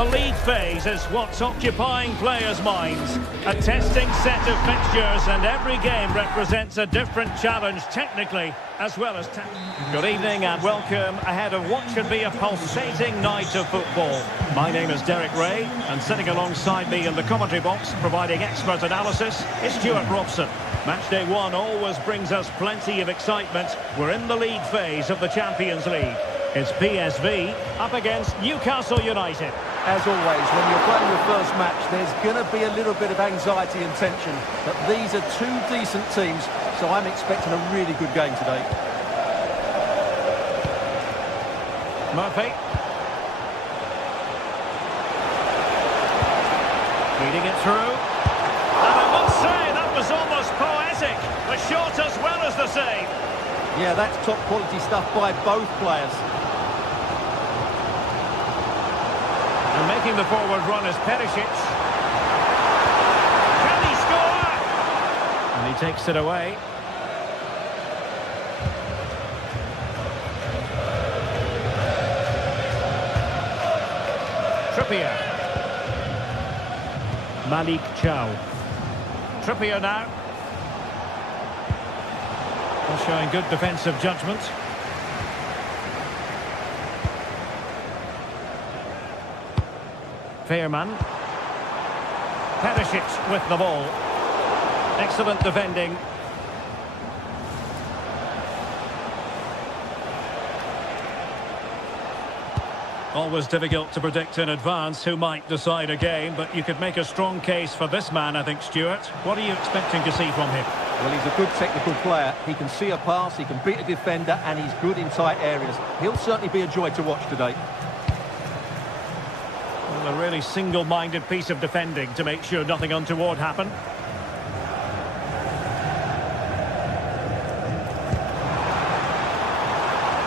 The league phase is what's occupying players' minds. A testing set of fixtures, and every game represents a different challenge technically as well as tactically. Good evening and welcome ahead of what should be a pulsating night of football. My name is Derek Ray, and sitting alongside me in the commentary box providing expert analysis is Stuart Robson. Matchday 1 always brings us plenty of excitement. We're in the league phase of the Champions League. It's PSV up against Newcastle United. As always, when you're playing your first match, there's going to be a little bit of anxiety and tension. But these are two decent teams, so I'm expecting a really good game today. Murphy. Feeding it through. And I must say, that was almost poetic. The shot as well as the save. Yeah, that's top quality stuff by both players. And making the forward run is Perisic. Can he score? And he takes it away. Trippier. Malik Chow. Trippier now. Showing good defensive judgment. Fairman. Perisic with the ball. Excellent defending. Always difficult to predict in advance who might decide a game, but you could make a strong case for this man, I think, Stuart. What are you expecting to see from him? Well, he's a good technical player. He can see a pass, he can beat a defender, and he's good in tight areas. He'll certainly be a joy to watch today. Well, a really single-minded piece of defending to make sure nothing untoward happened.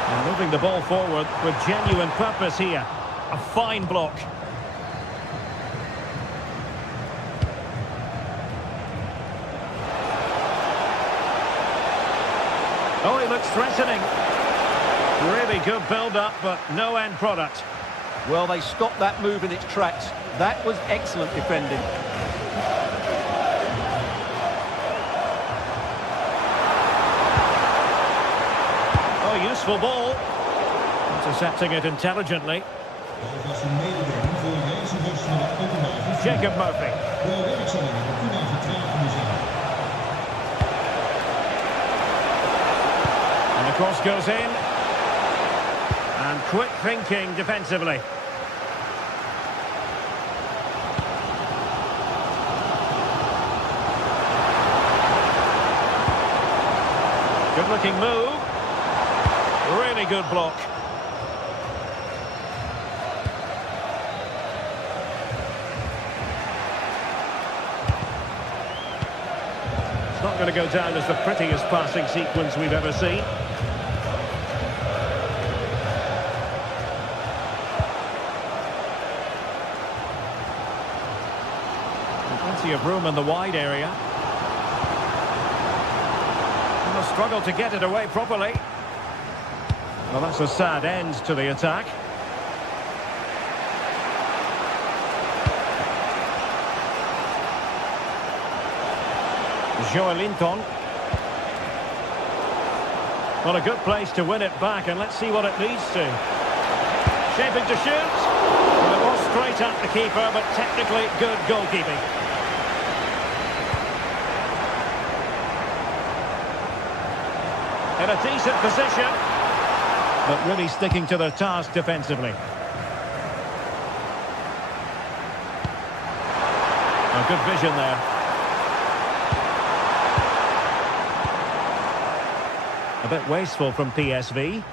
And moving the ball forward with genuine purpose here. A fine block. Oh, he looks threatening. Really good build-up, but no end product. Well, they stopped that move in its tracks. That was excellent defending. Oh, useful ball. Intercepting it intelligently. Jacob Murphy. The cross goes in, and quick thinking defensively. Good looking move, really good block. It's not going to go down as the prettiest passing sequence we've ever seen. Plenty of room in the wide area. And a struggle to get it away properly. Well, that's a sad end to the attack. Joelinton. Well, a good place to win it back, and let's see what it leads to. Shaping to shoot. Well, it was straight at the keeper, but technically good goalkeeping. In a decent position, but really sticking to their task defensively. A good vision there. A bit wasteful from PSV.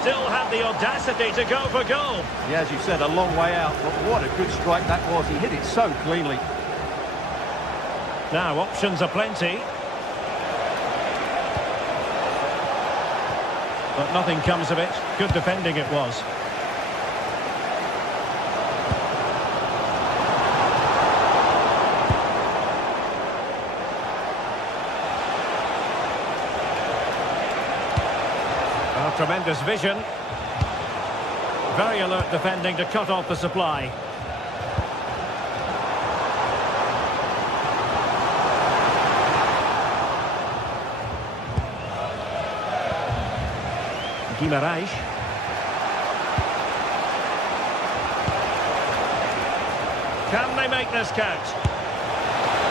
Still had the audacity to go for goal. Yeah, as you said, a long way out, but what a good strike that was. He hit it so cleanly. Now, options are plenty. But nothing comes of it. Good defending it was. Oh, tremendous vision. Very alert defending to cut off the supply. Guimarães. Can they make this count?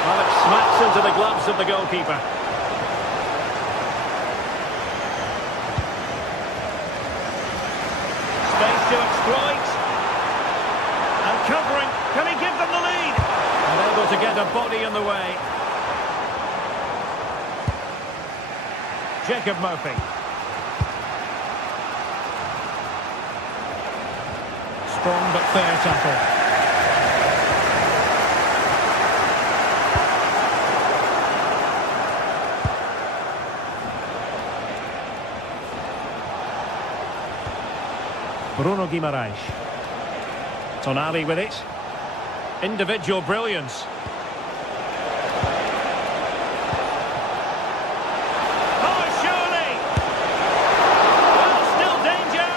Well, it smacks into the gloves of the goalkeeper. Space to exploit. And covering. Can he give them the lead? Unable to get a body in the way. Jacob Murphy. Strong but fair tackle. Bruno Guimarães. Tonali with it. Individual brilliance. Oh, surely! Well, still danger.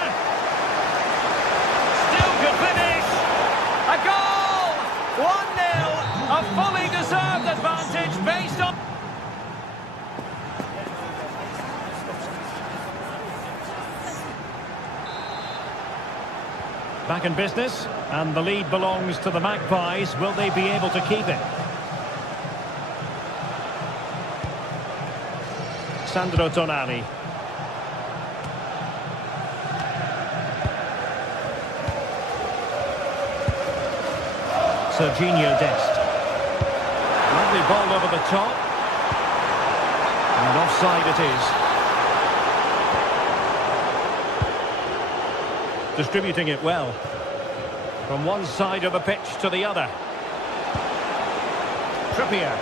Still could finish. A goal! 1-0. A fully deserved advantage based on... Back in business, and the lead belongs to the Magpies. Will they be able to keep it? Sandro Tonali. Serginho Dest. Lovely ball over the top. And offside it is. Distributing it well. From one side of the pitch to the other. Trippier.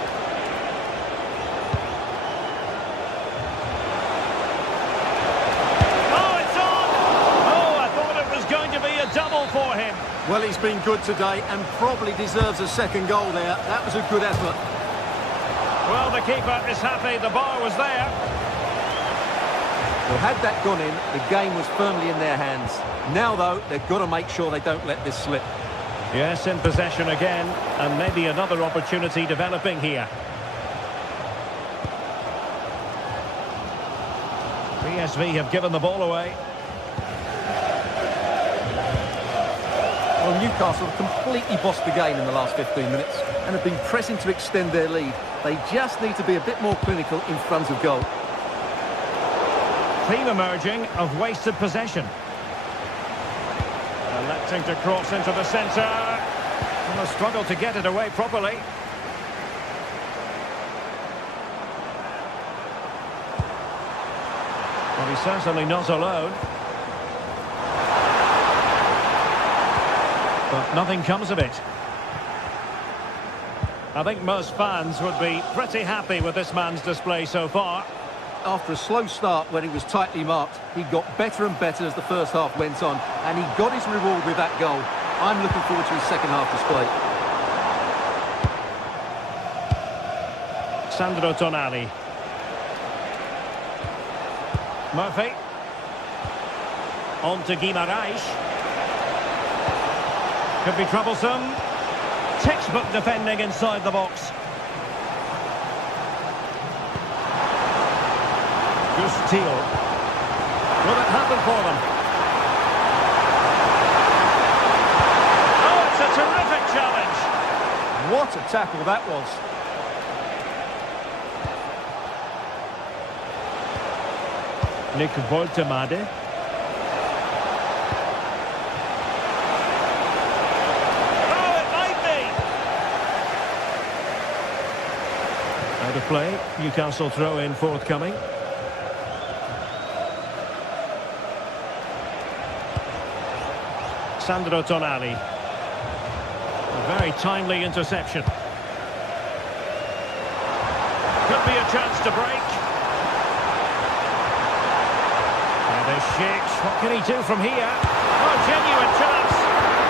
Oh, it's on! Oh, I thought it was going to be a double for him. Well, he's been good today and probably deserves a second goal there. That was a good effort. Well, the keeper is happy. The bar was there. Well, had that gone in, the game was firmly in their hands. Now, though, they've got to make sure they don't let this slip. Yes, in possession again, and maybe another opportunity developing here. PSV have given the ball away. Well, Newcastle have completely bossed the game in the last 15 minutes and have been pressing to extend their lead. They just need to be a bit more clinical in front of goal. Theme emerging of wasted possession. Electing to cross into the centre. And a struggle to get it away properly. Well, he's certainly not alone. But nothing comes of it. I think most fans would be pretty happy with this man's display so far. After a slow start when he was tightly marked, he got better and better as the first half went on, and he got his reward with that goal. I'm looking forward to his second half display. Sandro Tonali. Murphy. On to Guimarães. Could be troublesome. Textbook defending inside the box. Steal. Will it happen for them? Oh, it's a terrific challenge. What a tackle that was. Nick Voltemade. Oh, it might be. Out of play. Newcastle throw in forthcoming. Sandro Tonali. A very timely interception. Could be a chance to break. And there's Shakes. What can he do from here? Oh, genuine chance.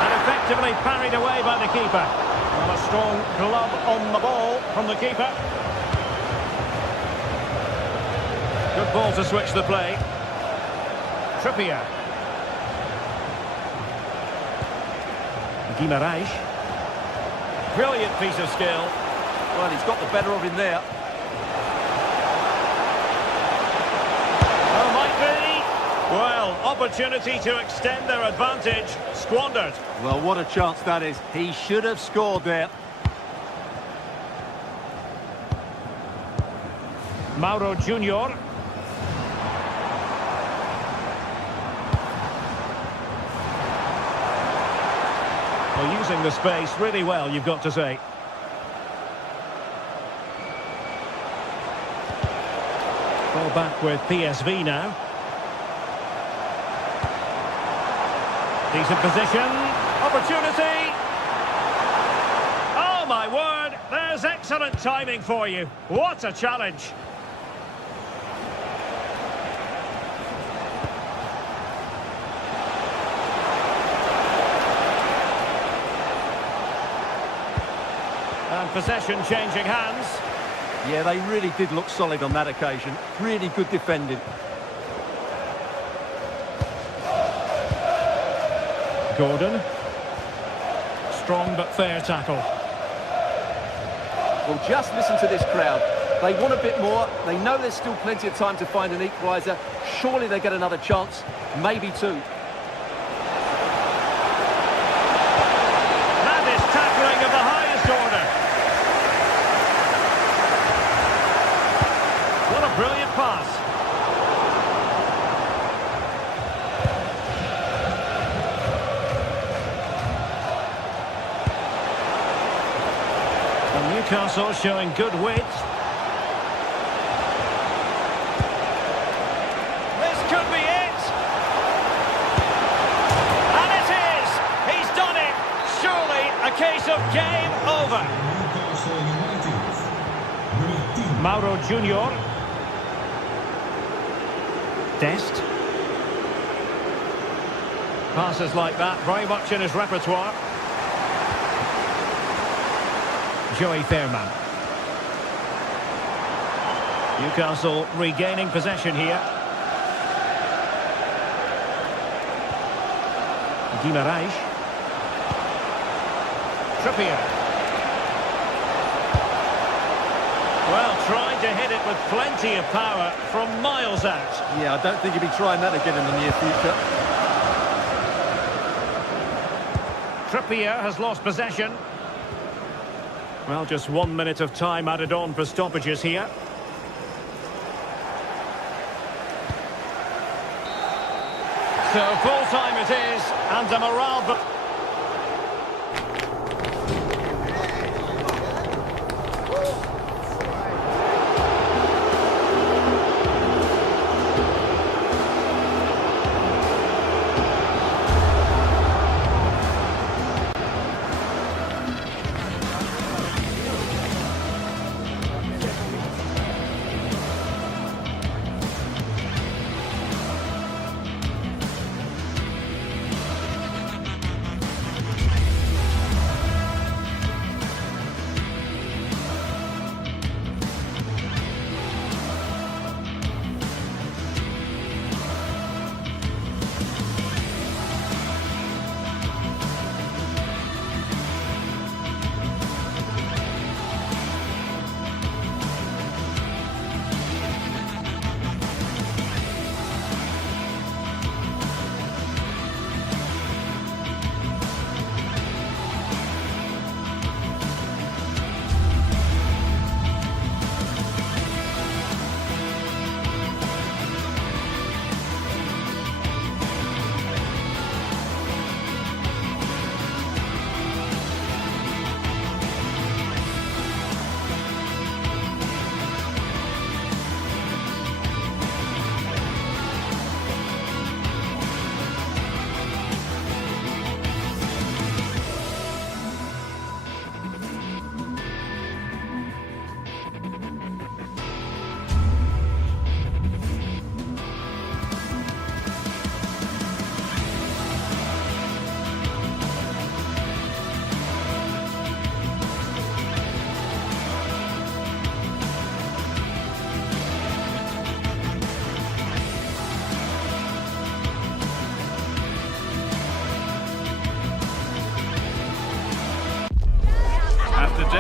And effectively parried away by the keeper. Well, a strong glove on the ball from the keeper. Good ball to switch the play. Trippier. Guimaraes. Brilliant piece of skill. Well, he's got the better of him there. Oh, might be. Well, opportunity to extend their advantage. Squandered. Well, what a chance that is. He should have scored there. Mauro Junior. Well, using the space really well, you've got to say. Ball back with PSV now. Decent position. Opportunity. Oh, my word. There's excellent timing for you. What a challenge. And possession changing hands. Yeah, they really did look solid on that occasion. Really good defending. Gordon. Strong but fair tackle. Well, just listen to this crowd. They want a bit more. They know there's still plenty of time to find an equaliser. Surely they get another chance. Maybe two. That is tackling of the highest order. What a brilliant pass. And Newcastle showing good width. This could be it. And it is. He's done it. Surely a case of game over. Mauro Junior. Dest. Passes like that, very much in his repertoire. Joey Fairman. Newcastle regaining possession here. Guimaraes. Trippier. Well, trying to hit it with plenty of power from miles out. Yeah, I don't think he'll be trying that again in the near future. Trippier has lost possession. Well, just 1 minute of time added on for stoppages here. So full time it is, and a morale.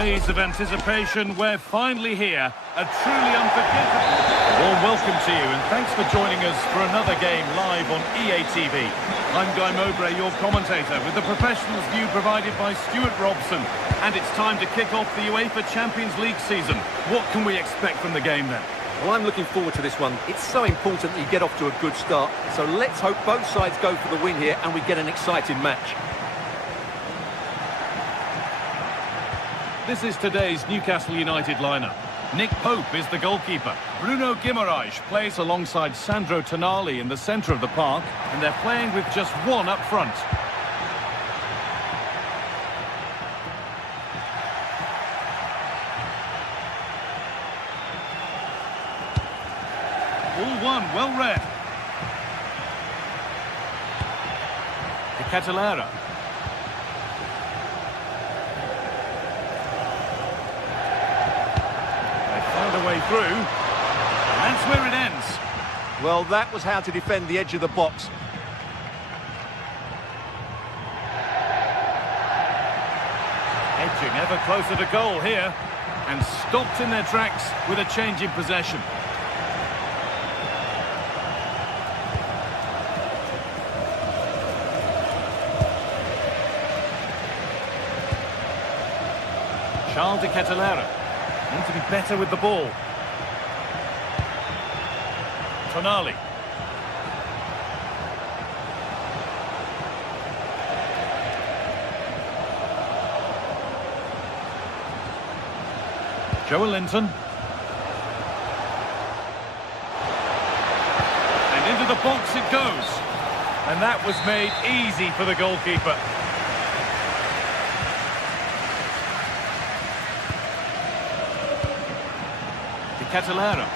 Days of anticipation, we're finally here. A truly unforgettable... Warm welcome to you, and thanks for joining us for another game live on EA TV. I'm Guy Mowbray, your commentator, with the professionals' view provided by Stuart Robson. And it's time to kick off the UEFA Champions League season. What can we expect from the game then? Well, I'm looking forward to this one. It's so important that you get off to a good start. So let's hope both sides go for the win here and we get an exciting match. This is today's Newcastle United lineup. Nick Pope is the goalkeeper. Bruno Guimaraes plays alongside Sandro Tonali in the centre of the park, and they're playing with just one up front. Ball one, well read. De Ketelaere. Found a way through. And that's where it ends. Well, that was how to defend the edge of the box. Edging ever closer to goal here. And stopped in their tracks with a change in possession. Charles de Ketelaere. Need to be better with the ball. Tonali. Joelinton. And into the box it goes. And that was made easy for the goalkeeper. Ketelaere.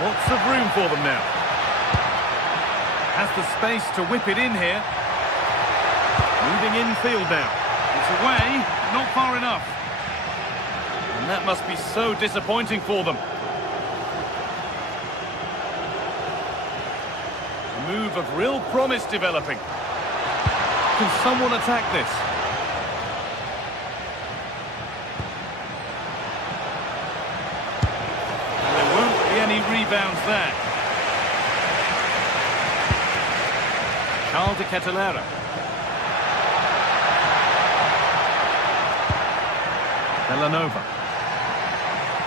Lots of room for them now. Has the space to whip it in here. Moving infield now. It's away, not far enough. And that must be so disappointing for them. A move of real promise developing. Can someone attack this? Any rebounds there. Charles de Ketelaere. Villanova.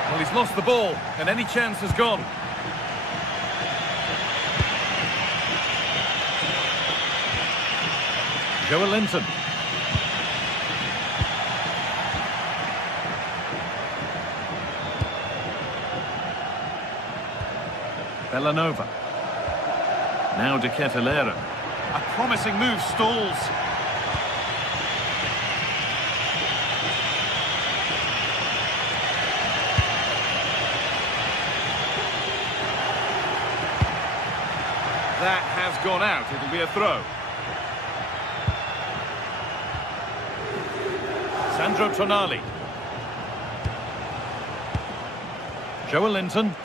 Well, he's lost the ball, and any chance has gone. Joelinton. Villanova. Now de Ketelaere. A promising move stalls. That has gone out. It'll be a throw. Sandro Tonali. Joelinton.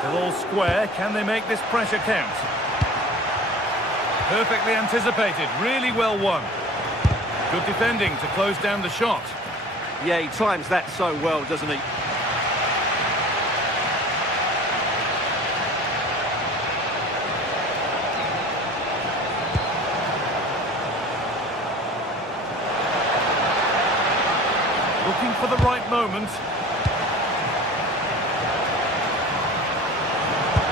Still all square. Can they make this pressure count? Perfectly anticipated. Really well won. Good defending to close down the shot. Yeah, he times that so well, doesn't he? Looking for the right moment.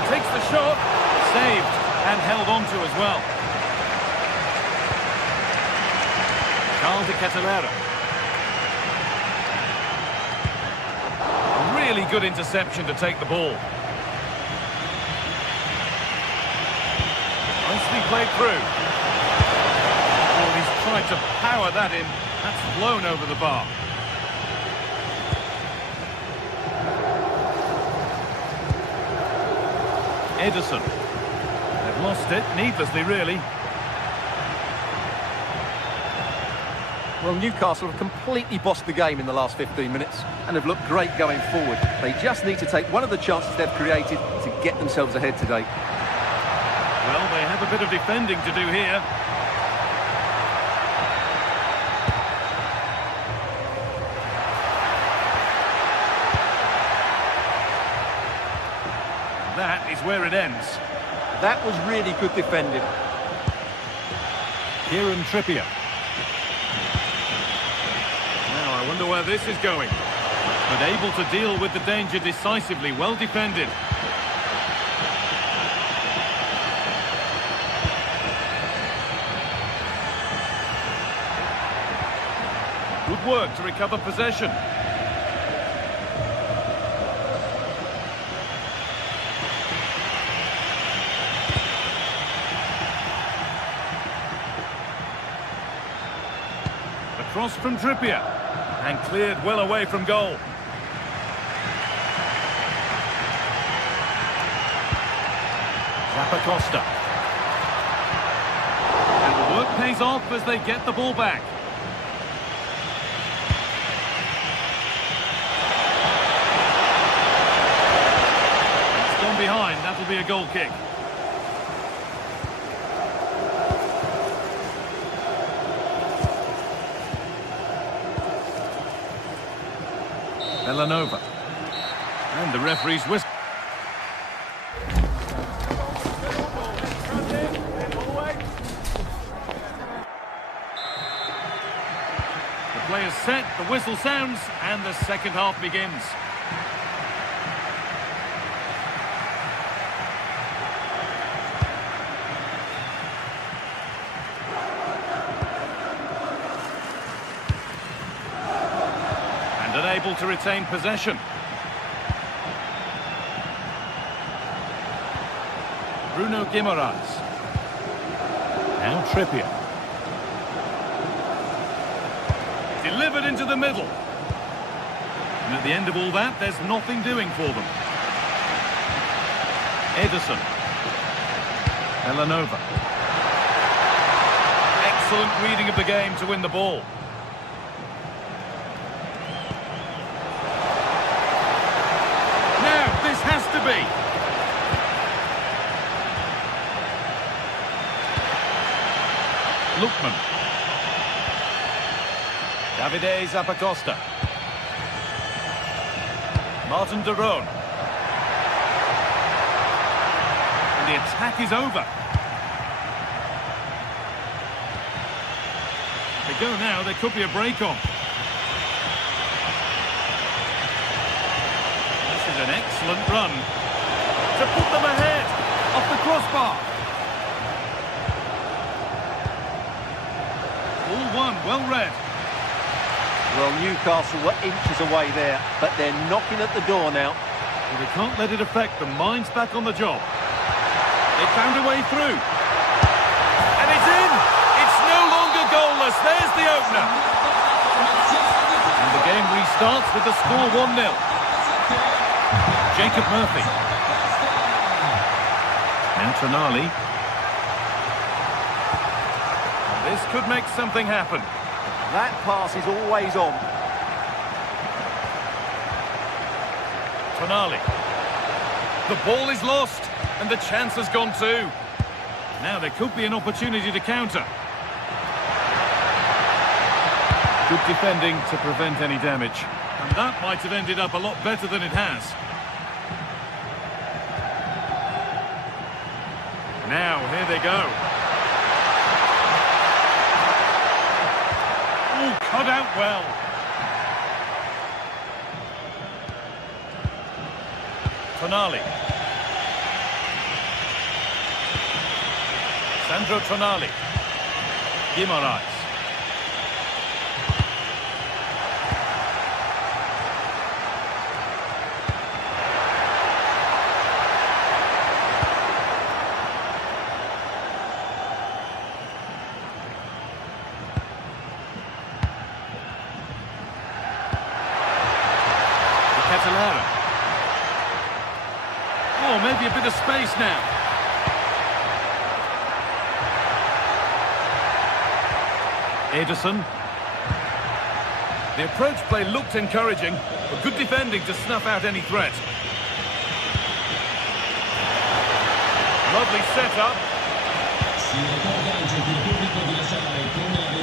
Takes the shot, saved and held on to as well. Charles de Ketelaere. Really good interception to take the ball. Nicely played through. Oh, he's tried to power that in. That's blown over the bar. Edison. They've lost it, needlessly really. Well, Newcastle have completely bossed the game in the last 15 minutes and have looked great going forward. They just need to take one of the chances they've created to get themselves ahead today. Well, they have a bit of defending to do here. that is where it ends. That was really good defending. Kieran Trippier. Now, I wonder where this is going. But able to deal with the danger decisively, well defended. Good work to recover possession. Across from Trippier. And cleared well away from goal. Costa. And the work pays off as they get the ball back. It's gone behind, that'll be a goal kick. Villanova. And the referee's whistle. Players set, the whistle sounds, and the second half begins. And unable to retain possession. Bruno Guimaraes. Now Trippier. Delivered into the middle. And at the end of all that, there's nothing doing for them. Ederson. Villanova. Excellent reading of the game to win the ball. Now, this has to be. Lookman. Davide Zappacosta. Martin de Roon. And the attack is over. They go now, there could be a break on. This is an excellent run to put them ahead off the crossbar. All one, well read. Well, Newcastle were inches away there, but they're knocking at the door now. Well, they can't let it affect them. Mind's back on the job. They found a way through. And it's in! It's no longer goalless. There's the opener. And the game restarts with the score 1-0. Jacob Murphy. And Tonali. This could make something happen. That pass is always on. Tonali. The ball is lost, and the chance has gone too. Now there could be an opportunity to counter. Good defending to prevent any damage. And that might have ended up a lot better than it has. Now, here they go. Cut out well. Tonali. Sandro Tonali. Guimaraes. Oh, maybe a bit of space now. Ederson. The approach play looked encouraging, but good defending to snuff out any threat. Lovely setup.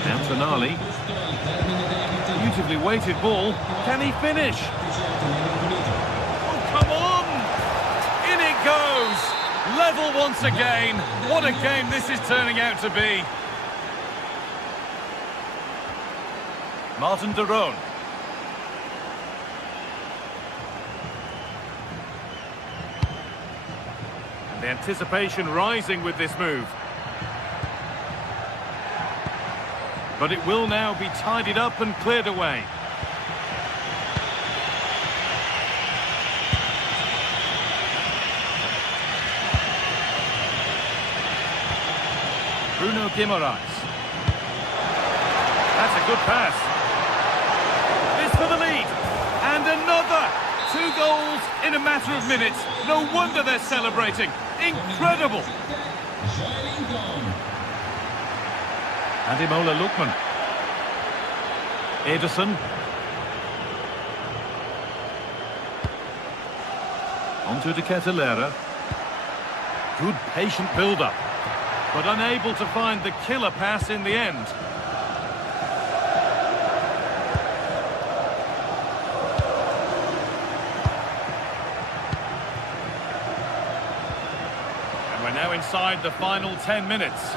Now Tonali. Beautifully weighted ball. Can he finish? Oh, come on! In it goes! Level once again. What a game this is turning out to be. Martin de Roon. And the anticipation rising with this move. But it will now be tidied up and cleared away. Bruno Guimaraes. That's a good pass. This for the lead. And another. 2 goals in a matter of minutes. No wonder they're celebrating. Incredible. Ademola Lookman. Ederson. Onto De Ketelaere. Good patient build-up, but unable to find the killer pass in the end. And we're now inside the final 10 minutes.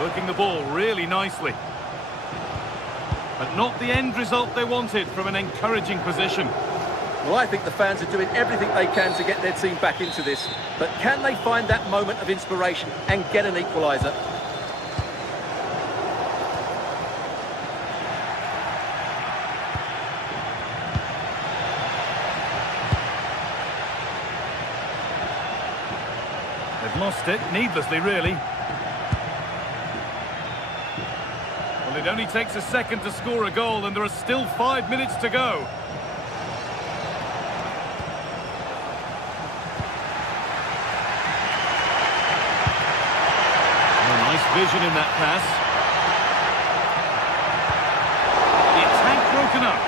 Working the ball really nicely. But not the end result they wanted from an encouraging position. Well, I think the fans are doing everything they can to get their team back into this. But can they find that moment of inspiration and get an equaliser? They've lost it, needlessly really. Well, it only takes a second to score a goal and there are still 5 minutes to go. Vision in that pass. The attack broken up.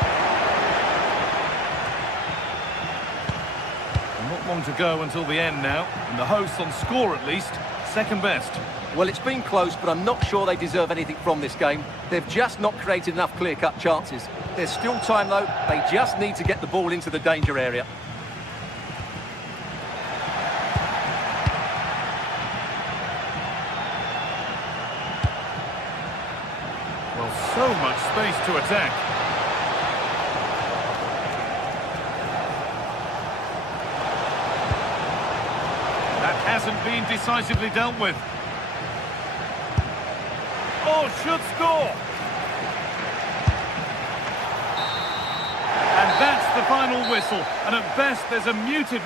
And not long to go until the end now. And the hosts on score at least, second best. Well, it's been close, but I'm not sure they deserve anything from this game. They've just not created enough clear-cut chances. There's still time, though. They just need to get the ball into the danger area. Well, so much space to attack. That hasn't been decisively dealt with. Oh, should score! And that's the final whistle. And at best, there's a muted...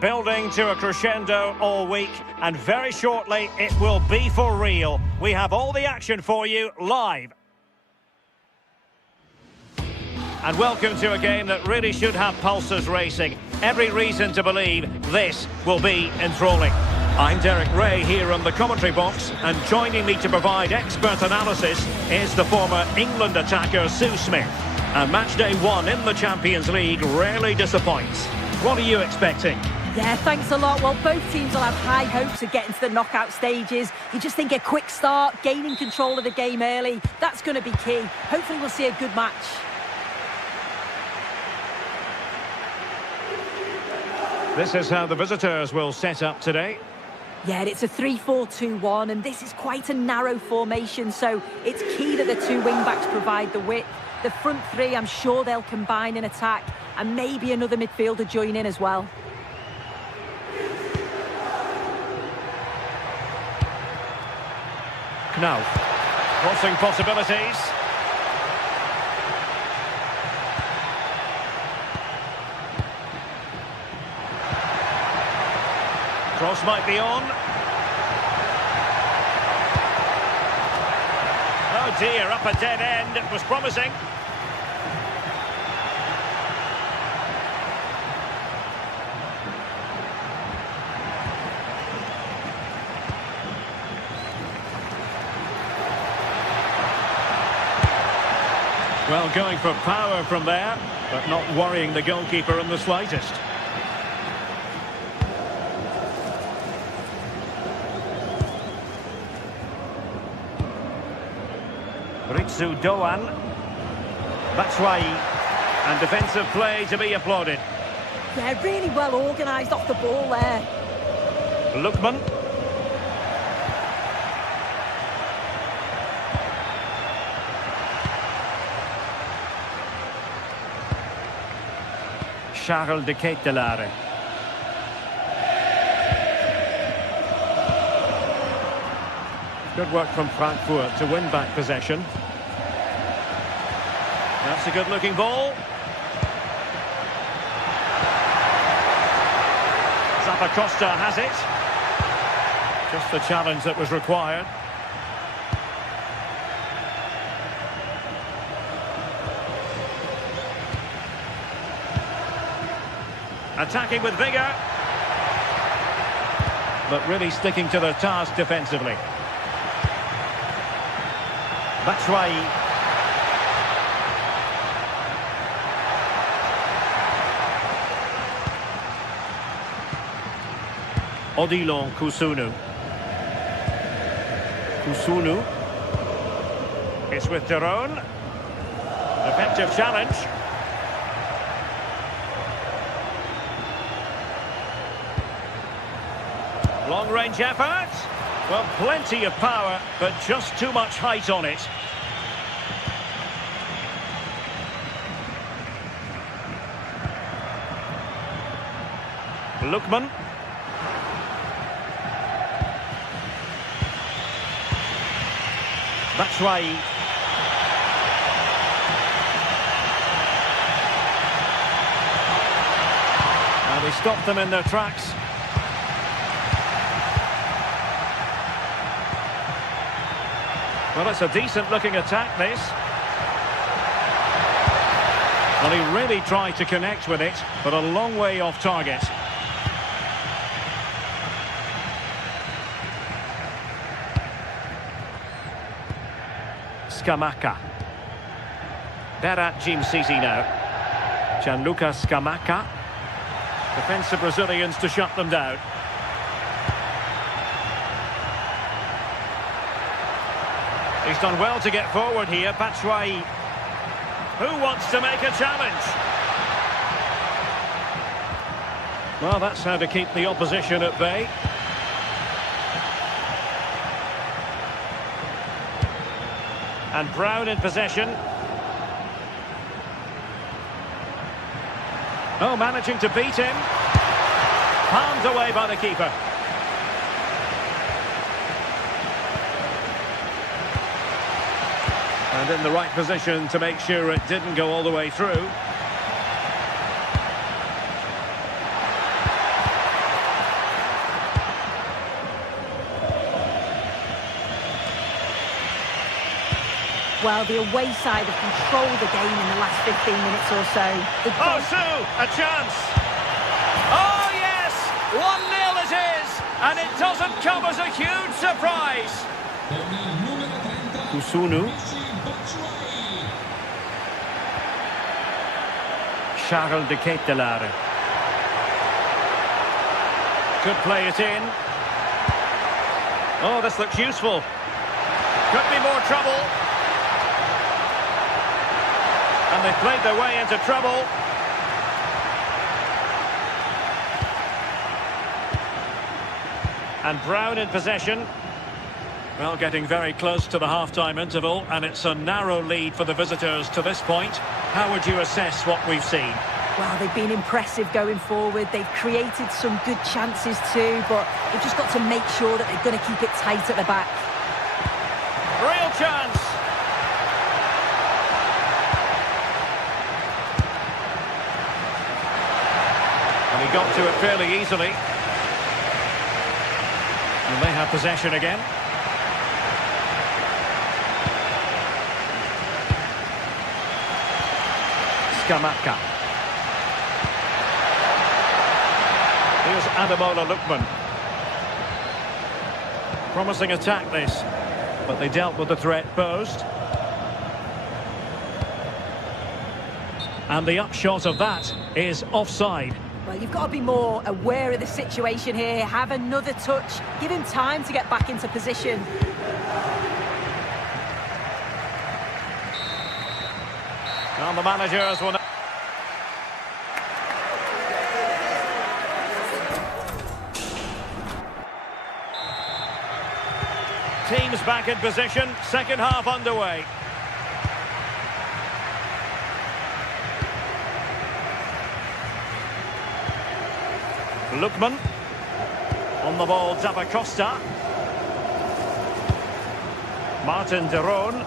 building to a crescendo all week, and very shortly it will be for real. We have all the action for you live. And welcome to a game that really should have pulses racing. Every reason to believe this will be enthralling. I'm Derek Ray here on the commentary box, and joining me to provide expert analysis is the former England attacker Sue Smith. And match day one in the Champions League rarely disappoints. What are you expecting? Yeah, thanks a lot. Well, both teams will have high hopes of getting to the knockout stages. You just think a quick start, gaining control of the game early, that's going to be key. Hopefully we'll see a good match. This is how the visitors will set up today. Yeah, it's a 3-4-2-1, and this is quite a narrow formation, so it's key that the two wing-backs provide the width. The front three, I'm sure they'll combine in attack, and maybe another midfielder join in as well. Knauf. Crossing possibilities. Cross might be on. Oh dear, up a dead end. It was promising. Well, going for power from there, but not worrying the goalkeeper in the slightest. Ritsu Doan. Batshuayi. And defensive play to be applauded. Yeah, really well organised off the ball there. Lookman. Charles de Ketelaere. Good work from Frankfurt to win back possession. That's a good-looking ball. Zappacosta has it. Just the challenge that was required. Attacking with vigour. But really sticking to their task defensively. Batshuayi. Odilon Kusunu. Kusunu. It's with Deron. Effective challenge. Long-range effort. Well, plenty of power, but just too much height on it. Lookman. Batshuayi. And they stopped them in their tracks. Well, it's a decent-looking attack, this. Well, he really tried to connect with it, but a long way off target. Scamacca. Berat Jim Sisi now. Gianluca Scamacca. Defensive Brazilians to shut them down. He's done well to get forward here, Batshuayi. Who wants to make a challenge? Well, that's how to keep the opposition at bay. And Brown in possession. Oh, managing to beat him. Palmed away by the keeper. And in the right position to make sure it didn't go all the way through. Well, the away side have controlled the game in the last 15 minutes or so. Oh, Sue, a chance. Oh, yes, 1-0 it is, and it doesn't come as a huge surprise. Kusunu. Charles de Ketelaere. Could play it in. Oh, this looks useful. Could be more trouble. And they played their way into trouble. And Brown in possession. Well, getting very close to the half-time interval, and it's a narrow lead for the visitors to this point. How would you assess what we've seen? Well, they've been impressive going forward. They've created some good chances too, but they've just got to make sure that they're going to keep it tight at the back. Real chance. And he got to it fairly easily. And they have possession again. Scamacca. Here's Ademola Lookman. Promising attack this, but they dealt with the threat posed. And the upshot of that is offside. Well, you've got to be more aware of the situation here. Have another touch. Give him time to get back into position. Well, the managers will... Teams back in position, second half underway. Lookman. On the ball, Zappacosta. Martin de Roon.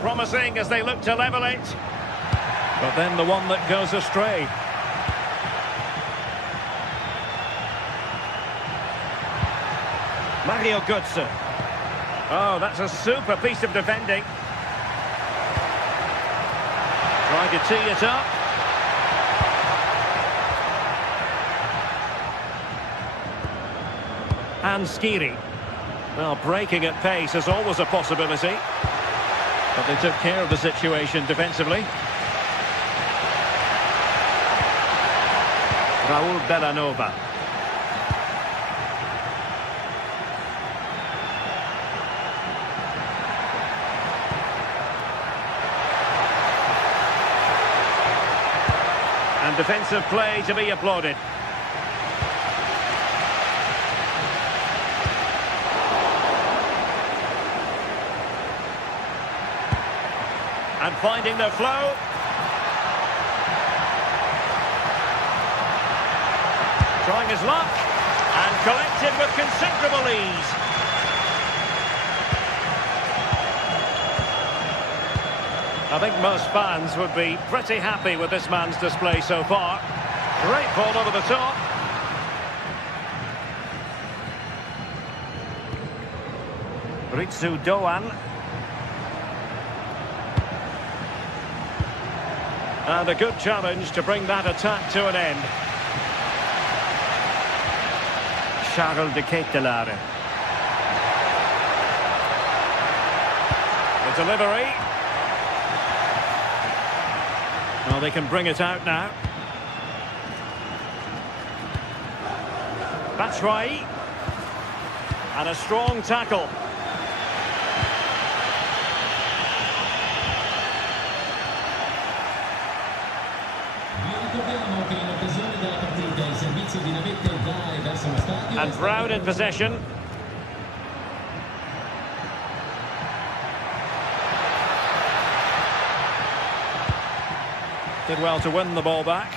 Promising as they look to level it. But then the one that goes astray. Mario Götze. Oh, that's a super piece of defending. Trying to tee it up. And Skiri. Well, breaking at pace is always a possibility. But they took care of the situation defensively. Raul Bellanova. And defensive play to be applauded. And finding their flow. Trying his luck. And collected with considerable ease. I think most fans would be pretty happy with this man's display so far. Great ball over the top. Ritsu Doan. And a good challenge to bring that attack to an end. Charles de Ketelaere. The delivery. Well, they can bring it out now. Batshuayi. And a strong tackle. And Brown in possession. Did well to win the ball back.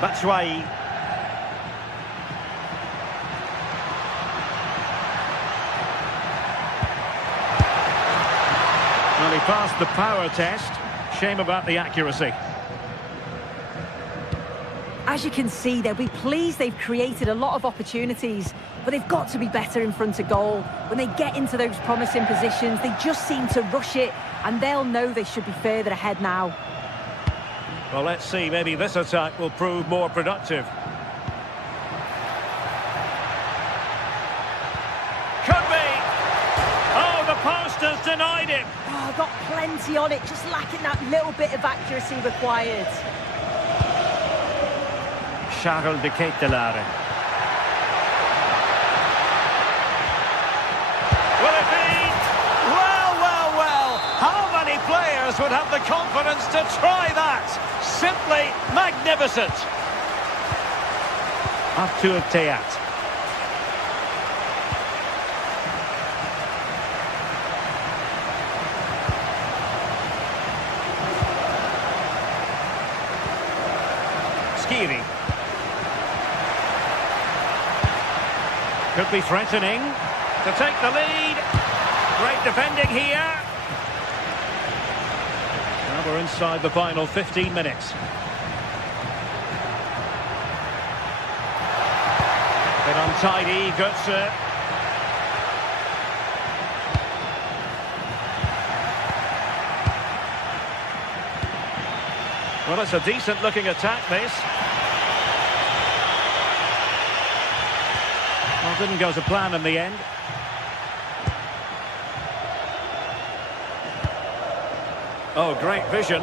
Batshuayi. Well, he passed the power test. shame about the accuracy. As you can see, they'll be pleased they've created a lot of opportunities, but they've got to be better in front of goal. When they get into those promising positions, they just seem to rush it, and they'll know they should be further ahead now. Well, let's see, maybe this attack will prove more productive. Could be! Oh, the post has denied him! Oh, got plenty on it, just lacking that little bit of accuracy required. Charles de Ketelare. Will it be? Well, well, well! How many players would have the confidence to try that? Simply magnificent! Arthur Théâtre. Skiri. Could be threatening to take the lead. Great defending here. Now we're inside the final 15 minutes. Bit untidy, Götze. Well, it's a decent-looking attack, this. Well, didn't go to plan in the end. Oh, great vision.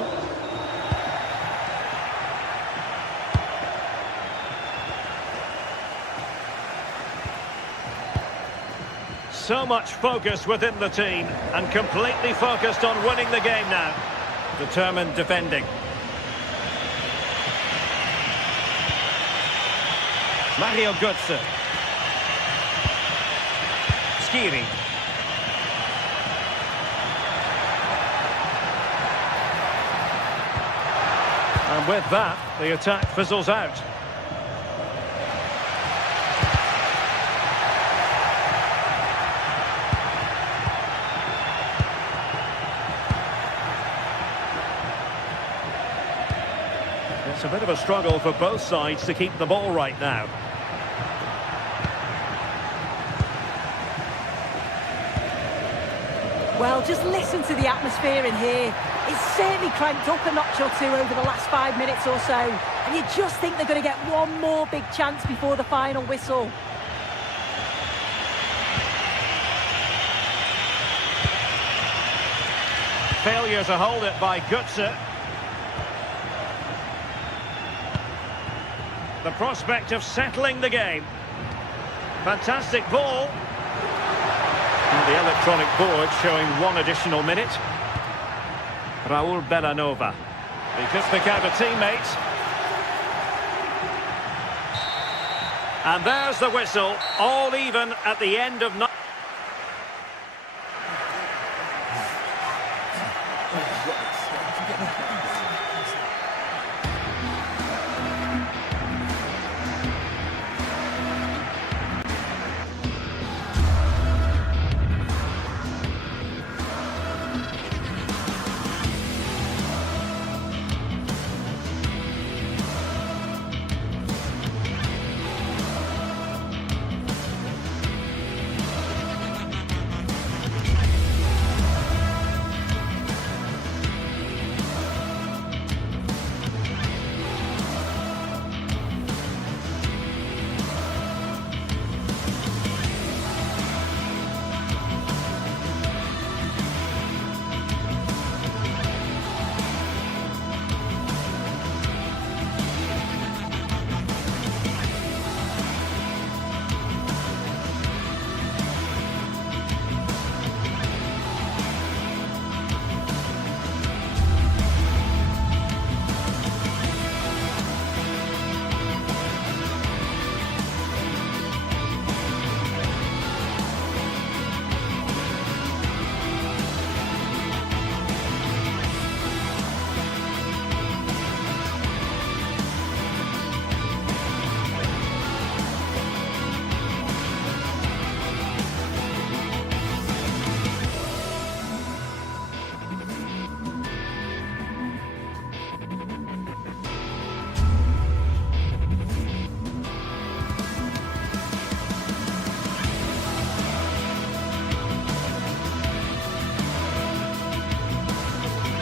So much focus within the team, and completely focused on winning the game now. Determined defending. Mario Götze. Skiri. And with that, the attack fizzles out. It's a bit of a struggle for both sides to keep the ball right now. Well, just listen to the atmosphere in here. It's certainly cranked up a notch or two over the last 5 minutes or so. And you just think they're going to get one more big chance before the final whistle. Failure to hold it by Götze. The prospect of settling the game. Fantastic ball. And the electronic board showing one additional minute. Raul Bellanova. He could pick out a teammate. And there's the whistle. All even at the end of...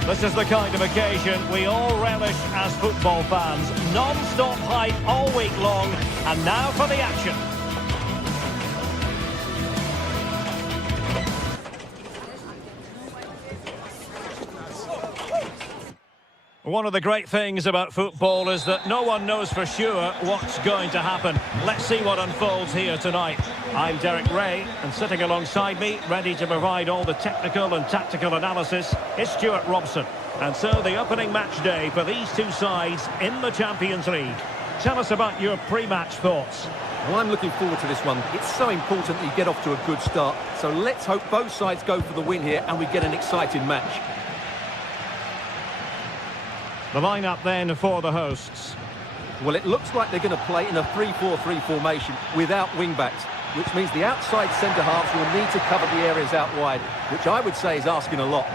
This is the kind of occasion we all relish as football fans. Non-stop hype all week long, and now for the action. One of the great things about football is that no one knows for sure what's going to happen. Let's see what unfolds here tonight. I'm Derek Ray, and sitting alongside me, ready to provide all the technical and tactical analysis, is Stuart Robson. And so the opening match day for these two sides in the Champions League. Tell us about your pre-match thoughts. Well, I'm looking forward to this one. It's so important that you get off to a good start. So let's hope both sides go for the win here and we get an exciting match. The lineup then for the hosts. Well, it looks like they're going to play in a 3-4-3 formation without wing-backs, which means the outside centre-halves will need to cover the areas out wide, which I would say is asking a lot.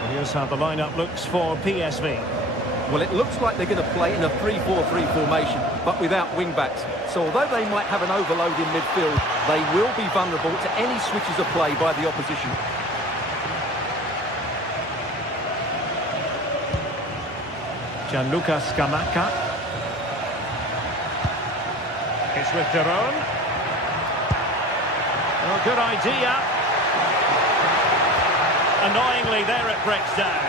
Well, here's how the lineup looks for PSV. Well, it looks like they're going to play in a 3-4-3 formation, but without wing-backs. So although they might have an overload in midfield, they will be vulnerable to any switches of play by the opposition. Gianluca Scamacca. It's with Daron. Oh, good idea. Annoyingly, there it breaks down.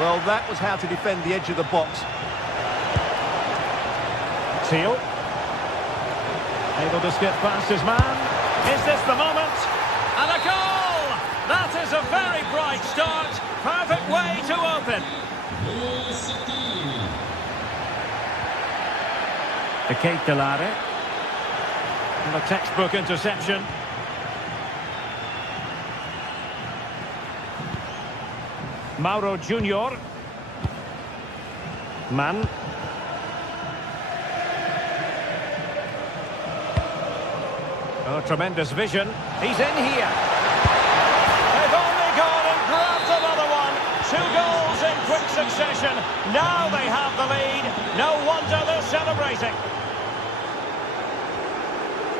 Well, that was how to defend the edge of the box. Teal. Able to skip past his man. Is this the moment? And a goal! That is a very bright start. Perfect way to open. The Ketelare. And a textbook interception. Mauro Junior. Mann. Oh, tremendous vision. He's in here. They've only gone and grabbed another one. 2 goals in quick succession. Now they have the lead. No wonder they're celebrating.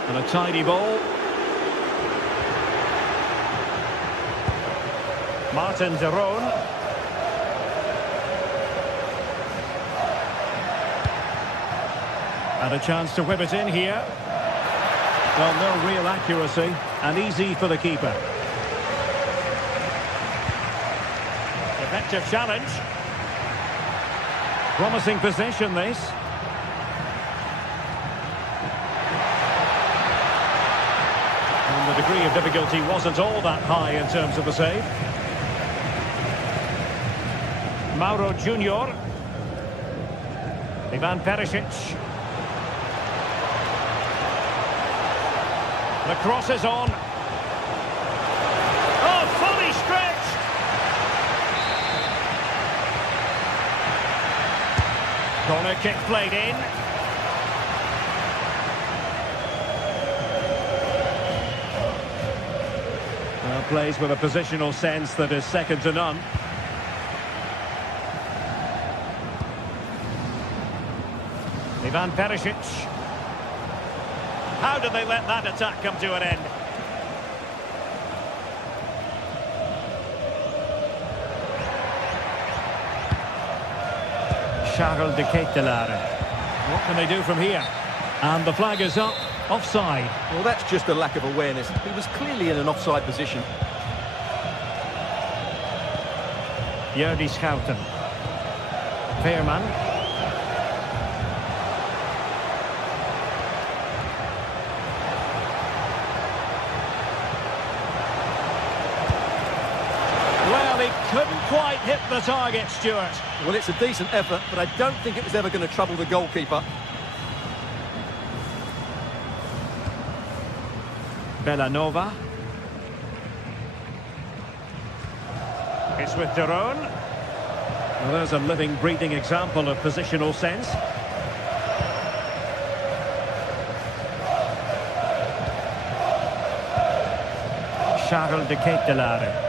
And a tidy ball. Martin Daron. And a chance to whip it in here. Well, no real accuracy, and easy for the keeper. Effective challenge. Promising possession, this. And the degree of difficulty wasn't all that high in terms of the save. Mauro Junior. Ivan Perisic. The cross is on. Oh, fully stretched. Corner kick played in. Well, plays with a positional sense that is second to none. Ivan Perisic. How did they let that attack come to an end? Charles de Ketelare. What can they do from here? And the flag is up. Offside. Well, that's just a lack of awareness. He was clearly in an offside position. Jordi Schouten. Veerman. Well, he couldn't quite hit the target, Stuart. Well, it's a decent effort, but I don't think it was ever going to trouble the goalkeeper. Bellanova. It's with Daron. Well, there's a living, breathing example of positional sense. Charles de Ketelare.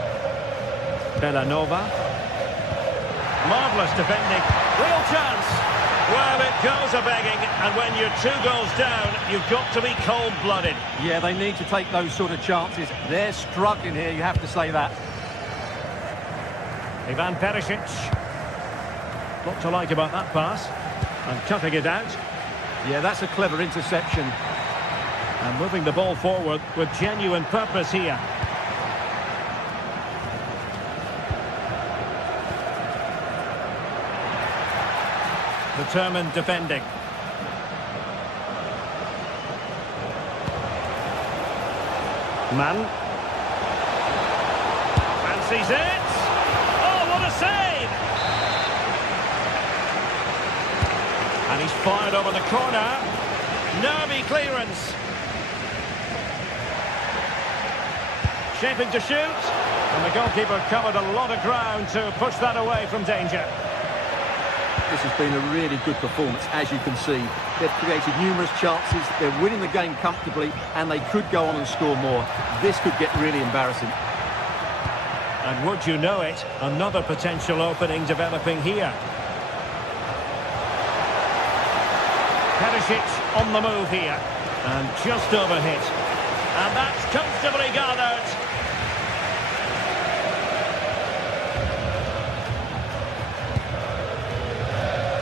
Bellanova. Marvellous defending. Real chance. Well, it goes a-begging, and when you're 2 goals down, you've got to be cold-blooded. Yeah, they need to take those sort of chances. They're struggling here, you have to say that. Ivan Perisic. What to like about that pass. And cutting it out. Yeah, that's a clever interception. And moving the ball forward with genuine purpose here. Determined defending. Man. Fancies it. Oh, what a save! And he's fired over the corner. Nervy clearance. Shaping to shoot. And the goalkeeper covered a lot of ground to push that away from danger. This has been a really good performance, as you can see. They've created numerous chances, they're winning the game comfortably, and they could go on and score more. This could get really embarrassing. And would you know it, another potential opening developing here. Perisic on the move here. And just overhit. And that's comfortably gathered.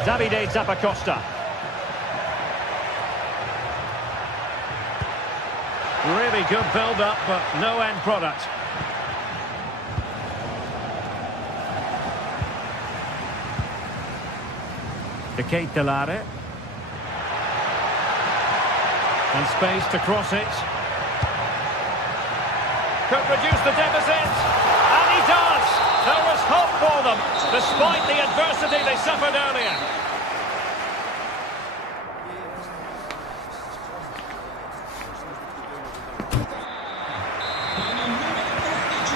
Davide Zappacosta. Really good build-up, but no end product. De Ketelare. And space to cross it. Could reduce the deficit. And he does! There was hope for them, despite the adversity they suffered earlier.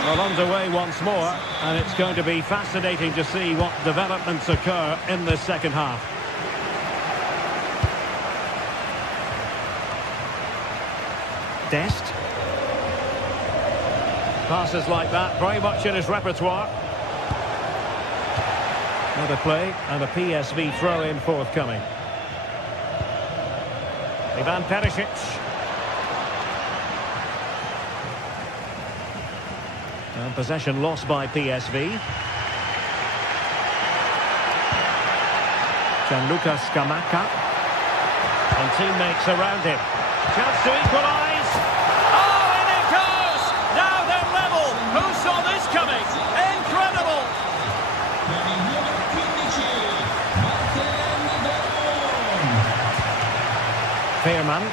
Well, underway once more, and it's going to be fascinating to see what developments occur in the second half. Dest. Passes like that, very much in his repertoire. Another play, and a PSV throw-in forthcoming. Ivan Perisic. And possession lost by PSV. Gianluca Scamacca. And teammates around him. Chance to equalise. Oh, in it goes! Now they're level. Who saw this coming? Incredible! Fairman.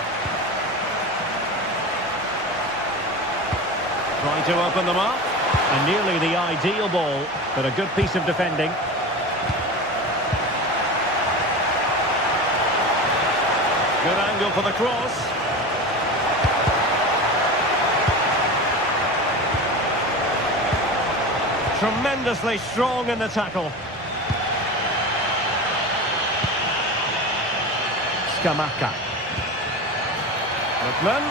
Trying to open them up. And nearly the ideal ball, but a good piece of defending. Good angle for the cross. Tremendously strong in the tackle. Scamacca. Lookman.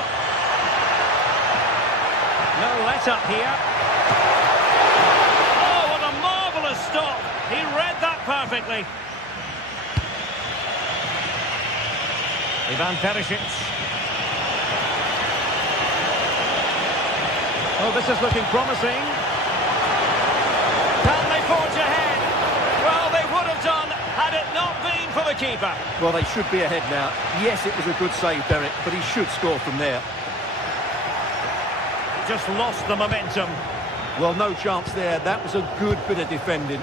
No let-up here. Oh, what a marvellous stop. He read that perfectly. Ivan Perisic. Oh, this is looking promising. Can they forge ahead? Well, they would have done had it not been for the keeper. Well, they should be ahead now. Yes, it was a good save, Derek, but he should score from there. Just lost the momentum. Well, no chance there. That was a good bit of defending.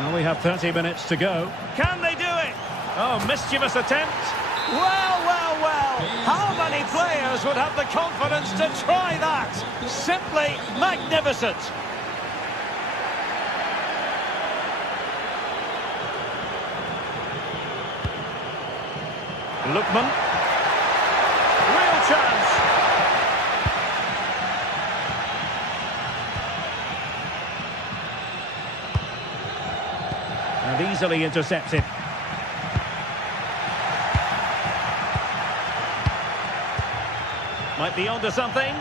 Well, we have 30 minutes to go. Can they do it? Oh, mischievous attempt. Well, well, well. How many players would have the confidence to try that? Simply magnificent. Lookman. Real chance. And easily intercepted. Might be onto something.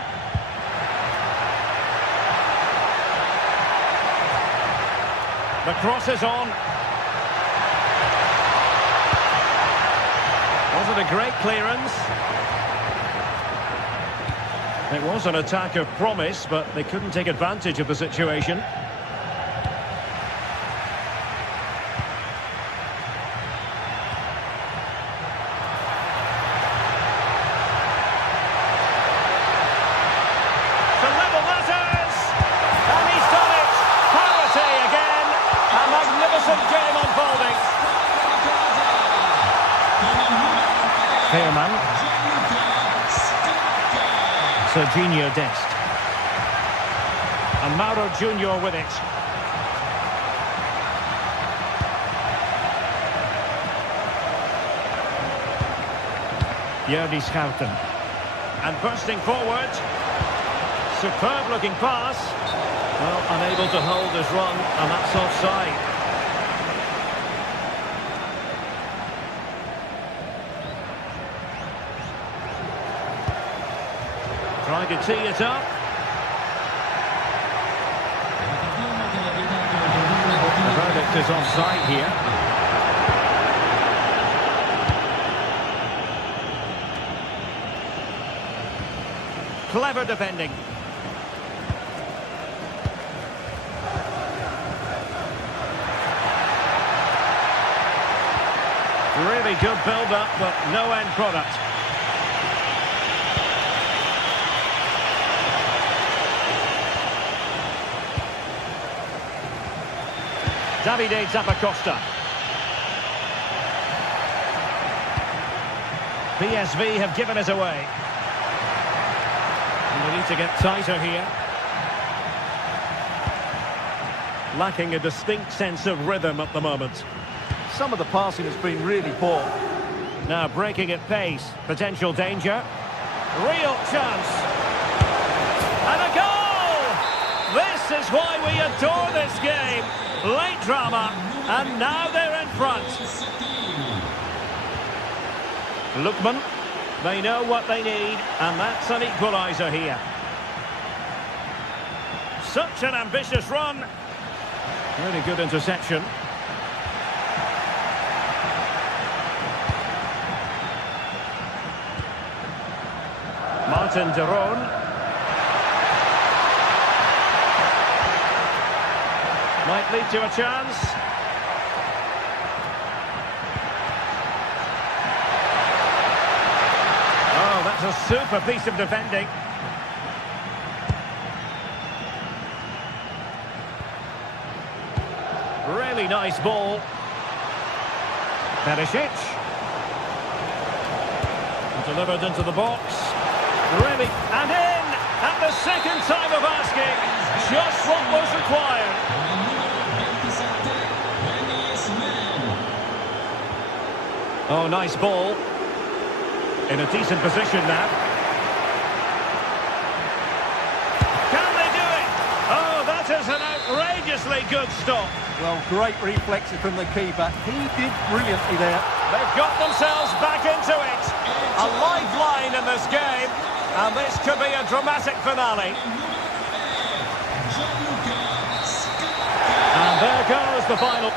The cross is on. Was it a great clearance? It was an attack of promise, but they couldn't take advantage of the situation. Fairman. Serginho Dest. And Mauro Junior with it. Jordi Schouten. And bursting forward. Superb looking pass. Well, unable to hold his run, and that's offside. Trying to tee it up. The verdict is offside here. Clever defending. Really good build-up, but no end product. Davide Zappacosta. PSV have given us away. And they need to get tighter here. Lacking a distinct sense of rhythm at the moment. Some of the passing has been really poor. Now breaking at pace. Potential danger. Real chance. And a goal! This is why we adore this game. Late drama, and now they're in front. Lookman, they know what they need, and that's an equaliser here. Such an ambitious run. Really good interception. Martin de Roon. Might lead to a chance. Oh, that's a super piece of defending. Really nice ball. Perisic. Delivered into the box. Really, and in! At the second time of asking, just what was required. Oh, nice ball. In a decent position now. Can they do it? Oh, that is an outrageously good stop. Well, great reflexes from the keeper. He did brilliantly there. They've got themselves back into it. A lifeline in this game. And this could be a dramatic finale. And there goes the final.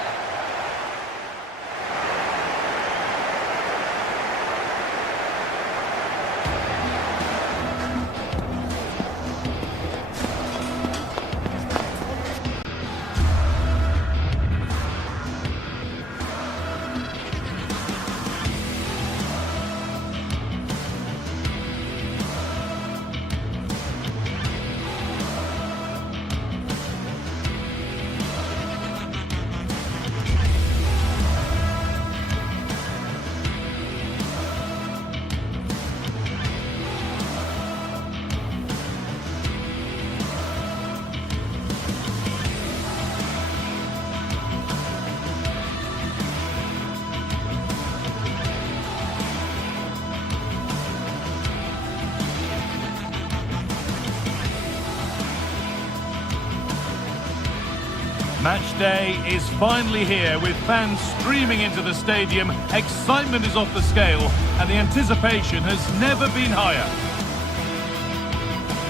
Match day is finally here with fans streaming into the stadium. Excitement is off the scale and the anticipation has never been higher.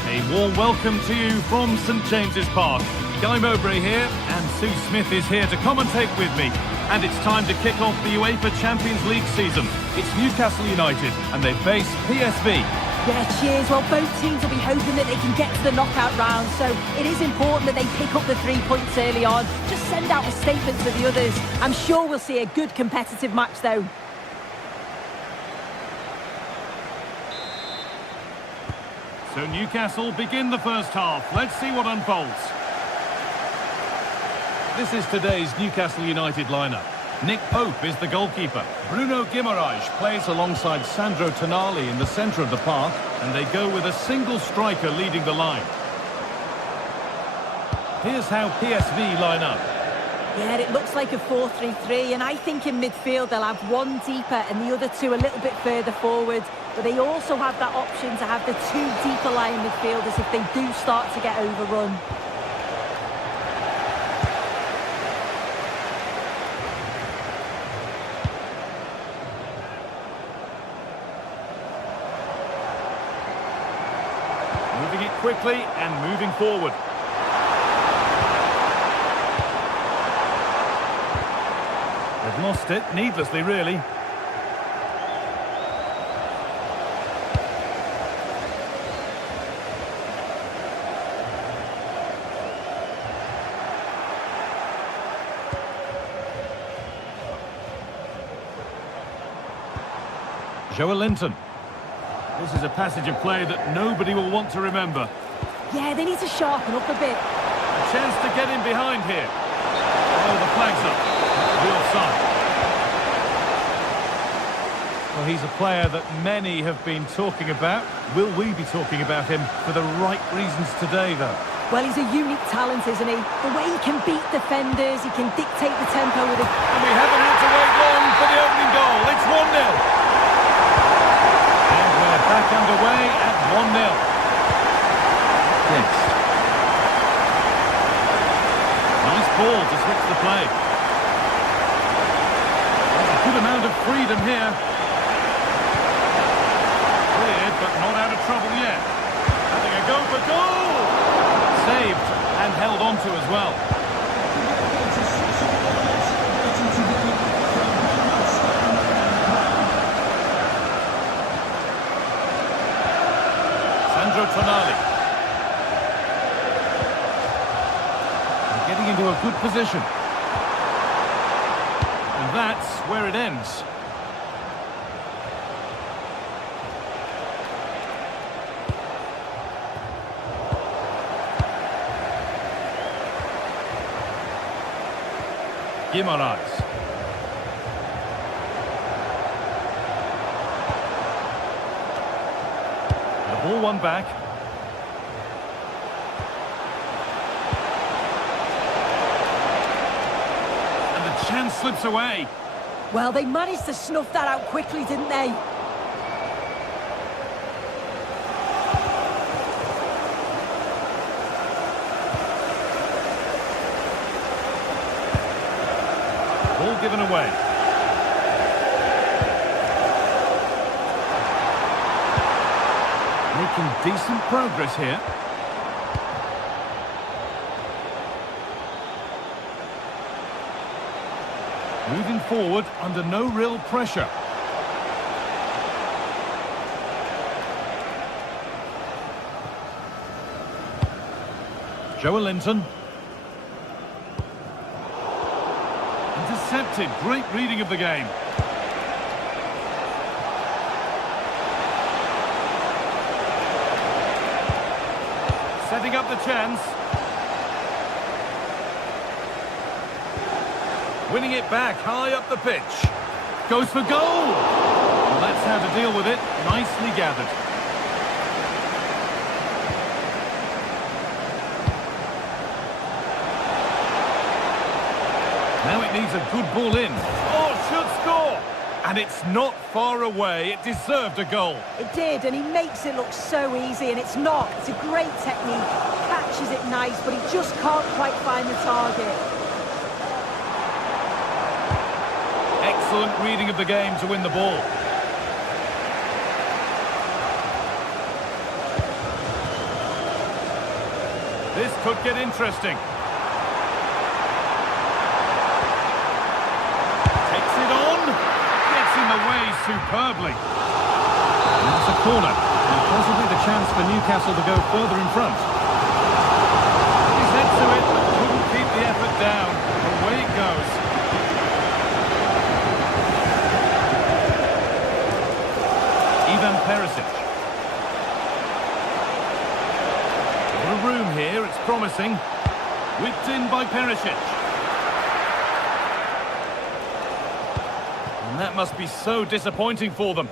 A warm welcome to you from St James's Park. Guy Mowbray here and Sue Smith is here to commentate with me. And it's time to kick off the UEFA Champions League season. It's Newcastle United and they face PSV. Yeah, cheers. Well, both teams will be hoping that they can get to the knockout round, so it is important that they pick up the 3 points early on. Just send out a statement to the others. I'm sure we'll see a good competitive match, though. So Newcastle begin the first half. Let's see what unfolds. This is today's Newcastle United lineup. Nick Pope is the goalkeeper. Bruno Guimaraes plays alongside Sandro Tonali in the centre of the park, and they go with a single striker leading the line. Here's how PSV line up. Yeah, it looks like a 4-3-3, and I think in midfield they'll have one deeper and the other two a little bit further forward. But they also have that option to have the two deeper lying midfielders if they do start to get overrun. Moving it quickly and moving forward. They've lost it, needlessly really. Joelinton. This is a passage of play that nobody will want to remember. Yeah, they need to sharpen up a bit. A chance to get in behind here. Oh, the flag's up. The offside. Well, he's a player that many have been talking about. Will we be talking about him for the right reasons today, though? Well, he's a unique talent, isn't he? The way he can beat defenders, he can dictate the tempo with it. And we haven't had to wait long for the opening goal. It's 1-0. And we're back underway at 1-0. Next. Nice ball to switch the play. There's a good amount of freedom here. Cleared, but not out of trouble yet. Having a go for goal! Saved and held on to as well. Sandro Tonali. They're getting into a good position. And that's where it ends. Guimaraes. The ball won back. And the chance slips away. Well, they managed to snuff that out quickly, didn't they? Ball given away. Making decent progress here. Moving forward under no real pressure. Joelinton. Intercepted. Great reading of the game. Setting up the chance. Winning it back high up the pitch. Goes for goal. Well, that's how to deal with it. Nicely gathered. Now it needs a good ball in. Oh, should score! And it's not far away. It deserved a goal. It did, and he makes it look so easy, and it's not. It's a great technique. Catches it nice, but he just can't quite find the target. Excellent reading of the game to win the ball. This could get interesting. Takes it on. Gets in the way superbly. And it's a corner. Possibly the chance for Newcastle to go further in front. He's head to it, but couldn't keep the effort down. Away it goes. Ivan Perisic. What a room here, it's promising. Whipped in by Perisic. And that must be so disappointing for them.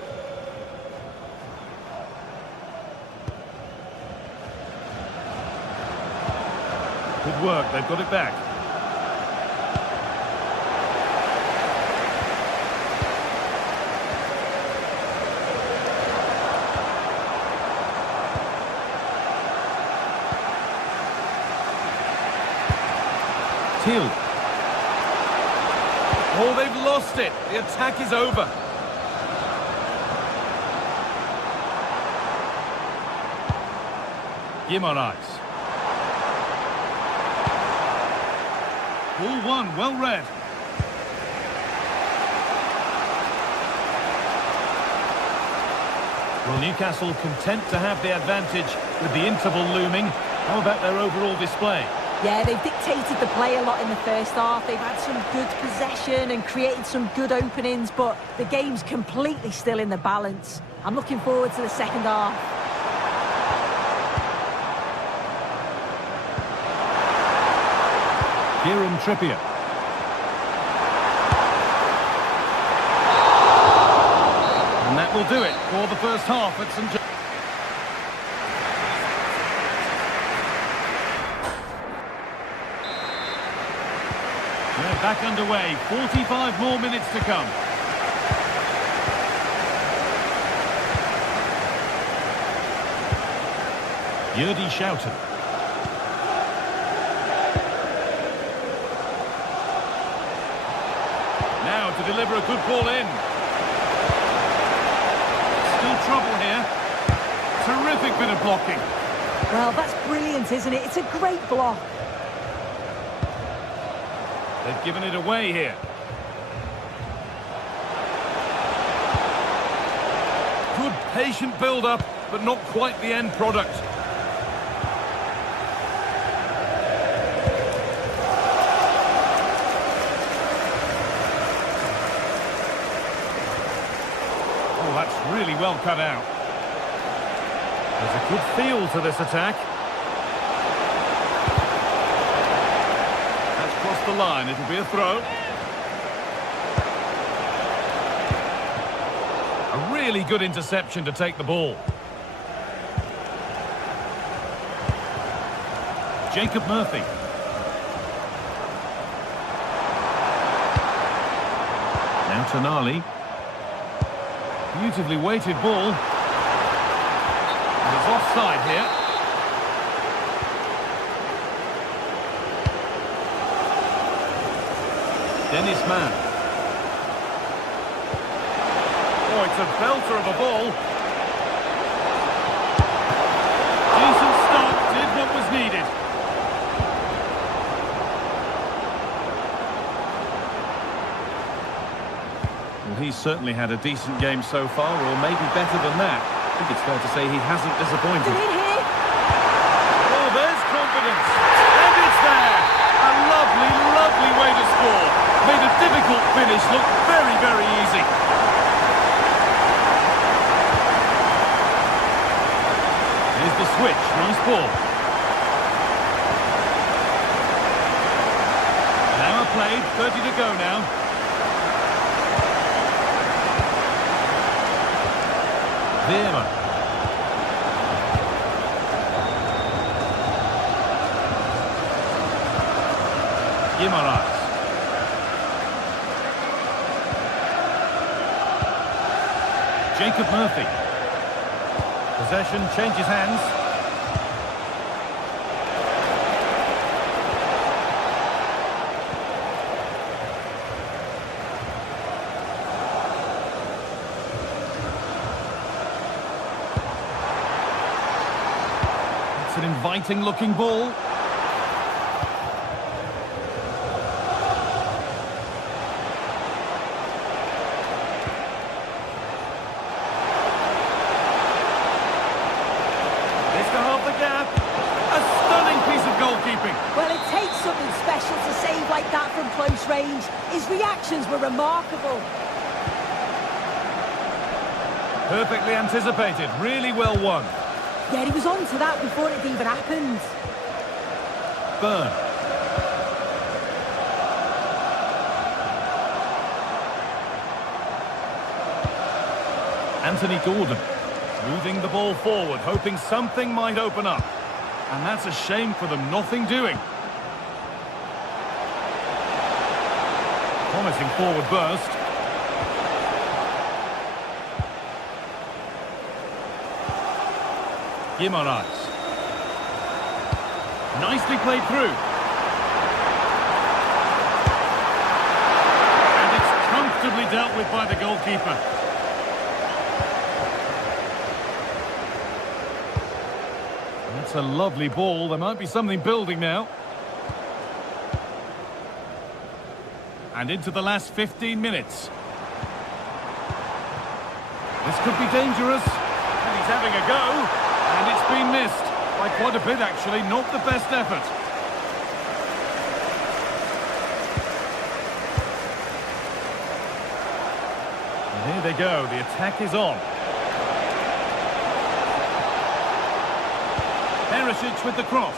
Good work, they've got it back. Till. Oh, they've lost it. The attack is over. Guimaraes. Ball one, well read. Well, Newcastle content to have the advantage with the interval looming. How about their overall display? Yeah, they've dictated the play a lot in the first half. They've had some good possession and created some good openings, but the game's completely still in the balance. I'm looking forward to the second half. Kieran Trippier. And that will do it for the first half at St. John's. We're back underway. 45 more minutes to come. Yurdi Schouten. Now to deliver a good ball in. Still trouble here. Terrific bit of blocking. Well, that's brilliant, isn't it? It's a great block. They've given it away here. Good patient build-up, but not quite the end product. Oh, that's really well cut out. There's a good feel to this attack. Cross the line, it'll be a throw. A really good interception to take the ball. Jacob Murphy. Now Tonali. Beautifully weighted ball. And it's offside here. Dennis Mann. Oh, it's a belter of a ball. Decent start, did what was needed. Well, he's certainly had a decent game so far, or maybe better than that. I think it's fair to say he hasn't disappointed. Oh, there's confidence. And it's there. A lovely, lovely way to score. Made a difficult finish look very, very easy. Here's the switch. Nice ball. An hour played, 30 to go now. Vieira. Guimaraes. Jacob Murphy. Possession changes hands. It's an inviting looking ball. close range. His reactions were remarkable. Perfectly anticipated, really well won. Yeah, he was on to that before it even happened. Burn. Anthony Gordon moving the ball forward, hoping something might open up. And that's a shame for them, nothing doing. Promising forward burst. Guimaraes. Nicely played through. And it's comfortably dealt with by the goalkeeper. That's a lovely ball. There might be something building now. And into the last 15 minutes. This could be dangerous. And he's having a go. And it's been missed. By quite a bit, actually. Not the best effort. And here they go. The attack is on. Perisic with the cross.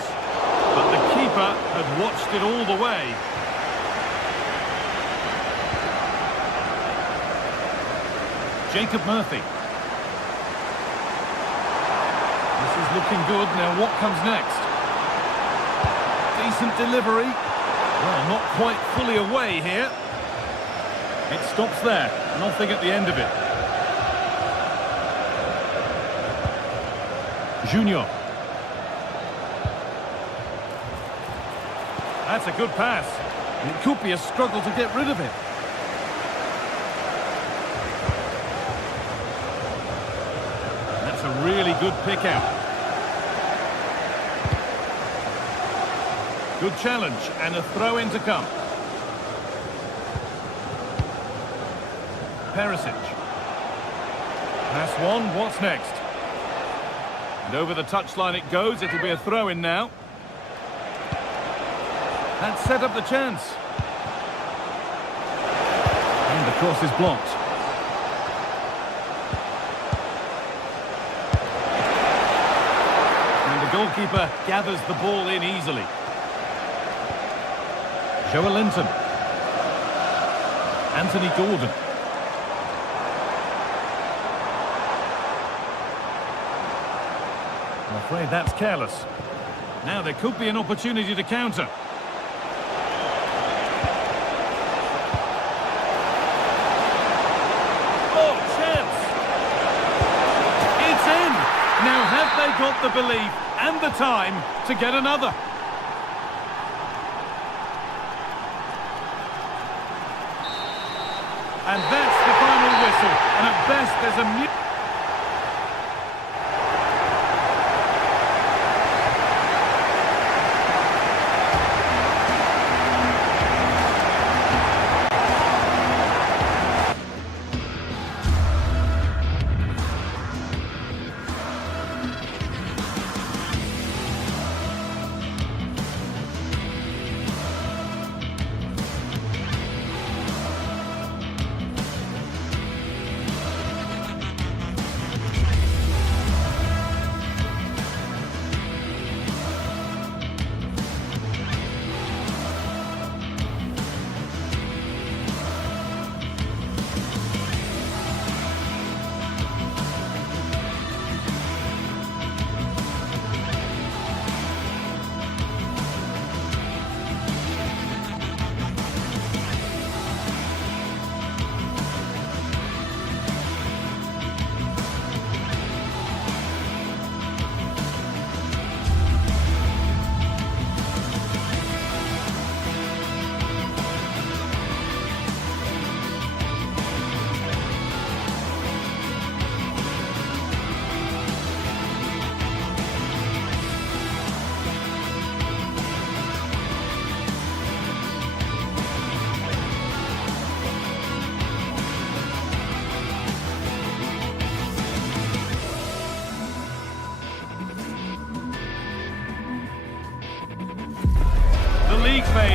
But the keeper had watched it all the way. Jacob Murphy. This is looking good. Now what comes next? Decent delivery. Well, not quite fully away here. It stops there. Nothing at the end of it. Junior. That's a good pass. It could be a struggle to get rid of it. That's a really good pick out. Good challenge and a throw in to come. Perisic. Pass one, what's next? And over the touchline it goes, it'll be a throw in now. That set up the chance. And the cross is blocked. And the goalkeeper gathers the ball in easily. Joelinton. Anthony Gordon. I'm afraid that's careless. Now there could be an opportunity to counter. Oh, chance! It's in! Now have they got the belief and the time to get another? And that's the final whistle. And at best, there's a...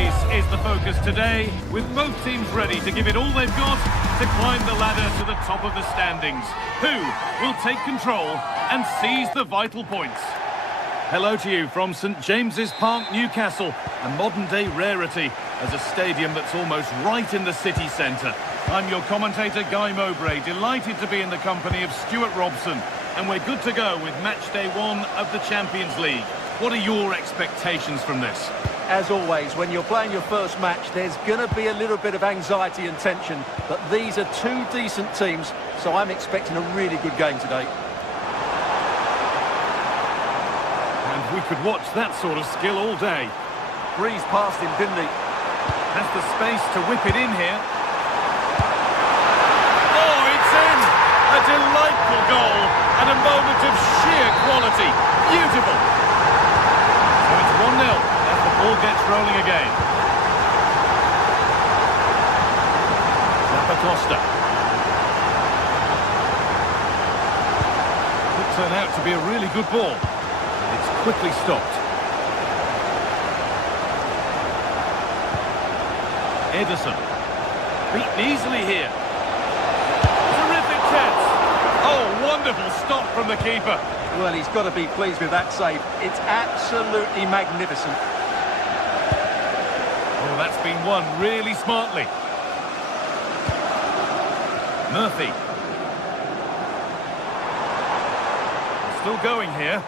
pace is the focus today, with both teams ready to give it all they've got to climb the ladder to the top of the standings. Who will take control and seize the vital points? Hello to you from St James's Park, Newcastle, a modern-day rarity as a stadium that's almost right in the city centre. I'm your commentator, Guy Mowbray, delighted to be in the company of Stuart Robson, and we're good to go with match day 1 of the Champions League. What are your expectations from this? As always, when you're playing your first match, there's going to be a little bit of anxiety and tension, but these are two decent teams, so I'm expecting a really good game today. And we could watch that sort of skill all day. Breeze past him, didn't he? Has the space to whip it in here. Oh, it's in! A delightful goal and a moment of sheer quality. Beautiful! So it's 1-0 as the ball gets rolling again. Costa. Could turn out to be a really good ball. It's quickly stopped. Ederson. Beaten easily here. Terrific chance. Oh, wonderful stop from the keeper. Well, he's got to be pleased with that save. It's absolutely magnificent. Oh, that's been won really smartly. Murphy. Still going here.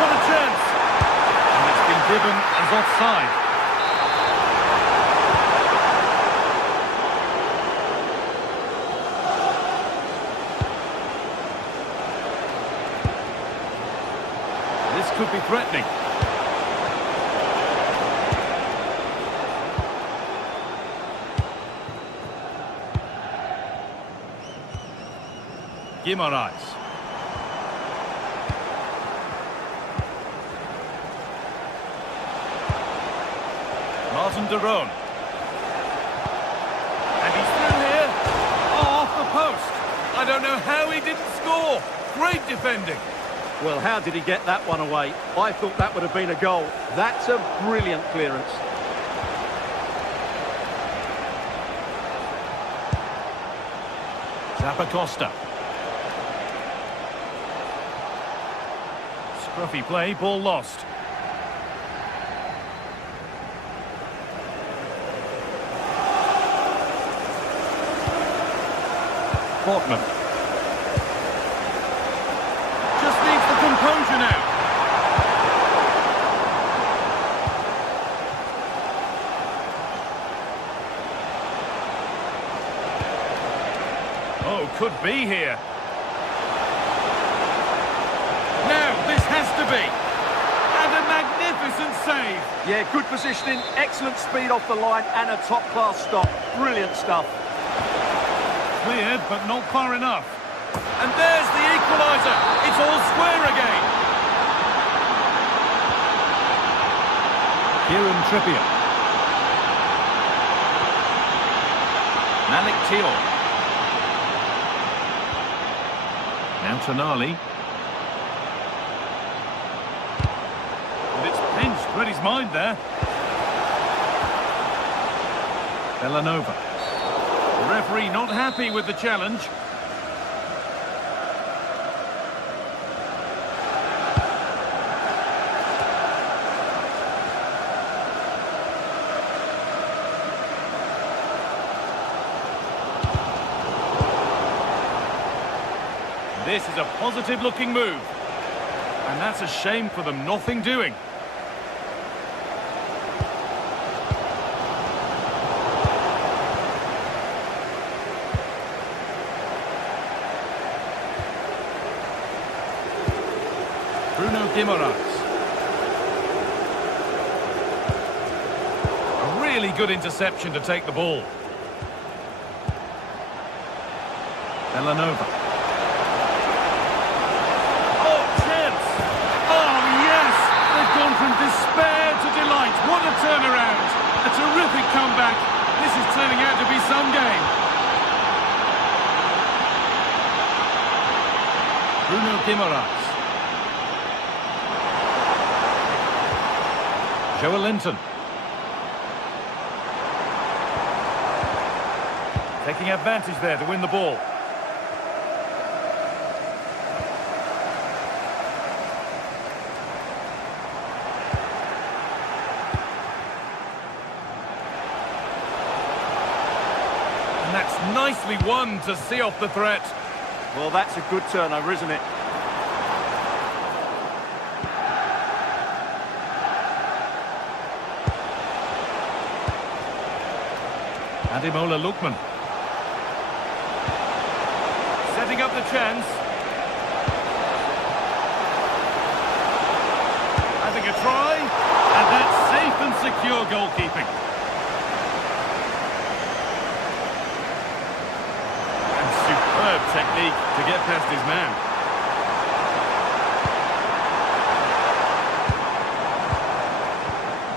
What a chance! And it's been given as offside. This could be threatening. Guimaraes. Martin de Roon. And he's through here. Oh, off the post. I don't know how he didn't score. Great defending. Well, how did he get that one away? I thought that would have been a goal. That's a brilliant clearance. Costa. Scruffy play, ball lost. Portman. Just needs the composure now. Oh, could be here. Now, this has to be. And a magnificent save. Yeah, good positioning, excellent speed off the line, and a top-class stop. Brilliant stuff. Cleared, but not far enough. And there's the equaliser. It's all square again. Kieran Trippier. Malik Thiaw. Now Tonali. And it's pinched, read his mind there. Villanova. The referee not happy with the challenge. This is a positive-looking move. And that's a shame for them, nothing doing. Bruno Guimaraes. A really good interception to take the ball. Villanova. From despair to delight. What a turnaround. A terrific comeback. This is turning out to be some game. Bruno Guimaraes. Joelinton. Taking advantage there to win the ball. And that's nicely won to see off the threat. Well, that's a good turnover, isn't it? Ademola Lookman. Setting up the chance. Having a try. And that's safe and secure goalkeeping. And superb technique to get past his man.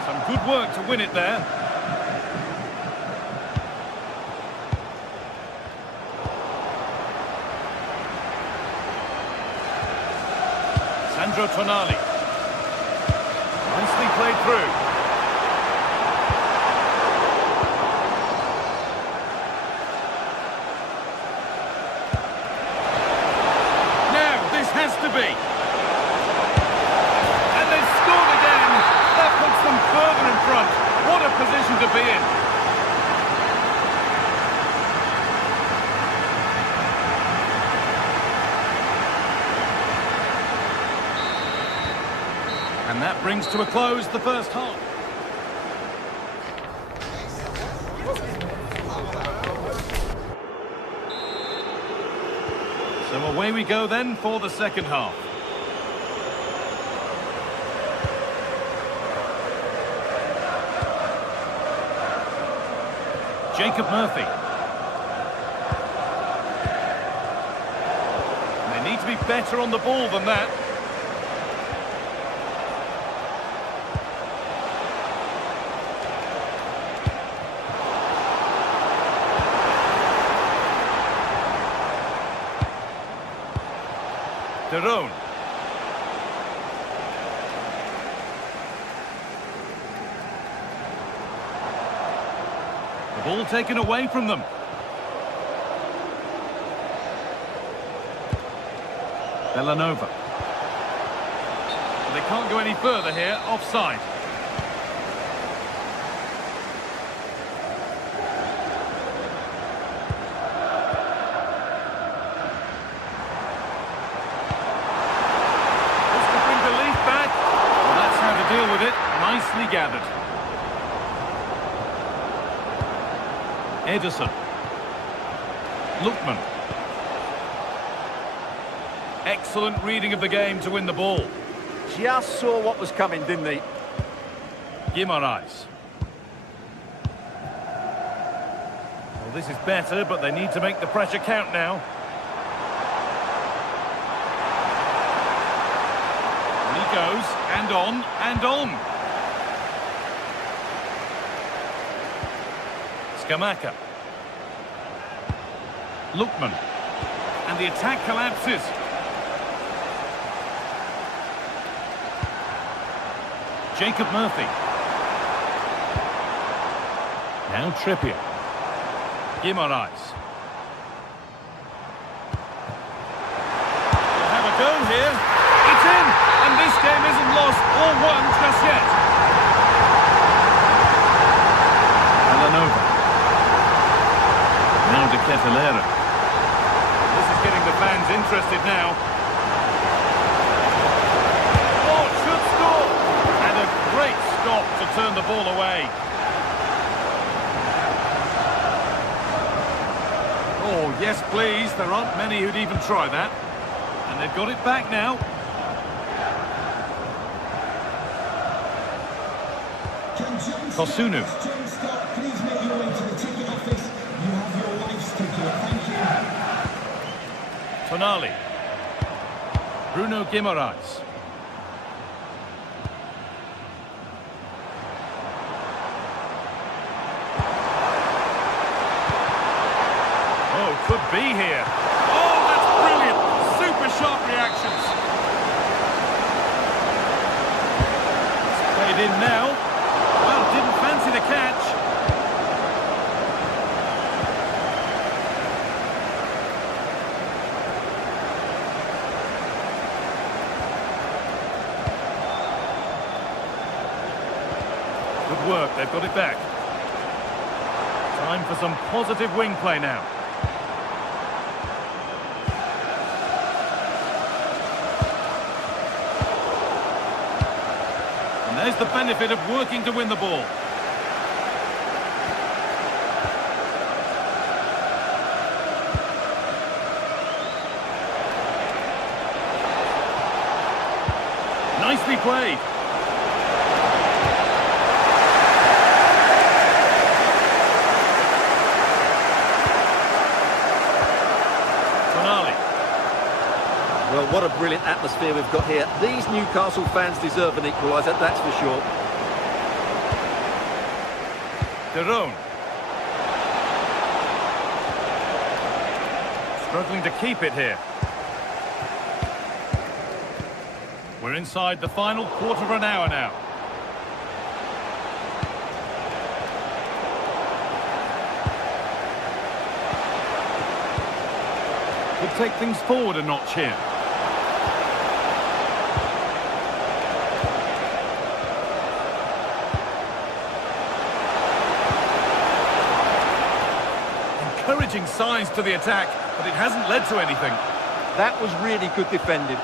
Some good work to win it there. Sandro Tonali. Nicely played through. Now, this has to be. And they've scored again. That puts them further in front. What a position to be in. And that brings to a close the first half. So away we go then for the second half. Jacob Murphy. They need to be better on the ball than that. Derone. The ball taken away from them. Villanova. They can't go any further here, offside. Deal with it, nicely gathered. Ederson. Lookman. Excellent reading of the game to win the ball. Just saw what was coming, didn't he? Guimaraes. Well, this is better, but they need to make the pressure count now. Goes, and on, and on. Scamacca. Lookman. And the attack collapses. Jacob Murphy. Now Trippier. Guimaraes. We'll have a go here. It's in! And this game isn't lost or won just yet. Villanova. Now De Ketelaere. This is getting the fans interested now. Oh, it should score! And a great stop to turn the ball away. Oh, yes please, there aren't many who'd even try that. And they've got it back now. Kosunu. Please make your way to the ticket office. You have your wife's ticket. Thank you. Tonali. Bruno Guimaraes. Oh, could be here. Oh, that's brilliant. Super sharp reactions. It's played in now. work. They've got it back. Time for some positive wing play now. And there's the benefit of working to win the ball. Nicely played. Well, what a brilliant atmosphere we've got here. These Newcastle fans deserve an equaliser, that's for sure. Derone. Struggling to keep it here. We're inside the final quarter of an hour now. Could take things forward a notch here. Encouraging signs to the attack, but it hasn't led to anything. That was really good defending.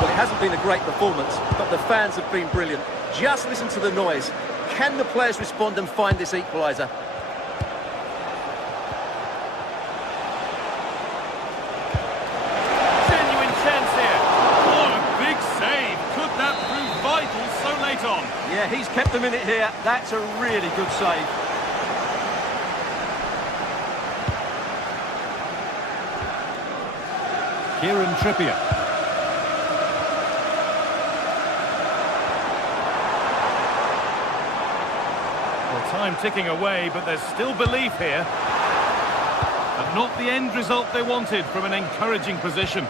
Well, it hasn't been a great performance, but the fans have been brilliant. Just listen to the noise. Can the players respond and find this equaliser? Genuine chance here. Oh, a big save. Could that prove vital so late on? Yeah, he's kept them in it here. That's a really good save. Kieran Trippier. Well, time ticking away, but there's still belief here. But not the end result they wanted from an encouraging position.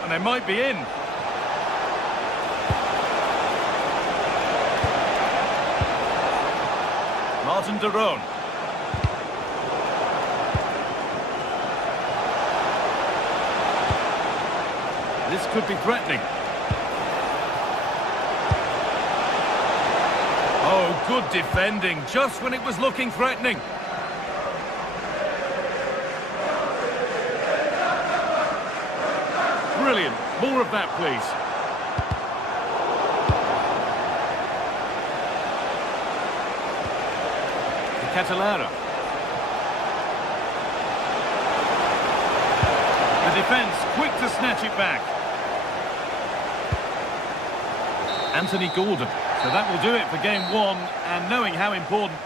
And they might be in. Martin Derone. This could be threatening. Oh, good defending, just when it was looking threatening. Brilliant. More of that, please. Catalara. The defence quick to snatch it back. Anthony Gordon. So that will do it for game one, and knowing how important...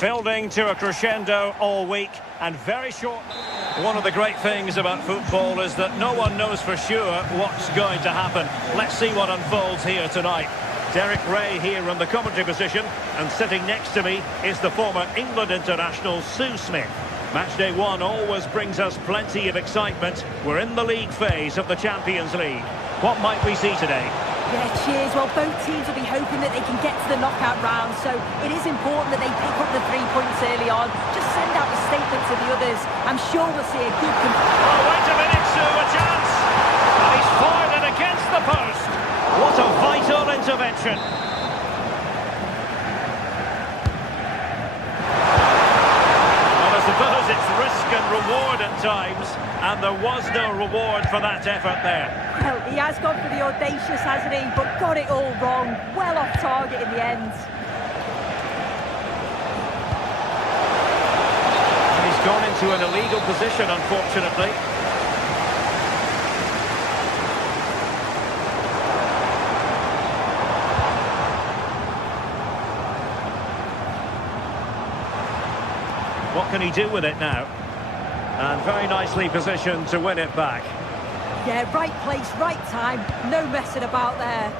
Building to a crescendo all week, and very short. One of the great things about football is that no one knows for sure what's going to happen. Let's see what unfolds here tonight. Derek Ray here in the commentary position, and sitting next to me is the former England international Sue Smith. Matchday 1 always brings us plenty of excitement. We're in the league phase of the Champions League. What might we see today? Yeah, cheers. Well, both teams will be hoping that they can get to the knockout round, so it is important that they pick up the 3 points early on. Just send out the statement to the others. I'm sure we'll see a good... Oh, wait a minute, Sue, a chance! And he's fired it against the post. What a vital intervention. Well, I suppose it's risk and reward at times, and there was no reward for that effort there. Well, he has gone for the audacious, hasn't he? But got it all wrong. Well off target in the end. And he's gone into an illegal position, unfortunately. What can he do with it now? And very nicely positioned to win it back. Yeah, right place, right time. No messing about there.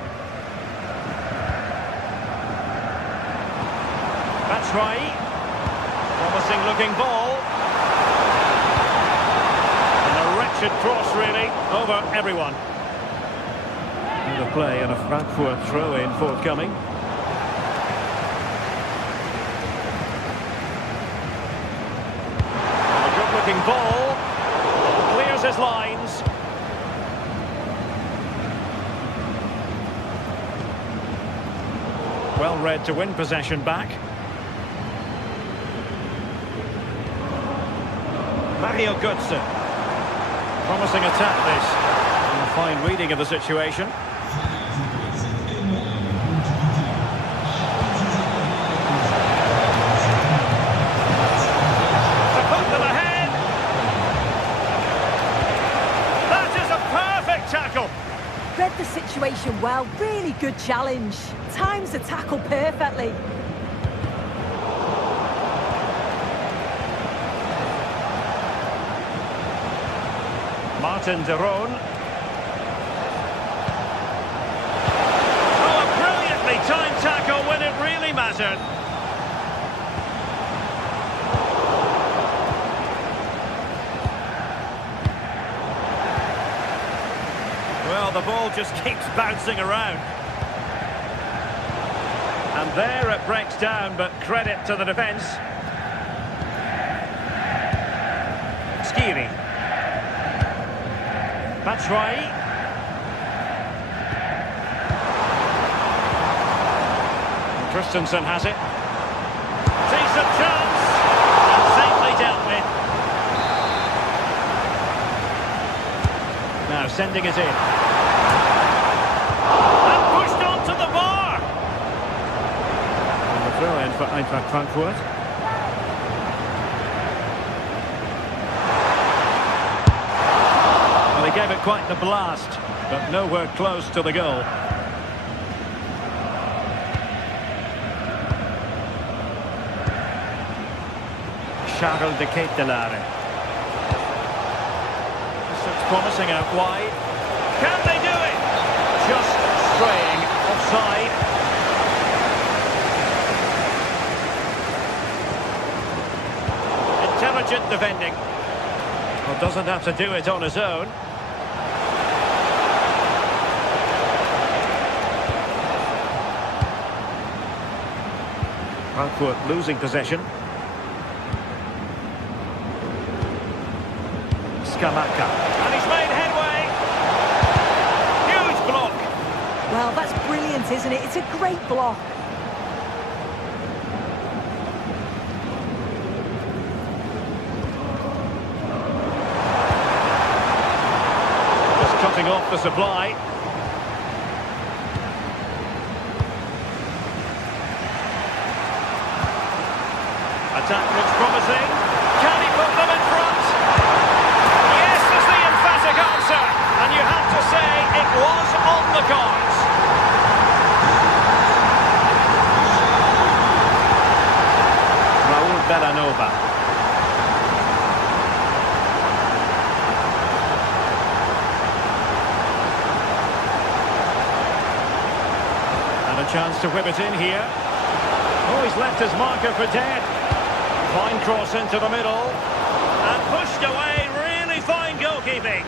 That's right. Promising looking ball. And a wretched cross, really, over everyone. The play and a Frankfurt throw-in forthcoming. A good-looking ball. Clears his lines. Well read to win possession back. Mario Götze. Promising attack this. And a fine reading of the situation. To put them ahead. That is a perfect tackle. Read the situation well. Really good challenge. Times the tackle perfectly. Martin de Roon. Oh, a brilliantly timed tackle when it really mattered. Well, the ball just keeps bouncing around. And there it breaks down, but credit to the defence. Skiri. Batshuayi. Christensen has it. Decent chance. And safely dealt with. Now sending it in. And pushed onto the bar. And the throw-in for Eintracht Frankfurt. He gave it quite the blast, but nowhere close to the goal. Charles de Ketelaere. This looks promising out wide. Can they do it? Just straying offside. Intelligent defending. Well, doesn't have to do it on his own. Frankfurt losing possession. Scamacca. And he's made headway. Huge block. Well, that's brilliant, isn't it? It's a great block. Just cutting off the supply. Attack looks promising. Can he put them in front? Yes, is the emphatic answer. And you have to say it was on the cards. chance to whip it in here. Oh, he's left his marker for dead. Fine cross into the middle. And pushed away, really fine goalkeeping.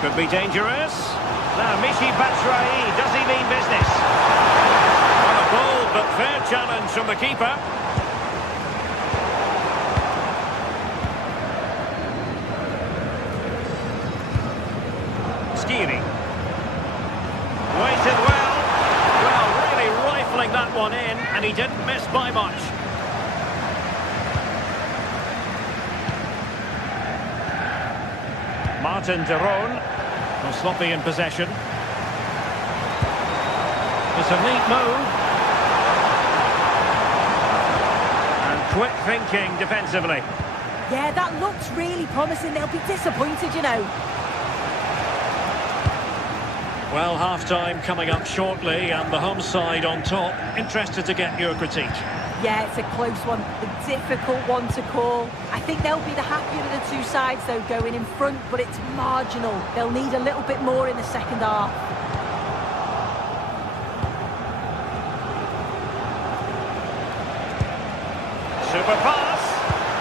Could be dangerous. Now, Michy Batshuayi, does he mean business? Well, a bold but fair challenge from the keeper. Skiri. Waited well. Well, really rifling that one in, and he didn't miss by much. Martin de Roon will sloppy in possession. It's a neat move. And quick thinking defensively. Yeah, that looks really promising. They'll be disappointed, you know. Well, half-time coming up shortly, and the home side on top. Interested to get your critique. Yeah, it's a close one, a difficult one to call. I think they'll be the happier of the two sides, though, going in front, but it's marginal. They'll need a little bit more in the second half. Super pass.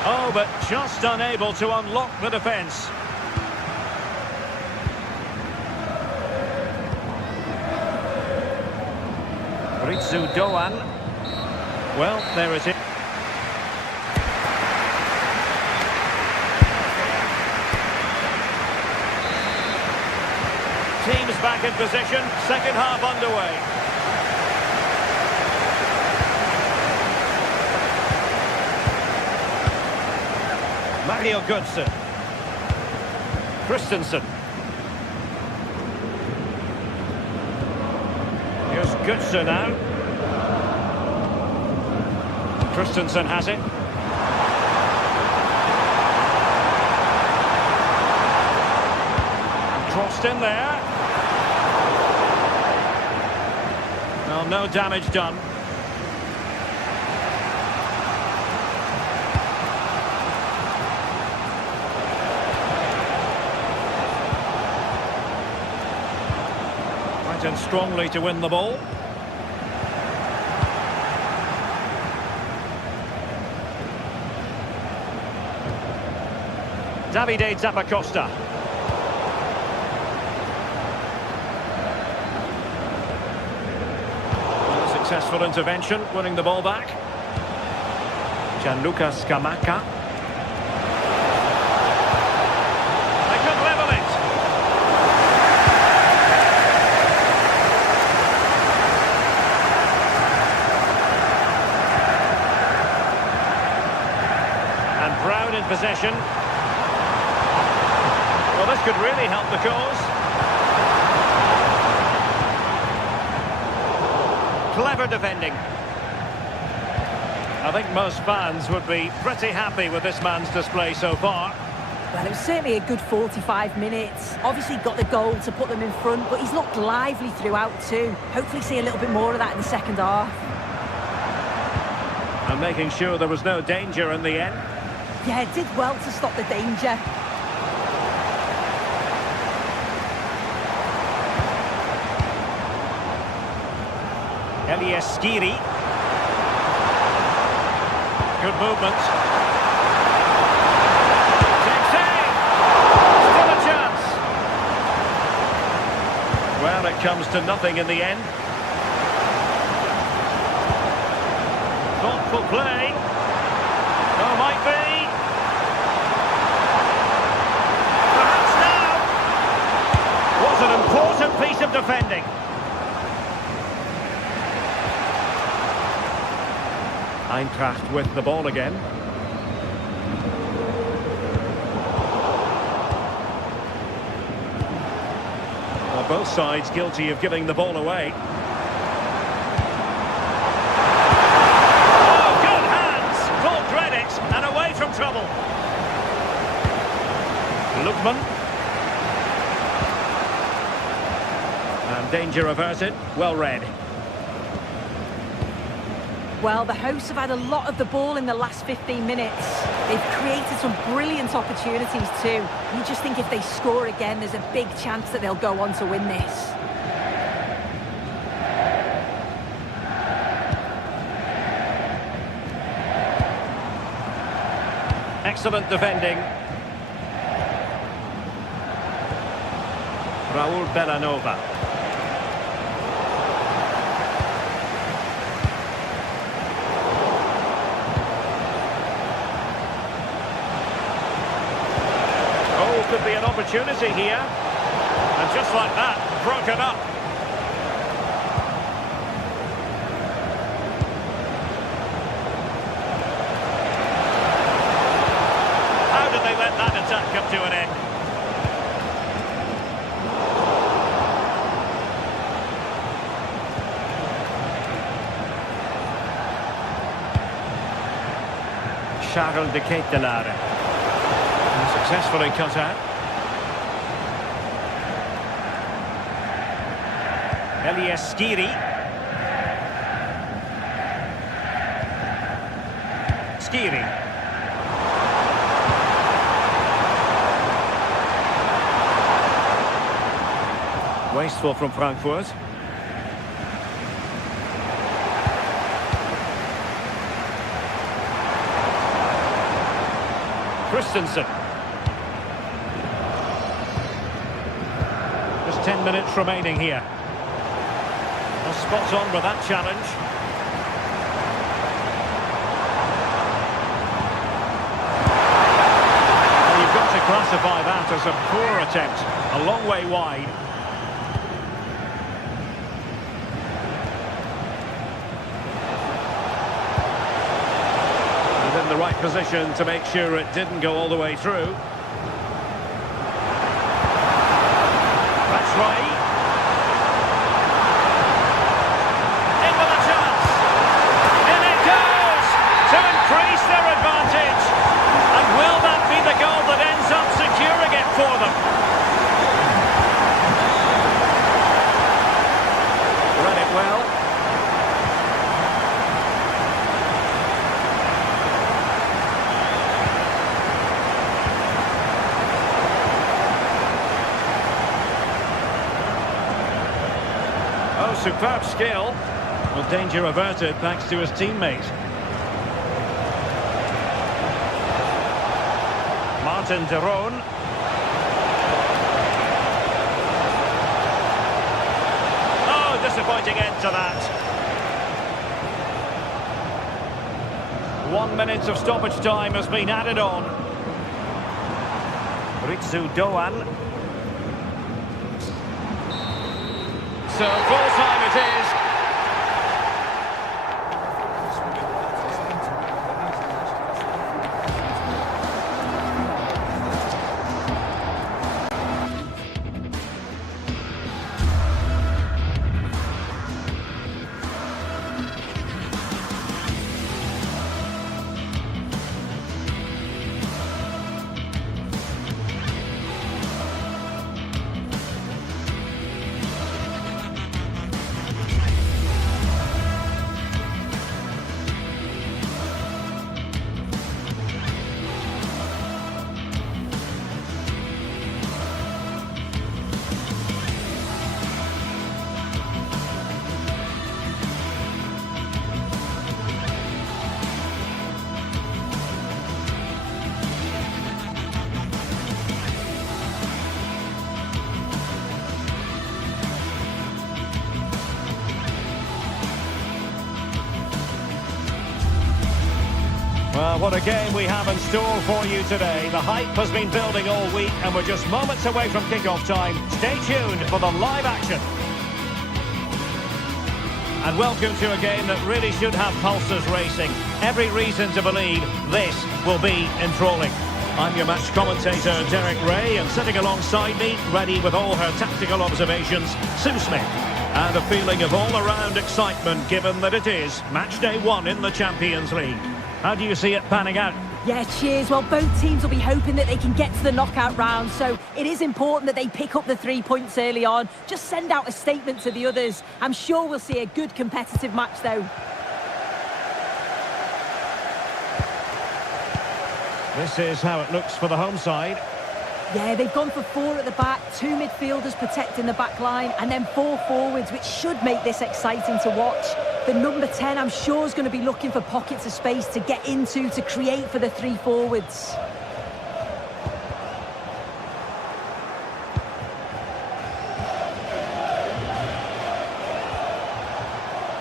Oh, but just unable to unlock the defence. Ritsu Doan. Well, there it is. Teams back in position, second half underway. Mario Götze. Christensen. Here's Götze now. Christensen has it. Crossed in there. Well, no damage done. Right in strongly to win the ball. Davide Zappacosta. Well, successful intervention, winning the ball back. Gianluca Scamacca. They could level it. And Brown in possession. Well, this could really help the cause. Clever defending. I think most fans would be pretty happy with this man's display so far. Well, it was certainly a good 45 minutes. Obviously got the goal to put them in front, but he's looked lively throughout too. Hopefully see a little bit more of that in the second half. And making sure there was no danger in the end. Yeah, did well to stop the danger. Elias Skiri. Good movement. Takes aim. Still a chance. Well, it comes to nothing in the end. Thoughtful play. Oh, might be. Perhaps now. Was an important piece of defending. Eintracht with the ball again. Well, both sides guilty of giving the ball away. Oh, good hands! Full credit, and away from trouble. Lookman. And danger averted. Well read. Well, the hosts have had a lot of the ball in the last 15 minutes. They've created some brilliant opportunities too. You just think if they score again, there's a big chance that they'll go on to win this. Excellent defending. Raul Bellanova. Oh, could be an opportunity here. And just like that, broken up. How did they let that attack come to an end? Charles de Ketelare. Successfully cut out. Elias Skiri. Skiri. Wasteful from Frankfurt. Christensen. Just 10 minutes remaining here. Well, spot on with that challenge. Well, you've got to classify that as a poor attempt. A long way wide. In the right position to make sure it didn't go all the way through. That's right. In with a chance. In it goes to increase their advantage. And will that be the goal that ends up securing it for them? Read it well. Oh, superb skill. Well, danger averted thanks to his teammate. Martin de Roon. Oh, disappointing end to that. 1 minute of stoppage time has been added on. Ritsu Doan. So full time it is. Well, what a game we have in store for you today. The hype has been building all week and we're just moments away from kick-off time. Stay tuned for the live action. And welcome to a game that really should have pulses racing. Every reason to believe this will be enthralling. I'm your match commentator, Derek Ray, and sitting alongside me, ready with all her tactical observations, Sue Smith. And a feeling of all-around excitement given that it is match day 1 in the Champions League. How do you see it panning out? Yeah, cheers. Well, both teams will be hoping that they can get to the knockout round, so it is important that they pick up the 3 points early on. Just send out a statement to the others. I'm sure we'll see a good competitive match, though. This is how it looks for the home side. Yeah, they've gone for 4 at the back, 2 midfielders protecting the back line, and then 4 forwards, which should make this exciting to watch. The number 10, I'm sure, is going to be looking for pockets of space to get into, to create for the 3 forwards.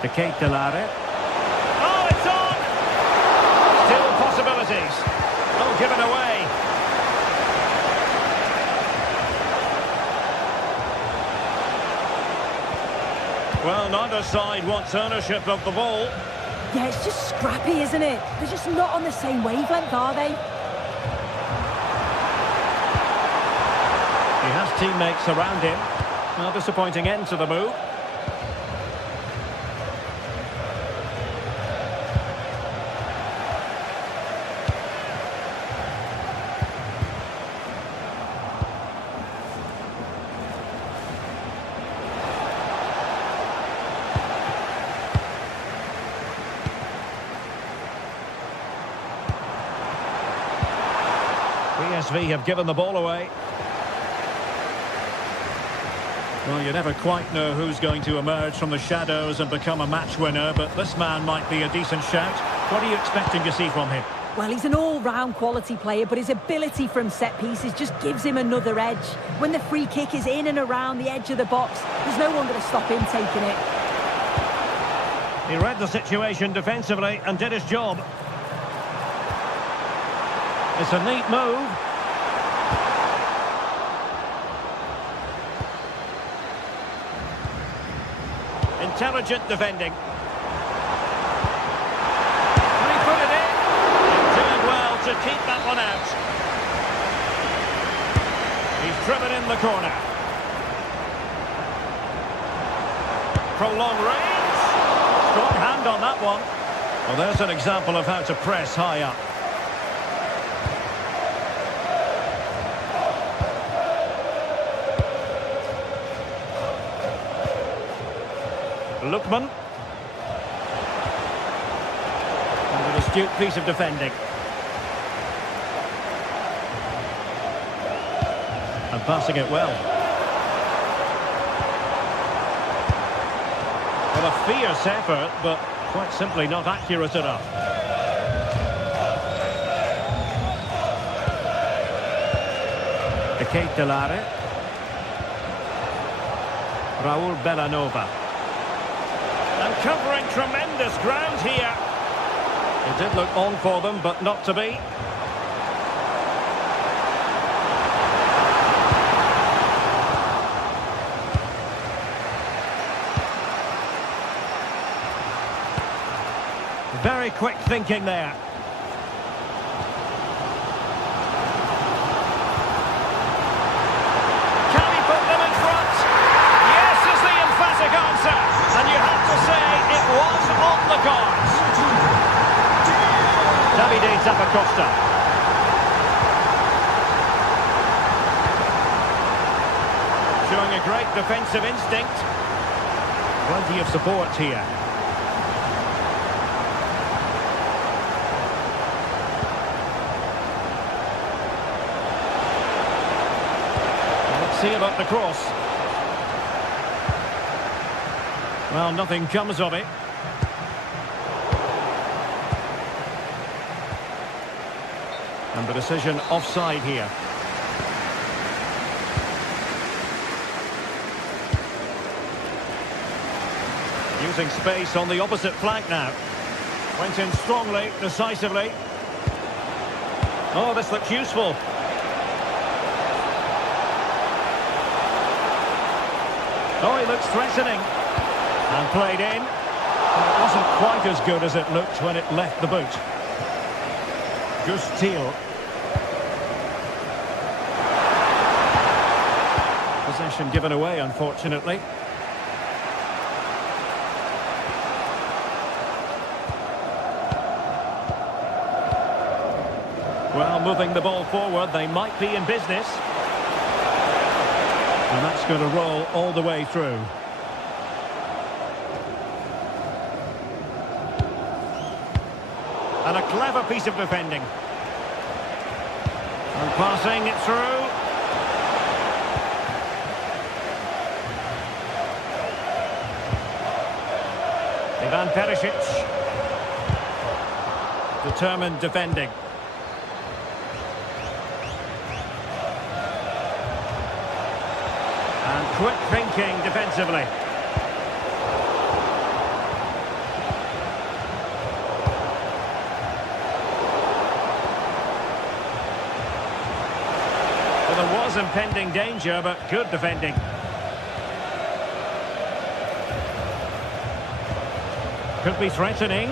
To Kate Delare. Oh, it's on! Still possibilities. Oh, given away. Well, neither side wants ownership of the ball. Yeah, it's just scrappy, isn't it? They're just not on the same wavelength, are they? He has teammates around him. Well, disappointing end to the move. PSV have given the ball away. Well, you never quite know who's going to emerge from the shadows and become a match winner, but this man might be a decent shout. What are you expecting to see from him? Well, he's an all-round quality player, but his ability from set pieces just gives him another edge. When the free kick is in and around the edge of the box, there's no one going to stop him taking it. He read the situation defensively and did his job. It's a neat move. Intelligent defending. Can he put it in? He's doing well to keep that one out. He's driven in the corner. Prolonged range. Strong hand on that one. Well, there's an example of how to press high up. Lookman. And an astute piece of defending. And passing it well. Well, a fierce effort, but quite simply not accurate enough. To Kate Delare. Raul Bellanova. And covering tremendous ground here. It did look on for them, but not to be. Very quick thinking there. Can he put them in front? Yes is the emphatic answer. And you have to say it was on the cards. Davide Zappacosta. Showing a great defensive instinct. Plenty of support here. Let's see about the cross. Well, nothing comes of it. And the decision offside here. Using space on the opposite flank now. Went in strongly, decisively. Oh, this looks useful. Oh, he looks threatening. And played in. It wasn't quite as good as it looked when it left the boot. Just Teal. Possession given away, unfortunately. Well, moving the ball forward, they might be in business. And that's going to roll all the way through. And a clever piece of defending. And passing it through. Ivan Perisic. Determined defending. And quick thinking defensively. Well, there was impending danger, but good defending. Could be threatening.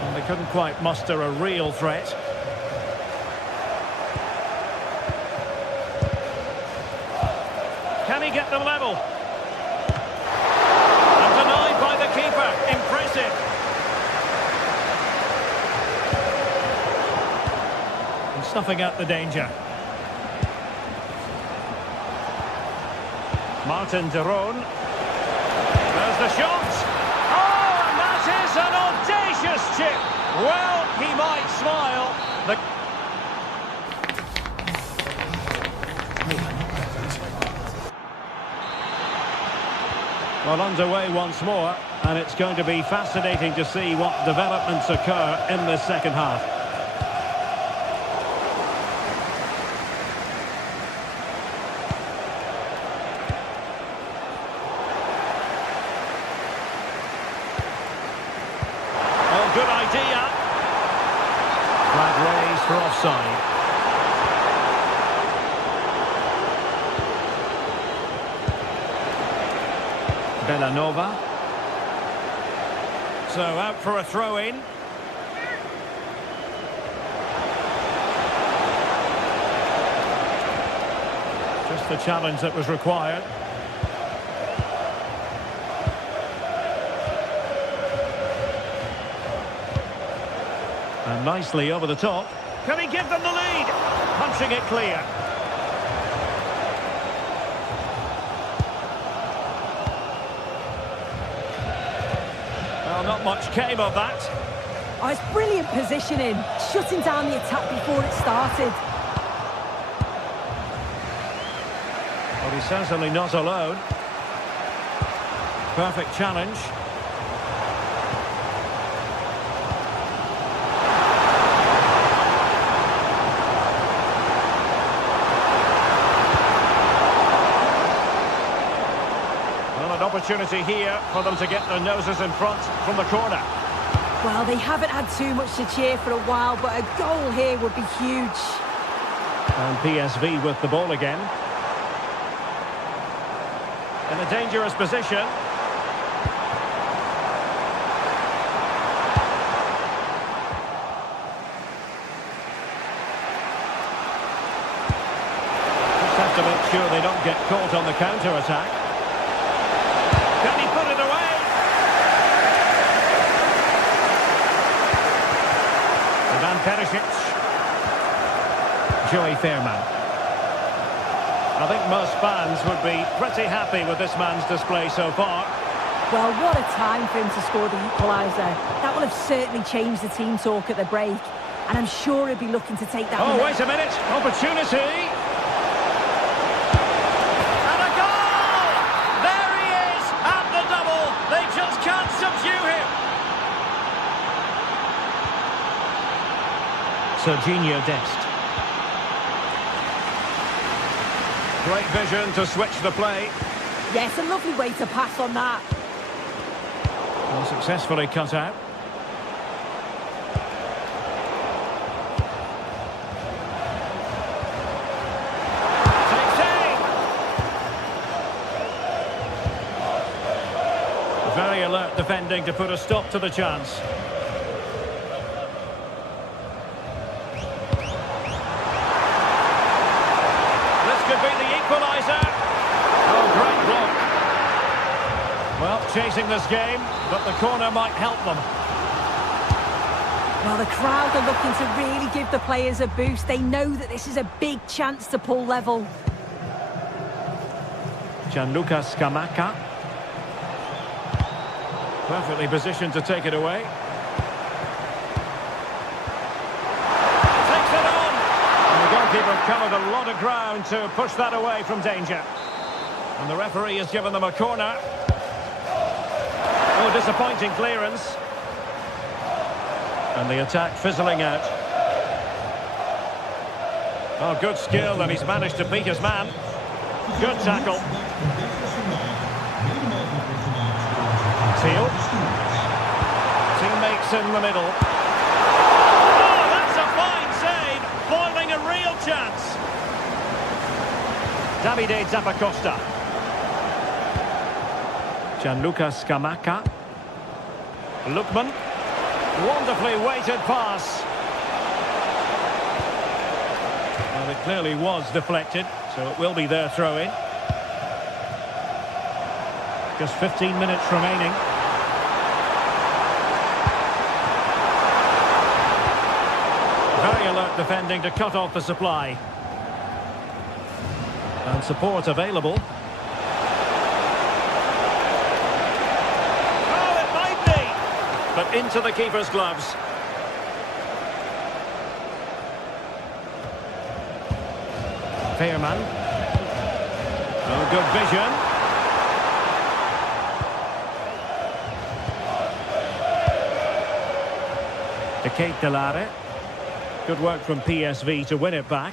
And they couldn't quite muster a real threat. Can he get them level? And denied by the keeper. Impressive. And snuffing out the danger. Martin de Roon. There's the shot. Oh, and that is an audacious chip. Well, he might smile. Well, underway once more, and it's going to be fascinating to see what developments occur in this second half. Oh, good idea. Flag raised for offside. Bellanova. So out for a throw-in. Just the challenge that was required. And nicely over the top. Can he give them the lead? Punching it clear. Well, not much came of that. Oh, it's brilliant positioning, shutting down the attack before it started. Well, he's certainly not alone. Perfect challenge. Opportunity here for them to get their noses in front from the corner. Well, they haven't had too much to cheer for a while, but a goal here would be huge. And PSV with the ball again. In a dangerous position. Just have to make sure they don't get caught on the counter-attack. Can he put it away? Ivan Perisic. Joey Fairman. I think most fans would be pretty happy with this man's display so far. Well, what a time for him to score the equaliser. That will have certainly changed the team talk at the break. And I'm sure he'll be looking to take that... Oh, wait a minute. Opportunity. Serginho Dest. Great vision to switch the play. Yes, a lovely way to pass on that. Well, successfully cut out. Takes aim! Very alert defending to put a stop to the chance. Well, chasing this game, but the corner might help them. Well, the crowd are looking to really give the players a boost. They know that this is a big chance to pull level. Gianluca Scamacca. Perfectly positioned to take it away. Takes it on! And the goalkeeper covered a lot of ground to push that away from danger. And the referee has given them a corner. Oh, disappointing clearance. And the attack fizzling out. Oh, good skill, and he's managed to beat his man. Good tackle. Teal. Teammates in the middle. Oh, that's a fine save. Foiling a real chance. Davide Zappacosta. Gianluca Scamacca. Lookman. Wonderfully weighted pass. Well, it clearly was deflected, so it will be their throw-in. Just 15 minutes remaining. Very alert defending to cut off the supply. And support available. Oh, it might be! But into the keeper's gloves. Fairman. Oh, good vision. To Kate Delare. Good work from PSV to win it back.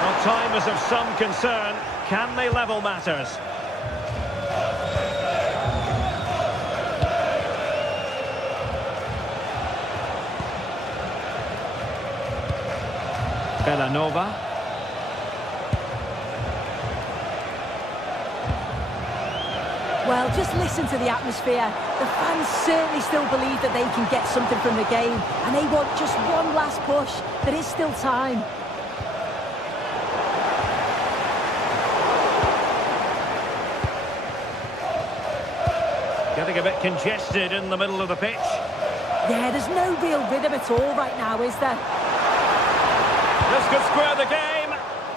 Well, time is of some concern. Can they level matters? Bellanova. Well, just listen to the atmosphere. The fans certainly still believe that they can get something from the game, and they want just one last push. There is still time. Getting a bit congested in the middle of the pitch. Yeah, there's no real rhythm at all right now, is there? This could square the game.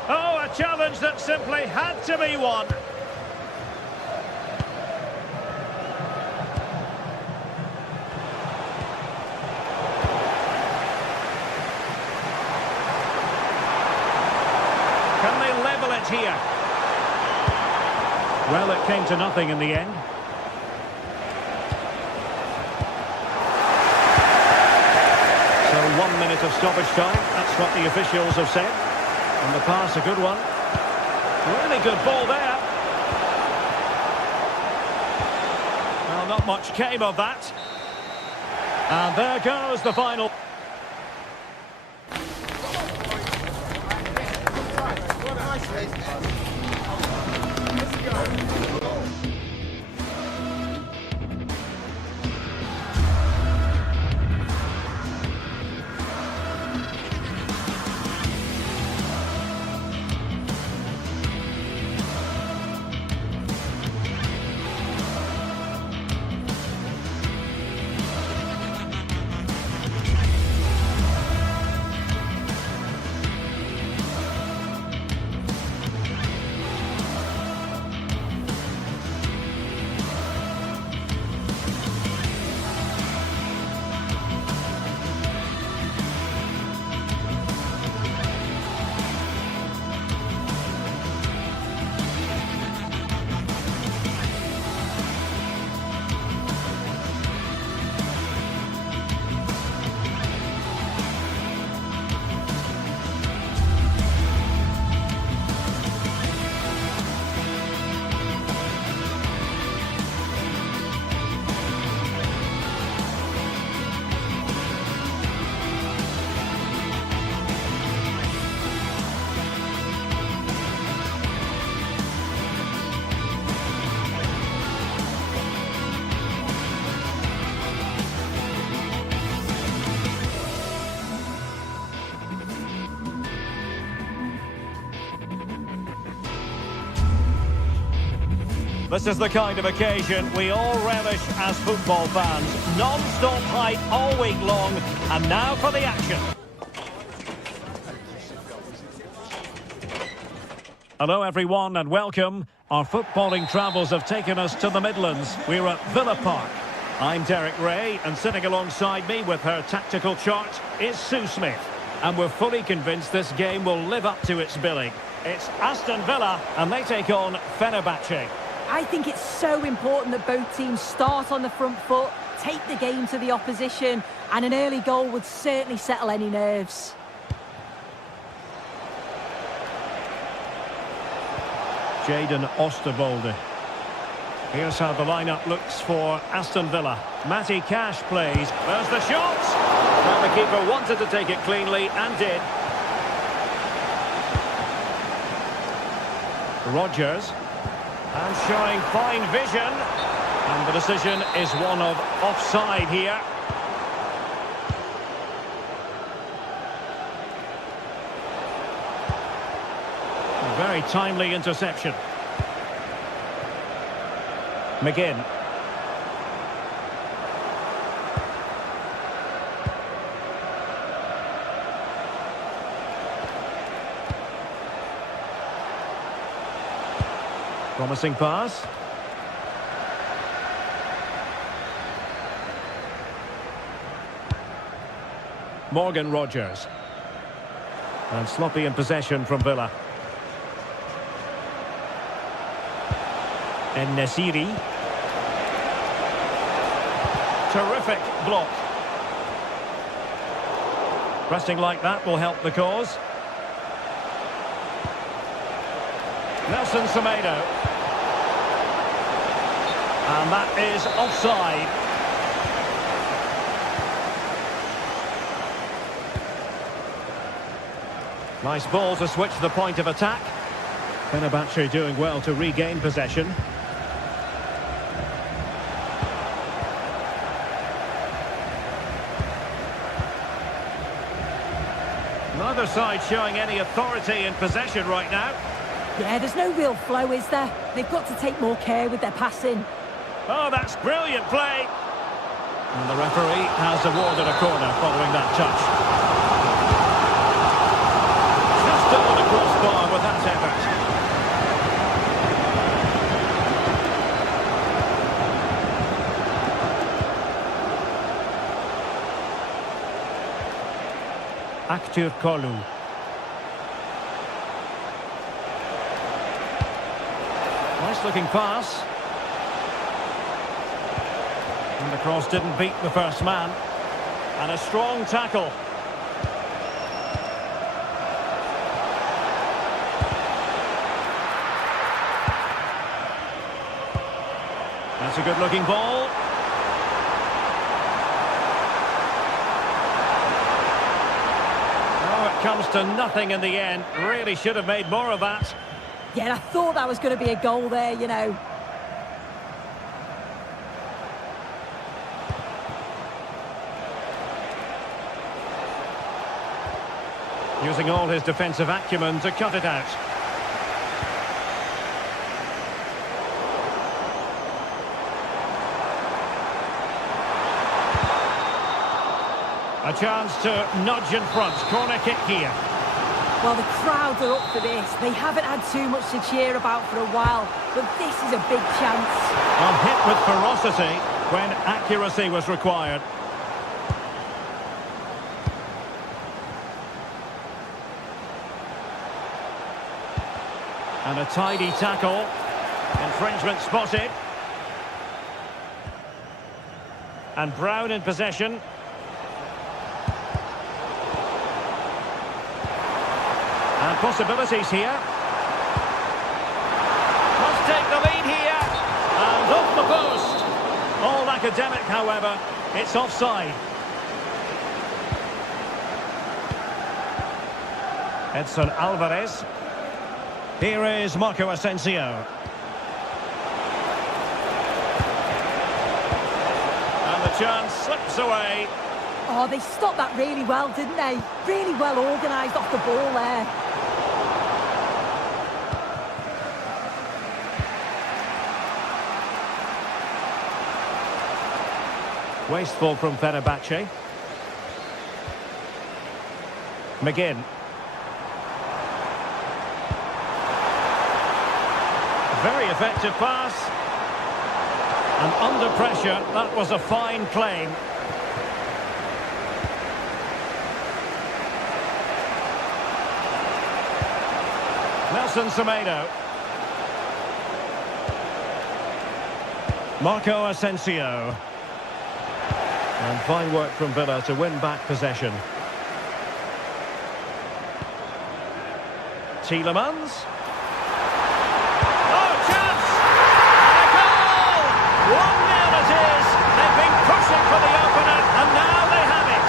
Oh, a challenge that simply had to be won. Can they level it here? Well, it came to nothing in the end. So 1 minute of stoppage time, that's what the officials have said. And the pass, a good one. Really good ball there. Well, not much came of that. And there goes the final. This is the kind of occasion we all relish as football fans. Non-stop hype all week long, and now for the action. Hello everyone and welcome. Our footballing travels have taken us to the Midlands. We're at Villa Park. I'm Derek Ray, and sitting alongside me with her tactical chart is Sue Smith. And we're fully convinced this game will live up to its billing. It's Aston Villa, and they take on Fenerbahce. I think it's so important that both teams start on the front foot, take the game to the opposition, and an early goal would certainly settle any nerves. Jadon Oosterwolde. Here's how the lineup looks for Aston Villa. Matty Cash plays. There's the shot! Well, the keeper wanted to take it cleanly and did. Rodgers. And showing fine vision. And the decision is one of offside here. A very timely interception. McGinn. Promising pass. Morgan Rodgers. And sloppy in possession from Villa. And Nasiri. Terrific block. Pressing like that will help the cause. Nelson Semedo. And that is offside. Nice ball to switch the point of attack. Fenerbahce doing well to regain possession. Neither side showing any authority in possession right now. Yeah, there's no real flow, is there? They've got to take more care with their passing. Oh, that's brilliant play. And the referee has awarded a corner following that touch. Just over the crossbar with that effort. Aktur Kolu. Nice looking pass. And the cross didn't beat the first man. And a strong tackle. That's a good looking ball. Oh, it comes to nothing in the end. Really should have made more of that. Yeah, I thought that was going to be a goal there, you know. Using all his defensive acumen to cut it out. A chance to nudge in front. Corner kick here. Well, the crowds are up for this. They haven't had too much to cheer about for a while, but this is a big chance. A hit with ferocity when accuracy was required. And a tidy tackle. Infringement spotted. And Brown in possession. And possibilities here. Must take the lead here. And off the post. All academic, however. It's offside. Edson Alvarez. Here is Marco Asensio. And the chance slips away. Oh, they stopped that really well, didn't they? Really well organised off the ball there. Wasteful from Fenerbahce. McGinn. Very effective pass. And under pressure, that was a fine claim. Edinson Semedo. Marco Asensio. And fine work from Villa to win back possession. Tielemans. Oh, chance! And a goal! 1-0 it is. They've been pushing for the opener, and now they have it.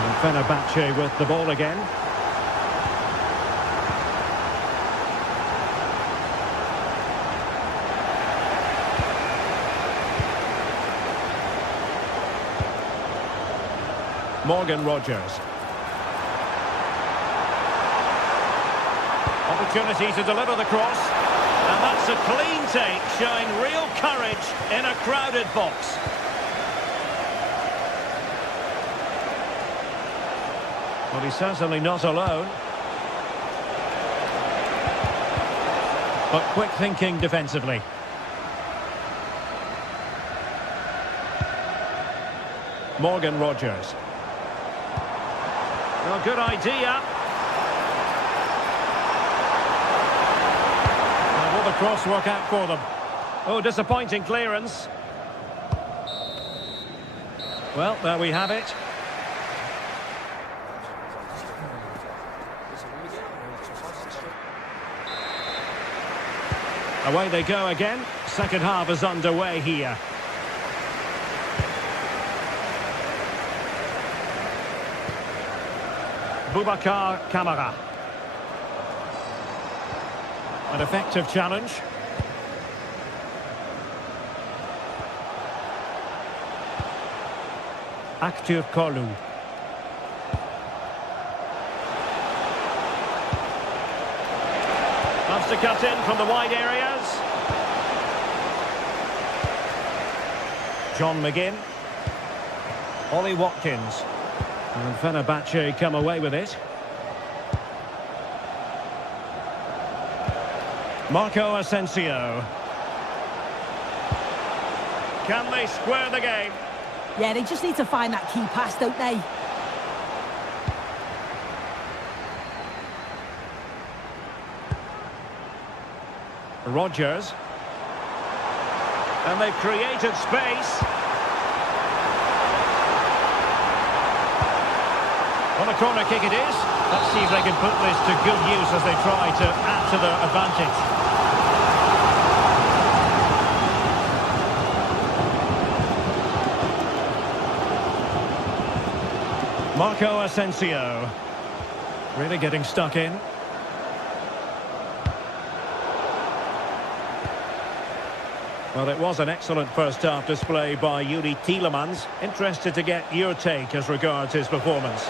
And Fenerbahce with the ball again. Morgan Rogers. Opportunity to deliver the cross. And that's a clean take, showing real courage in a crowded box. Well, he's certainly not alone. But quick thinking defensively. Morgan Rogers. Well, good idea. And will the cross work out for them? Oh, disappointing clearance. Well, there we have it. Away they go again. Second half is underway here. Boubacar Kamara. An effective challenge. Aktur Kolu. Loves to cut in from the wide areas. John McGinn. Ollie Watkins. And Fenerbahce come away with it. Marco Asensio. Can they square the game? Yeah, they just need to find that key pass, don't they? Rogers. And they've created space. On a corner kick it is. Let's see if they can put this to good use as they try to add to their advantage. Marco Asensio. Really getting stuck in. Well, it was an excellent first-half display by Yuri Tielemans. Interested to get your take as regards his performance.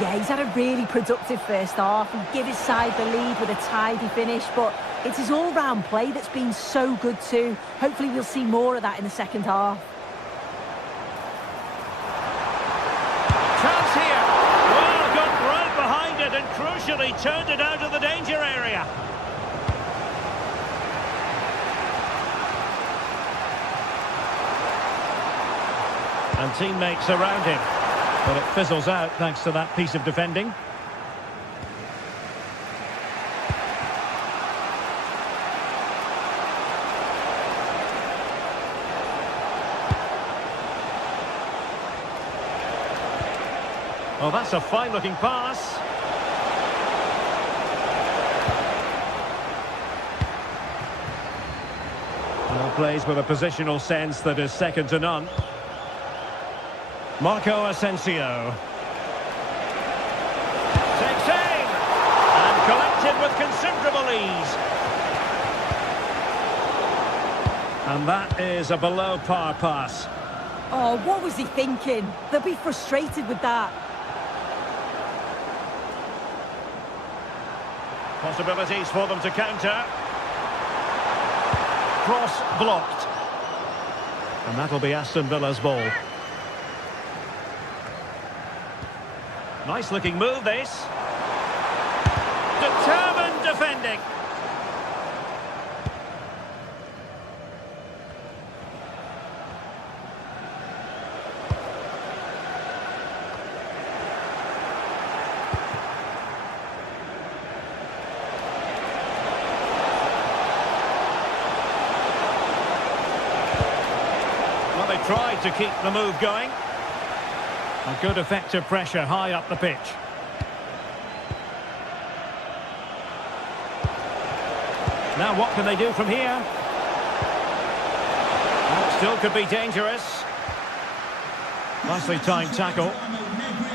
Yeah, he's had a really productive first half and give his side the lead with a tidy finish, but it's his all-round play that's been so good too. Hopefully we'll see more of that in the second half. Chance here. Well, got right behind it and crucially turned it out of the danger area. And teammates around him. But it fizzles out thanks to that piece of defending. Oh, that's a fine-looking pass. Well, plays with a positional sense that is second to none. Marco Asensio. Takes aim! And collected with considerable ease. And that is a below-par pass. Oh, what was he thinking? They'll be frustrated with that. Possibilities for them to counter. Cross blocked. And that'll be Aston Villa's ball. Nice looking move, this. Determined defending. they tried to keep the move going. A good effective pressure high up the pitch. Now what can they do from here? That still could be dangerous. Nicely timed tackle.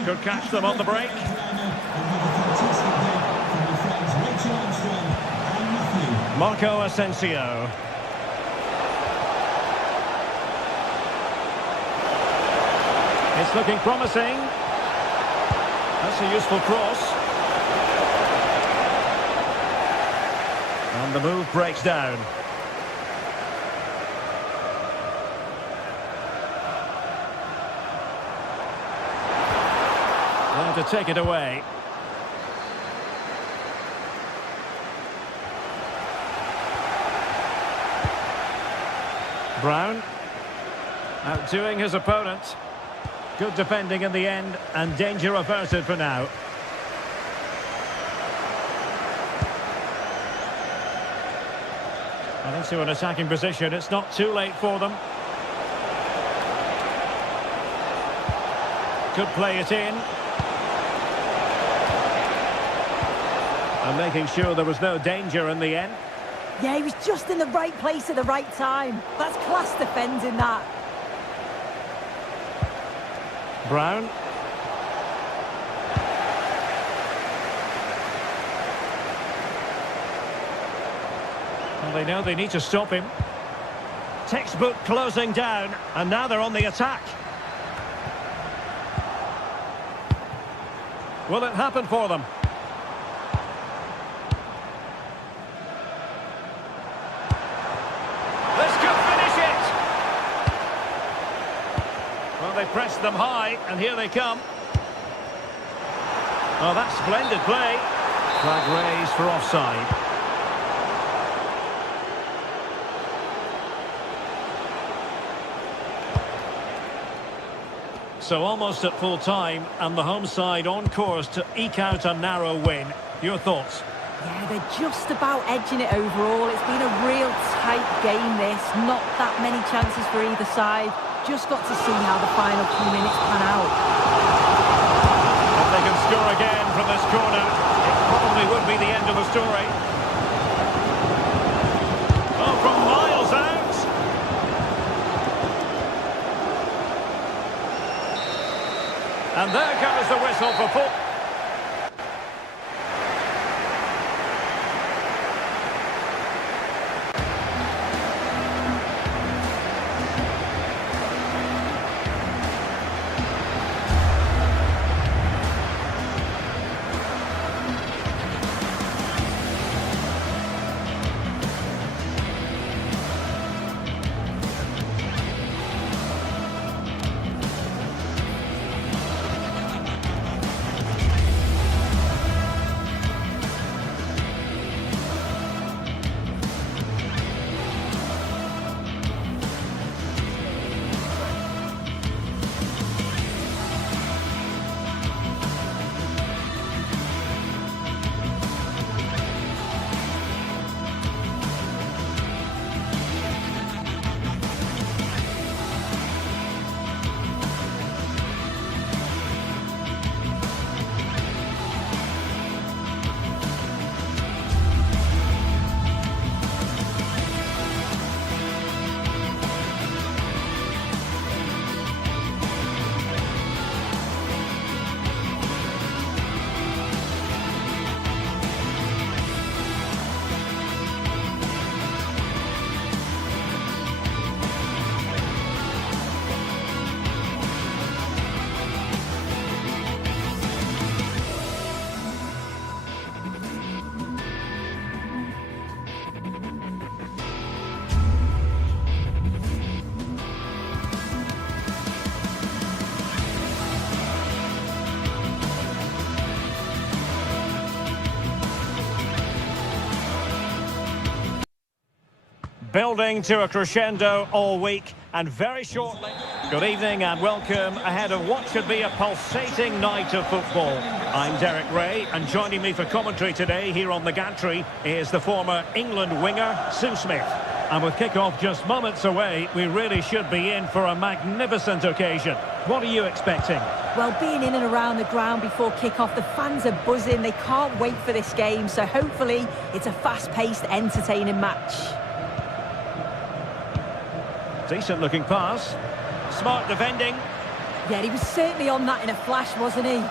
Could catch them on the break. Marco Asensio. It's looking promising. That's a useful cross. And the move breaks down. There to take it away. Brown. Outdoing his opponent. Good defending in the end, and danger averted for now. And into an attacking position. It's not too late for them. Could play it in. And making sure there was no danger in the end. Yeah, he was just in the right place at the right time. That's class defending, that. Brown. Well, they know they need to stop him. Textbook closing down, and now they're on the attack. Will it happen for them? They pressed them high, and here they come. Oh, that's splendid play. Flag raised for offside. So almost at full time, and the home side on course to eke out a narrow win. Your thoughts? Yeah, they're just about edging it overall. It's been a real tight game, this. Not that many chances for either side. Just got to see how the final few minutes pan out. If they can score again from this corner, it probably would be the end of the story. Oh, from miles out. And there comes the whistle for full. Building to a crescendo all week, and very shortly. Good evening and welcome ahead of what should be a pulsating night of football. I'm Derek Ray, and joining me for commentary today here on the gantry is the former England winger, Sue Smith. And with kick-off just moments away, we really should be in for a magnificent occasion. What are you expecting? Well, being in and around the ground before kick-off, the fans are buzzing. They can't wait for this game, so hopefully it's a fast-paced, entertaining match. Decent-looking pass. Smart defending. Yeah, he was certainly on that in a flash, wasn't he?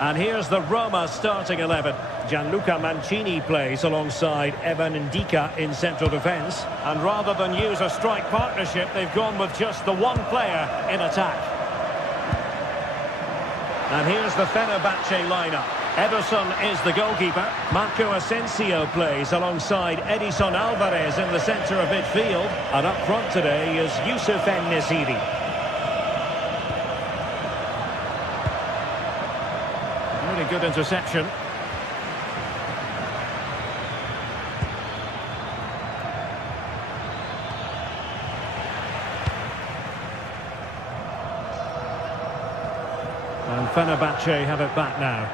And here's the Roma starting 11. Gianluca Mancini plays alongside Evan Ndika in central defence. And rather than use a strike partnership, they've gone with just the one player in attack. And here's the Fenerbahce lineup. Ederson is the goalkeeper. Marco Asensio plays alongside Edison Alvarez in the centre of midfield. And up front today is Youssef En-Nesyri. Really good interception. And Fenerbahce have it back now.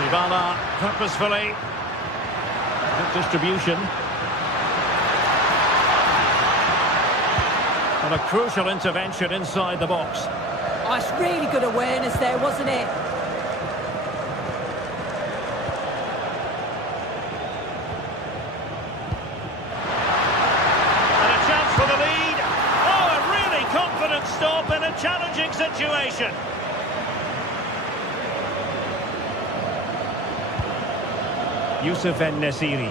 Dybala purposefully. Good distribution. And a crucial intervention inside the box. Oh, it's really good awareness there, wasn't it? And a chance for the lead. Oh, a really confident stop in a challenging situation. Youssef En-Nesyri.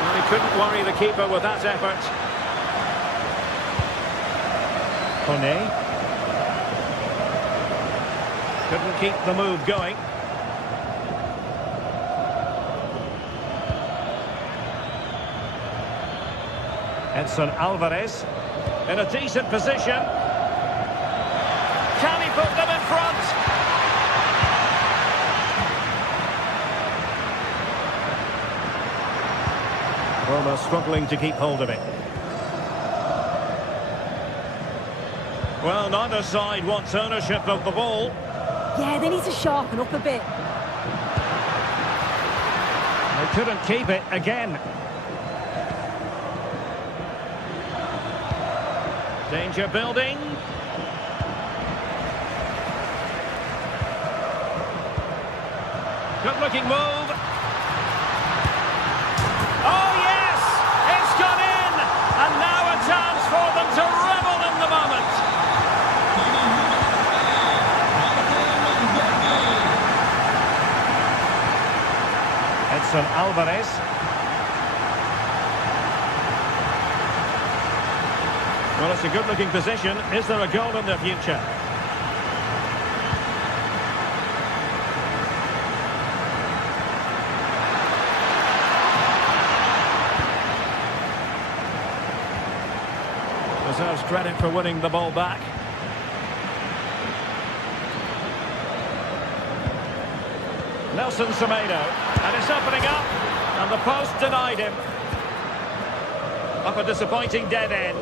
Well, he couldn't worry the keeper with that effort. Kone. Couldn't keep the move going. Edson Alvarez in a decent position. Can he put them in front? Roma struggling to keep hold of it. Well, neither side wants ownership of the ball. Yeah, they need to sharpen up a bit. They couldn't keep it again. Danger building. Good looking move. Oh yes! It's gone in! And now a chance for them to revel in the moment. Edson Alvarez. Well, it's a good-looking position. Is there a goal in the future? Deserves credit for winning the ball back. Nelson Semedo, and it's opening up, and the post denied him. Up a disappointing dead end.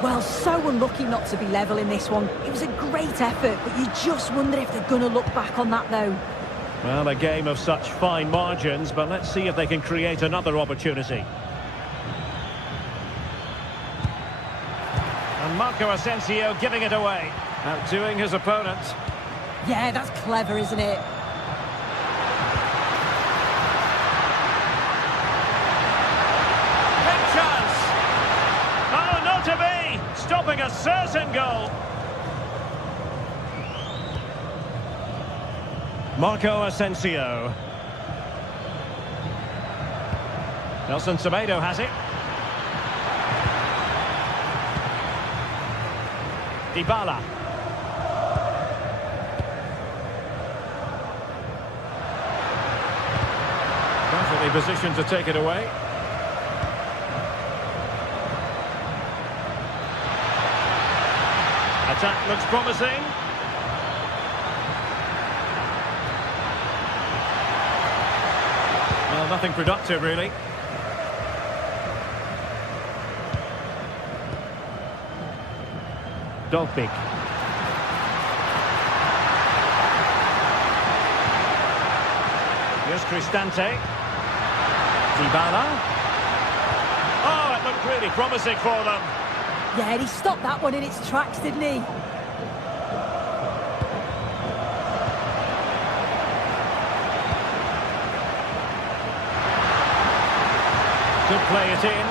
Well, so unlucky not to be level in this one. It was a great effort, but you just wonder if they're going to look back on that, though. Well, a game of such fine margins, but let's see if they can create another opportunity. And Marco Asensio giving it away, outdoing his opponent. Yeah, that's clever, isn't it? Big chance! Oh, not to be! Stopping a certain goal. Marco Asensio. Nelson Semedo has it. Dybala. Perfectly positioned to take it away. Attack looks promising. Well, nothing productive, really. Dolpik. Here's Cristante. Dybala. Oh, it looked really promising for them. Yeah, he stopped that one in its tracks, didn't he? Could play it in.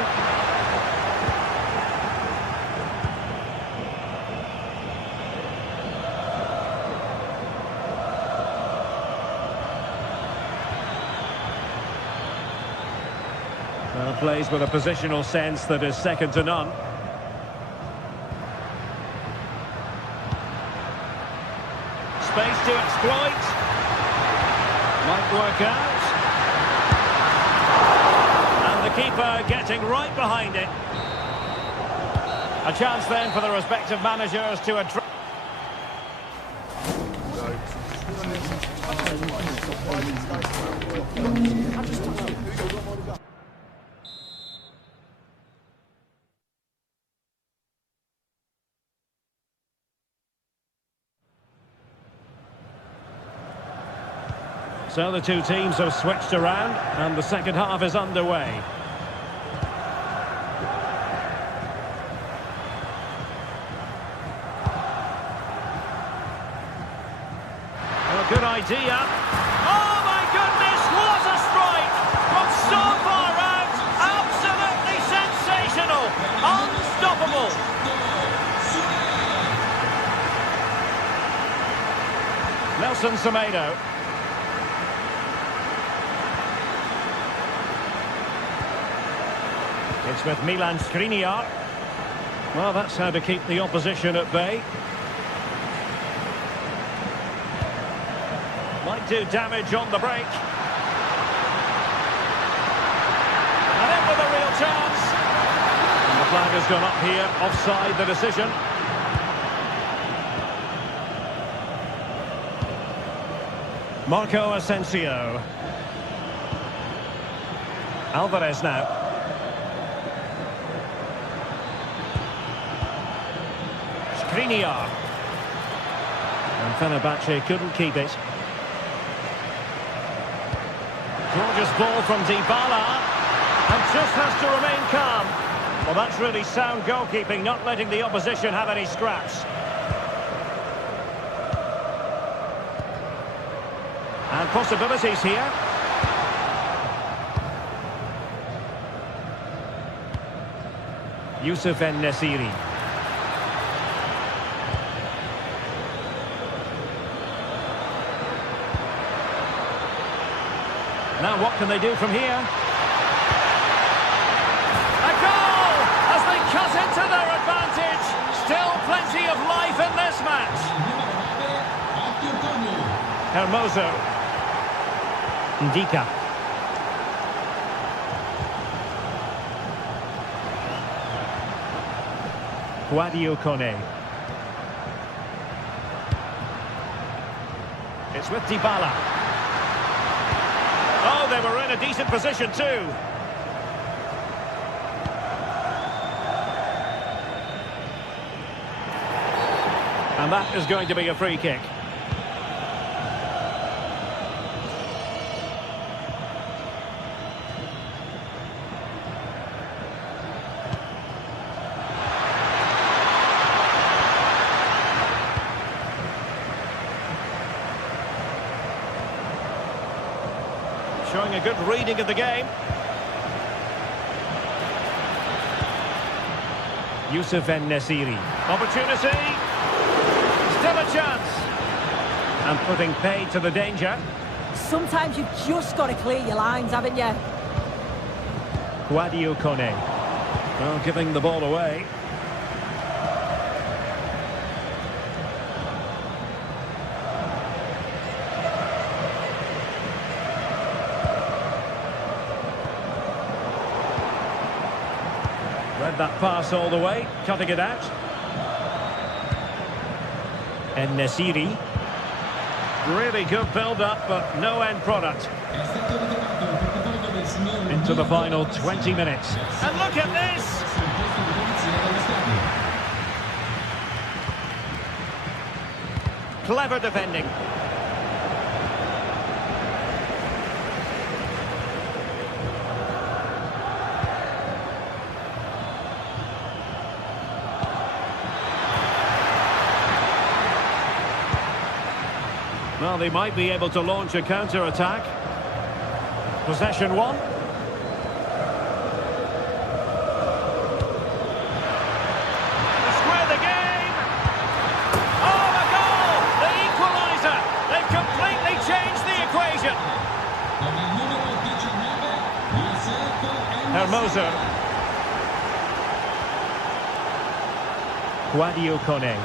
Well, plays with a positional sense that is second to none. Space to exploit. Might work out. And the keeper getting right behind it. A chance then for the respective managers to address. So the two teams have switched around and the second half is underway. A good idea. Oh my goodness, what a strike! From so far out, absolutely sensational, unstoppable. Nelson Semedo. It's with Milan Skriniar. Well, that's how to keep the opposition at bay. Might do damage on the break. And in with a real chance. And the flag has gone up here, offside the decision. Marco Asensio. Alvarez now. Skriniar. And Fenerbahce couldn't keep it. Gorgeous ball from Dybala. And just has to remain calm. Well, that's really sound goalkeeping, not letting the opposition have any scraps. And possibilities here. Youssef En-Nesyri. Now what can they do from here? A goal as they cut into their advantage. Still plenty of life in this match. Hermoso. Ndika. Guadio Kone. It's with Dybala. Oh, they were in a decent position too. And that is going to be a free kick. Showing a good reading of the game. Youssef En-Nesyri. Opportunity. Still a chance. And putting paid to the danger. Sometimes you've just got to clear your lines, haven't you? Guadio Kone. Well, giving the ball away. Read that pass all the way, cutting it out. En-Nesyri. Really good build-up, but no end product. Into the final 20 minutes. And look at this! clever defending. Well, they might be able to launch a counter-attack. Possession one. To square the game. Oh, the goal! The equaliser! They've completely changed the equation. Hermoso. Guadio Kone.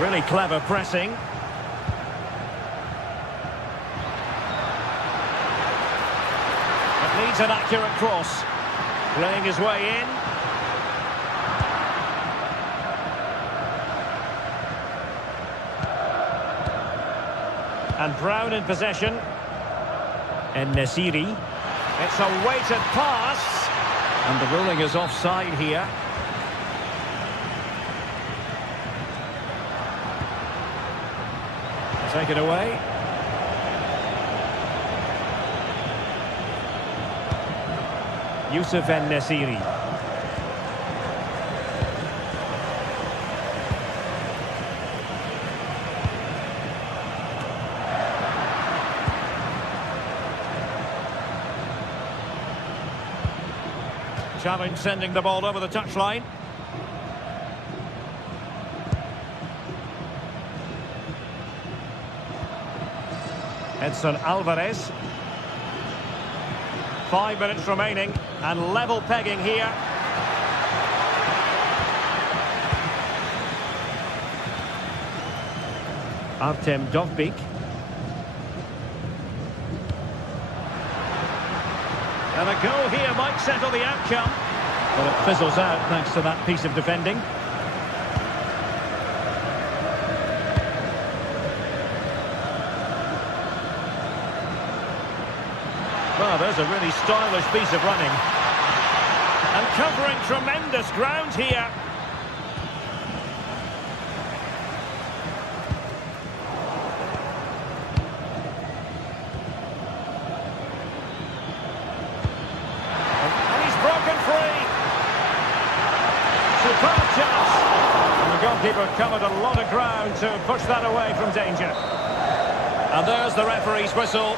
Really clever pressing. It needs an accurate cross. Playing his way in. And Brown in possession. And Nesiri. It's a weighted pass. And the ruling is offside here. Take it away. Youssef En-Nesyri. Challenge sending the ball over the touchline. Edson Alvarez. 5 minutes remaining and level pegging here. Artem Dovbyk. And a goal here might settle the outcome. But it fizzles out thanks to that piece of defending. Well, there's a really stylish piece of running. And covering tremendous ground here. And he's broken free. Superb chance. And the goalkeeper covered a lot of ground to push that away from danger. And there's the referee's whistle.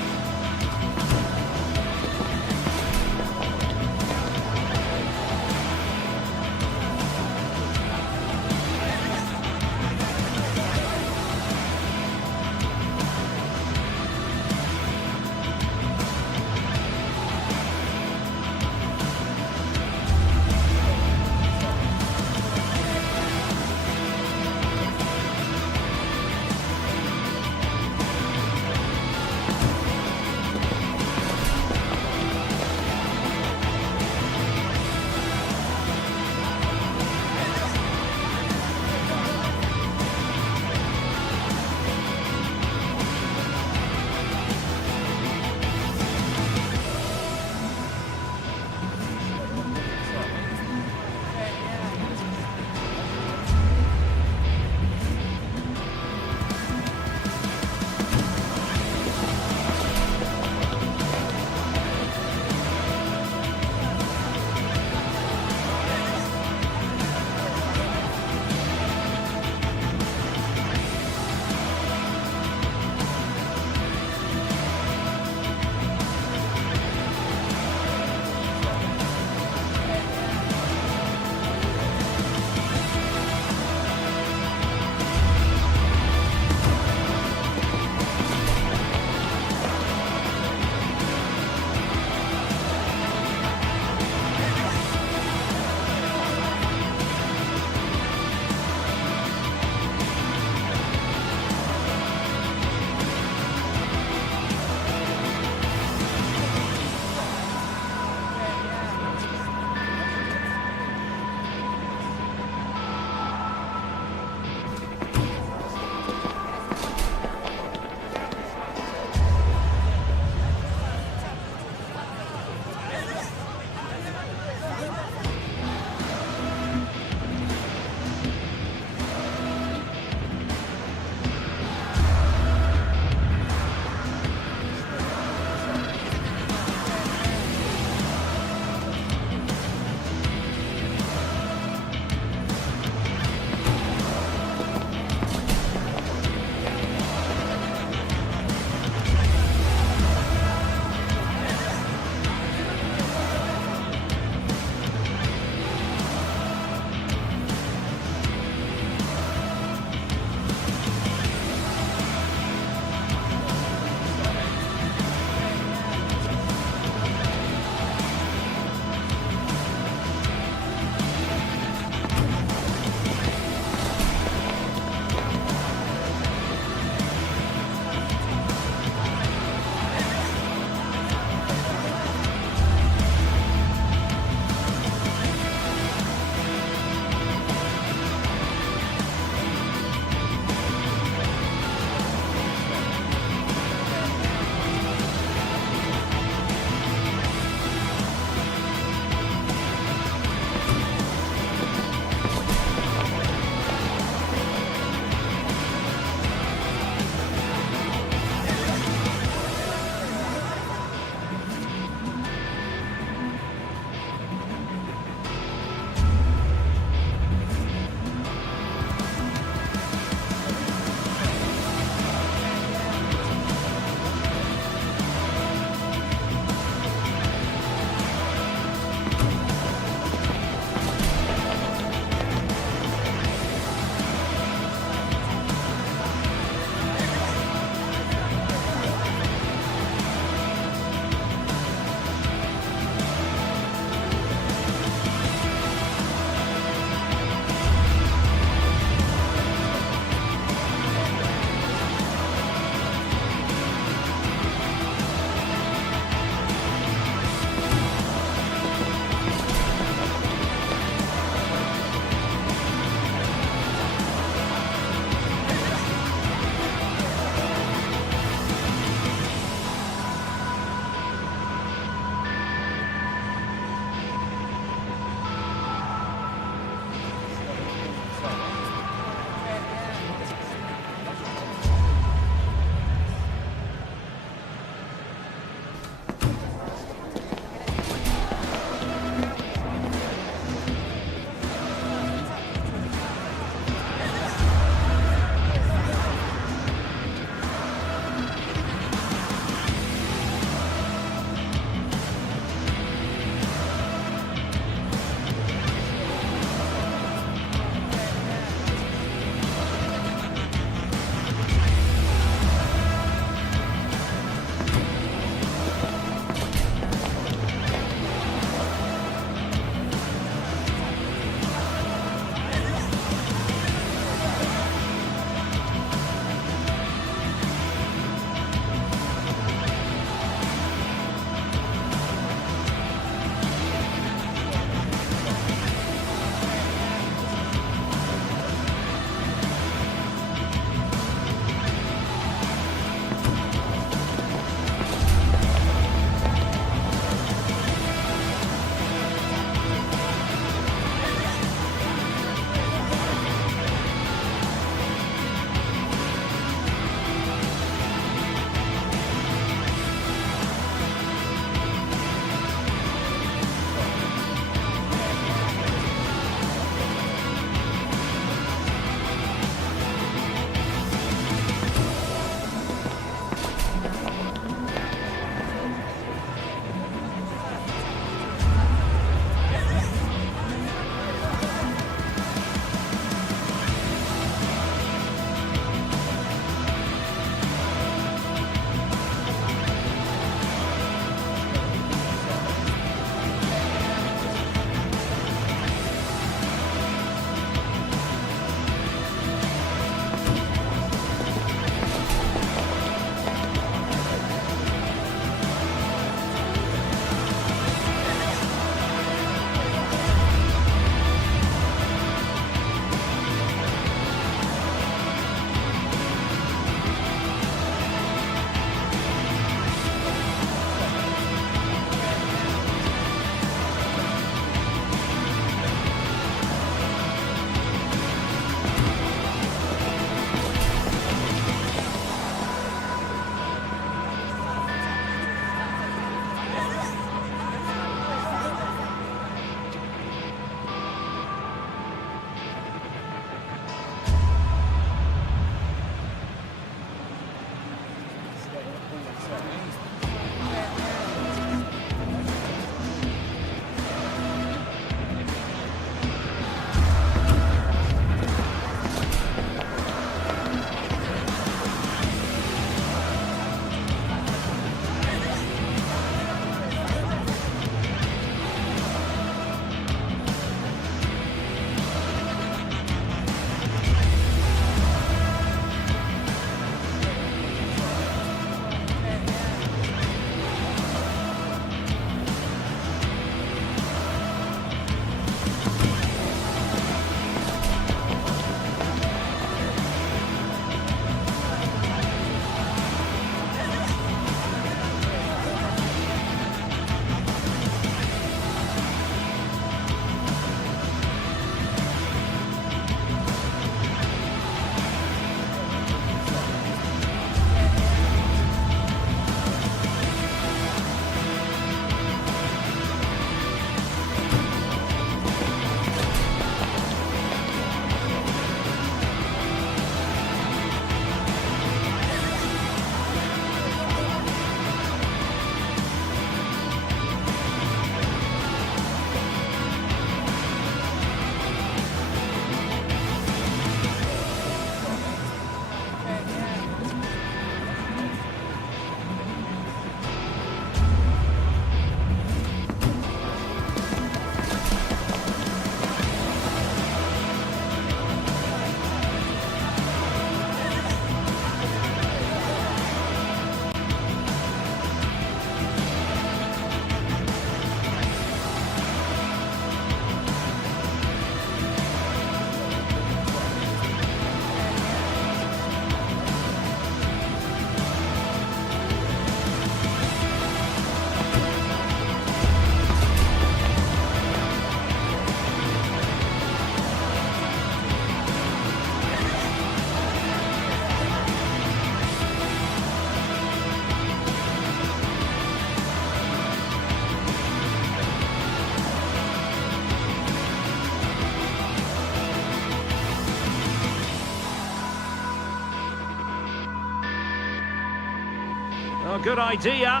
Oh, good idea.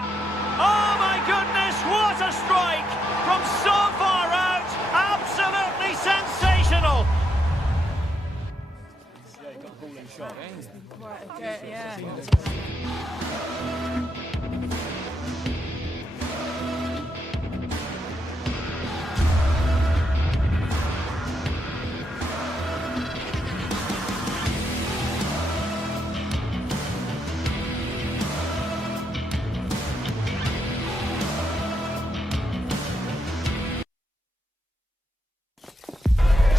Oh, my goodness, what a strike! From so far out, absolutely sensational!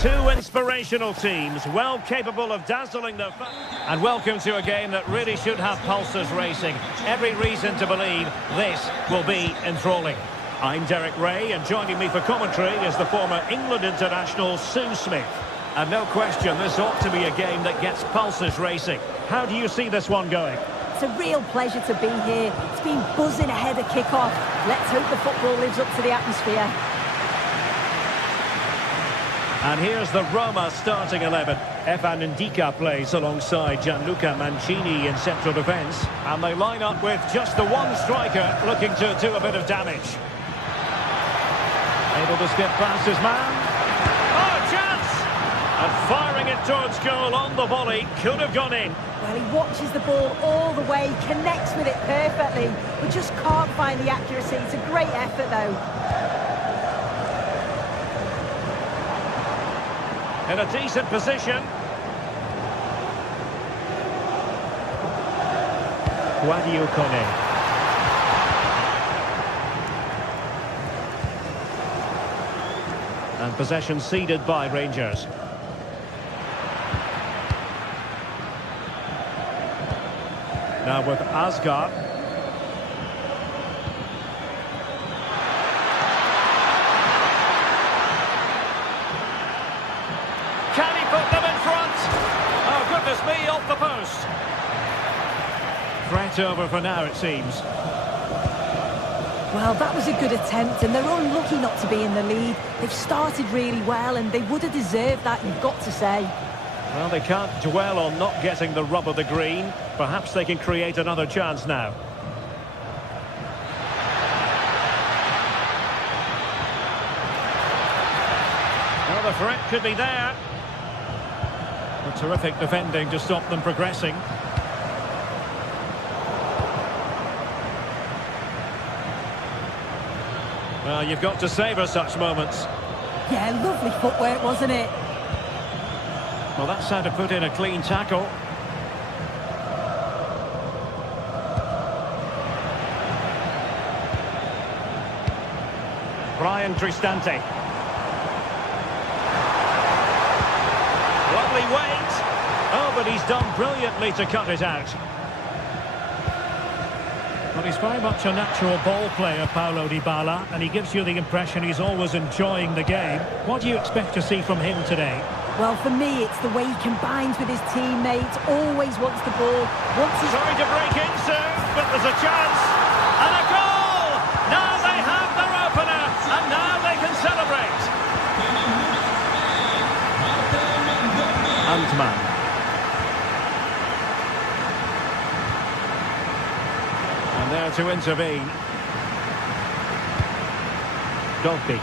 Two inspirational teams, well capable of dazzling their fans. And welcome to a game that really should have pulses racing. Every reason to believe this will be enthralling. I'm Derek Ray, and joining me for commentary is the former England international Sue Smith. And no question, this ought to be a game that gets pulses racing. How do you see this one going? It's a real pleasure to be here. It's been buzzing ahead of kick-off. Let's hope the football lives up to the atmosphere. And here's the Roma starting 11. Evan Ndika plays alongside Gianluca Mancini in central defence. And they line up with just the one striker looking to do a bit of damage. Able to skip past his man. Oh, chance! And firing it towards goal on the volley. Could have gone in. Well, he watches the ball all the way, connects with it perfectly, but just can't find the accuracy. It's a great effort, though. In a decent position. Guadio Kone. And possession ceded by Rangers. Now with Asgard. Can he put them in front? Oh, goodness me, off the post. Threat over for now, it seems. Well, that was a good attempt, and they're unlucky not to be in the lead. They've started really well, and they would have deserved that, you've got to say. Well, they can't dwell on not getting the rub of the green. Perhaps they can create another chance now. Well, the threat could be there. A terrific defending to stop them progressing. Well, you've got to savour such moments. Yeah, lovely footwork, wasn't it? Well, that's how to put in a clean tackle. Brian Cristante. Lovely weight. Oh, but he's done brilliantly to cut it out. Well, he's very much a natural ball player, Paulo Dybala, and he gives you the impression he's always enjoying the game. What do you expect to see from him today? Well, for me, it's the way he combines with his teammates, always wants the ball, Sorry to break in, sir, but there's a chance. And a goal! Now they have their opener, and now they can celebrate. Antman. And there to intervene. Dolby.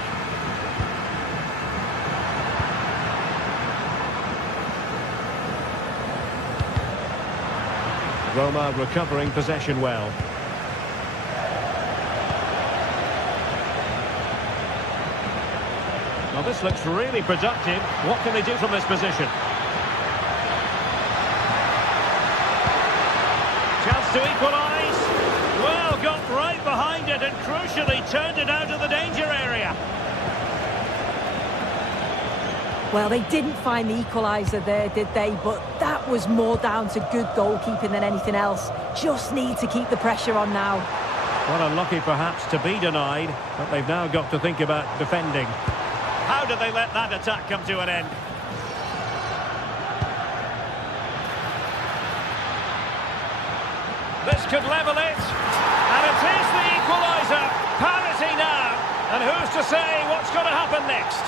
Roma recovering possession well. Well, this looks really productive. What can they do from this position? Chance to equalise. Well, got right behind it and crucially turned it out of the danger area. Well, they didn't find the equaliser there, did they? But that was more down to good goalkeeping than anything else. Just need to keep the pressure on now. Well, unlucky perhaps to be denied, but they've now got to think about defending. How did they let that attack come to an end? This could level it, and it is the equaliser. Parity now, and who's to say what's going to happen next?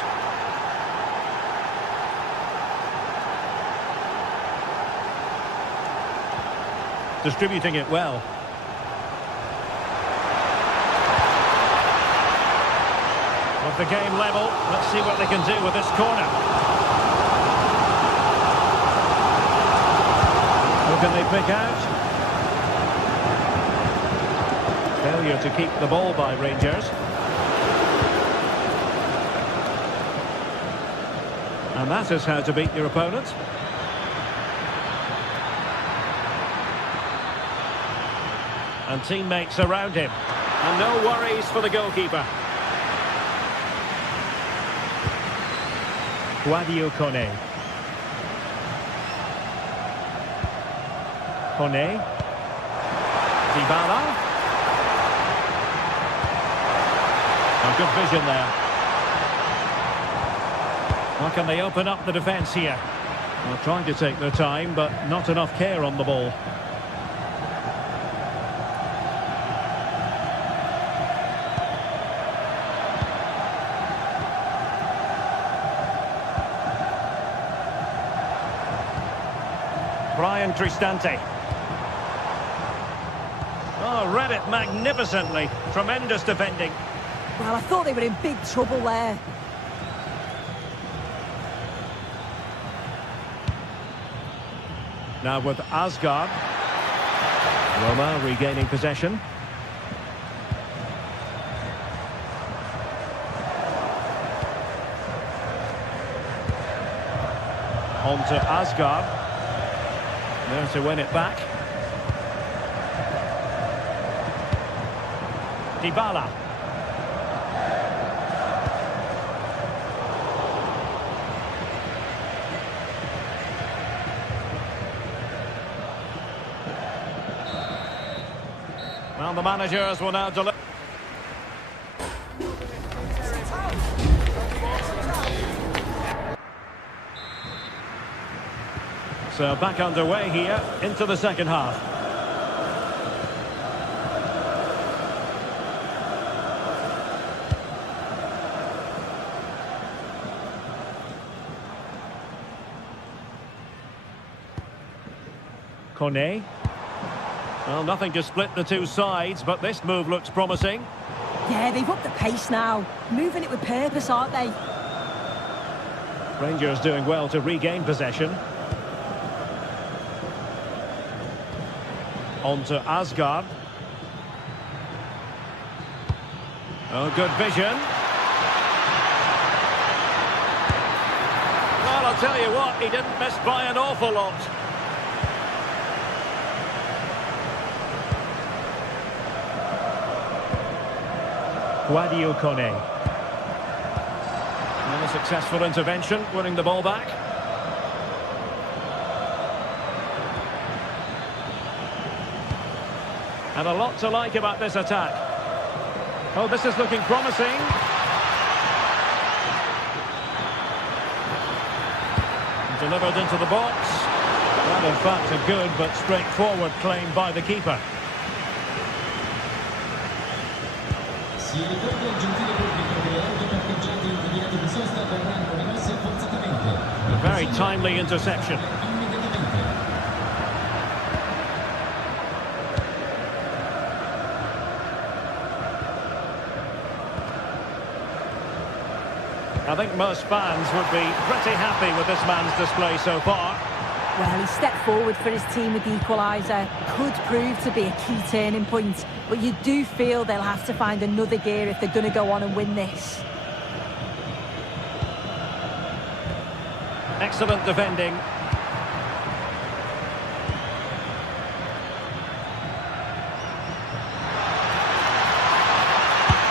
Distributing it well. the game level. Let's see what they can do with this corner. Who can they pick out? Failure to keep the ball by Rangers. And that is how to beat your opponent. And teammates around him. And no worries for the goalkeeper. Kone. Kone. Dybala. A good vision there. How can they open up the defence here? Well, trying to take their time, but not enough care on the ball. Brian Cristante. Oh, read it magnificently. Tremendous defending. Well, I thought they were in big trouble there. Now with Asgard. Roma regaining possession. On to Asgard. There to win it back. Dybala. Well, the managers will now deliver. So back underway here into the second half. Kone. Well, nothing to split the two sides, but this move looks promising. Yeah, they've upped the pace now. Moving it with purpose, aren't they? Rangers doing well to regain possession. On to Asgard. Oh, good vision. Well, I'll tell you what, he didn't miss by an awful lot. Kone. And a successful intervention, winning the ball back. And a lot to like about this attack. Oh, this is looking promising. Delivered into the box. Well, in fact, a good but straightforward claim by the keeper. Si ricorda il gentile pubblico che le auto parcheggiate in divieto di sosta verranno rimosse forzatamente. A very timely interception. Immediatamente. I think most fans would be pretty happy with this man's display so far. Well, he stepped forward for his team with the equaliser. Could prove to be a key turning point. But you do feel they'll have to find another gear if they're going to go on and win this. Excellent defending.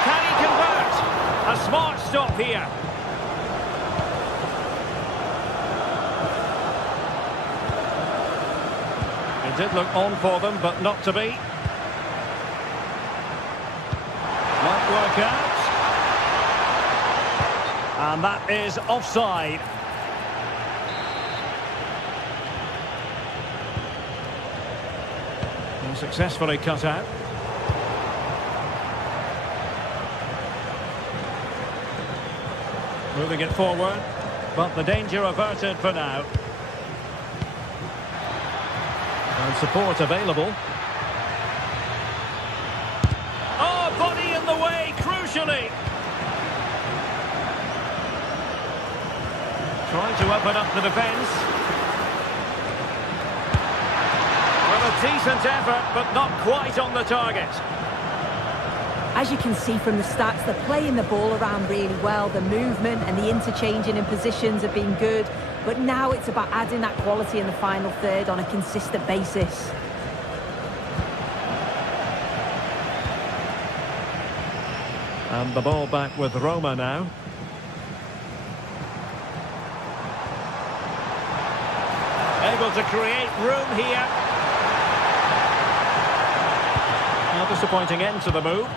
Can he convert? A smart stop here. It did look on for them, but not to be. Might work out. And that is offside. And successfully cut out. Moving it forward, but the danger averted for now. And support available. Oh, body in the way, crucially. Trying to open up the defence. Well, a decent effort, but not quite on the target. As you can see from the stats, they're playing the ball around really well. The movement and the interchanging in positions have been good. But now it's about adding that quality in the final third on a consistent basis. And the ball back with Roma now. Able to create room here. A disappointing end to the move.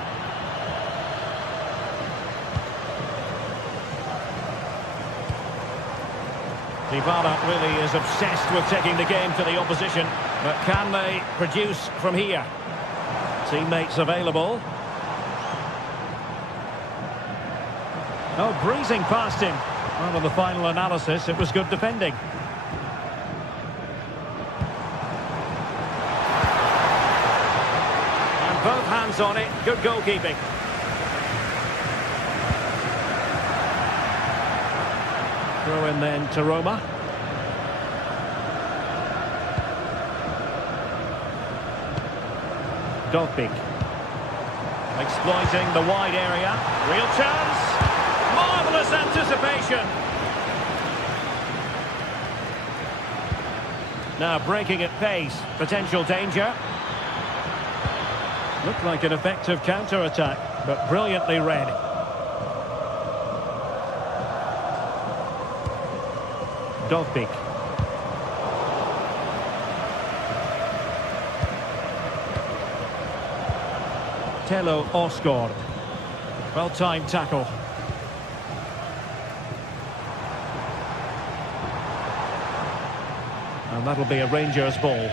Dybala really is obsessed with taking the game to the opposition. But can they produce from here? Teammates available. Oh, breezing past him. Well, in the final analysis, it was good defending. And both hands on it. Good goalkeeping. Throw in then to Roma. Dovbik. Exploiting the wide area. Real chance. Marvellous anticipation. Now breaking at pace. Potential danger. Looked like an effective counter-attack, but brilliantly read. Dovbik. Tello Osgård. Well-timed tackle. And that'll be a Rangers ball.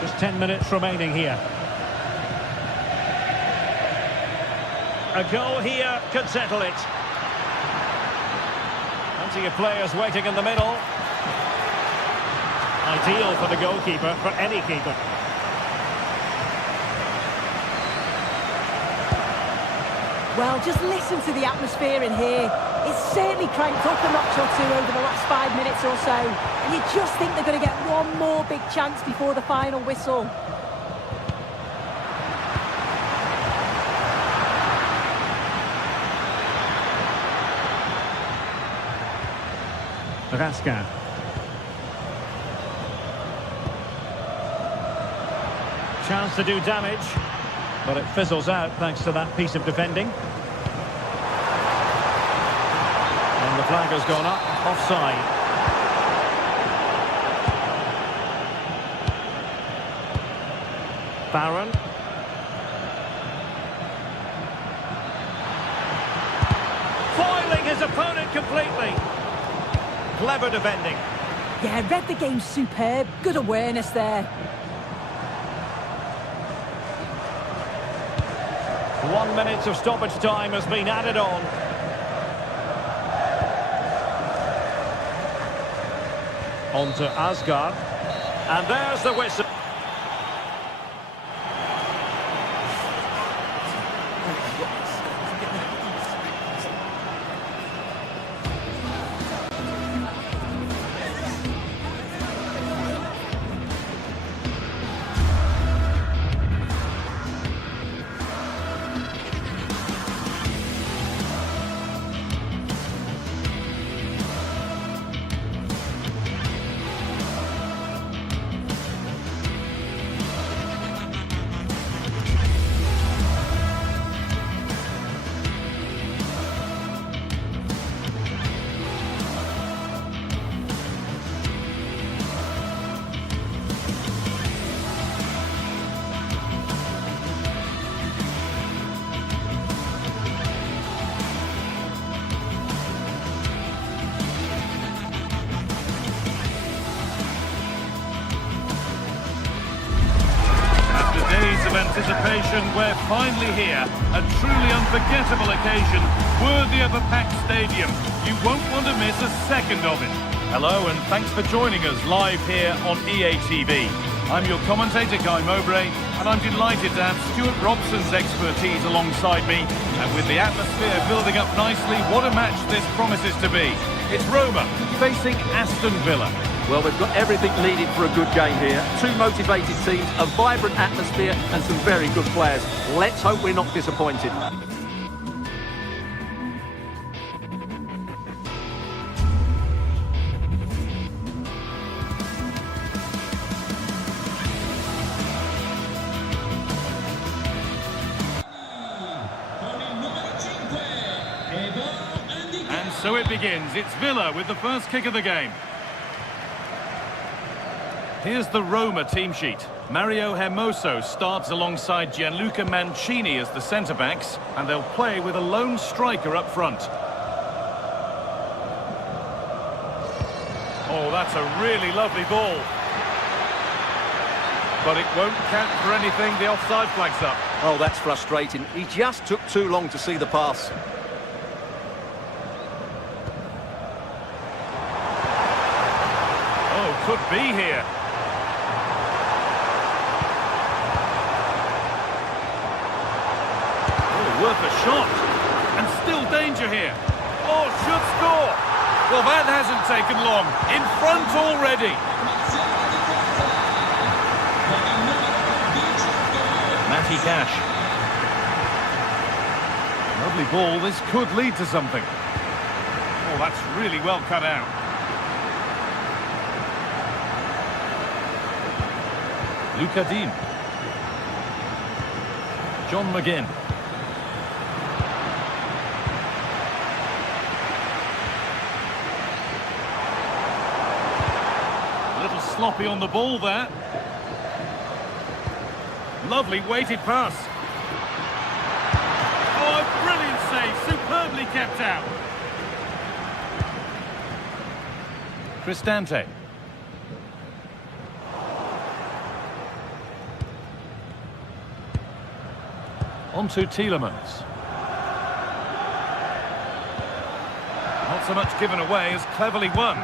Just 10 minutes remaining here. A goal here could settle it. Plenty of players waiting in the middle. Ideal for the goalkeeper, for any keeper. Well, just listen to the atmosphere in here. It's certainly cranked up a notch or two over the last 5 minutes or so. And you just think they're going to get one more big chance before the final whistle. Raska. Chance to do damage, but it fizzles out thanks to that piece of defending. And the flag has gone up, offside. Barron. Foiling his opponent completely. Clever defending. Yeah, read the game superb. Good awareness there. 1 minute of stoppage time has been added on. On to Asgard. And there's the whistle. Of anticipation, we're finally here. A truly unforgettable occasion, worthy of a packed stadium. You won't want to miss a second of it. Hello and thanks for joining us live here on EA TV. I'm your commentator, Guy Mowbray, and I'm delighted to have Stuart Robson's expertise alongside me. And with the atmosphere building up nicely, what a match this promises to be. It's Roma facing Aston Villa. Well, we've got everything needed for a good game here. Two motivated teams, a vibrant atmosphere and some very good players. Let's hope we're not disappointed. And so it begins. It's Villa with the first kick of the game. Here's the Roma team sheet. Mario Hermoso starts alongside Gianluca Mancini as the centre-backs, and they'll play with a lone striker up front. Oh, that's a really lovely ball. But it won't count for anything, the offside flag's up. Oh, that's frustrating. He just took too long to see the pass. Oh, could be here. Worth a shot, and still danger here. Oh, should score. Well, that hasn't taken long. In front already. Matty Cash. Lovely ball. This could lead to something. Oh, that's really well cut out. Luca Dean. John McGinn. Sloppy on the ball there. Lovely weighted pass. Oh, a brilliant save, superbly kept out. Cristante. On to Tielemans. Not so much given away as cleverly won.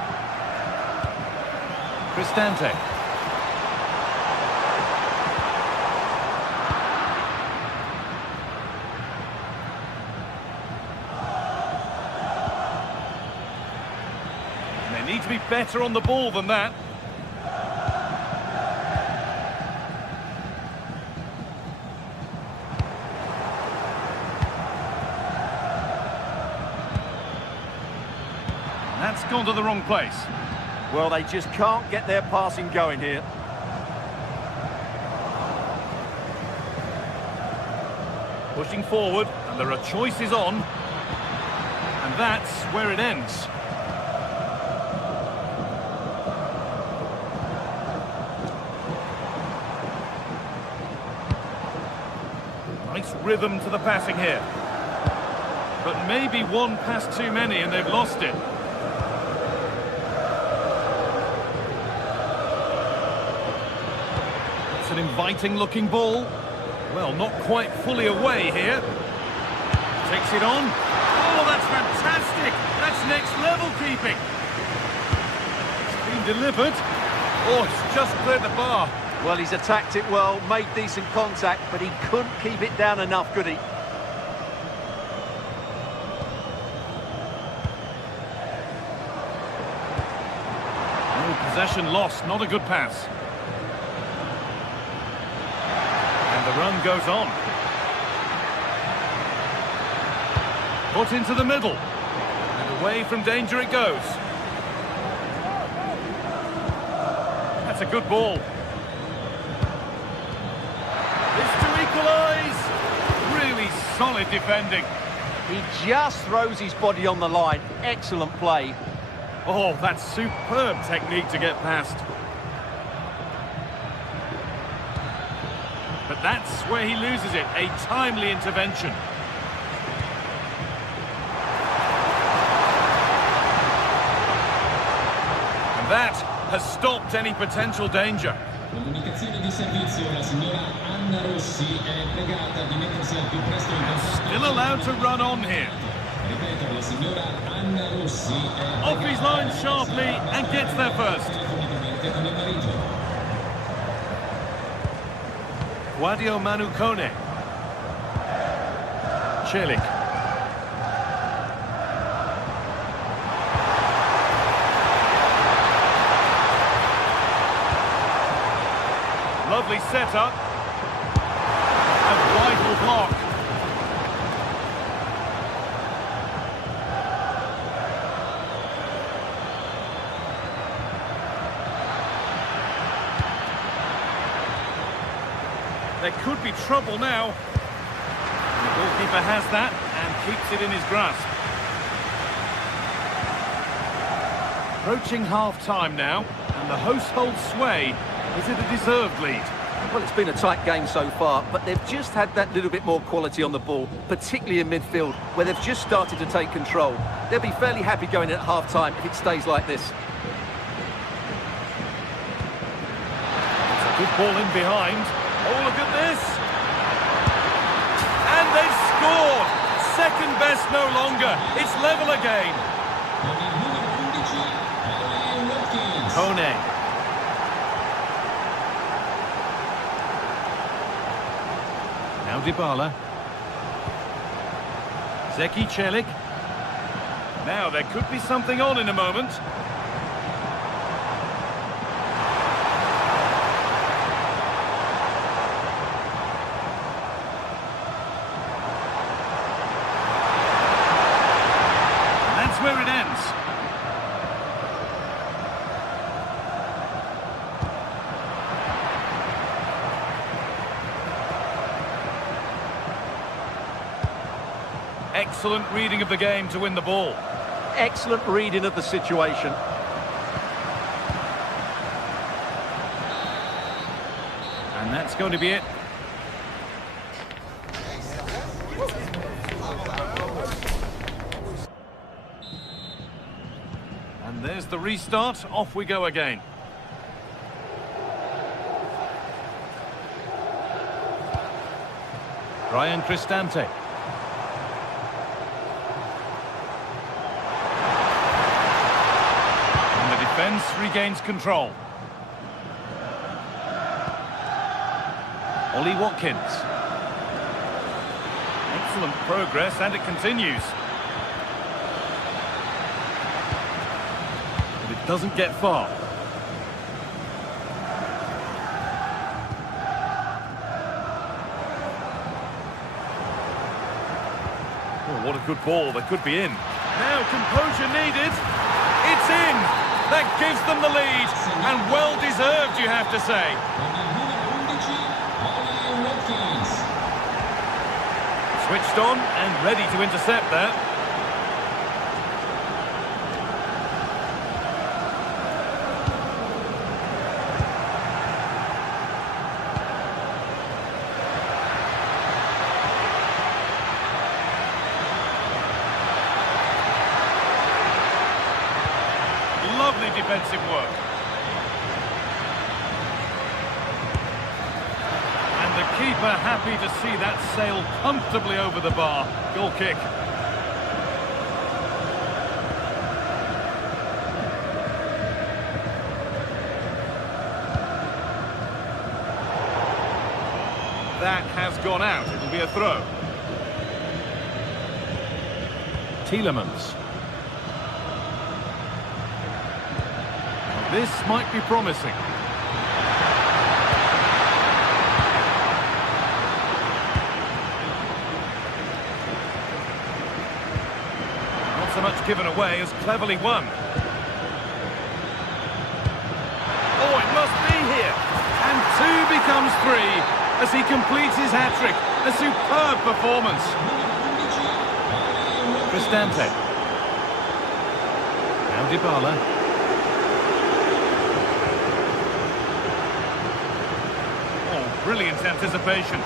Cristante. They need to be better on the ball than that. That's gone to the wrong place. Well, they just can't get their passing going here. Pushing forward, and there are choices on. And that's where it ends. Nice rhythm to the passing here. But maybe one pass too many and they've lost it. An inviting looking ball. Well, not quite fully away here. Takes it on. Oh, that's fantastic. That's next level keeping. It's been delivered. Oh, it's just cleared the bar. Well, he's attacked it well, made decent contact, but he couldn't keep it down enough, could he? Oh, possession lost. Not a good pass. The run goes on. Put into the middle. And away from danger it goes. That's a good ball. It's to equalise. Really solid defending. He just throws his body on the line. Excellent play. Oh, that's superb technique to get past. But that's where he loses it, a timely intervention. And that has stopped any potential danger. Comunicazione di servizio, la signora Anna Rossi è pregata di mettersi al più presto in contatto. Still allowed to run on here. Ripeto, la signora Anna Rossi è Off his line sharply and gets there first. telefonicamente con il marito. Guadio Manu Kone. Celik. Lovely setup. A vital block. There could be trouble now. The goalkeeper has that and keeps it in his grasp. Approaching half-time now, and the hosts hold sway. Is it a deserved lead? Well, it's been a tight game so far, but they've just had that little bit more quality on the ball, particularly in midfield, where they've just started to take control. They'll be fairly happy going in at half-time if it stays like this. It's a good ball in behind. Oh, look at this! And they've scored! Second best no longer. It's level again. Kone. Now Dybala. Zeki Celik. Now there could be something on in a moment. Where it ends. Excellent reading of the game to win the ball. Excellent reading of the situation. And that's going to be it. And there's the restart. Off we go again. Ryan Cristante. And the defence regains control. Ollie Watkins. Excellent progress, and it continues. Doesn't get far. Oh, what a good ball. That could be in. Now composure needed. It's in. That gives them the lead. And well deserved, you have to say. Switched on and ready to intercept that. Lovely defensive work. And the keeper happy to see that sail comfortably over the bar. Goal kick. That has gone out. It'll be a throw. Tielemans. This might be promising. Not so much given away as cleverly won. Oh, it must be here. And 2 becomes 3 as he completes his hat-trick. A superb performance. Cristante. Now Dybala. Brilliant anticipation.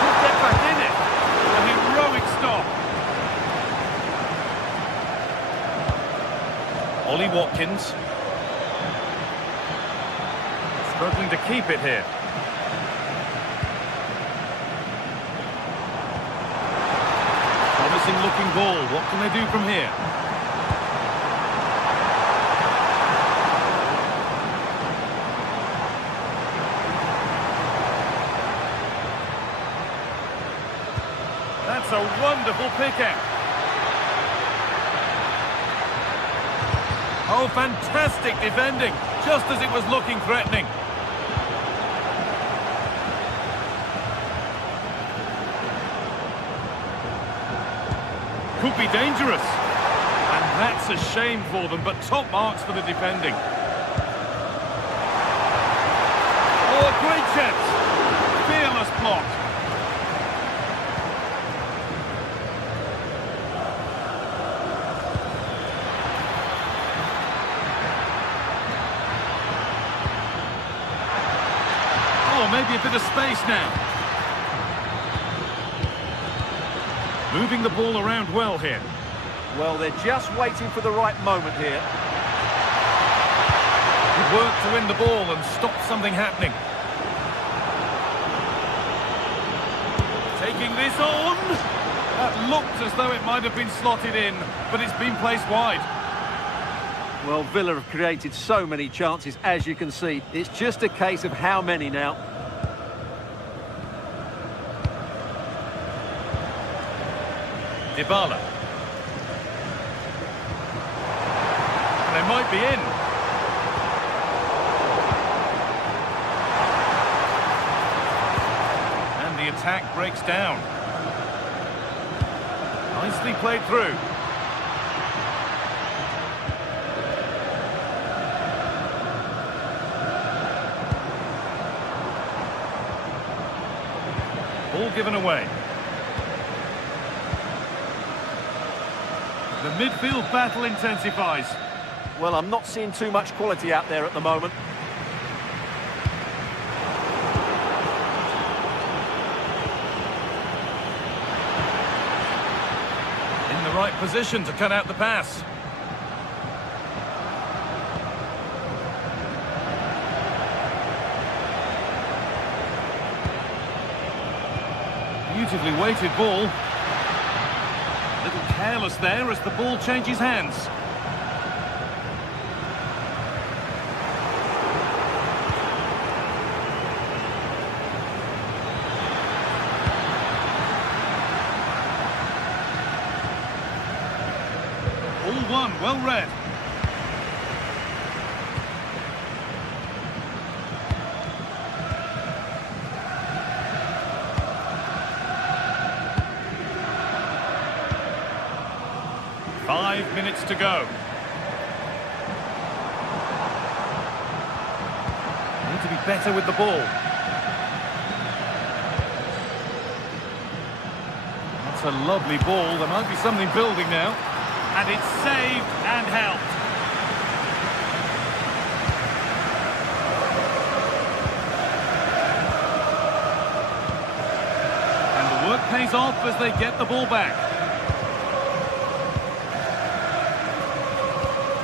Could get back in it. A heroic stop. Ollie Watkins. Struggling to keep it here. Promising looking ball. What can they do from here? That's a wonderful pick-out. Oh, fantastic defending, just as it was looking threatening. Could be dangerous. And that's a shame for them, but top marks for the defending. Oh, a great chance. Fearless block. Oh, maybe a bit of space now. Moving the ball around well here. Well, they're just waiting for the right moment here. Good work to win the ball and stop something happening. Taking this on. That looked as though it might have been slotted in, but it's been placed wide. Well, Villa have created so many chances, as you can see. It's just a case of how many now. Dybala. They might be in. And the attack breaks down. Nicely played through. Ball given away. The midfield battle intensifies. Well, I'm not seeing too much quality out there at the moment. In the right position to cut out the pass. Beautifully weighted ball. A little careless there as the ball changes hands. All one, well read. Five minutes to go. Need to be better with the ball. That's a lovely ball. There might be something building now. And it's saved and helped. And the work pays off as they get the ball back.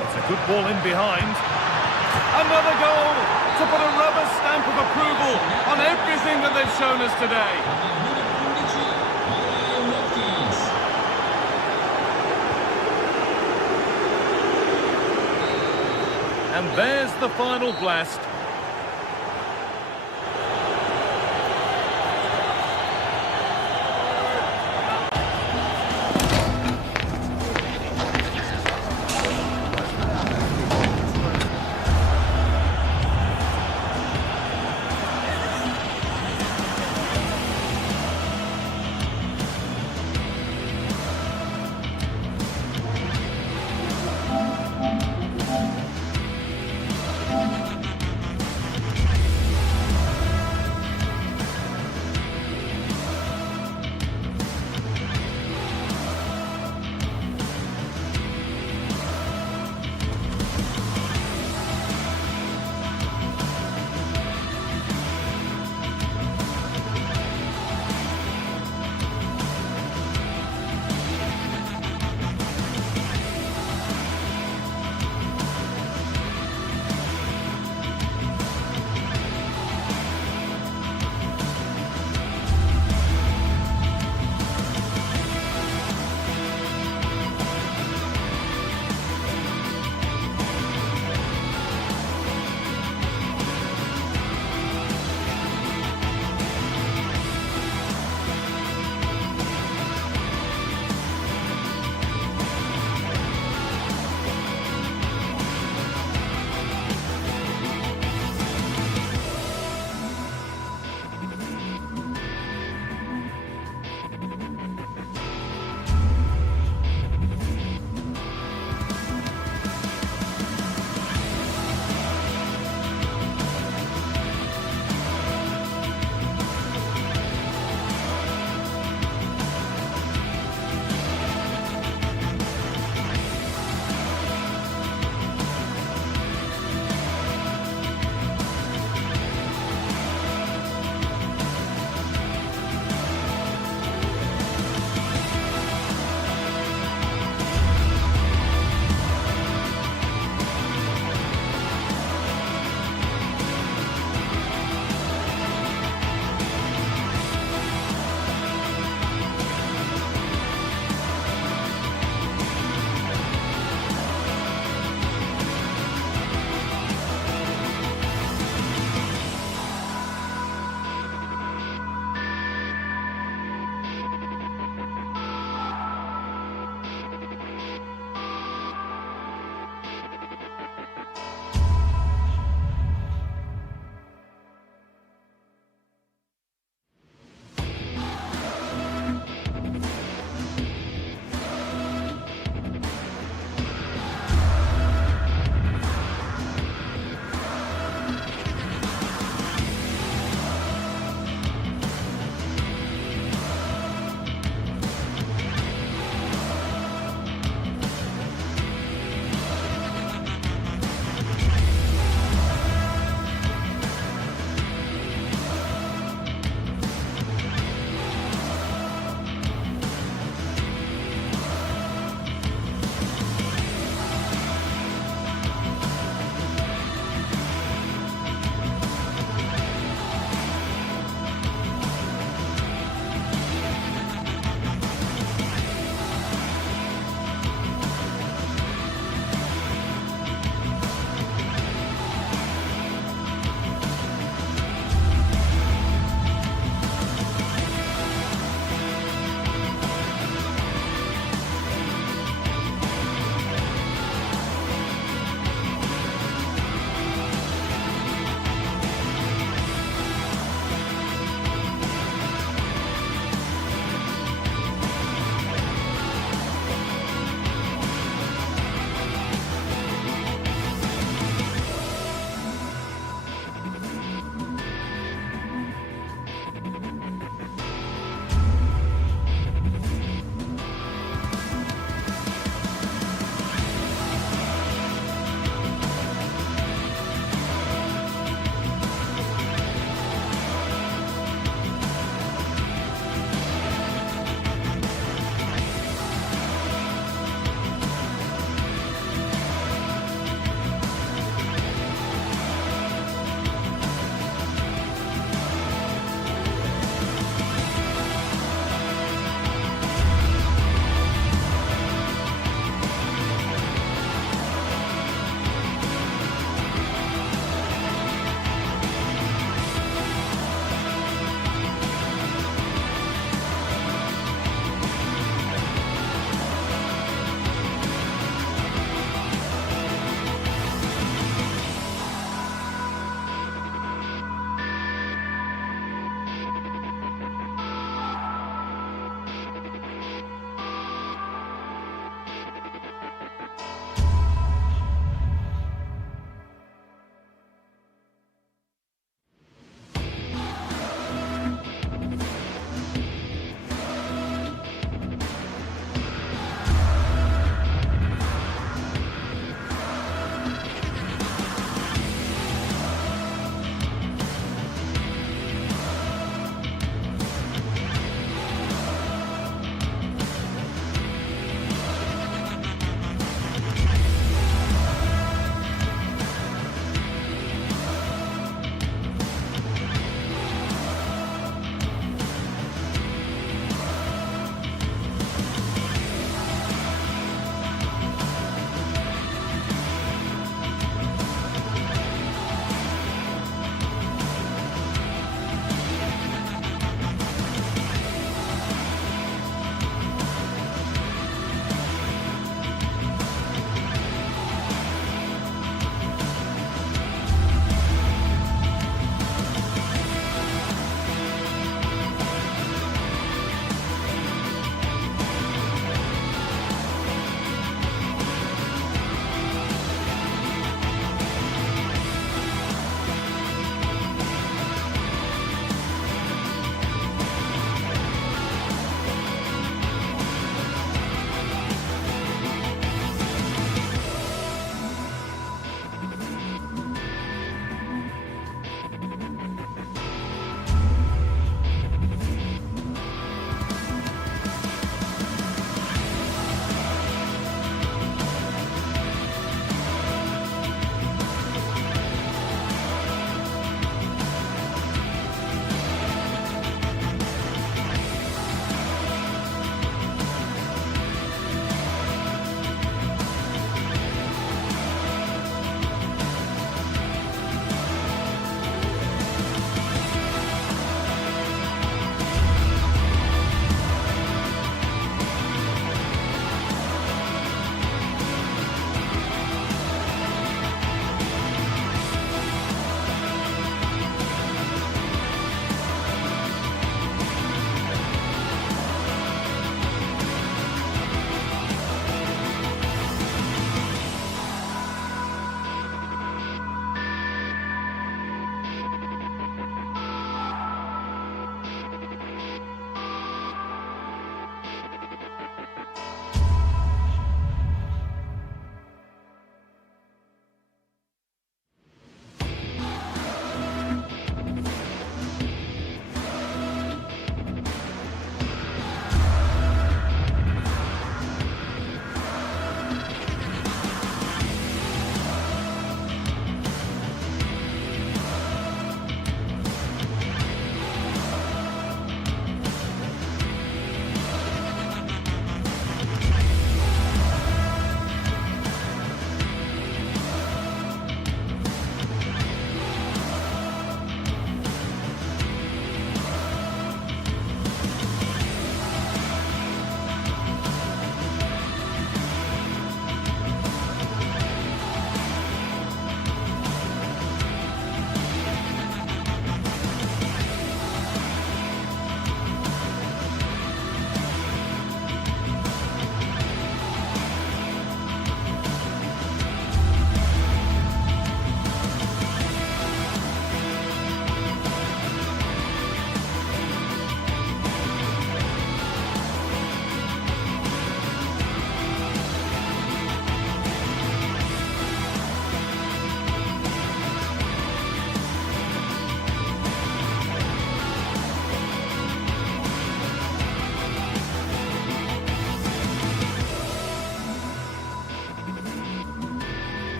It's a good ball in behind. Another goal to put a rubber stamp of approval on everything that they've shown us today. And there's the final blast.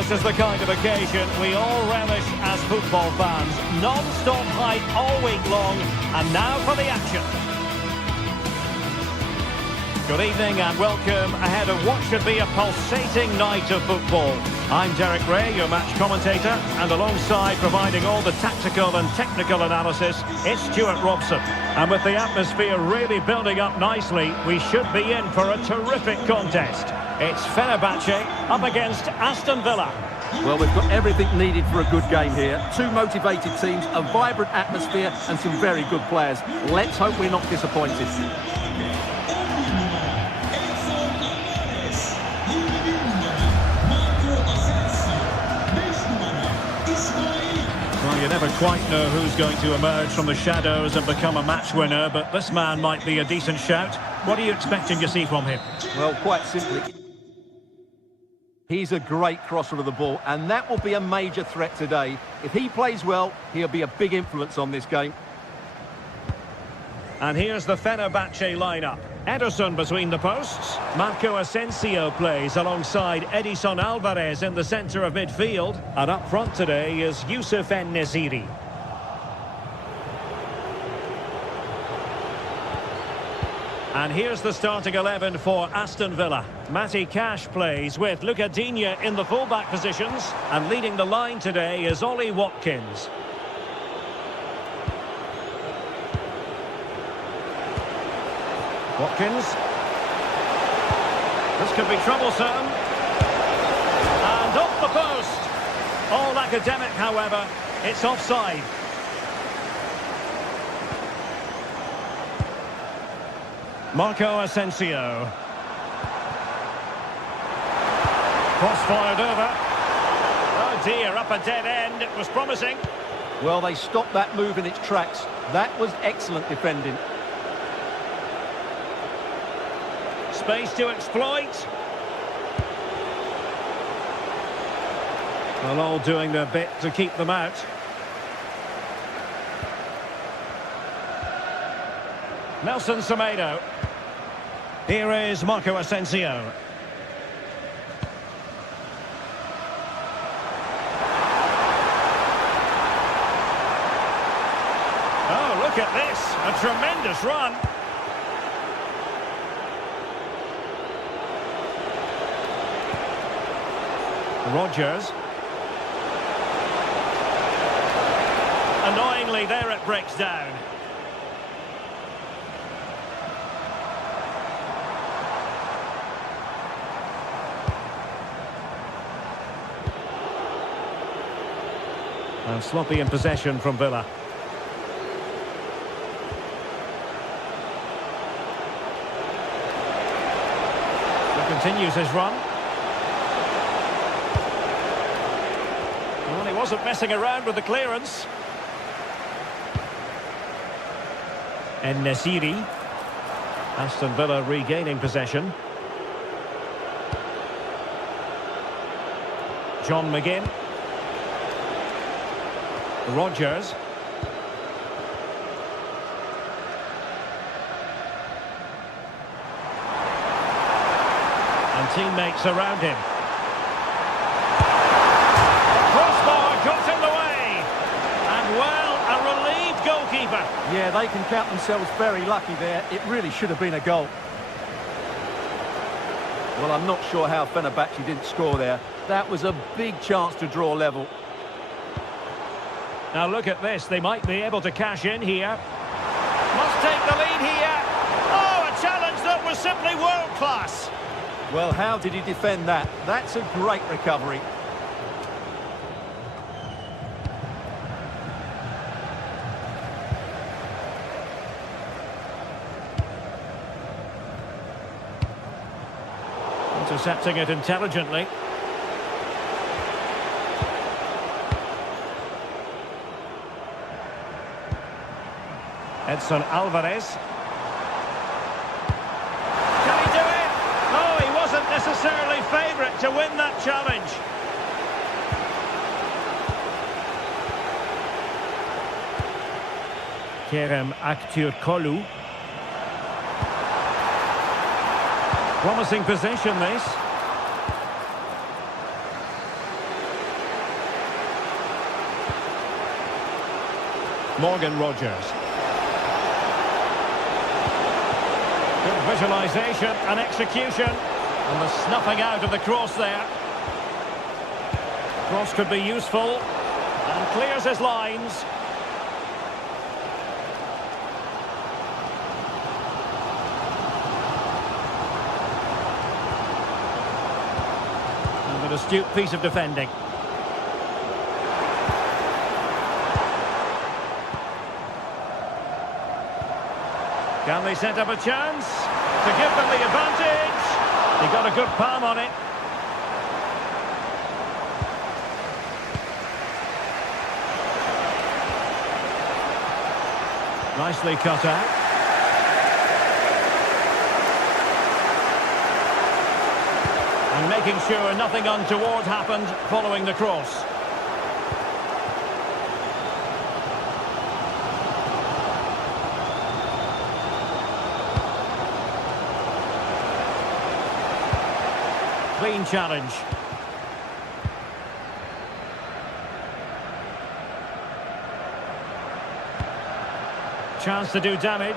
This is the kind of occasion we all relish as football fans. Non-stop hype all week long, and now for the action. Good evening and welcome ahead of what should be a pulsating night of football. I'm Derek Ray, your match commentator, and alongside providing all the tactical and technical analysis, it's Stuart Robson. And with the atmosphere really building up nicely, we should be in for a terrific contest. It's Fenerbahce up against Aston Villa. Well, we've got everything needed for a good game here. Two motivated teams, a vibrant atmosphere and some very good players. Let's hope we're not disappointed. Well, you never quite know who's going to emerge from the shadows and become a match winner, but this man might be a decent shout. What are you expecting to see from him? Well, quite simply, he's a great crosser of the ball, and that will be a major threat today. If he plays well, he'll be a big influence on this game. And here's the Fenerbahce lineup. Ederson between the posts. Marco Asensio plays alongside Edison Alvarez in the centre of midfield. And up front today is Youssef En-Nesyri. And here's the starting 11 for Aston Villa. Matty Cash plays with Luca Digne in the fullback positions. And leading the line today is Ollie Watkins. Watkins. This could be troublesome. And off the post. All academic, however. It's offside. Marco Asensio. Cross fired over. Oh dear, up a dead end. It was promising. Well, they stopped that move in its tracks. That was excellent defending. Space to exploit. Well, all doing their bit to keep them out. Nelson Semedo. Here is Marco Asensio. Oh, look at this. A tremendous run. Rodgers. Annoyingly, there it breaks down. And sloppy in possession from Villa. He continues his run. Well, he wasn't messing around with the clearance. En-Nesyri. Aston Villa regaining possession. John McGinn. Rodgers. And teammates around him. Got in the way, and well, a relieved goalkeeper. Yeah, they can count themselves very lucky there. It really should have been a goal. Well, I'm not sure how Fenerbahce didn't score there. That was a big chance to draw level. Now look at this, they might be able to cash in here. Must take the lead here. Oh, a challenge that was simply world-class. Well, how did he defend that? That's a great recovery. Intercepting it intelligently. Edson Alvarez. Can he do it? Oh, he wasn't necessarily favourite to win that challenge. Kerem Aktürkoğlu. Promising possession, this. Morgan Rogers. Good visualisation and execution. And the snuffing out of the cross there. Cross could be useful. And clears his lines. And an astute piece of defending. Can they set up a chance to give them the advantage? He got a good palm on it. Nicely cut out. And making sure nothing untoward happened following the cross. Clean challenge. Chance to do damage.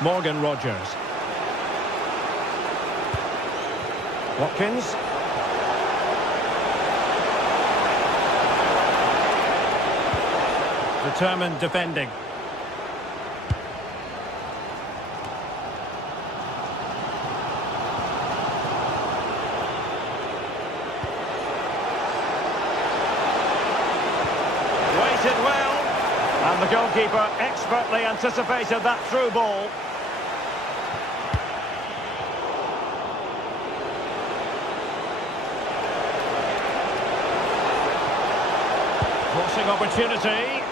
Morgan Rogers. Watkins. Determined defending. Well, and the goalkeeper expertly anticipated that through ball. Crossing opportunity.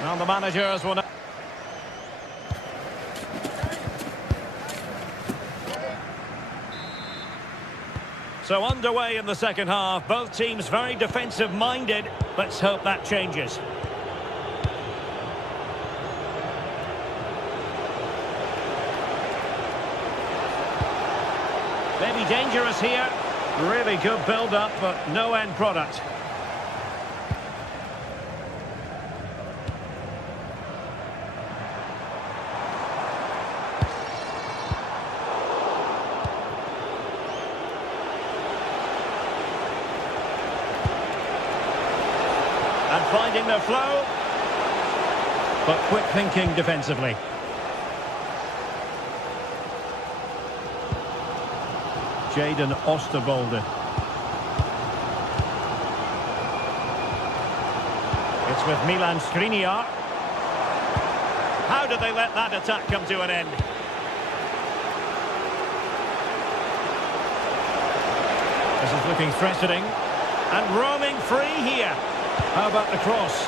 Now the managers will know. So underway in the second half, both teams very defensive-minded. Let's hope that changes. Maybe dangerous here. Really good build-up, but no end product. And finding the flow, but quick thinking defensively. Jadon Osterwolde. It's with Milan Skriniar. How did they let that attack come to an end? This is looking threatening. And roaming free here. How about the cross?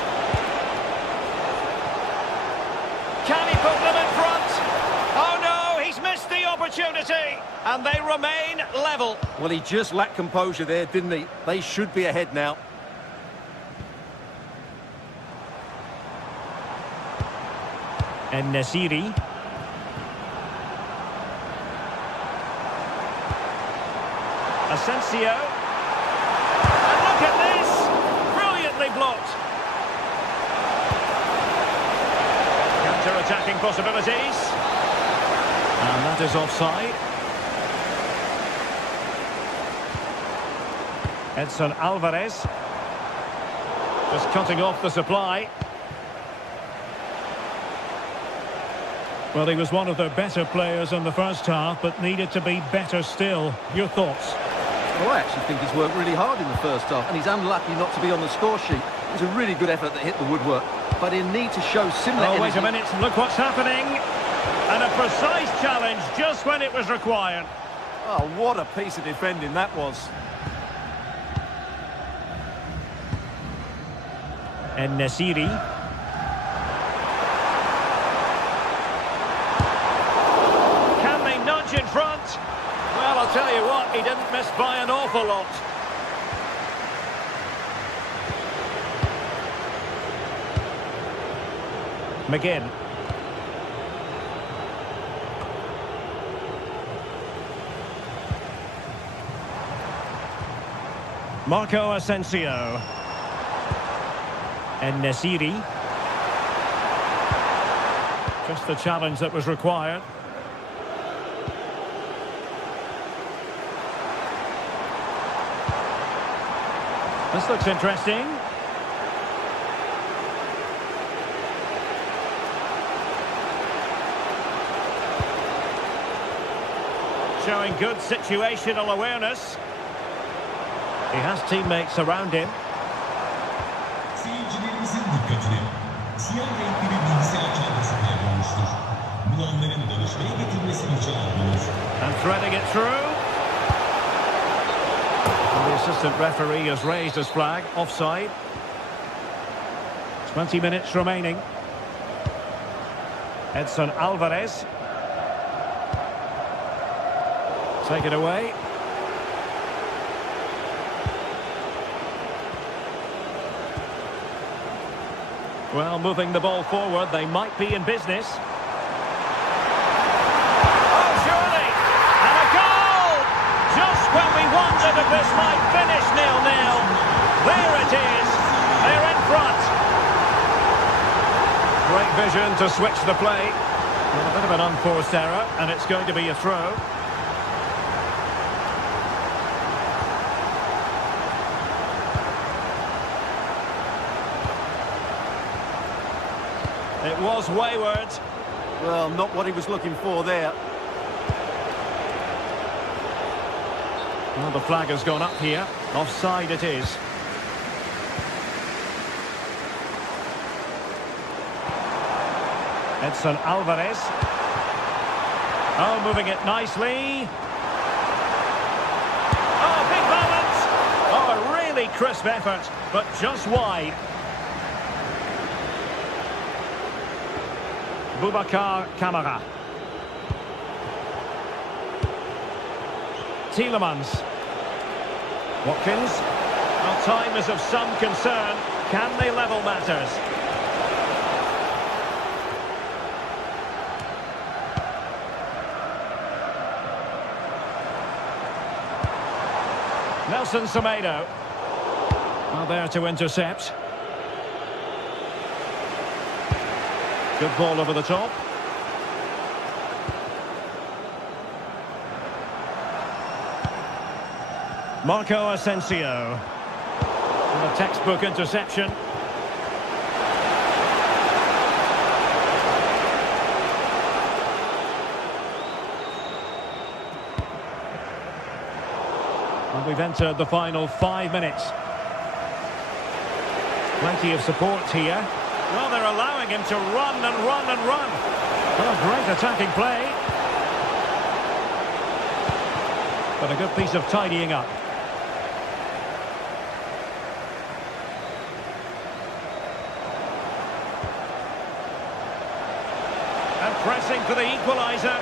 Can he put them in front? Oh no, he's missed the opportunity. And they remain level. Well, he just lacked composure there, didn't he? They should be ahead now. And Nesiri. Asensio. And look at this! Brilliantly blocked. Counter-attacking possibilities. And that is offside. Edson Alvarez. Just cutting off the supply. Well, he was one of their better players in the first half, but needed to be better still. Your thoughts? Well, I actually think he's worked really hard in the first half, and he's unlucky not to be on the score sheet. It was a really good effort that hit the woodwork, but he'll need to show similar energy. Wait a minute, look what's happening. And a precise challenge just when it was required. Oh, what a piece of defending that was. And Nesiri. Can they nudge in front? Well, I'll tell you what, he didn't miss by an awful lot. McGinn. Marco Asensio. And Nesiri. Just the challenge that was required. This looks interesting. Showing good situational awareness. He has teammates around him. Seyircilerimizin dikkatini. Siyah renkli bir bilgisayar çantasında bulmuştur. Bunu onların danışmaya getirmesini rica ediyoruz. And threading it through. And the assistant referee has raised his flag. Offside. 20 minutes remaining. Edson Alvarez. Take it away. Well, moving the ball forward, they might be in business. Oh, surely! And a goal! Just when we wondered if this might finish 0-0. There it is. They're in front. Great vision to switch the play. Well, a bit of an unforced error, and it's going to be a throw. It was wayward. Well, not what he was looking for there. Well, the flag has gone up here. Offside it is. Edson Alvarez. Oh, moving it nicely. Oh, big moment! Oh, a really crisp effort, but just wide. Boubacar Kamara. Tielemans. Watkins. Well, time is of some concern. Can they level matters? Nelson Semedo. Well, there to intercept. Good ball over the top. Marco Asensio. And a textbook interception. And we've entered the final 5 minutes. Plenty of support here. Well, they're allowing him to run and run and run. Oh, great attacking play. But a good piece of tidying up. And pressing for the equaliser.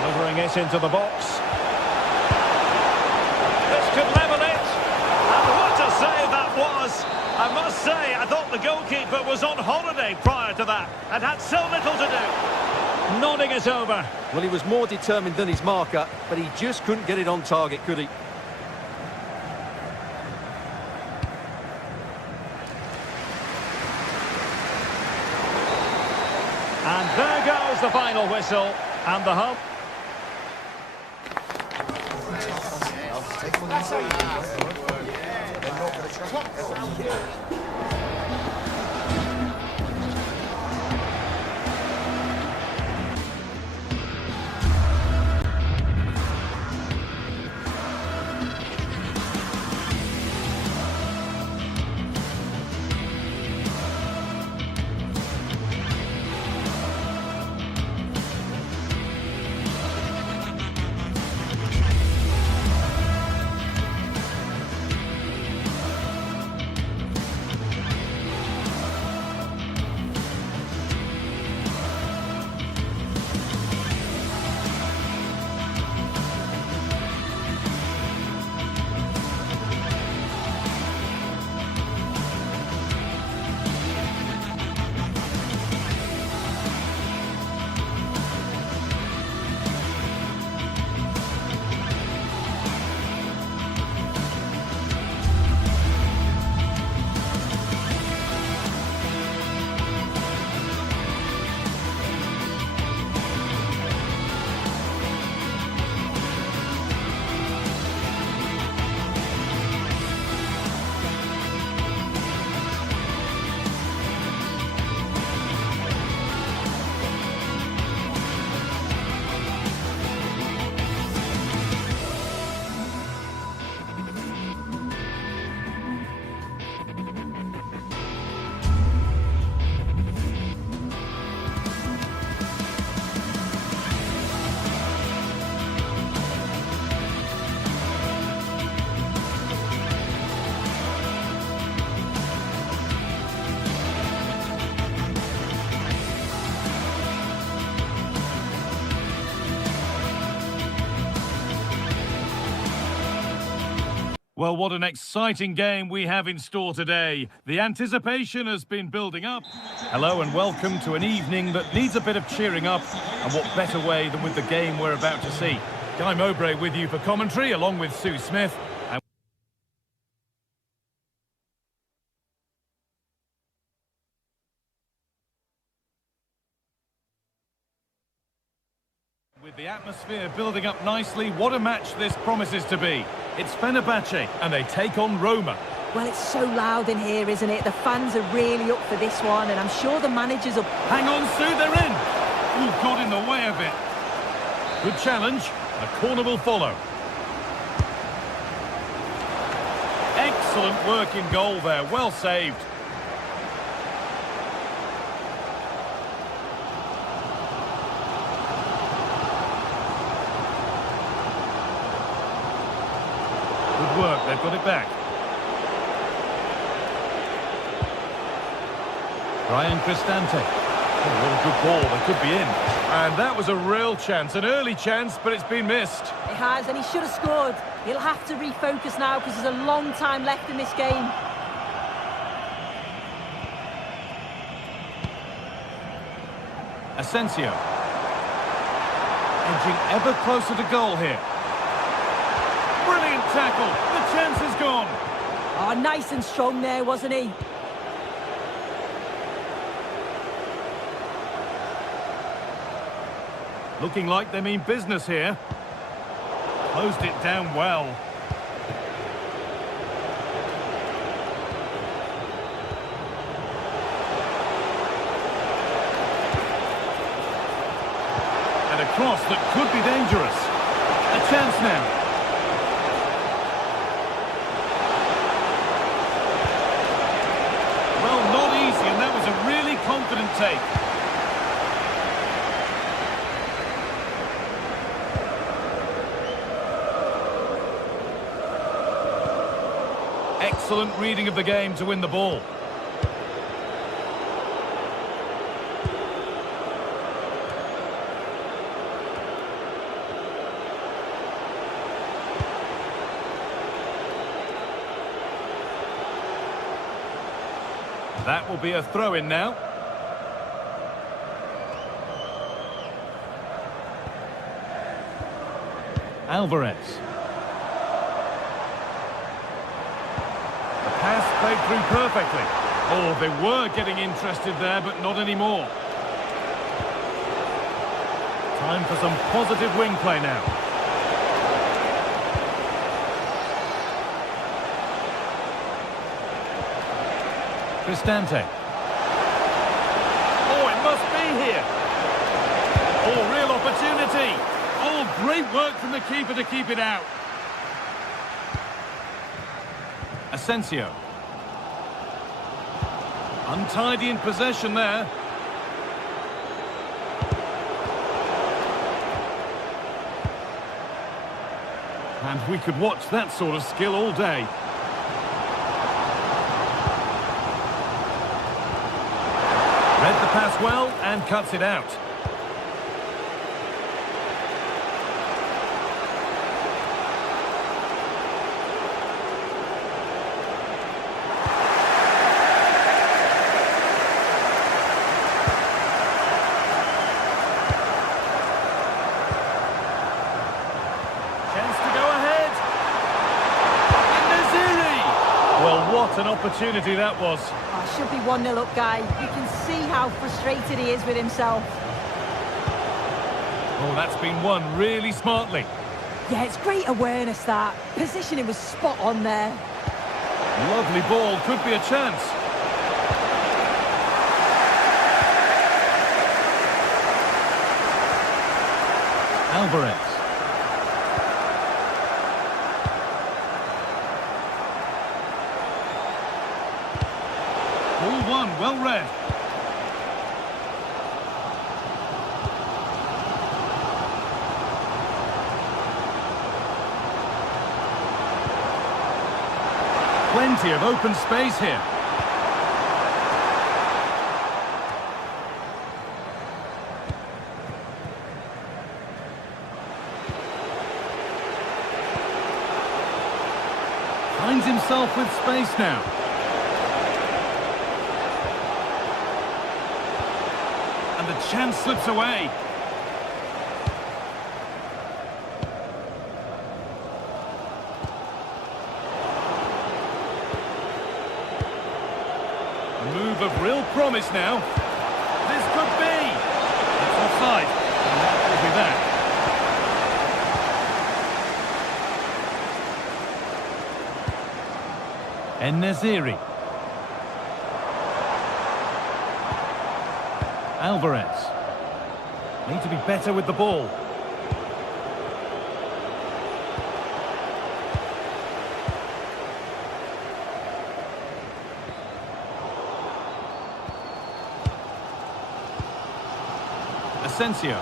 Delivering it into the box. This could level it. And what a save that was. I must say, I thought the goalkeeper was on holiday prior to that and had so little to do. Nodding it over. Well, he was more determined than his marker, but he just couldn't get it on target, could he? And there goes the final whistle and the home. Well, what an exciting game we have in store today. The anticipation has been building up. Hello and welcome to an evening that needs a bit of cheering up. And what better way than with the game we're about to see. Guy Mowbray with you for commentary, along with Sue Smith. And with the atmosphere building up nicely, what a match this promises to be. It's Fenerbahce, and they take on Roma. Well, it's so loud in here, isn't it? The fans are really up for this one, and I'm sure the managers are... Hang on, Sue, they're in! Ooh, got in the way of it. Good challenge. A corner will follow. Excellent work in goal there. Well saved. Good work. They've got it back. Brian Cristante. Oh, what a good ball. They could be in. And that was a real chance, an early chance, but it's been missed. It has, and he should have scored. He'll have to refocus now because there's a long time left in this game. Asensio. Edging ever closer to goal here. Brilliant tackle. The chance is gone. Oh, nice and strong there, wasn't he? Looking like they mean business here. Closed it down well. And a cross that could be dangerous. A chance now. Well, not easy, and that was a really confident take. Excellent reading of the game to win the ball. That will be a throw-in now. Alvarez. Pass played through perfectly. Oh, they were getting interested there, but not anymore. Time for some positive wing play now. Cristante. Oh, it must be here. Oh, real opportunity. Oh, great work from the keeper to keep it out. Asensio. Untidy in possession there. And we could watch that sort of skill all day. Read the pass well and cuts it out. What an opportunity that was. Oh, should be 1-0 up, Guy. You can see how frustrated he is with himself. Oh, that's been won really smartly. Yeah, it's great awareness, that. Positioning was spot on there. Lovely ball, could be a chance. Alvarez. Ball one, well read. Plenty of open space here. himself with space now. And the chance slips away. A move of real promise now. This could be. That's offside. And that will be that. En-Nesyri. Alvarez. Need to be better with the ball. Asensio.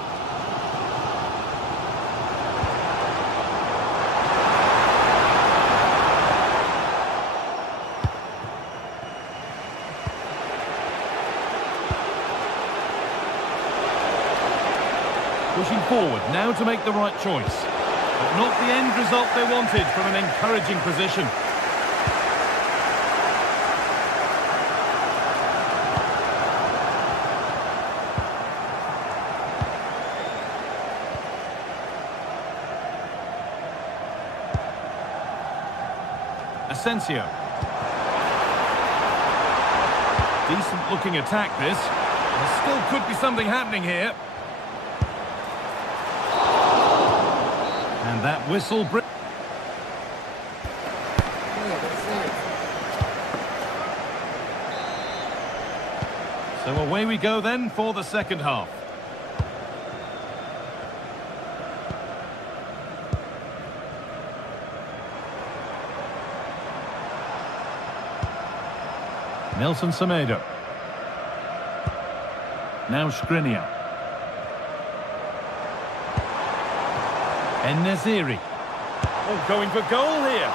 Pushing forward, now to make the right choice. But not the end result they wanted from an encouraging position. Asensio. Decent looking attack this. There still could be something happening here. And that whistle... So away we go then for the second half. Nelson Semedo. Now Skriniar. En-Nesyri. Oh, going for goal here.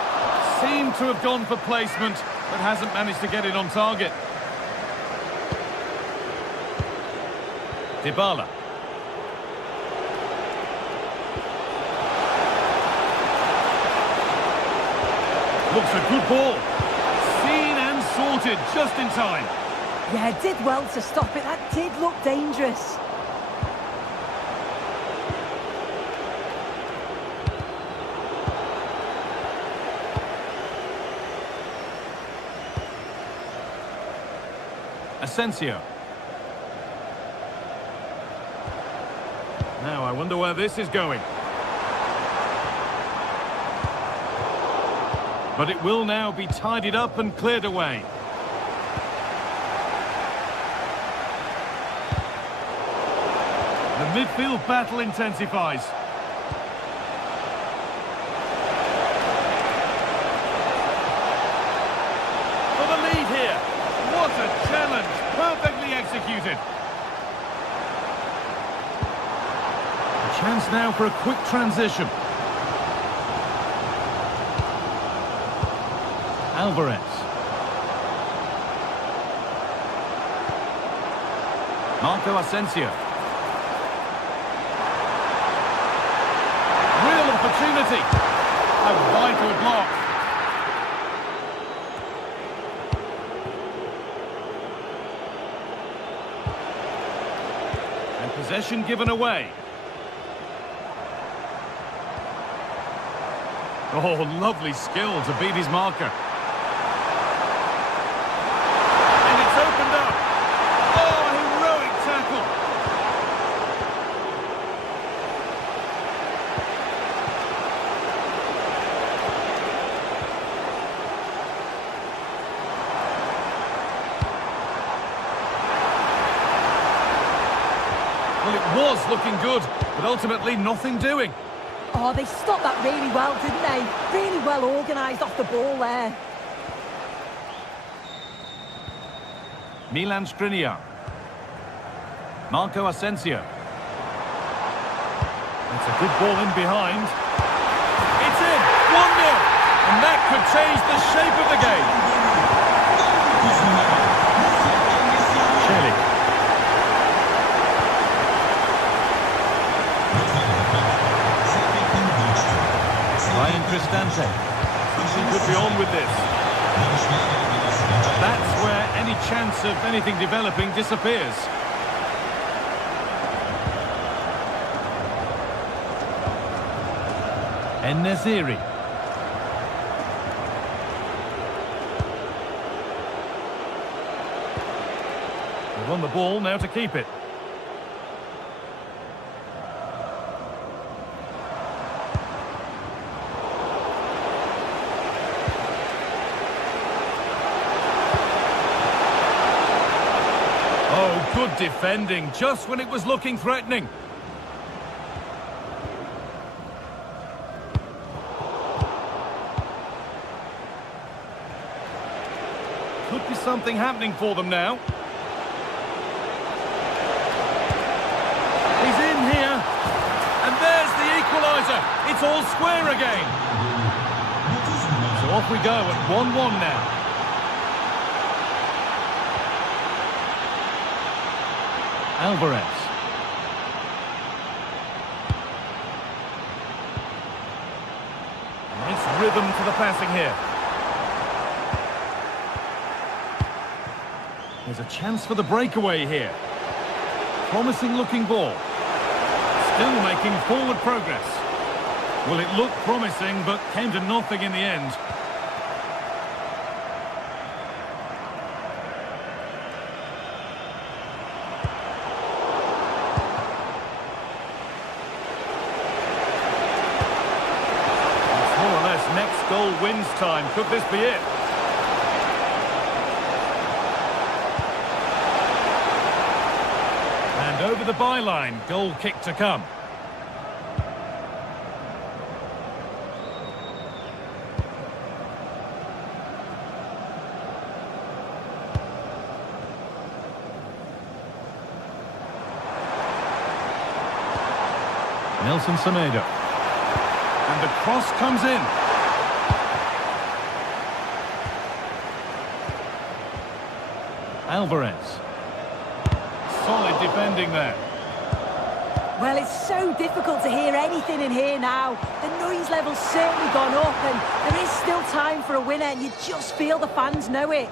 Seemed to have gone for placement, but hasn't managed to get it on target. Dybala. Looks a good ball. Seen and sorted just in time. Yeah, did well to stop it. That did look dangerous. Asensio. Now, I wonder where this is going. But it will now be tidied up and cleared away. The midfield battle intensifies. For the lead here. What a challenge. Perfectly executed. A chance now for a quick transition. Alvarez. Marco Asensio. Real opportunity. A vital block. And possession given away. Oh, lovely skill to beat his marker. And it's opened up. Oh, a heroic tackle. Well, it was looking good, but ultimately nothing doing. Oh, they stopped that really well, didn't they? Really well organised off the ball there. Milan Skriniar. Marco Asensio. It's a good ball in behind. It's in! 1-0! And that could change the shape of the game. Shelley. Ryan Cristante. He could be on with this. chance of anything developing disappears. En-Nesyri. They won the ball, now to keep it. Oh, good defending, just when it was looking threatening. Could be something happening for them now. He's in here. And there's the equaliser. It's all square again. So off we go at 1-1 now. Alvarez. Nice rhythm to the passing here. There's a chance for the breakaway here. Promising looking ball. Still making forward progress. Well, it looked promising, but came to nothing in the end. It's more or less next goal wins time. Could this be it? And over the byline, goal kick to come. Nelson Semedo. And the cross comes in. Alvarez. Solid defending there. Well, it's so difficult to hear anything in here now. The noise level's certainly gone up, and there is still time for a winner, and you just feel the fans know it.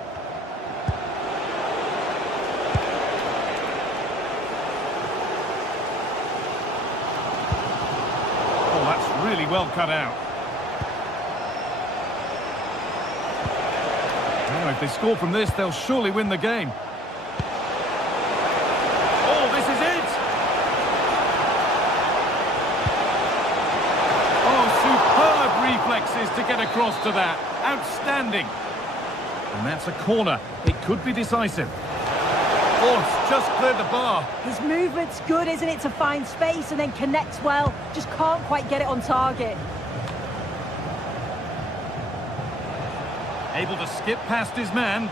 Oh, that's really well cut out. Oh, if they score from this, they'll surely win the game. Reflexes to get across to that. Outstanding. And that's a corner. It could be decisive. Oh, it's just cleared the bar. His movement's good, isn't it, to find space and then connects well. Just can't quite get it on target. Able to skip past his man.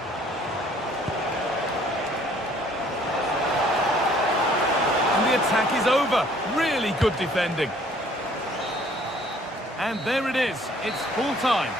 And the attack is over. Really good defending. And there it is. It's full time.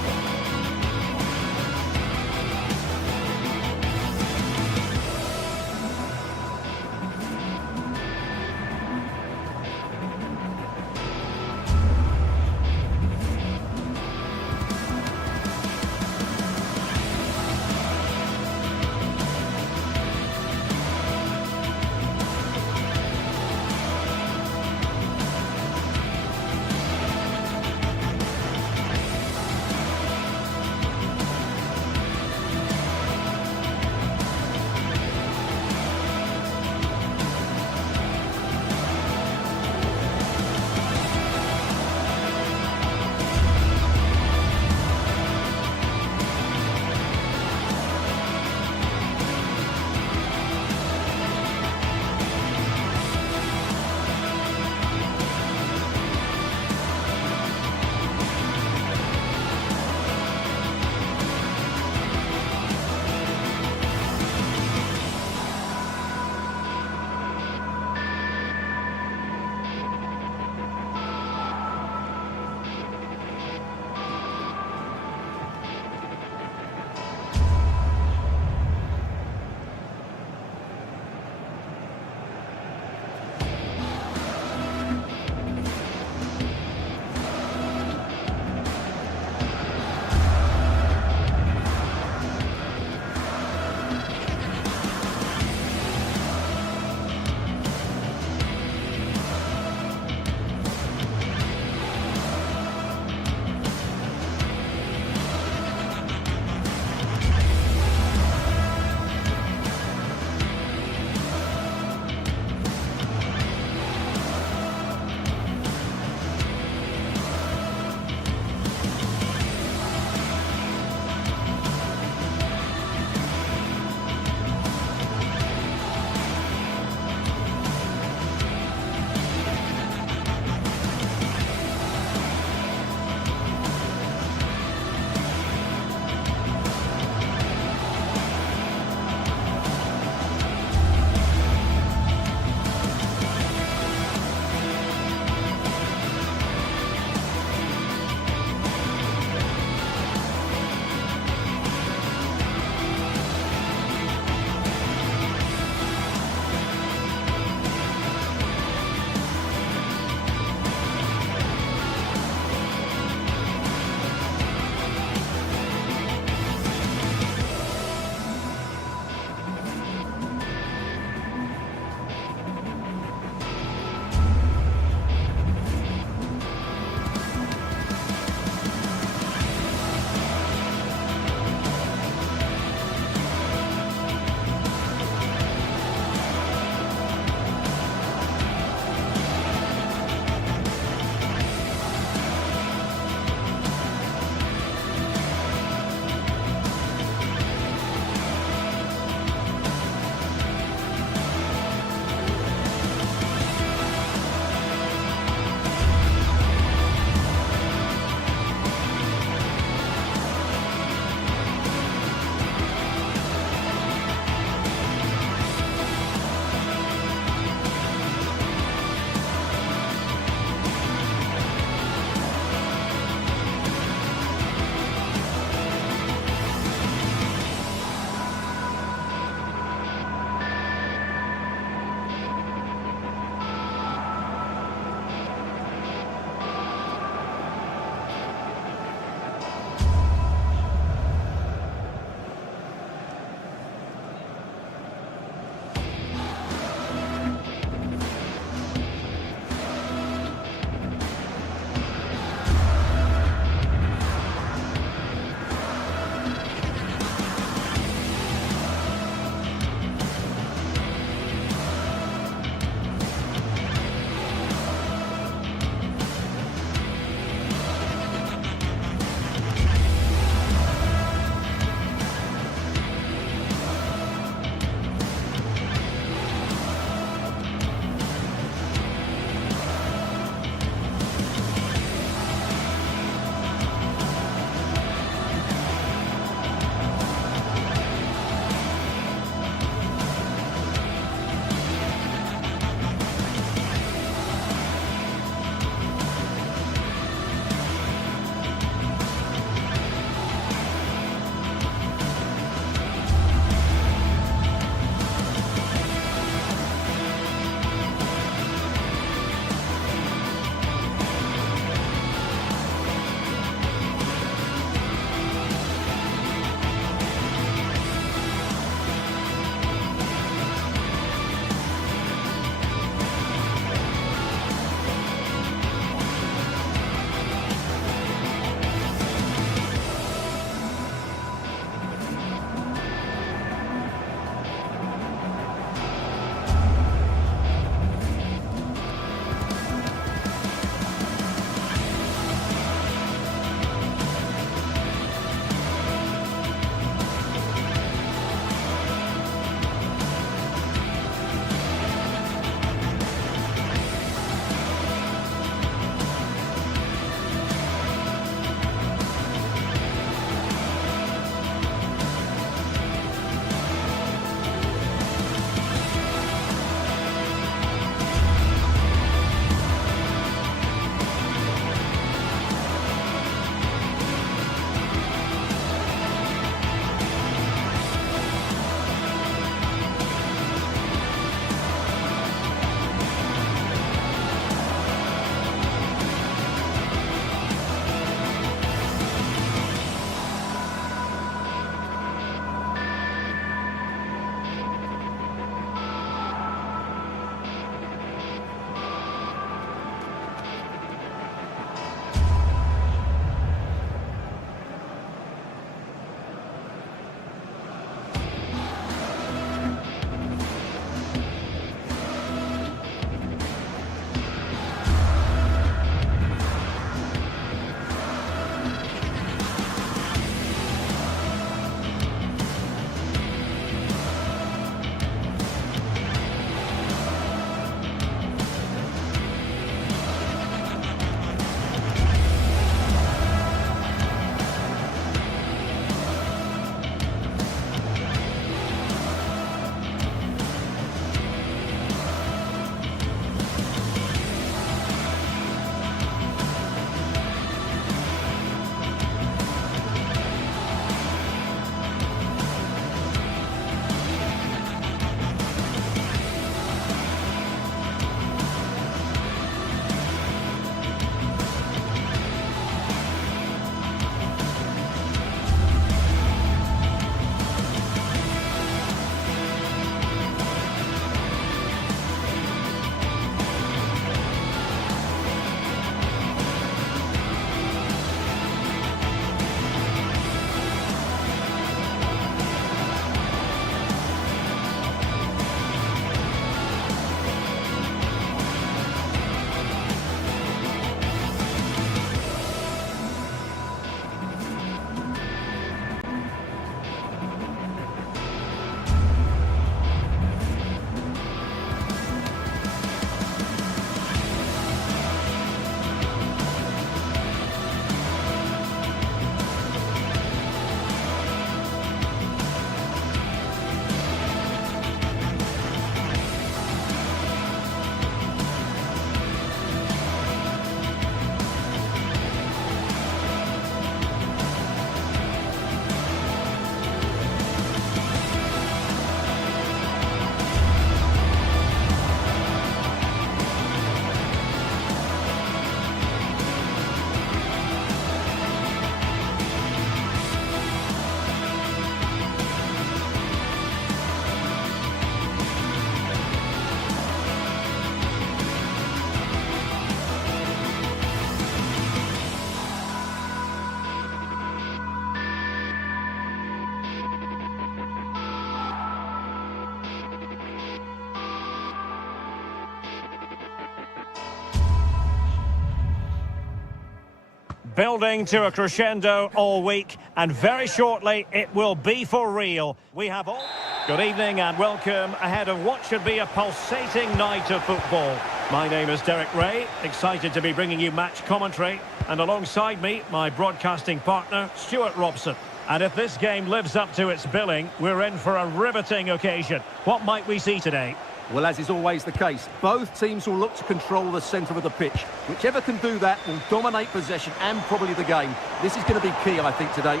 Building to a crescendo all week, and very shortly it will be for real. We have all... Good evening and welcome ahead of what should be a pulsating night of football. My name is Derek Ray, excited to be bringing you match commentary, and alongside me, my broadcasting partner, Stuart Robson. And if this game lives up to its billing, we're in for a riveting occasion. What might we see today? Well, as is always the case, both teams will look to control the centre of the pitch. Whichever can do that will dominate possession and probably the game. This is going to be key, I think, today.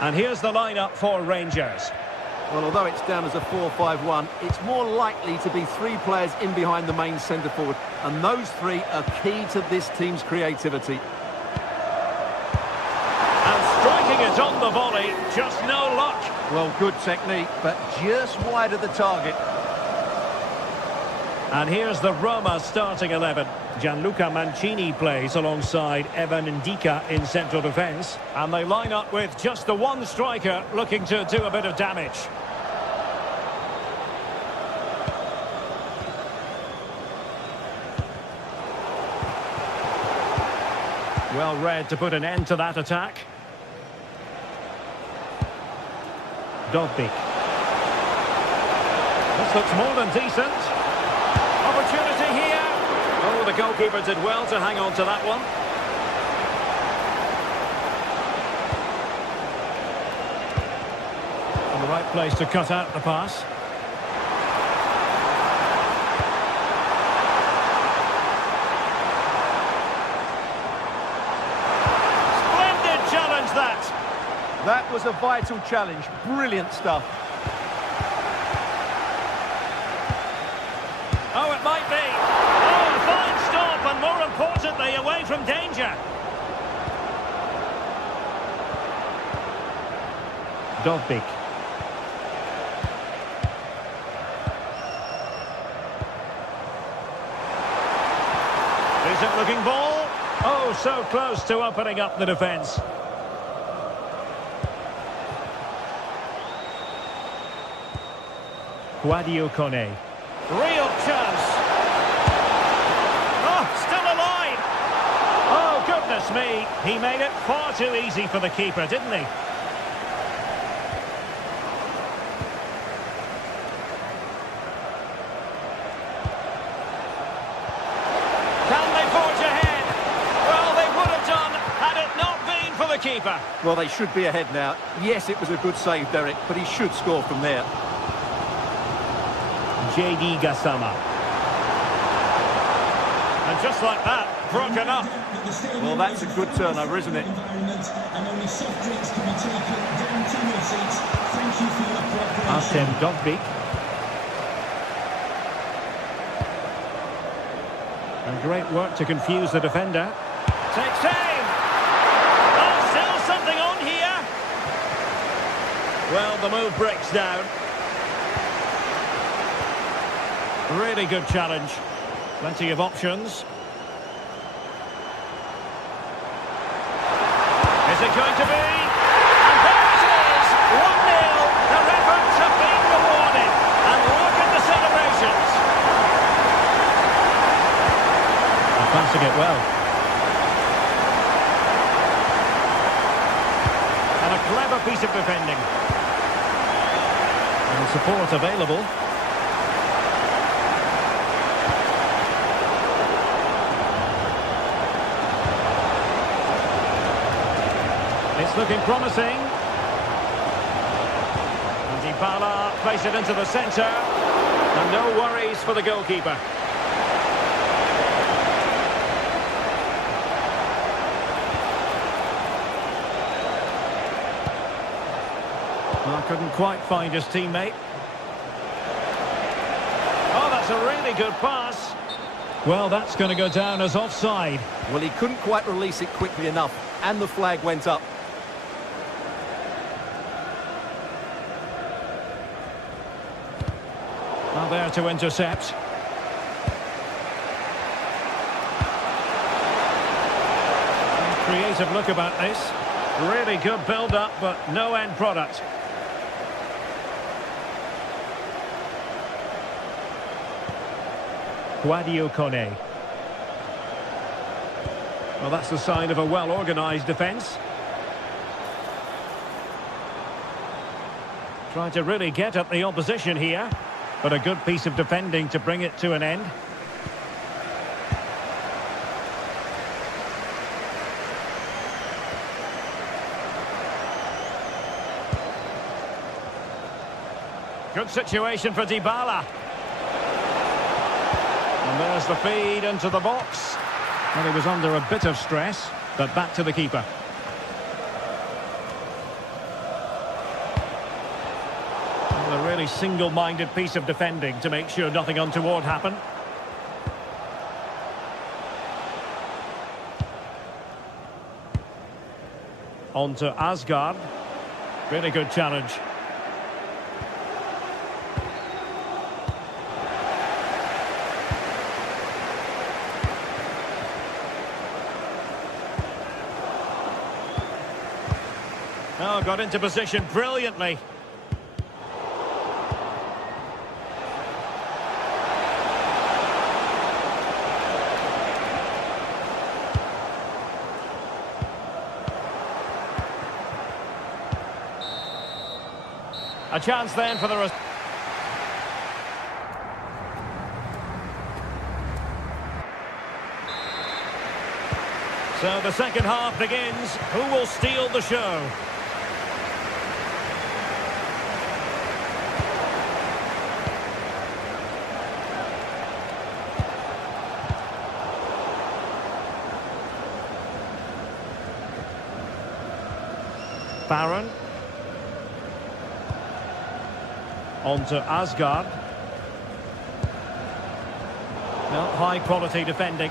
And here's the lineup for Rangers. Well, although it's down as a 4-5-1, it's more likely to be three players in behind the main centre forward. And those three are key to this team's creativity. And striking it on the volley, just no luck. Well, good technique, but just wide of the target. And here's the Roma starting 11. Gianluca Mancini plays alongside Evan Ndika in central defence. And they line up with just the one striker looking to do a bit of damage. Well read to put an end to that attack. Dovbyk. This looks more than decent. Opportunity here. Oh, the goalkeeper did well to hang on to that one. In the right place to cut out the pass. Splendid challenge that. That was a vital challenge. Brilliant stuff. Oh, it might be. Oh, a fine stop, and more importantly, away from danger. Dovbyk. Decent looking ball. Oh, so close to opening up the defence. Guadio Kone. Real chance. Oh, still alive. Oh, goodness me. He made it far too easy for the keeper, didn't he? Can they forge ahead? Well, they would have done had it not been for the keeper. Well, they should be ahead now. Yes, it was a good save, Derek, but he should score from there. JD Gassama. And just like that, broken up. Well, that's a good turnover, isn't it? Artem Dovbyk. And great work to confuse the defender. Takes aim! Oh, still something on here! Well, the move breaks down. Really good challenge. Plenty of options. Is it going to be? And there it is! 1-0. Their efforts have been rewarded. And look at the celebrations. They're passing it well. And a clever piece of defending. And support available. It's looking promising. And Dybala plays it into the centre. And no worries for the goalkeeper. Well, couldn't quite find his teammate. Oh, that's a really good pass. Well, that's going to go down as offside. Well, he couldn't quite release it quickly enough, and the flag went up. Now there to intercept. Creative look about this. Really good build-up, but no end product. Guadio Kone. Well, that's the sign of a well-organised defence. Trying to really get at the opposition here, but a good piece of defending to bring it to an end. Good situation for Dybala. And there's the feed into the box. Well, he was under a bit of stress, but back to the keeper. Well, a really single-minded piece of defending to make sure nothing untoward happened. On to Asgard. Really good challenge. Oh, got into position brilliantly. A chance then for the... So the second half begins. Who will steal the show? Baron. On to Asgard. Well, high quality defending.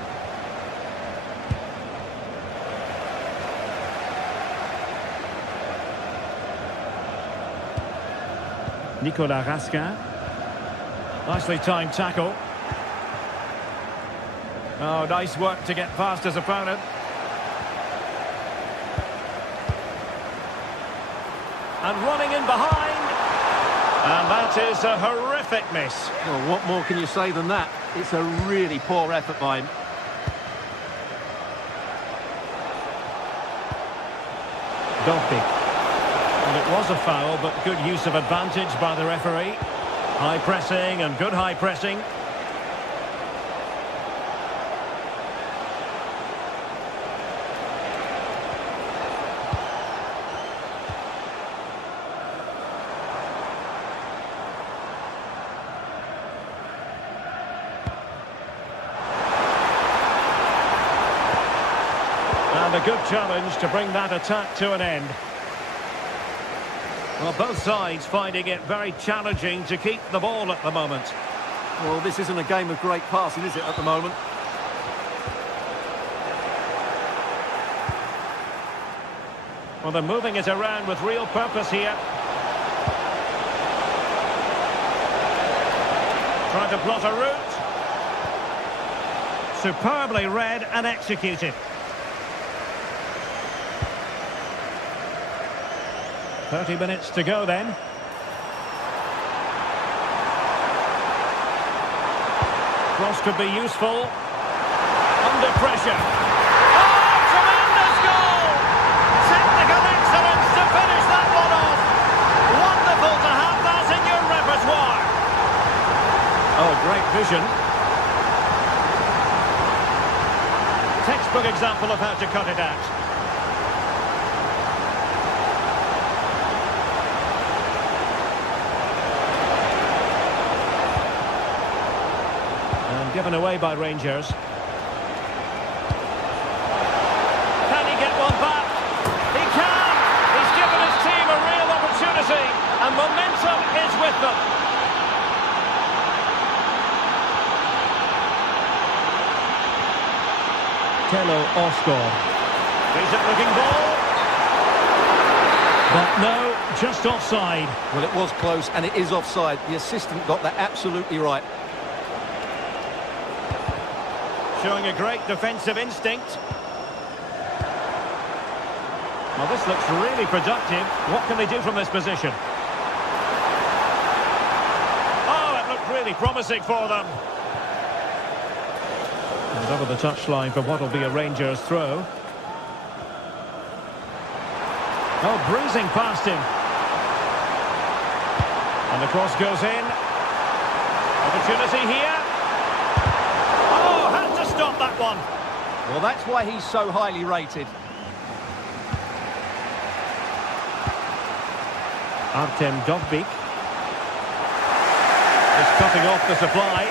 Nicolas Raskin. Nicely timed tackle. Oh, nice work to get past his opponent. And running in behind. And that is a horrific miss. Well, what more can you say than that? It's a really poor effort by him. Dobbie. And it was a foul, but good use of advantage by the referee. High pressing and good high pressing. And a good challenge to bring that attack to an end. Well, both sides finding it very challenging to keep the ball at the moment. Well, this isn't a game of great passing, is it, at the moment? Well, they're moving it around with real purpose here. Trying to plot a route. Superbly read and executed. 30 minutes to go then. Cross could be useful. Under pressure. Oh, tremendous goal! Technical excellence to finish that one off. Wonderful to have that in your repertoire. Oh, great vision. Textbook example of how to cut it out. Given away by Rangers. Can he get one back? He can! He's given his team a real opportunity, and momentum is with them. Tello Oscar. Decent looking ball. But no, just offside. Well, it was close, and it is offside. The assistant got that absolutely right. Showing a great defensive instinct. Well, this looks really productive. What can they do from this position? Oh, it looked really promising for them. And over the touchline for what will be a Rangers throw. Oh, breezing past him. And the cross goes in. Opportunity here. Oh, had to stop that one. Well, that's why he's so highly rated. Artem Dovbyk. Just cutting off the supply.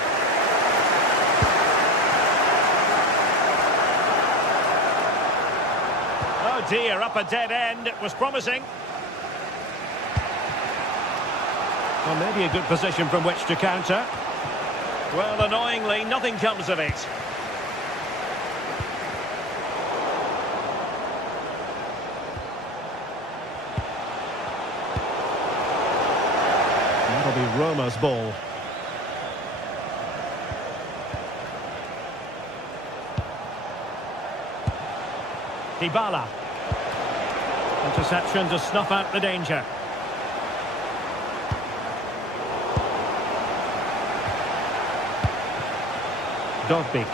Oh dear, up a dead end. It was promising. Well, maybe a good position from which to counter. Well, annoyingly, nothing comes of it. That'll be Roma's ball. Dybala. Interception to snuff out the danger. Dovbyk.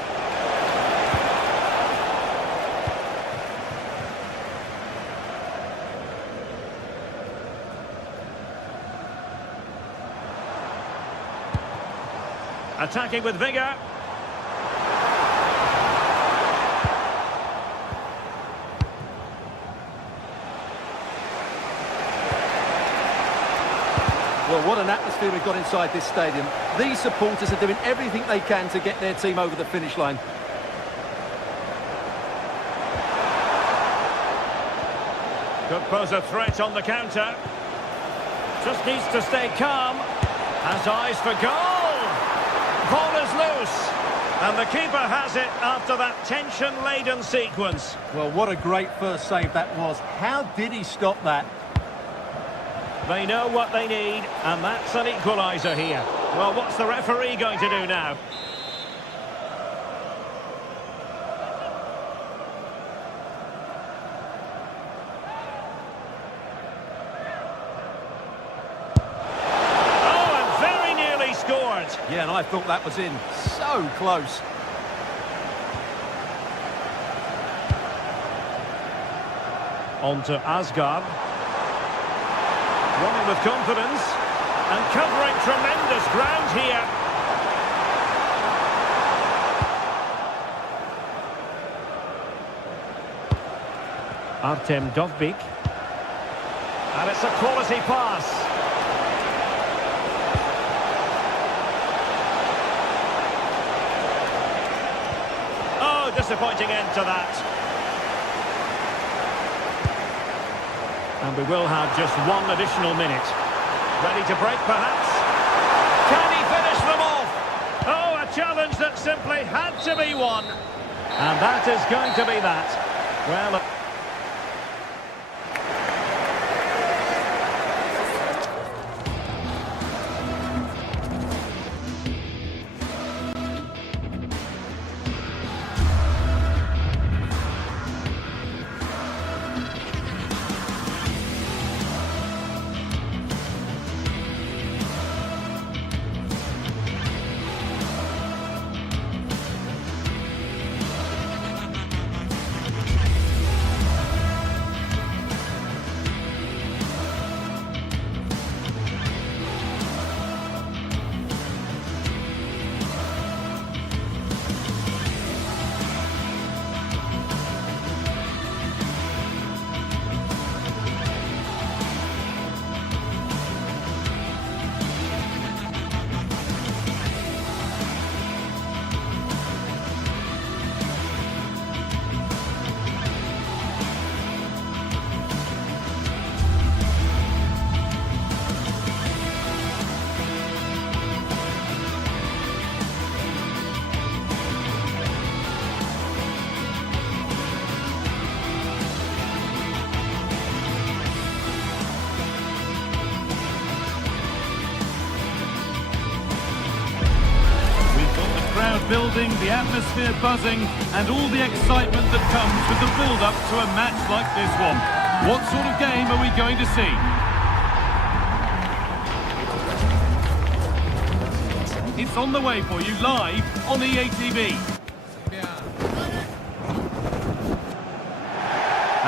Attacking with vigour. Well, what an atmosphere we've got inside this stadium. These supporters are doing everything they can to get their team over the finish line. Could pose a threat on the counter. Just needs to stay calm. Has eyes for goal. Ball is loose. And the keeper has it after that tension-laden sequence. Well, what a great first save that was. How did he stop that? They know what they need, and that's an equaliser here. Well, what's the referee going to do now? Oh, and very nearly scored. Yeah, and I thought that was in. So close. On to Asgard. Running with confidence and covering tremendous ground here. Artem Dovbyk. And it's a quality pass. Oh, disappointing end to that. And we will have just one additional minute. Ready to break, perhaps? Can he finish them off? Oh, a challenge that simply had to be won. And that is going to be that. Well... building, the atmosphere buzzing, and all the excitement that comes with the build-up to a match like this one. What sort of game are we going to see? It's on the way for you live on EATV.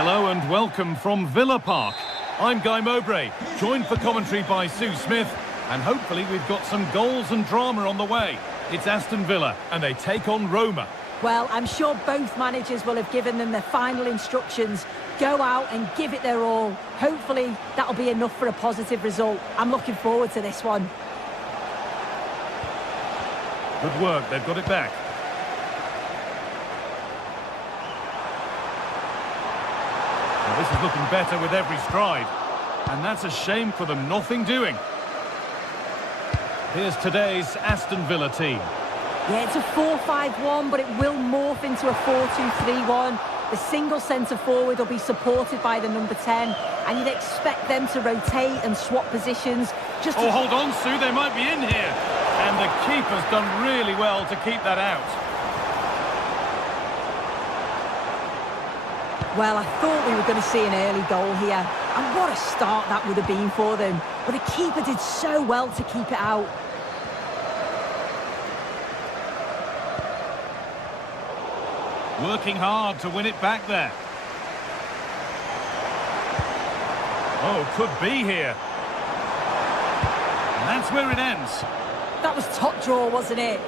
Hello and welcome from Villa Park. I'm Guy Mowbray, joined for commentary by Sue Smith, and hopefully we've got some goals and drama on the way. It's Aston Villa, and they take on Roma. Well, I'm sure both managers will have given them their final instructions. Go out and give it their all. Hopefully, that'll be enough for a positive result. I'm looking forward to this one. Good work, they've got it back. Well, this is looking better with every stride. And that's a shame for them, nothing doing. Here's today's Aston Villa team. Yeah, it's a 4-5-1, but it will morph into a 4-2-3-1. The single centre-forward will be supported by the number 10, and you'd expect them to rotate and swap positions. Oh, hold on, Sue, they might be in here. And the keeper's done really well to keep that out. Well, I thought we were going to see an early goal here. And what a start that would have been for them. But the keeper did so well to keep it out. Working hard to win it back there. Oh, could be here. And that's where it ends. That was top draw, wasn't it?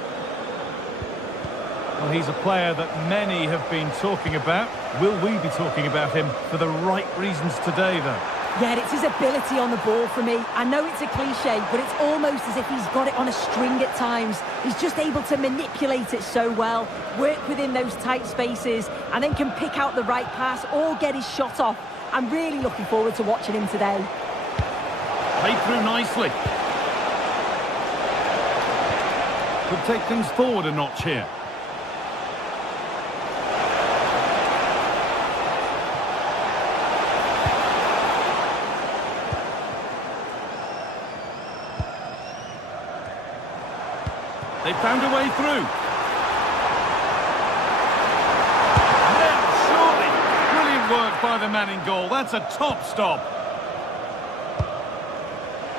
Well, he's a player that many have been talking about. Will we be talking about him for the right reasons today, though? Yeah, it's his ability on the ball for me. I know it's a cliche, but it's almost as if he's got it on a string at times. He's just able to manipulate it so well, work within those tight spaces, and then can pick out the right pass or get his shot off. I'm really looking forward to watching him today. Played through nicely. Could take things forward a notch here. They found a way through. Now, surely. Brilliant work by the man in goal. That's a top stop.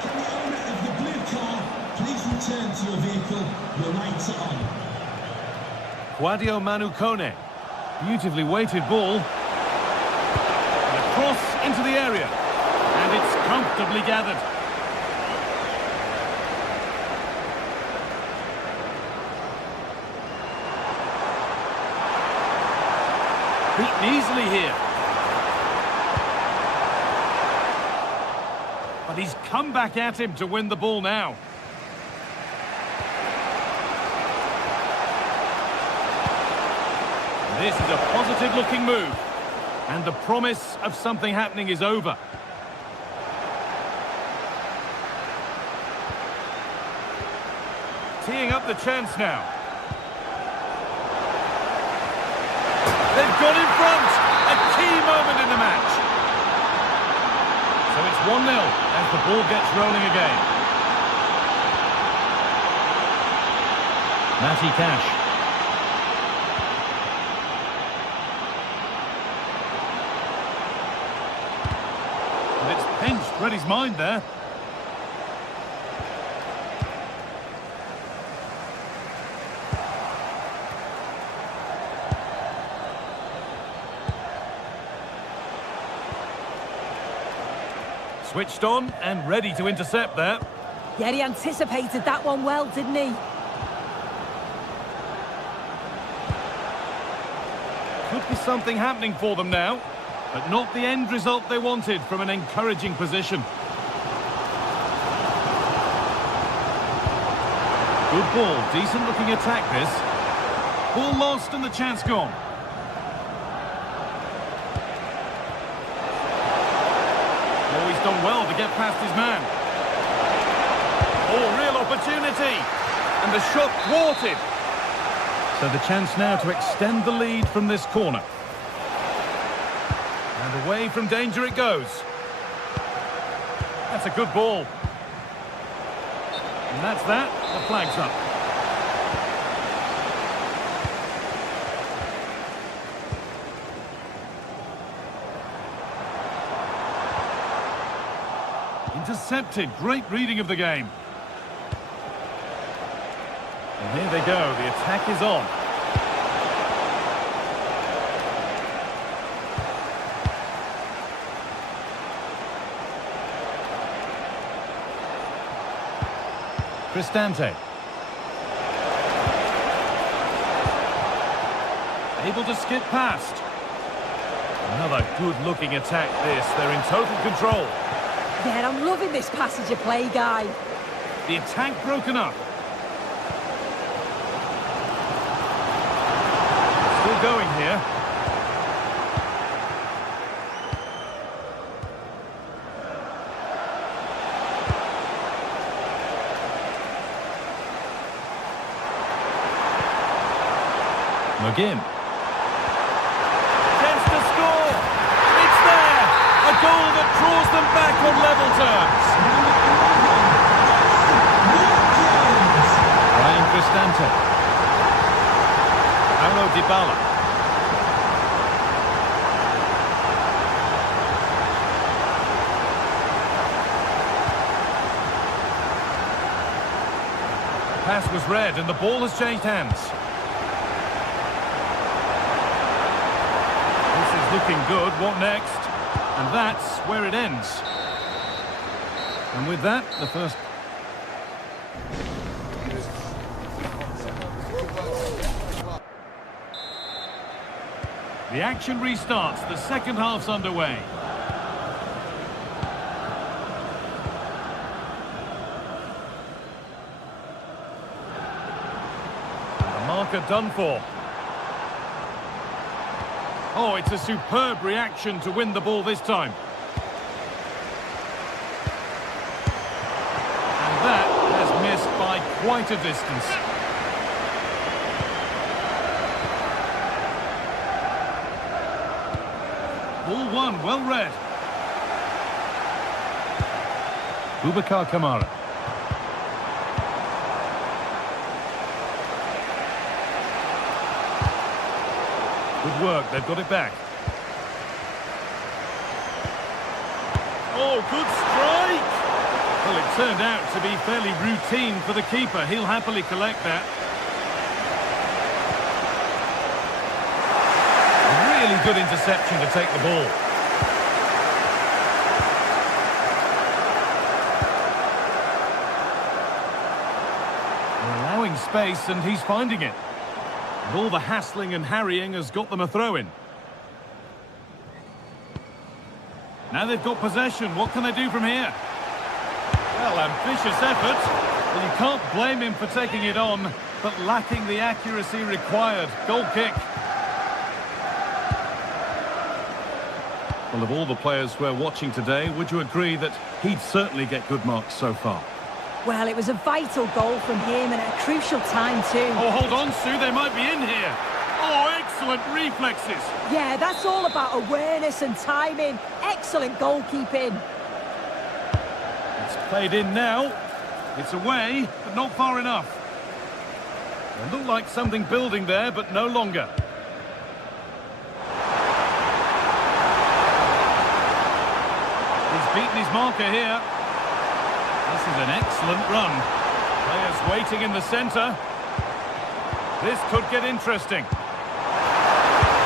Can the owner of the blue car please return to your vehicle? Your lights are on. Quadio Manu Kone. Beautifully weighted ball. And a cross into the area. And it's comfortably gathered. Beaten easily here. But he's come back at him to win the ball now. This is a positive-looking move. And the promise of something happening is over. Teeing up the chance now. They've got in front. A key moment in the match. So it's 1-0 as the ball gets rolling again. Matty Cash. And it's pinched. Read his mind there. Switched on and ready to intercept there. Yeah, he anticipated that one well, didn't he? Could be something happening for them now, but not the end result they wanted from an encouraging position. Good ball, decent looking attack this. Ball lost and the chance gone. Oh, he's done well to get past his man. Oh, real opportunity. And the shot thwarted. So the chance now to extend the lead from this corner. And away from danger it goes. That's a good ball. And that's that. The flag's up. Intercepted. Great reading of the game. And here they go. The attack is on. Cristante. Able to skip past. Another good-looking attack this. They're in total control. Yeah, I'm loving this passage of play, guy. The attack broken up. Still going here. McGinn. Chance to score. It's there. A goal that draws them back on level terms. Ryan Cristante. Paulo Dybala. The pass was read and the ball has changed hands. Looking good. What next? And that's where it ends. And with that, the first... The action restarts. The second half's underway. The marker done for. Oh, it's a superb reaction to win the ball this time. And that has missed by quite a distance. Ball one, well read. Boubacar Kamara. Good work, they've got it back. Oh, good strike! Well, it turned out to be fairly routine for the keeper. He'll happily collect that. A really good interception to take the ball. They're allowing space and he's finding it. And all the hassling and harrying has got them a throw-in. Now they've got possession. What can they do from here? Well, ambitious effort. Well, you can't blame him for taking it on, but lacking the accuracy required. Goal kick. Well, of all the players we're watching today, would you agree that he'd certainly get good marks so far? Well, it was a vital goal from him and at a crucial time too. Oh, hold on, Sue, they might be in here. Oh, excellent reflexes. Yeah, that's all about awareness and timing. Excellent goalkeeping. It's played in now. It's away, but not far enough. It looked like something building there, but no longer. He's beaten his marker here. This is an excellent run. Players waiting in the centre. This could get interesting.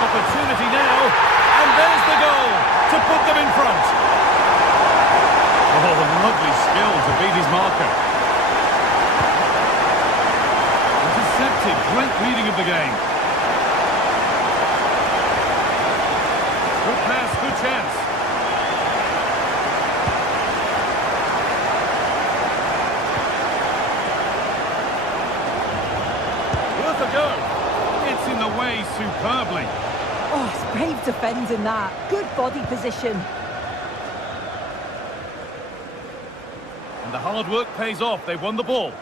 Opportunity now, and there's the goal to put them in front. Oh, lovely skill to beat his marker. Intercepted, great reading of the game. Good pass, good chance. Worth a go. It's in the way superbly. Oh, it's brave defending that. Good body position. And the hard work pays off. They've won the ball.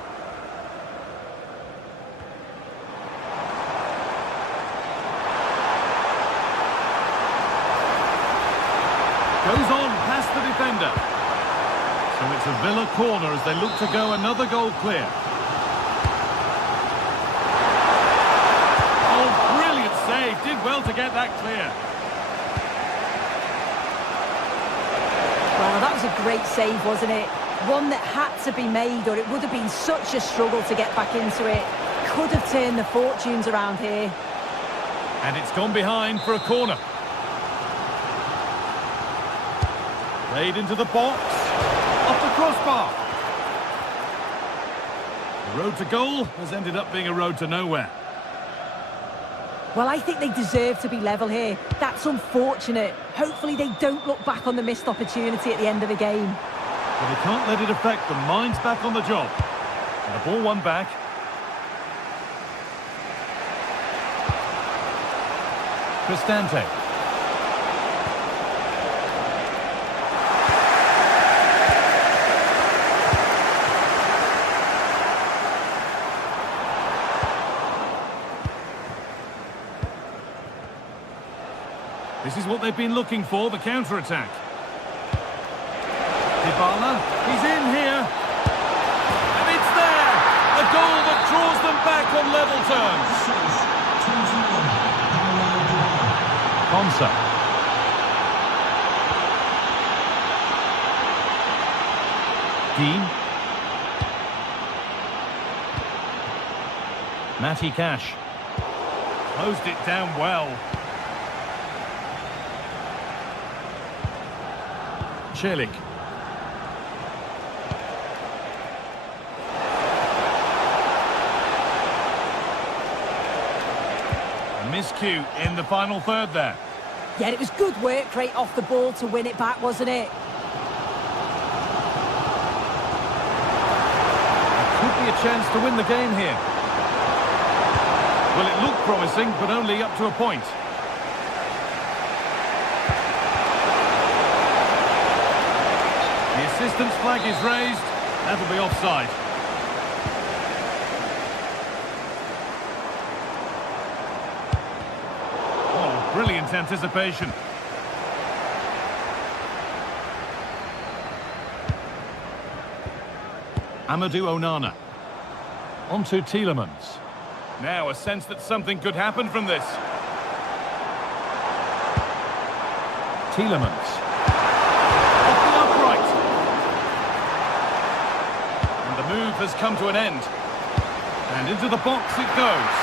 Goes on past the defender. So it's a Villa corner as they look to go another goal clear. Oh, brilliant save. Did well to get that clear. Well, that was a great save, wasn't it? One that had to be made, or it would have been such a struggle to get back into it. Could have turned the fortunes around here. And it's gone behind for a corner. Played into the box. Off the crossbar. The road to goal has ended up being a road to nowhere. Well, I think they deserve to be level here. That's unfortunate. Hopefully they don't look back on the missed opportunity at the end of the game. But they can't let it affect them. Mind's back on the job. And the ball won back. Cristante. This is what they've been looking for, the counter-attack. Dybala, he's in here. And it's there! A goal that draws them back on level terms. Konsa. Dean. Matty Cash. Closed it down well. Celik. A miscue in the final third there. Yeah, it was good work rate off the ball to win it back, wasn't it? Could be a chance to win the game here. Well, it looked promising, but only up to a point. The assistant's flag is raised. That'll be offside. Oh, brilliant anticipation. Amadou Onana. On to Tielemans. Now a sense that something could happen from this. Tielemans. Off the upright. And the move has come to an end. And into the box it goes.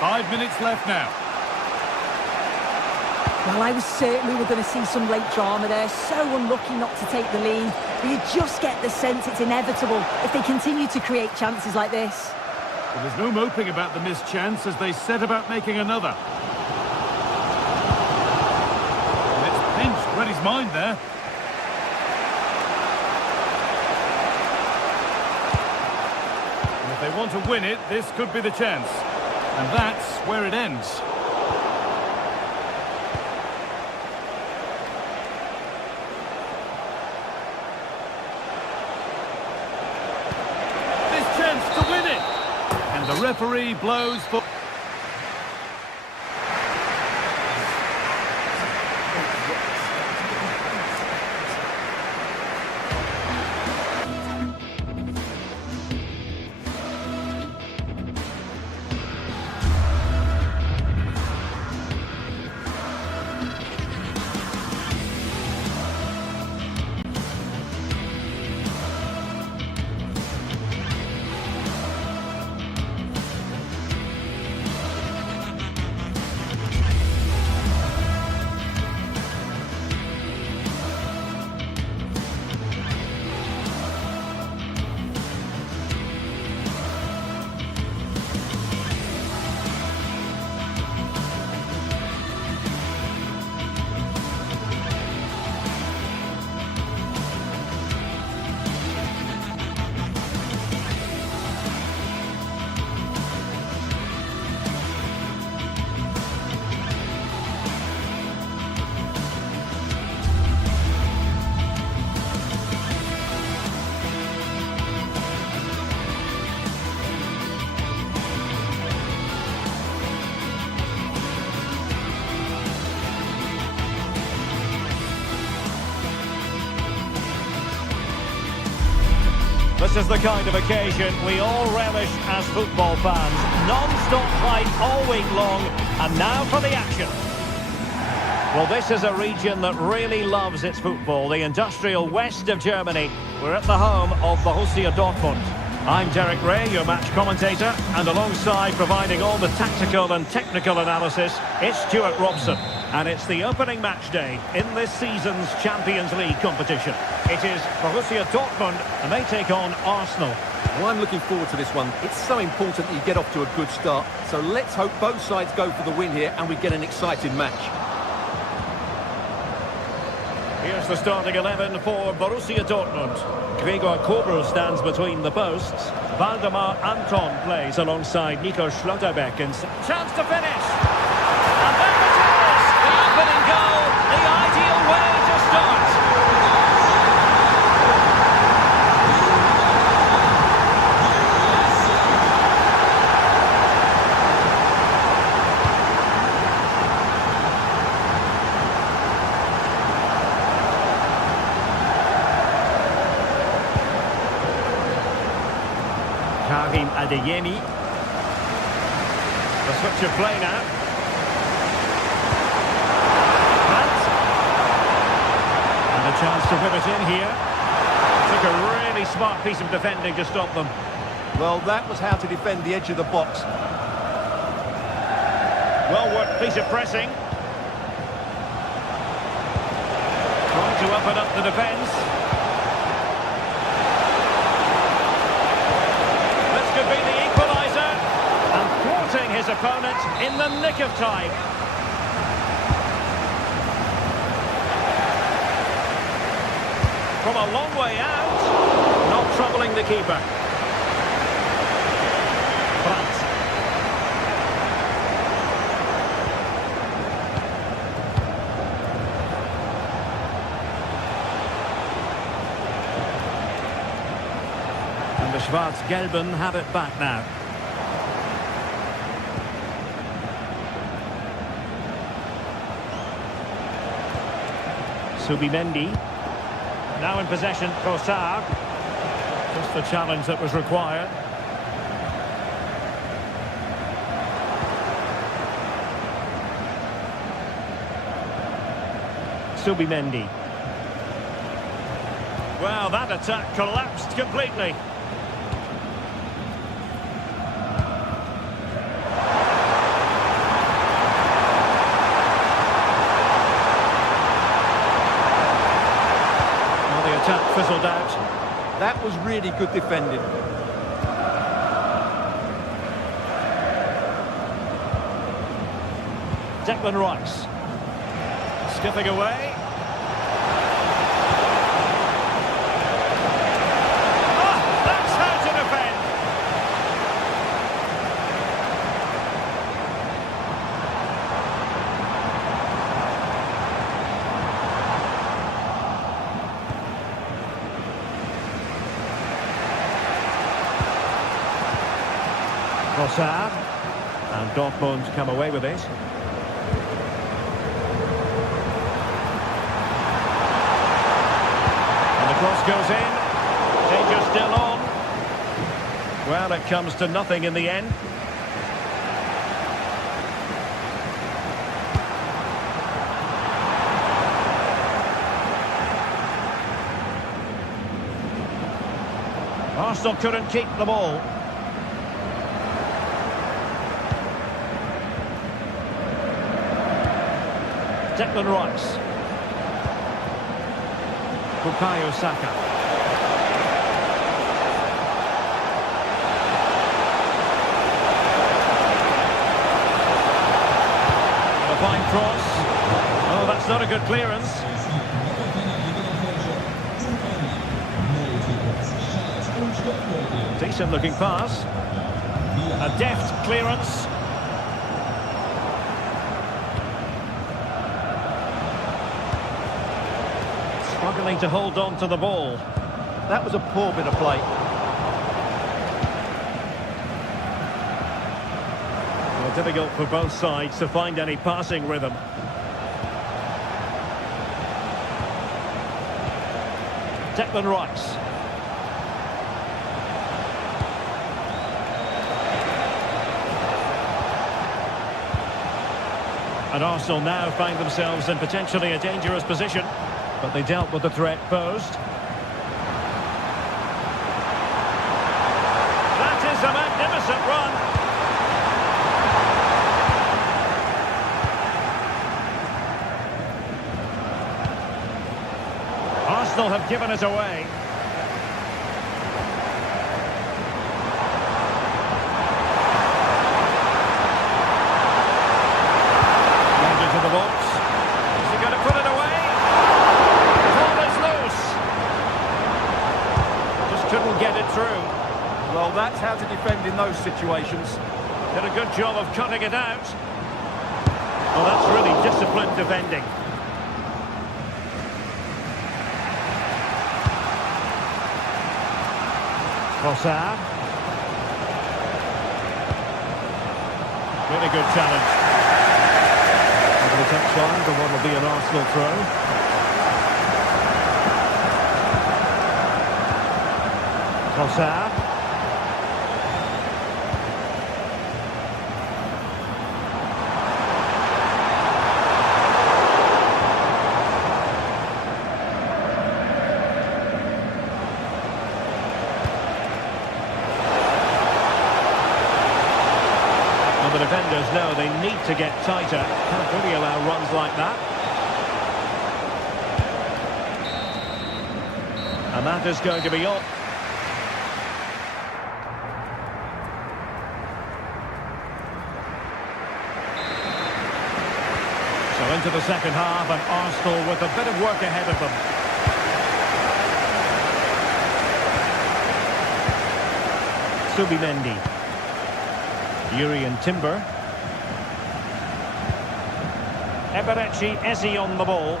5 minutes left now. Well, I was certain we were going to see some late drama there. So unlucky not to take the lead. But you just get the sense it's inevitable if they continue to create chances like this. Well, there's no moping about the missed chance as they set about making another. And it's pinched. Read his mind there. And if they want to win it, this could be the chance. And that's where it ends. The referee blows for... This is the kind of occasion we all relish as football fans. Non-stop hype all week long, and now for the action. Well, this is a region that really loves its football, the industrial west of Germany. We're at the home of Borussia Dortmund. I'm Derek Ray, your match commentator, and alongside providing all the tactical and technical analysis, it's Stuart Robson. And it's the opening match day in this season's Champions League competition. It is Borussia Dortmund, and they take on Arsenal. Well, I'm looking forward to this one. It's so important that you get off to a good start. So let's hope both sides go for the win here and we get an exciting match. Here's the starting 11 for Borussia Dortmund. Gregor Kobel stands between the posts. Waldemar Anton plays alongside Nico Schlotterbeck. And chance to finish. And there it is! The opening goal, the ideal way to start. Karim Adeyemi. The switch of play now. And a chance to whip it in here. Took a really smart piece of defending to stop them. Well, that was how to defend the edge of the box. Well worked piece of pressing. Trying to open up the defence. Could be the equaliser, and thwarting his opponent in the nick of time. From a long way out, not troubling the keeper. Brandt. The Schwarz-Gelben have it back now. Subimendi. Now in possession, Trossard. Just the challenge that was required. Subimendi. Well, that attack collapsed completely. Attack fizzled out. That was really good defending. Declan Rice. Skipping away. Ah, that's how to defend. Trossard, and Dortmund come away with it. And the cross goes in. Danger still on. Well, it comes to nothing in the end. Arsenal couldn't keep the ball. Declan Rice. Bukayo Saka. A fine cross. Oh, that's not a good clearance. Decent looking pass. A deft clearance. Struggling to hold on to the ball. That was a poor bit of play. Well, difficult for both sides to find any passing rhythm. Declan Rice. And Arsenal now find themselves in potentially a dangerous position. But they dealt with the threat posed. That is a magnificent run. Arsenal Arsenal have given us away. Into the box. Is he going to put it away? The ball is loose. Just couldn't get it through. Well, that's how to defend in those situations. Did a good job of cutting it out. Well, that's really disciplined defending. Trossard. Really good challenge. Over the touchline, the one will be an Arsenal throw. Trossard. The defenders know they need to get tighter. Can't really allow runs like that. And that is going to be up. So into the second half, and Arsenal with a bit of work ahead of them. Subimendi. Urian Timber. Eberechi Eze on the ball.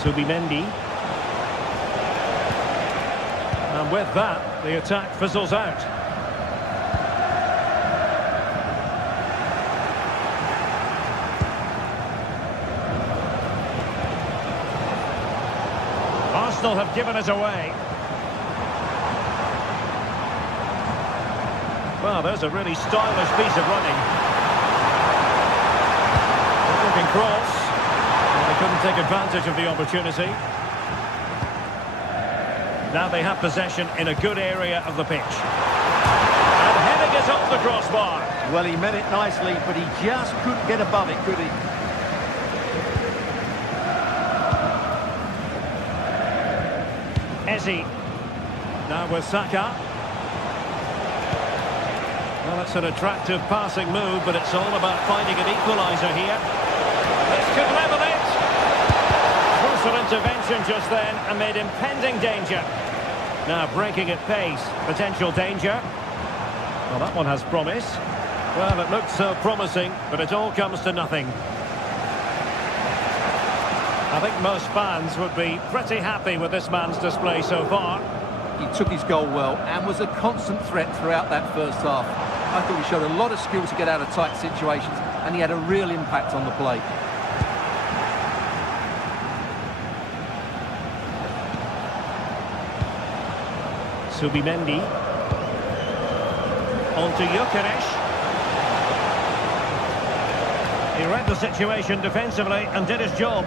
Subimendi. And with that, the attack fizzles out. Arsenal have given us away. Well, there's a really stylish piece of running. Looking cross. Well, they couldn't take advantage of the opportunity. Now they have possession in a good area of the pitch. And heading is off the crossbar. Well, he meant it nicely, but he just couldn't get above it, could he? Eze. Now with Saka. Well, it's an attractive passing move, but it's all about finding an equaliser here. This could level it. Crucial intervention just then amid impending danger. Now breaking at pace. Potential danger. Well, that one has promise. Well, it looked so promising, but it all comes to nothing. I think most fans would be pretty happy with this man's display so far. He took his goal well and was a constant threat throughout that first half. I thought he showed a lot of skill to get out of tight situations, and he had a real impact on the play. Subimendi. On to Gyökeres. He read the situation defensively and did his job.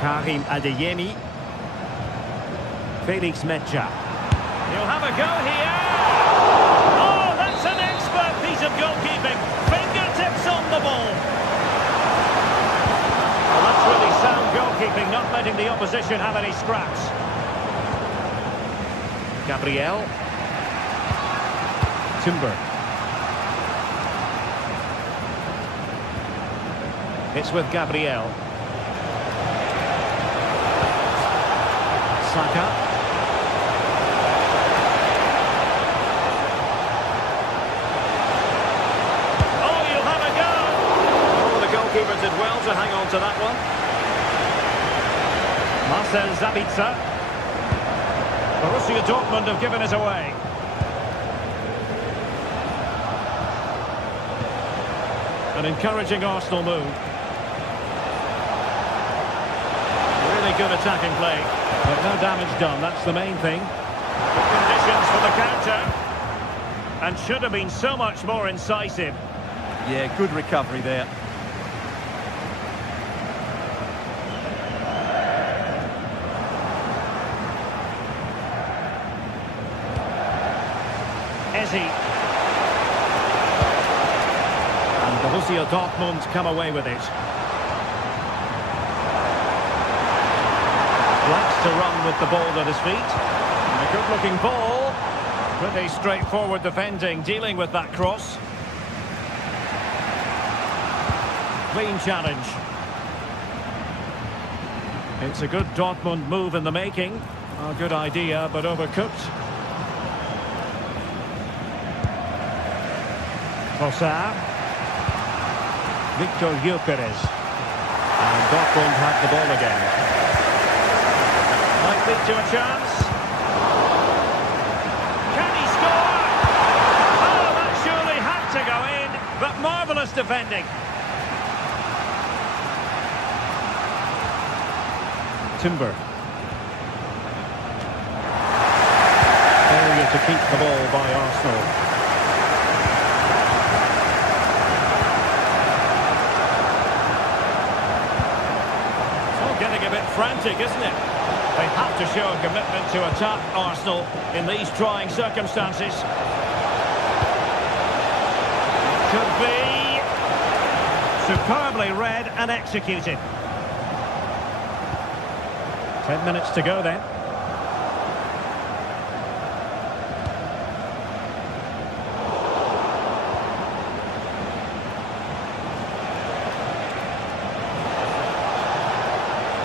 Karim Adeyemi. Felix Mecha. He'll have a go here. Oh, that's an expert piece of goalkeeping. Fingertips on the ball. Well, that's really sound goalkeeping, not letting the opposition have any scraps. Gabriel. Timber. It's with Gabriel. Saka. Oh, you'll have a go! Oh, the goalkeeper did well to hang on to that one. Marcel Sabitzer. Borussia Dortmund have given us away. An encouraging Arsenal move. Really good attacking play. But no damage done, that's the main thing. Good conditions for the counter. And should have been so much more incisive. Yeah, good recovery there. Eze. And Borussia Dortmund come away with it. Likes to run with the ball at his feet. And a good-looking ball. Pretty straightforward defending, dealing with that cross. Clean challenge. It's a good Dortmund move in the making. A good idea, but overcooked. Trossard. Victor Gyökeres. And Dortmund have the ball again. Might lead to a chance. Can he score? Oh, that surely had to go in, but marvellous defending. Timber. Failure to keep the ball by Arsenal. It's all getting a bit frantic, isn't it? They have to show a commitment to attack Arsenal in these trying circumstances. Could be superbly read and executed. 10 minutes to go then.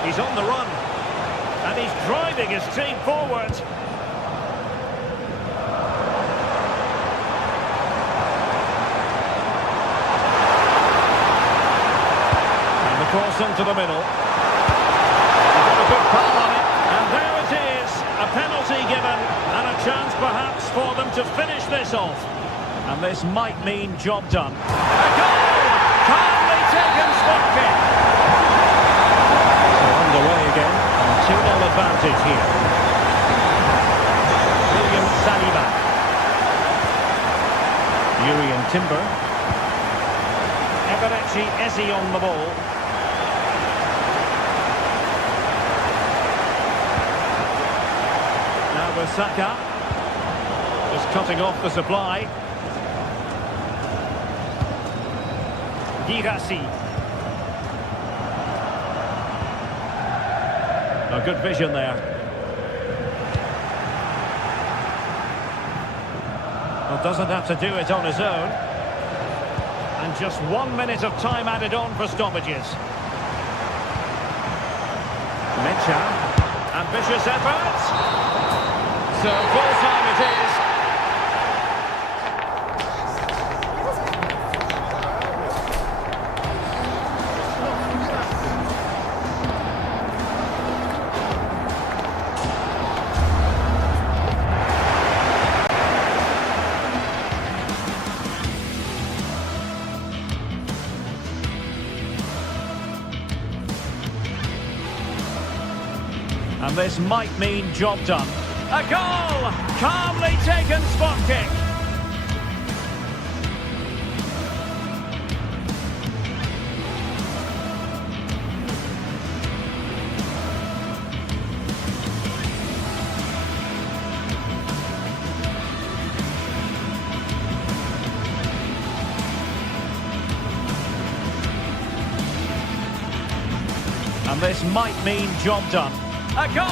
He's on the run. And he's driving his team forward. And the cross into the middle. He's got a good ball on it. And there it is. A penalty given. And a chance perhaps for them to finish this off. And this might mean job done. A goal! Calmly taken, spot kick. So underway again. 2-0 advantage here. William Saliba. Urian Timber. Eberechi Eze on the ball. Now with Saka. Just cutting off the supply. Girassi. A good vision there. Well, doesn't have to do it on his own. And just 1 minute of time added on for stoppages. Mecha. Ambitious effort. So full time it is. And this might mean job done. A goal! Calmly taken spot kick. And this might mean job done. A goal!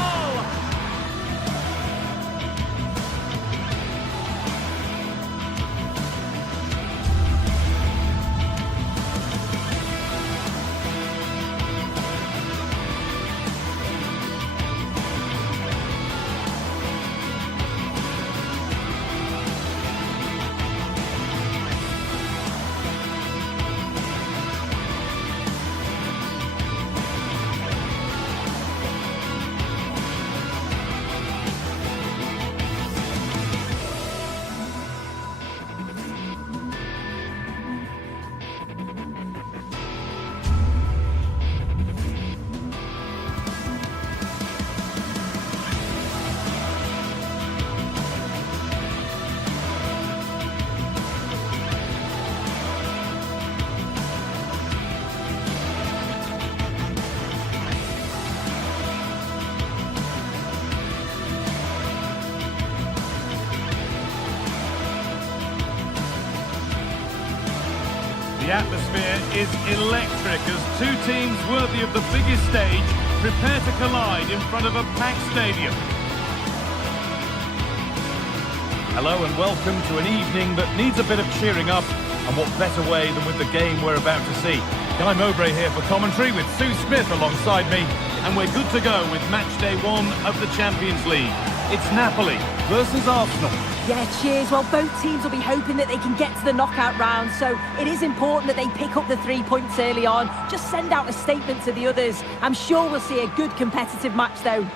The atmosphere is electric as two teams worthy of the biggest stage prepare to collide in front of a packed stadium. Hello and welcome to an evening that needs a bit of cheering up, and what better way than with the game we're about to see. Guy Mowbray here for commentary with Sue Smith alongside me, and we're good to go with match day 1 of the Champions League. It's Napoli versus Arsenal. Yeah, cheers. Well, both teams will be hoping that they can get to the knockout round, so it is important that they pick up the 3 points early on. Just send out a statement to the others. I'm sure we'll see a good competitive match, though.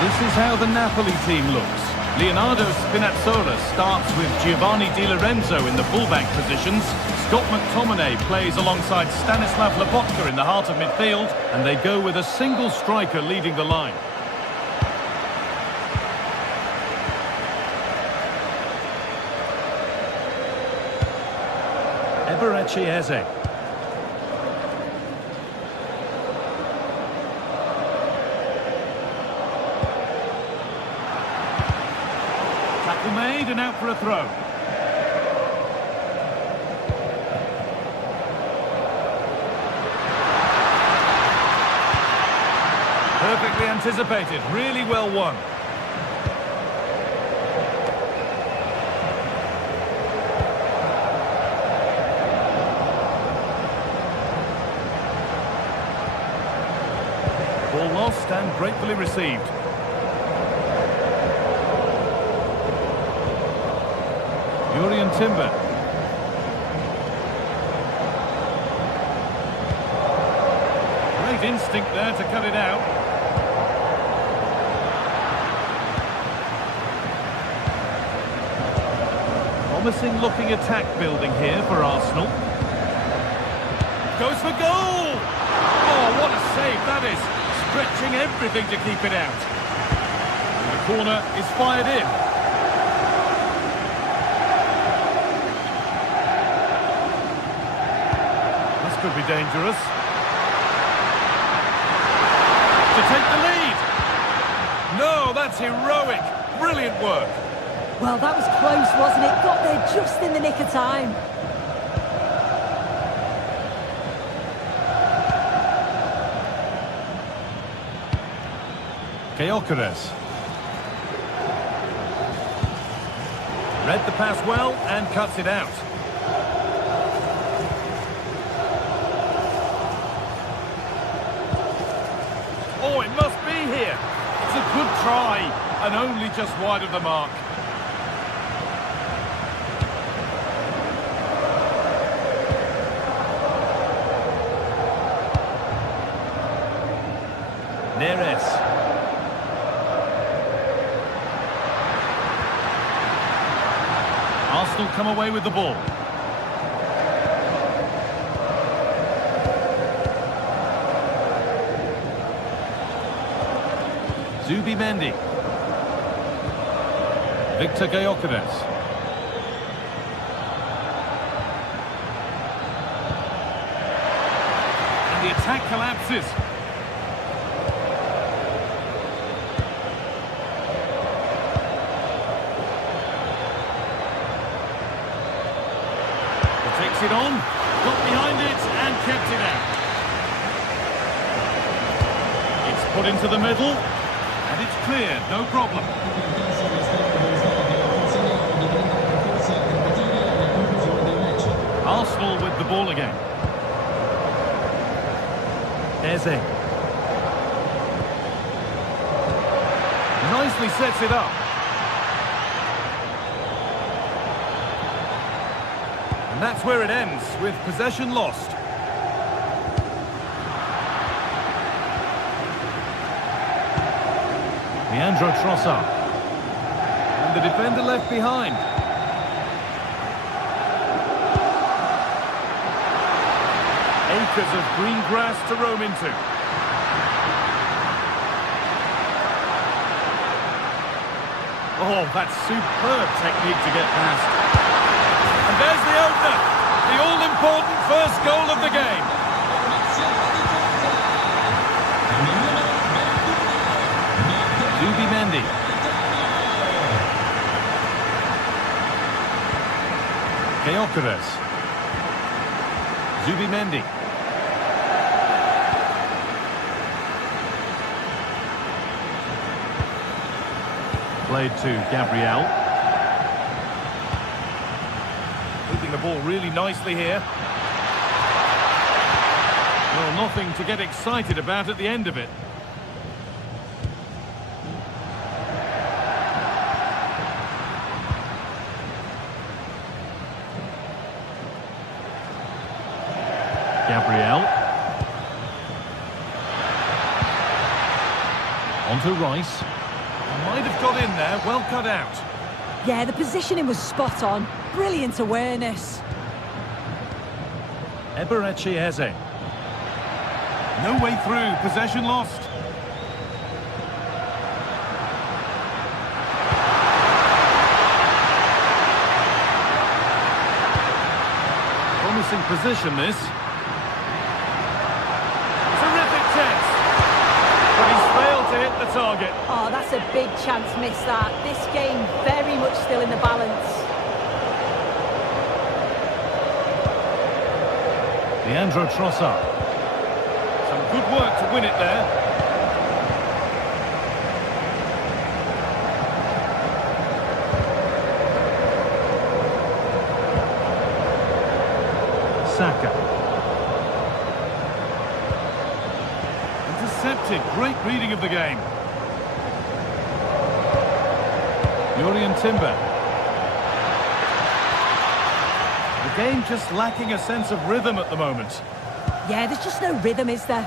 This is how the Napoli team looks. Leonardo Spinazzola starts with Giovanni Di Lorenzo in the fullback positions. Scott McTominay plays alongside Stanislav Lobotka in the heart of midfield, and they go with a single striker leading the line. Eberechi Eze. Made and out for a throw. Perfectly anticipated, really well won. Ball lost and gratefully received. Jurriën Timber. Great instinct there to cut it out. Promising looking attack building here for Arsenal. Goes for goal! Oh, what a save that is! Stretching everything to keep it out. And the corner is fired in. Could be dangerous. To take the lead. No, that's heroic. Brilliant work. Well, that was close, wasn't it? Got there just in the nick of time. Gyökeres. Read the pass well and cuts it out. Oh, it must be here. It's a good try, and only just wide of the mark. Neres. Arsenal come away with the ball. Zubimendi. Victor Gyökeres. And the attack collapses. He takes it on, got behind it and kept it out. It's put into the middle. And it's clear, no problem. Arsenal with the ball again. Eze. Nicely sets it up. And that's where it ends, with possession lost. Leandro Trossard. And the defender left behind. Acres of green grass to roam into. Oh, that's superb technique to get past. And there's the opener. The all-important first goal of the game. Zubimendi. Gyökeres. Zubimendi. Played to Gabriel. Moving the ball really nicely here. Well, nothing to get excited about at the end of it. Gabriel. On to Rice. Might have got in there, well cut out. Yeah, the positioning was spot on. Brilliant awareness. Eberechi Eze. No way through, possession lost. Promising position, this. Terrific test. But he's failed to hit the target. Oh, that's a big chance missed that. This game very much still in the balance. Leandro Trossard. Some good work to win it there. Saka. Intercepted. Great reading of the game. Jurrien Timber. The game just lacking a sense of rhythm at the moment. Yeah, there's just no rhythm, is there?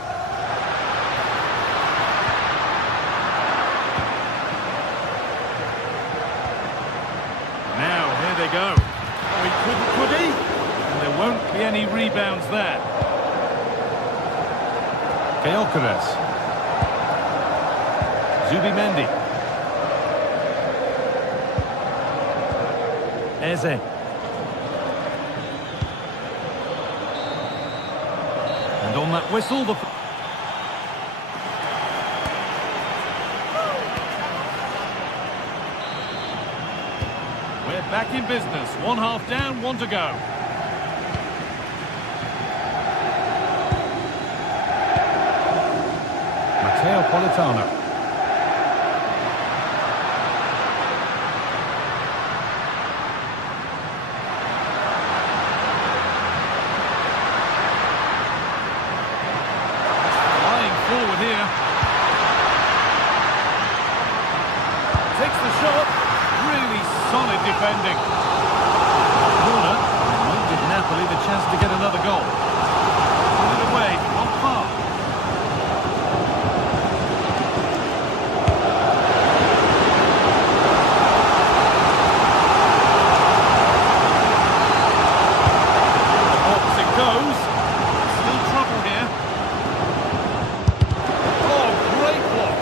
Now, here they go. Oh, he couldn't, could he? And there won't be any rebounds there. Gyökeres. Zubimendi. Eze. And on that whistle, the... We're back in business. One half down, one to go. Matteo Politano. Flying forward here. Takes the shot. Really solid defending. Corner might give Napoli the chance to get another goal. Put it away, not far. Off it goes. Still trouble here. Oh, great block.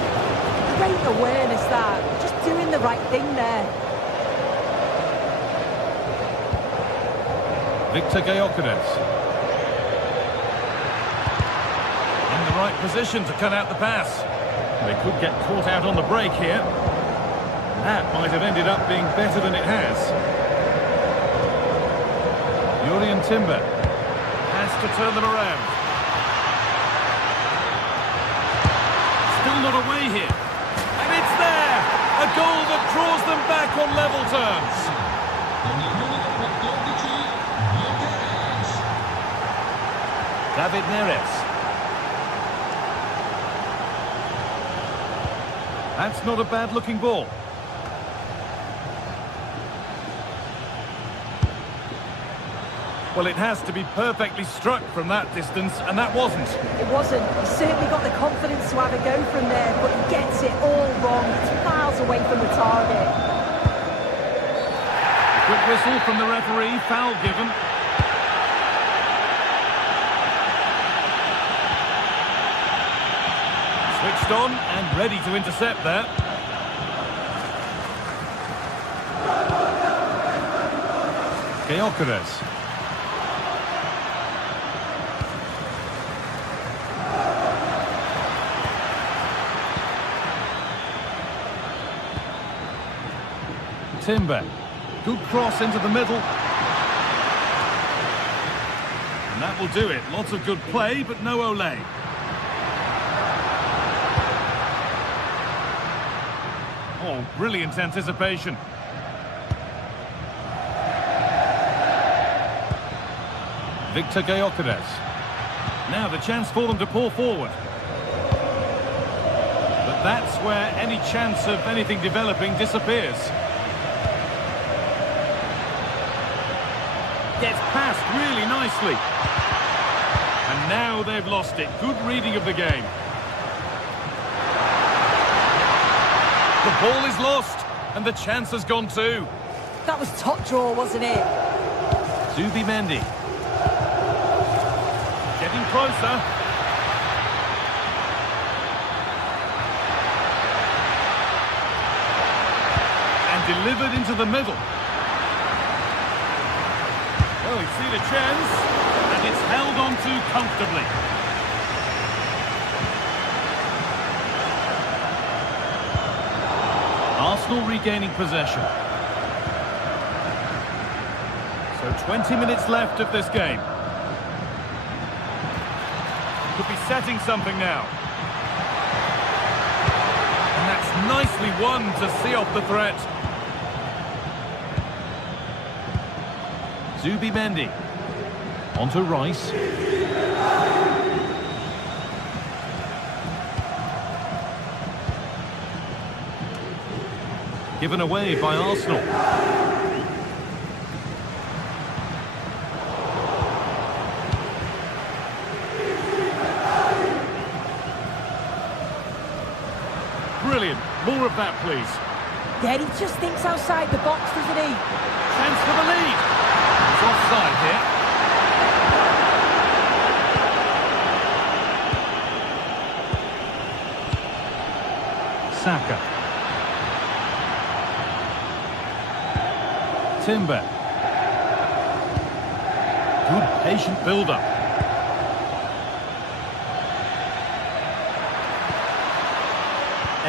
Great awareness, that. Just doing the right thing there. Victor Gyökeres. In the right position to cut out the pass. They could get caught out on the break here. That might have ended up being better than it has. Jurrien Timber has to turn them around. Still not away here. And it's there! A goal that draws them back on level terms. David Neres. That's not a bad-looking ball. Well, it has to be perfectly struck from that distance, and that wasn't. It wasn't. He certainly got the confidence to have a go from there, but he gets it all wrong. It's miles away from the target. Quick whistle from the referee, foul given. Switched on and ready to intercept there. Gyökeres. Timber. Good cross into the middle. And that will do it. Lots of good play, but no Ole. Oh, brilliant anticipation. Victor Gyökeres. Now the chance for them to pull forward. But that's where any chance of anything developing disappears. Gets past really nicely. And now they've lost it. Good reading of the game. The ball is lost, and the chance has gone too. That was top draw, wasn't it? Zubimendi. Getting closer. And delivered into the middle. Well, he's seen a chance, and it's held on to comfortably. Arsenal regaining possession. So 20 minutes left of this game. Could be setting something now. And that's nicely won to see off the threat. Zubimendi. Onto Rice. Given away by Arsenal. Brilliant. More of that, please. Yeah, he just thinks outside the box, doesn't he? Chance for the lead. It's offside here. Saka. Timber. Good patient build-up.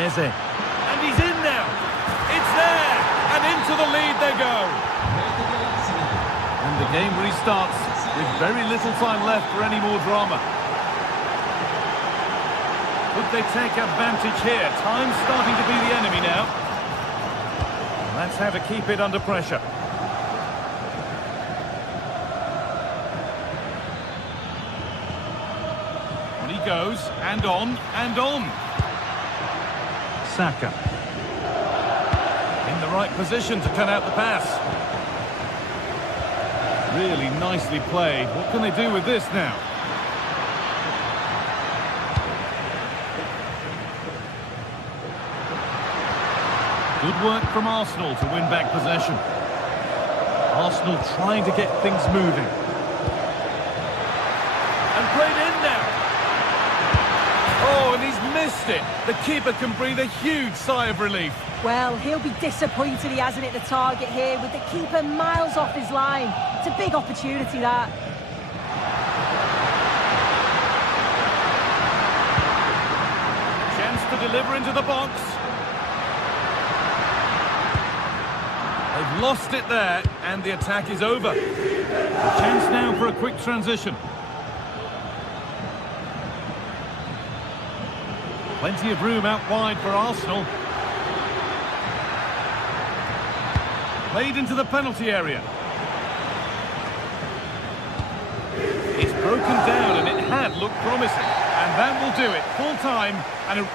Eze. And he's in now. It's there. And into the lead they go. And the game restarts with very little time left for any more drama. Could they take advantage here? Time's starting to be the enemy now. That's how to keep it under pressure. On he goes, and on, and on. Saka. In the right position to cut out the pass. Really nicely played. What can they do with this now? Good work from Arsenal to win back possession. Arsenal trying to get things moving. And played in now. Oh, and he's missed it. The keeper can breathe a huge sigh of relief. Well, he'll be disappointed he hasn't hit the target here with the keeper miles off his line. It's a big opportunity, that. Chance to deliver into the box. They've lost it there, and the attack is over. A chance now for a quick transition. Plenty of room out wide for Arsenal. Played into the penalty area. It's broken down, and it had looked promising. And that will do it. Full time and a...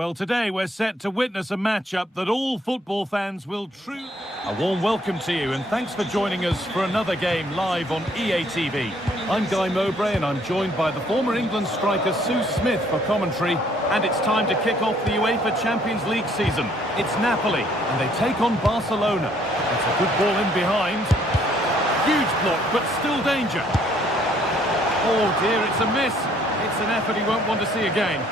Well, today we're set to witness a matchup that all football fans will truly... A warm welcome to you and thanks for joining us for another game live on EA TV. I'm Guy Mowbray and I'm joined by the former England striker Sue Smith for commentary. And it's time to kick off the UEFA Champions League season. It's Napoli and they take on Barcelona. It's a good ball in behind. Huge block, but still danger. Oh dear, it's a miss. It's an effort he won't want to see again.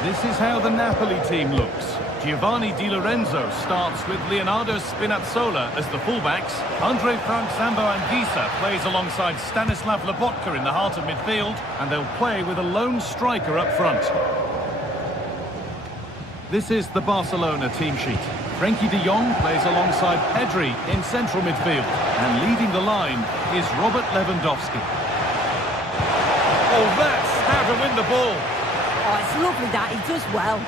This is how the Napoli team looks. Giovanni Di Lorenzo starts with Leonardo Spinazzola as the fullbacks. Andre Frank Zambo-Anguissa plays alongside Stanislav Lobotka in the heart of midfield, and they'll play with a lone striker up front. This is the Barcelona team sheet. Frenkie de Jong plays alongside Pedri in central midfield, and leading the line is Robert Lewandowski. Oh, that's how to win the ball. Oh, it's lovely that, he does well.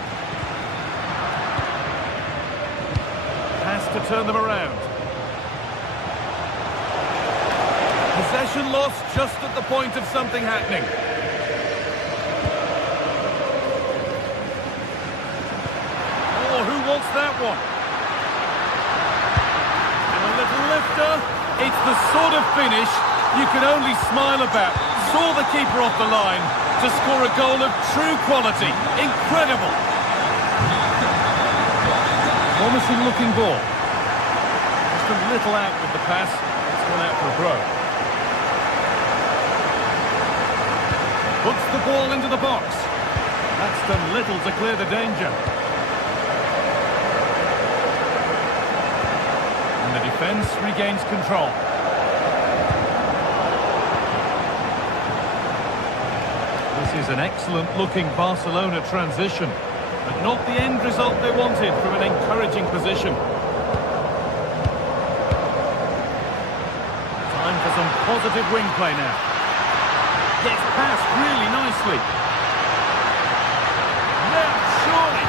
Has to turn them around. Possession lost just at the point of something happening. Oh, who wants that one? And a little lifter. It's the sort of finish you can only smile about. Saw the keeper off the line to score a goal of true quality. Incredible. Promising looking ball. Just a little out with the pass. It's gone out for a throw. Puts the ball into the box. That's done little to clear the danger. And the defence regains control. This is an excellent-looking Barcelona transition, but not the end result they wanted from an encouraging position. Time for some positive wing play now. Gets past really nicely. Now, surely!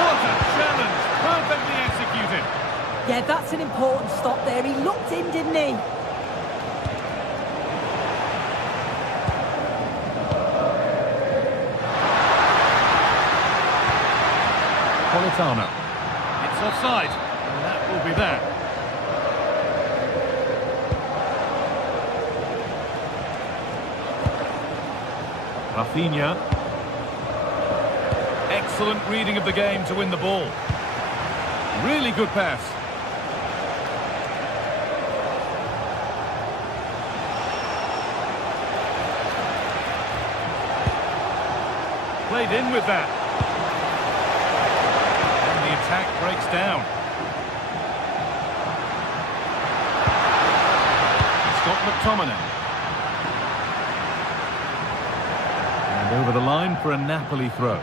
What a challenge! Perfectly executed. Yeah, that's an important stop there. He looked in, didn't he? Politano. It's offside, and that will be that. Rafinha. Excellent reading of the game to win the ball. Really good pass. Played in with that. Attack breaks down. Scott McTominay. And over the line for a Napoli throw.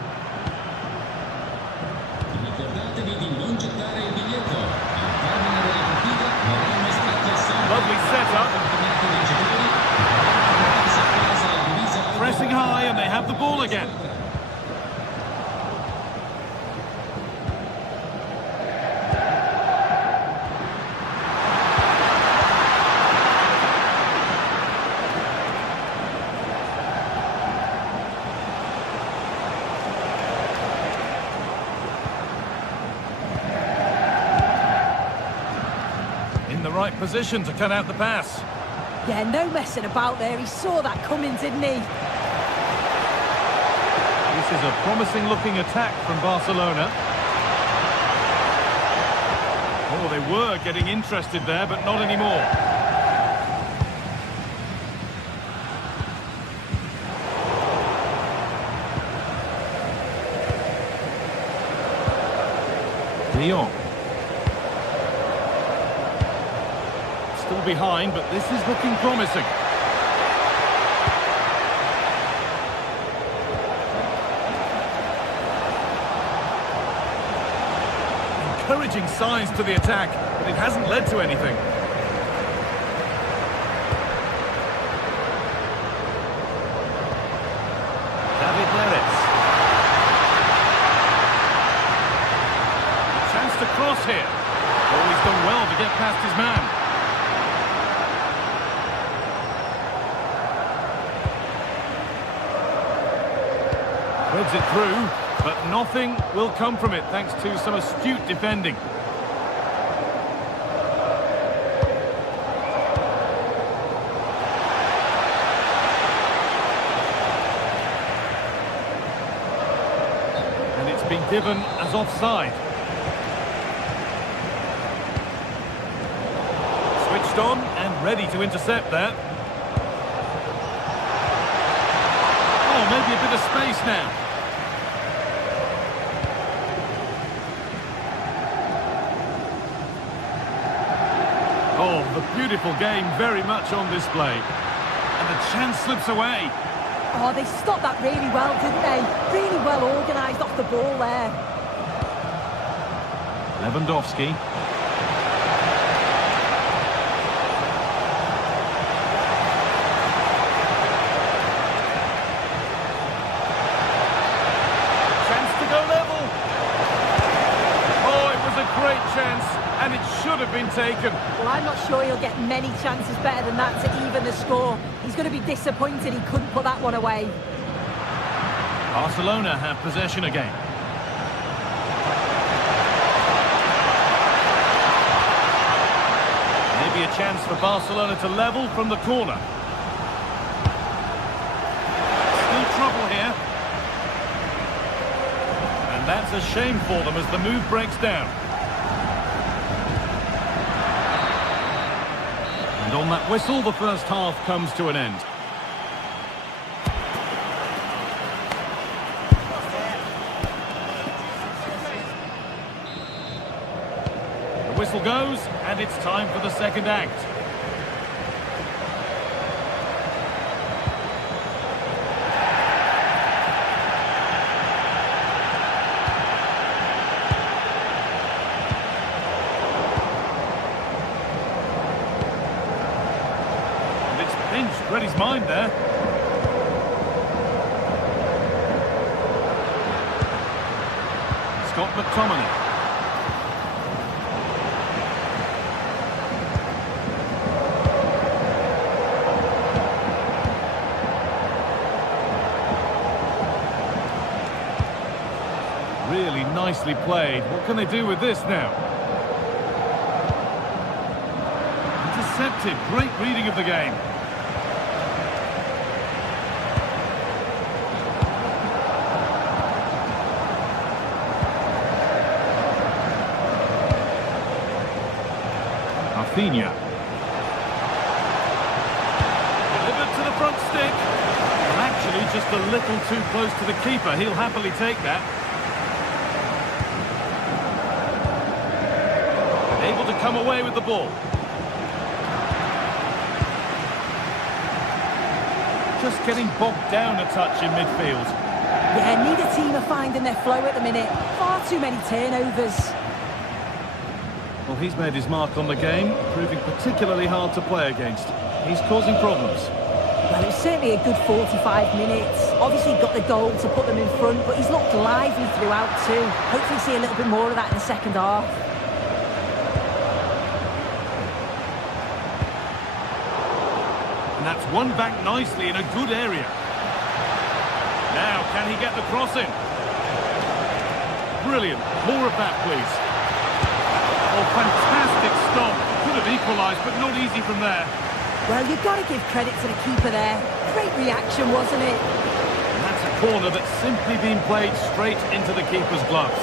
Lovely setup. Pressing high and they have the ball again. Right position to cut out the pass. Yeah, no messing about there. He saw that coming, didn't he? This is a promising looking attack from Barcelona. Oh, they were getting interested there, but not anymore. De Jong. Still behind, but this is looking promising. Encouraging signs to the attack, but it hasn't led to anything. David Neres. Chance to cross here. Oh, he's done well to get past his man. Threads it through, but nothing will come from it thanks to some astute defending. And it's been given as offside. Switched on and ready to intercept that. Oh, maybe a bit of space now. Oh, the beautiful game very much on display. And the chance slips away. Oh, they stopped that really well, didn't they? Really well organised off the ball there. Lewandowski. Chance to go level. Oh, it was a great chance, and it should have been taken. Well, I'm not sure he'll get many chances better than that to even the score. He's going to be disappointed he couldn't put that one away. Barcelona have possession again. Maybe a chance for Barcelona to level from the corner. Still trouble here. And that's a shame for them as the move breaks down. And on that whistle, the first half comes to an end. The whistle goes, and it's time for the second act. Read his mind there. Scott McTominay. Really nicely played. What can they do with this now? Intercepted. Great reading of the game. Delivered to the front stick. Well, actually, just a little too close to the keeper. He'll happily take that. Able to come away with the ball. Just getting bogged down a touch in midfield. Yeah, neither team are finding their flow at the minute. Far too many turnovers. Well, he's made his mark on the game, proving particularly hard to play against. He's causing problems. Well, it was certainly a good 45 minutes. Obviously got the goal to put them in front, but he's looked lively throughout too. Hopefully see a little bit more of that in the second half. And that's won back nicely in a good area. Now, can he get the cross in? Brilliant. More of that, please. Oh, fantastic stop. Could have equalised, but not easy from there. Well, you've got to give credit to the keeper there. Great reaction, wasn't it? And that's a corner that's simply been played straight into the keeper's gloves.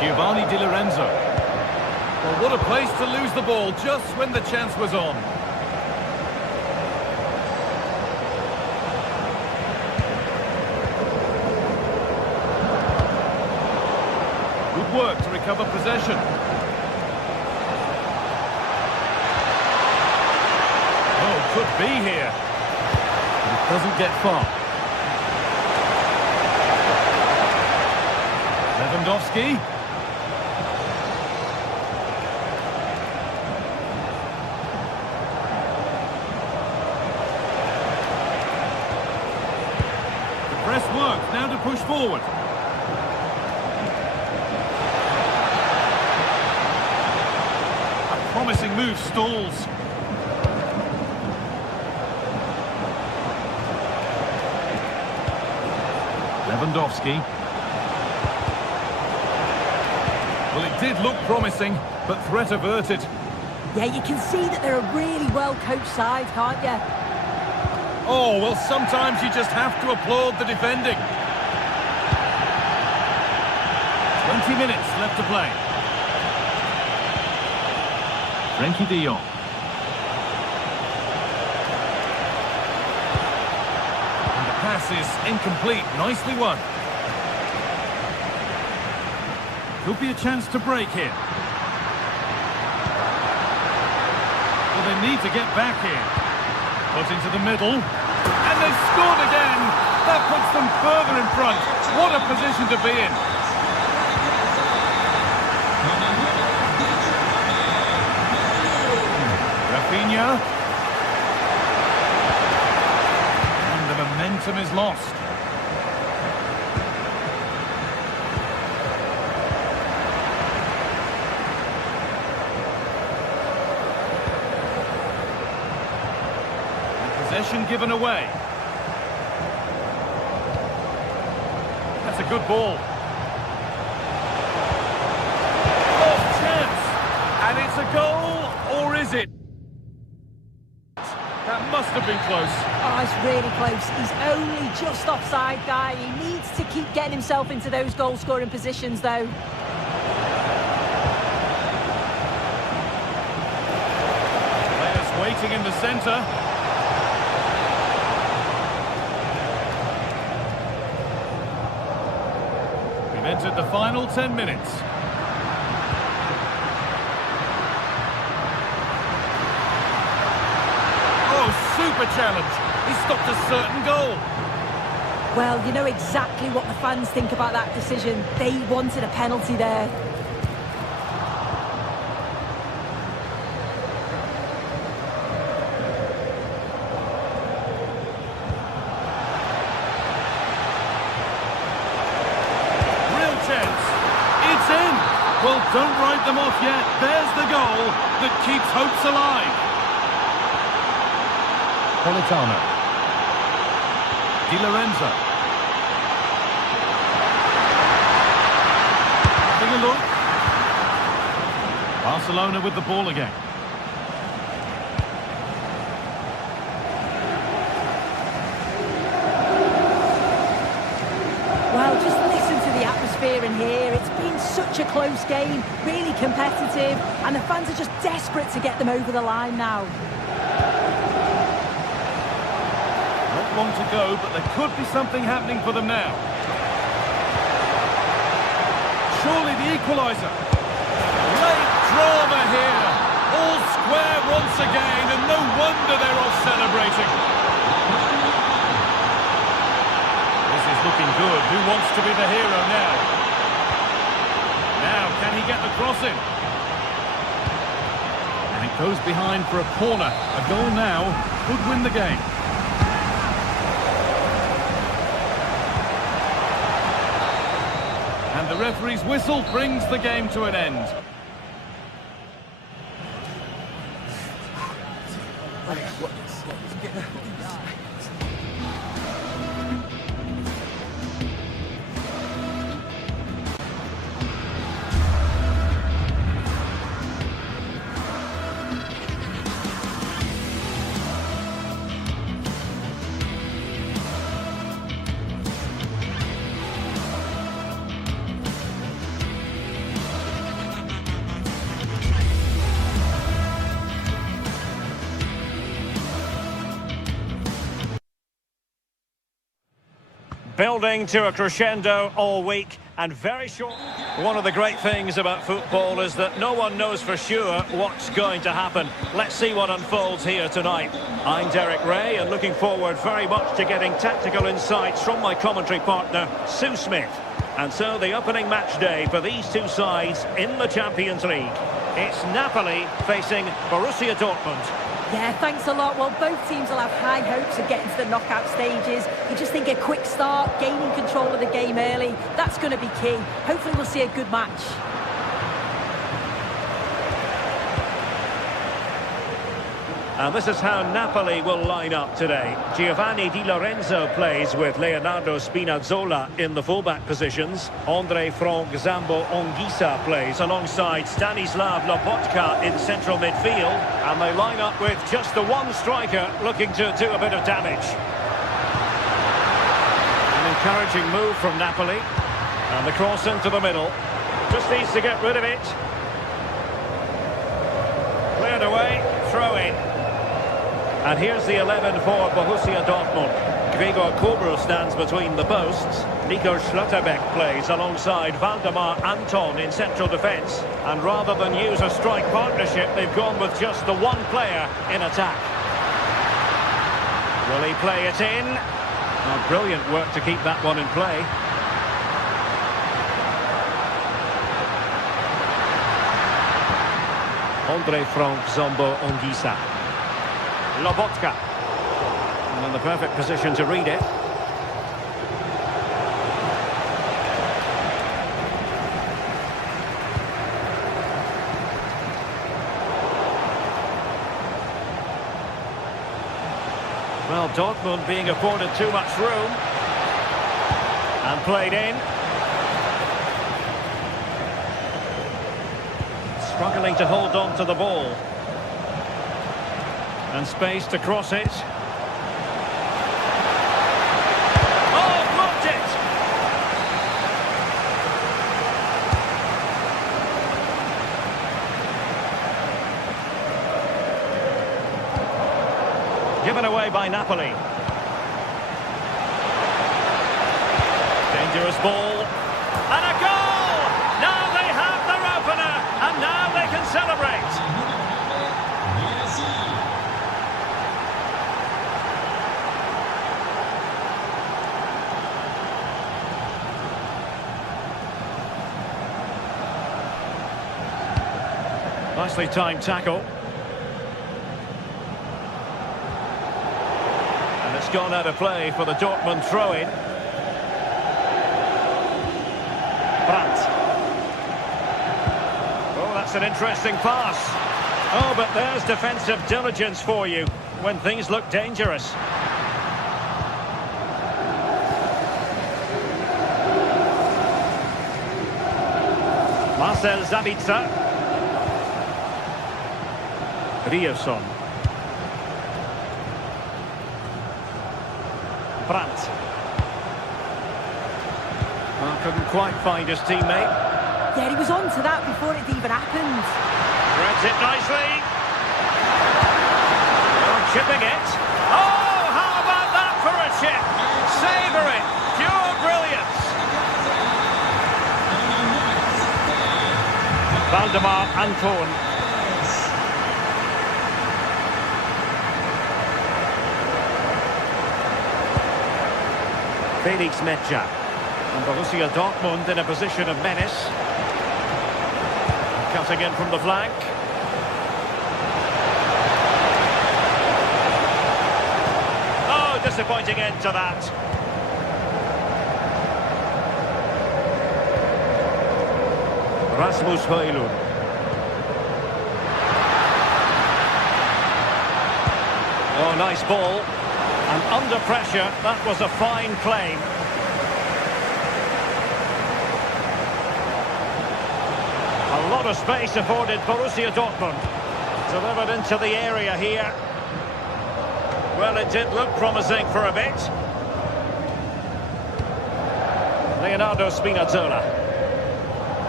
Giovanni Di Lorenzo. Well, what a place to lose the ball just when the chance was on. Work to recover possession. Oh, could be here. But it doesn't get far. Lewandowski. The press works, now to push forward. Promising move stalls. Lewandowski. Well, it did look promising, but threat averted. Yeah, you can see that they're a really well-coached side, can't you? Oh, well, sometimes you just have to applaud the defending. 20 minutes left to play. Frenkie de Jong. And the pass is incomplete. Nicely won. Could be a chance to break here. Well, they need to get back here. Put into the middle. And they've scored again. That puts them further in front. What a position to be in. Rafinha. And the momentum is lost. Possession given away. That's a good ball. Oh, chance! And it's a goal, or is it? That must have been close. Oh, it's really close. He's only just offside, guy. He needs to keep getting himself into those goal-scoring positions, though. Players waiting in the centre. We've entered the final 10 minutes. Super challenge. He stopped a certain goal. Well, you know exactly what the fans think about that decision. They wanted a penalty there. Real chance. It's in. Well, don't write them off yet. There's the goal that keeps hopes alive. Politano. Di Lorenzo. Having a look. Barcelona with the ball again. Well, just listen to the atmosphere in here. It's been such a close game, really competitive, and the fans are just desperate to get them over the line now. Long to go, but there could be something happening for them now. Surely the equaliser. Late drama here. All square once again, and no wonder they're all celebrating. This is looking good. Who wants to be the hero now? Now, can he get the cross in? And it goes behind for a corner. A goal now could win the game. And the referee's whistle brings the game to an end. Building to a crescendo all week, and very short. One of the great things about football is that no one knows for sure what's going to happen. Let's see what unfolds here tonight. I'm Derek Ray, and looking forward very much to getting tactical insights from my commentary partner, Sue Smith. And so the opening match day for these two sides in the Champions League. It's Napoli facing Borussia Dortmund. Yeah, thanks a lot. Well, both teams will have high hopes of getting to the knockout stages. You just think a quick start, gaining control of the game early, that's going to be key. Hopefully we'll see a good match. And this is how Napoli will line up today. Giovanni Di Lorenzo plays with Leonardo Spinazzola in the fullback positions. Andre Frank Zambo Anguissa plays alongside Stanislav Lobotka in central midfield. And they line up with just the one striker looking to do a bit of damage. An encouraging move from Napoli. And the cross into the middle. Just needs to get rid of it. Cleared away, throw in. And here's the 11 for Borussia Dortmund. Gregor Kobel stands between the posts. Nico Schlotterbeck plays alongside Valdemar Anton in central defence. And rather than use a strike partnership, they've gone with just the one player in attack. Will he play it in? Oh, brilliant work to keep that one in play. Andre Frank Zambo Anguissa. Lobotka. And in the perfect position to read it. Well, Dortmund being afforded too much room. And played in. Struggling to hold on to the ball. And space to cross it. Oh, blocked it! Given away by Napoli. Dangerous ball. And a goal! Now they have their opener, and now they can celebrate. Nicely timed tackle. And it's gone out of play for the Dortmund throw-in. Brandt. Oh, that's an interesting pass. Oh, but there's defensive diligence for you when things look dangerous. Marcel Sabitzer. Ryerson. Brandt. Well, couldn't quite find his teammate. Yeah, he was on to that before it even happened. Threads it nicely. Oh, chipping it. Oh, how about that for a chip? Savour it. Pure brilliance. Valdemar Anton. Felix Metscher. And Borussia Dortmund in a position of menace. Cutting in from the flank. Oh, disappointing end to that. Rasmus Højlund. Oh, nice ball. And under pressure, that was a fine claim. A lot of space afforded Borussia Dortmund. Delivered into the area here. Well, it did look promising for a bit. Leonardo Spinazzola.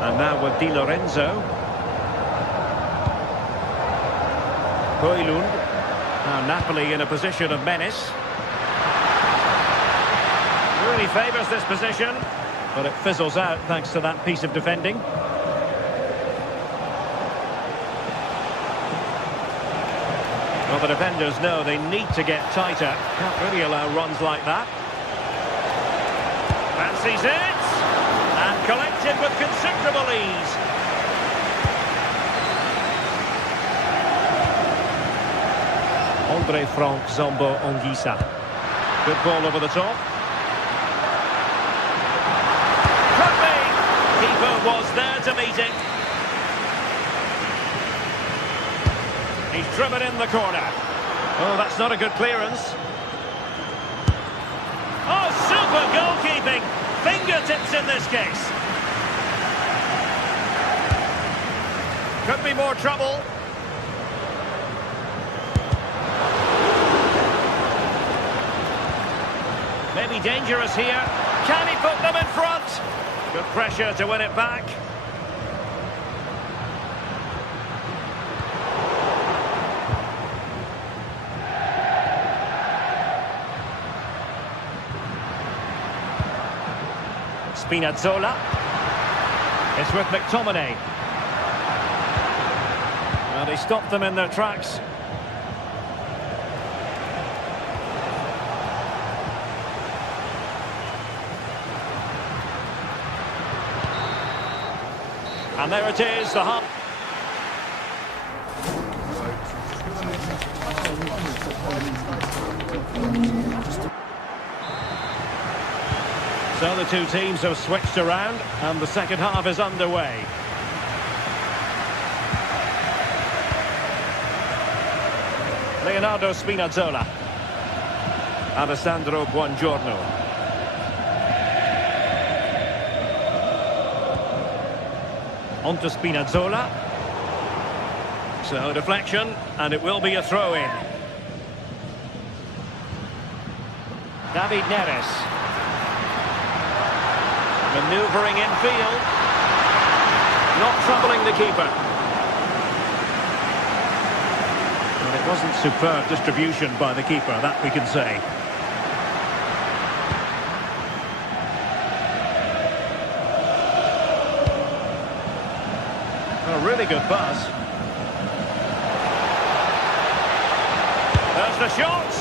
And now with Di Lorenzo. Højlund. Now Napoli in a position of menace. Really favours this position, but it fizzles out thanks to that piece of defending. Well, the defenders know they need to get tighter. Can't really allow runs like that. Fancies it! And collected with considerable ease. Andre Frank Zambo Anguissa. Good ball over the top. Could be! Keeper was there to meet it. He's driven in the corner. Oh, that's not a good clearance. Oh, super goalkeeping. Fingertips in this case. Could be more trouble. Maybe dangerous here. Can he put them in front? Good pressure to win it back. Spinazzola. It's with McTominay. Well, they stopped them in their tracks. And there it is, the half. So the two teams have switched around and the second half is underway. Leonardo Spinazzola. Alessandro Buongiorno. On to Spinazzola. So deflection, and it will be a throw-in. David Neres. Manoeuvring infield. Not troubling the keeper. Well, it wasn't superb distribution by the keeper, that we can say. A really good pass. There's the shot.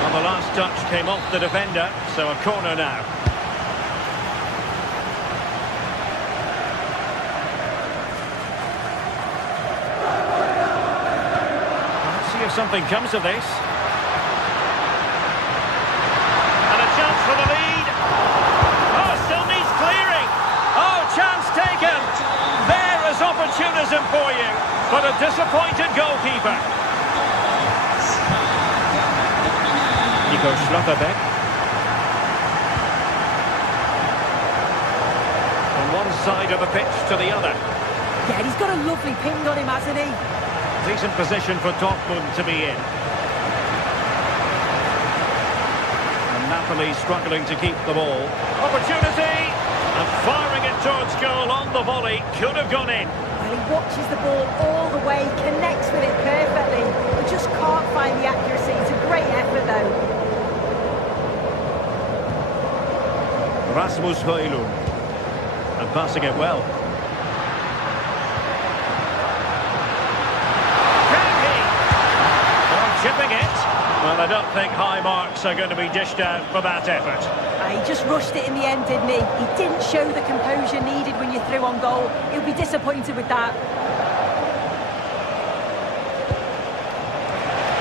Well, the last touch came off the defender, so a corner now. Let's see if something comes of this. And a chance for the lead. Oh, still needs clearing. Oh, chance taken. There is opportunism for you, but a disappointed goalkeeper. Nico Schlotterbeck. From one side of the pitch to the other. Yeah, he's got a lovely ping on him, hasn't he? Decent position for Dortmund to be in. And Napoli struggling to keep the ball. Opportunity! And firing it towards goal on the volley. Could have gone in. Well, he watches the ball all the way, connects with it perfectly. He just can't find the accuracy. It's a great effort, though. Rasmus Højlund. And passing it well. Chipping it. Well, I don't think high marks are going to be dished out for that effort. He just rushed it in the end, didn't he? He didn't show the composure needed when you're through on goal. He'll be disappointed with that.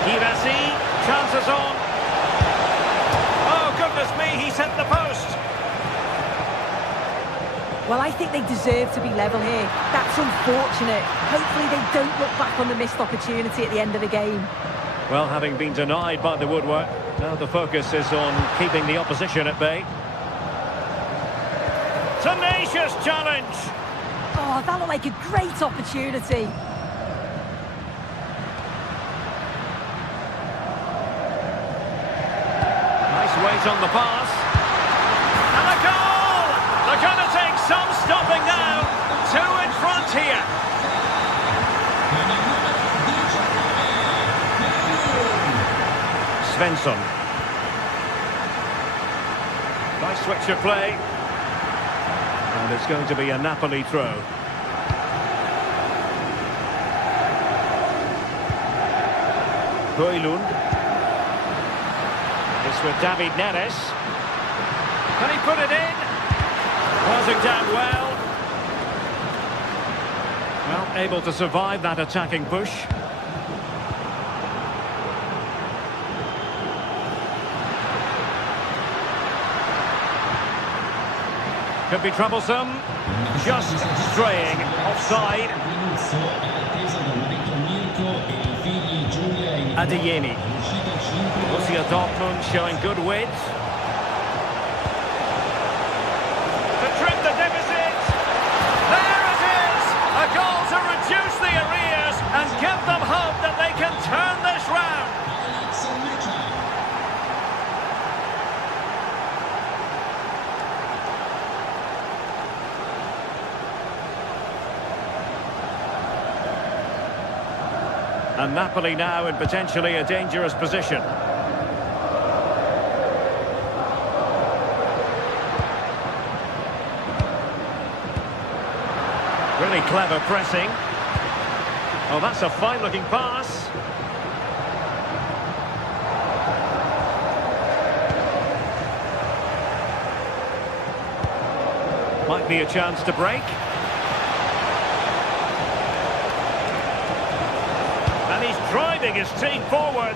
Girassi, chances on. Oh, goodness me, he's hit the post. Well, I think they deserve to be level here. That's unfortunate. Hopefully they don't look back on the missed opportunity at the end of the game. Well, having been denied by the woodwork, now the focus is on keeping the opposition at bay. Tenacious challenge! Oh, that looked like a great opportunity. Nice weight on the pass. And a goal! They're going to take some stopping now. Two in front here. Svensson. Nice switch of play. And it's going to be a Napoli throw. Højlund. It's with David Neres. Can he put it in? Passing down well. Well, able to survive that attacking push. Could be troublesome. Just straying offside. Adeyemi. Borussia Dortmund showing good width. To trim the deficit. There it is! A goal to reduce the arrears and give them hope that they can turn this round. And Napoli now in potentially a dangerous position. Really clever pressing. Oh, that's a fine-looking pass. Might be a chance to break. And he's driving his team forward.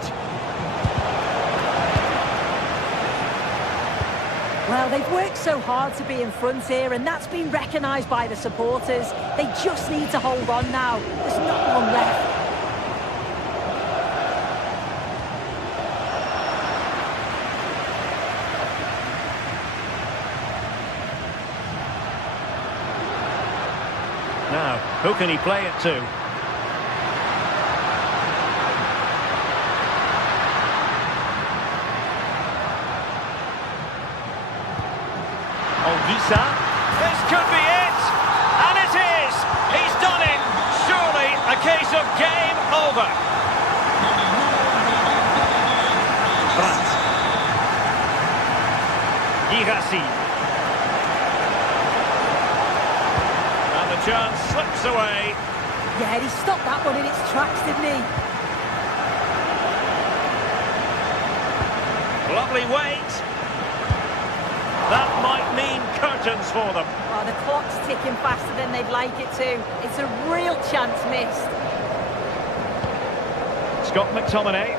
Well, they've worked so hard to be in front here, and that's been recognised by the supporters. They just need to hold on now. There's not long left. Now, who can he play it to? Olgisa. This could be it! And it is! He's done it! Surely a case of game over. Brandt. Girassi. And the chance slips away. Yeah, he stopped that one in its tracks, didn't he? Lovely wait. That might mean curtains for them. Oh, the clock's ticking faster than they'd like it to. It's a real chance missed. Scott McTominay.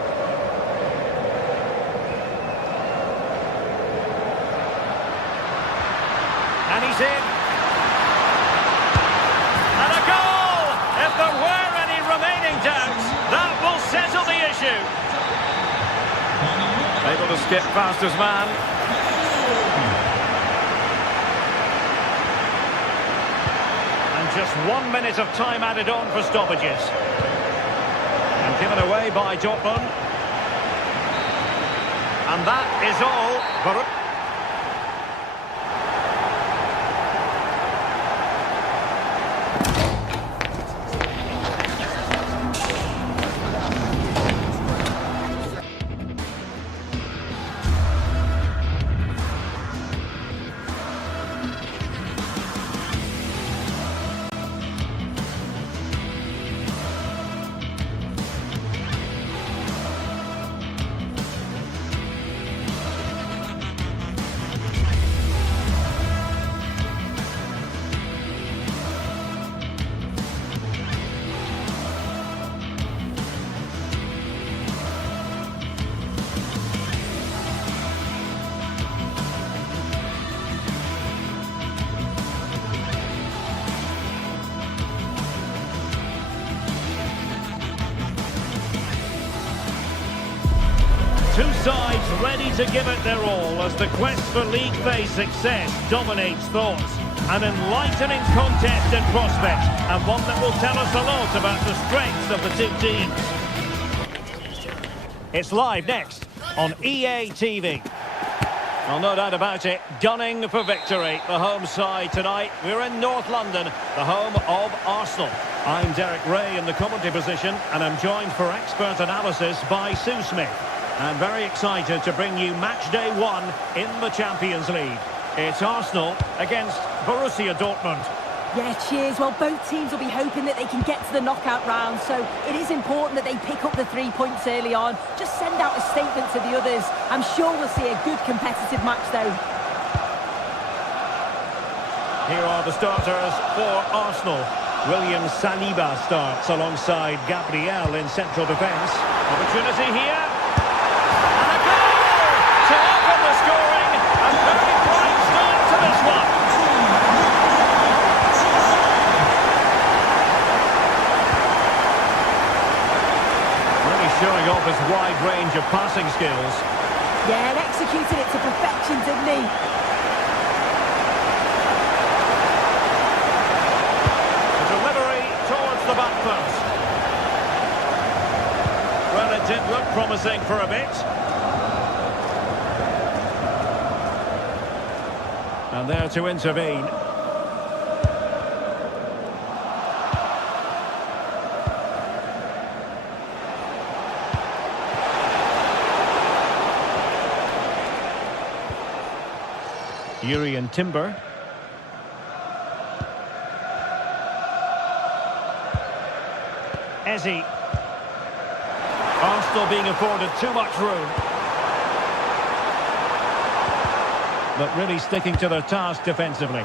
And he's in. And a goal! If there were any remaining doubts, that will settle the issue. Able to skip past his man. Just 1 minute of time added on for stoppages. And given away by Dortmund. And that is all. Two sides ready to give it their all as the quest for league phase success dominates thoughts. An enlightening contest in prospect, and one that will tell us a lot about the strengths of the two teams. It's live next on EA TV. Well, no doubt about it, gunning for victory. The home side tonight. We're in North London, the home of Arsenal. I'm Derek Ray in the commentary position, and I'm joined for expert analysis by Sue Smith. I'm very excited to bring you match day 1 in the Champions League. It's Arsenal against Borussia Dortmund. Yeah, cheers. Well, both teams will be hoping that they can get to the knockout round, so it is important that they pick up the 3 points early on. Just send out a statement to the others. I'm sure we'll see a good competitive match, though. Here are the starters for Arsenal. William Saliba starts alongside Gabriel in central defence. Opportunity here. And a goal to open the scoring. A very bright start to this one. Really showing off his wide range of passing skills. Yeah, and executed it to perfection, didn't he? The delivery towards the back post. Well, it did look promising for a bit. And there to intervene. Yuri and Timber. Eze. Arsenal being afforded too much room. But really sticking to their task defensively.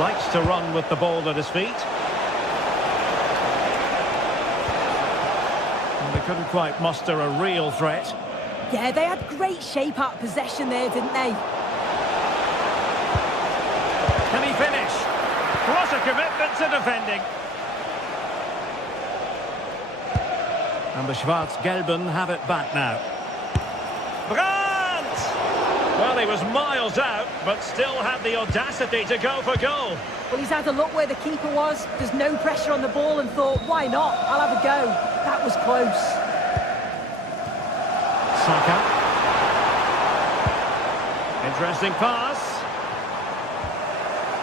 Likes to run with the ball at his feet. And they couldn't quite muster a real threat. Yeah, they had great shape out of possession there, didn't they? Can he finish? What a commitment to defending. And the Schwarz-Gelben have it back now. Brandt! Well, he was miles out, but still had the audacity to go for goal. Well, he's had a look where the keeper was. There's no pressure on the ball and thought, why not? I'll have a go. That was close. Saka. Interesting pass.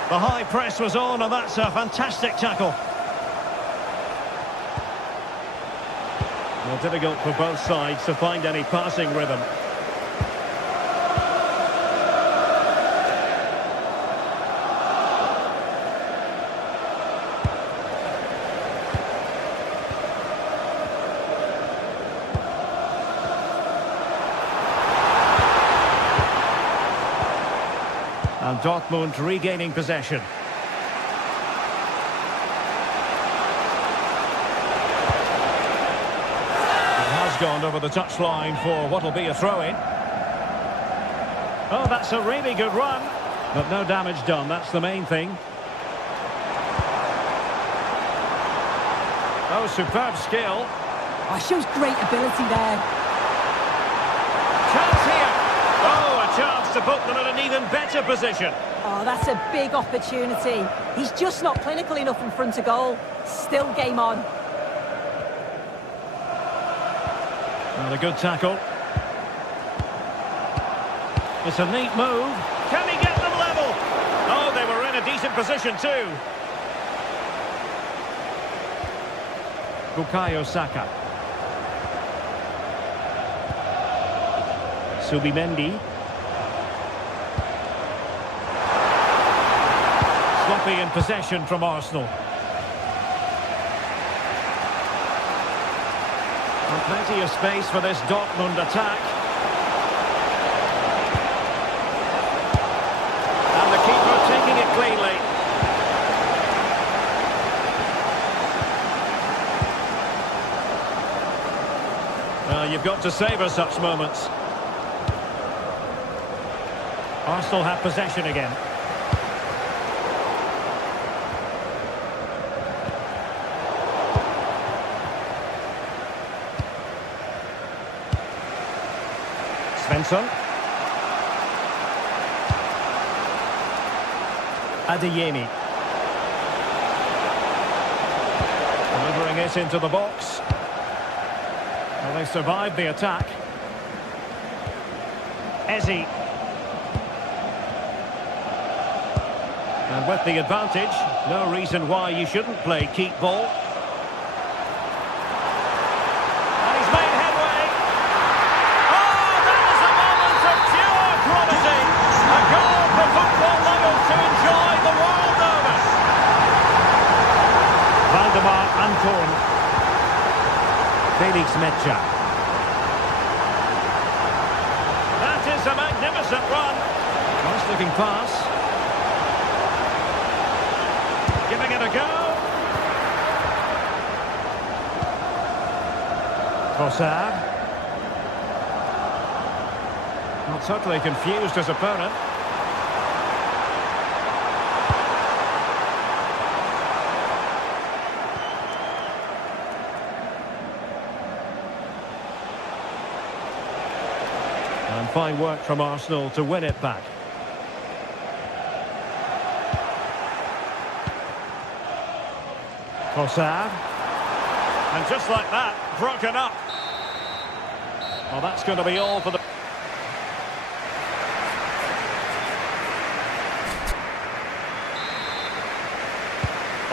The high press was on, and that's a fantastic tackle. Well, difficult for both sides to find any passing rhythm. And Dortmund regaining possession. Gone over the touchline for what will be a throw-in. Oh, that's a really good run, but no damage done. That's the main thing. Oh, superb skill. Oh, shows great ability there. Chance here. Oh, a chance to put them in an even better position. Oh, that's a big opportunity. He's just not clinical enough in front of goal. Still game on. And a good tackle. It's a neat move. Can he get them level? Oh, they were in a decent position too. Bukayo Saka. Subimendi. Sloppy in possession from Arsenal. And plenty of space for this Dortmund attack. And the keeper taking it cleanly. Well, you've got to savour such moments. Arsenal have possession again. Svensson. Adeyemi. Delivering it into the box. Well, they survived the attack. Eze. And with the advantage, no reason why you shouldn't play keep ball. Anton. Felix Mecha. That is a magnificent run. Nice looking pass. Giving it a go. Trossard. Not totally confused his opponent. Fine work from Arsenal to win it back. Trossard. And just like that, broken up. Well, that's going to be all for the...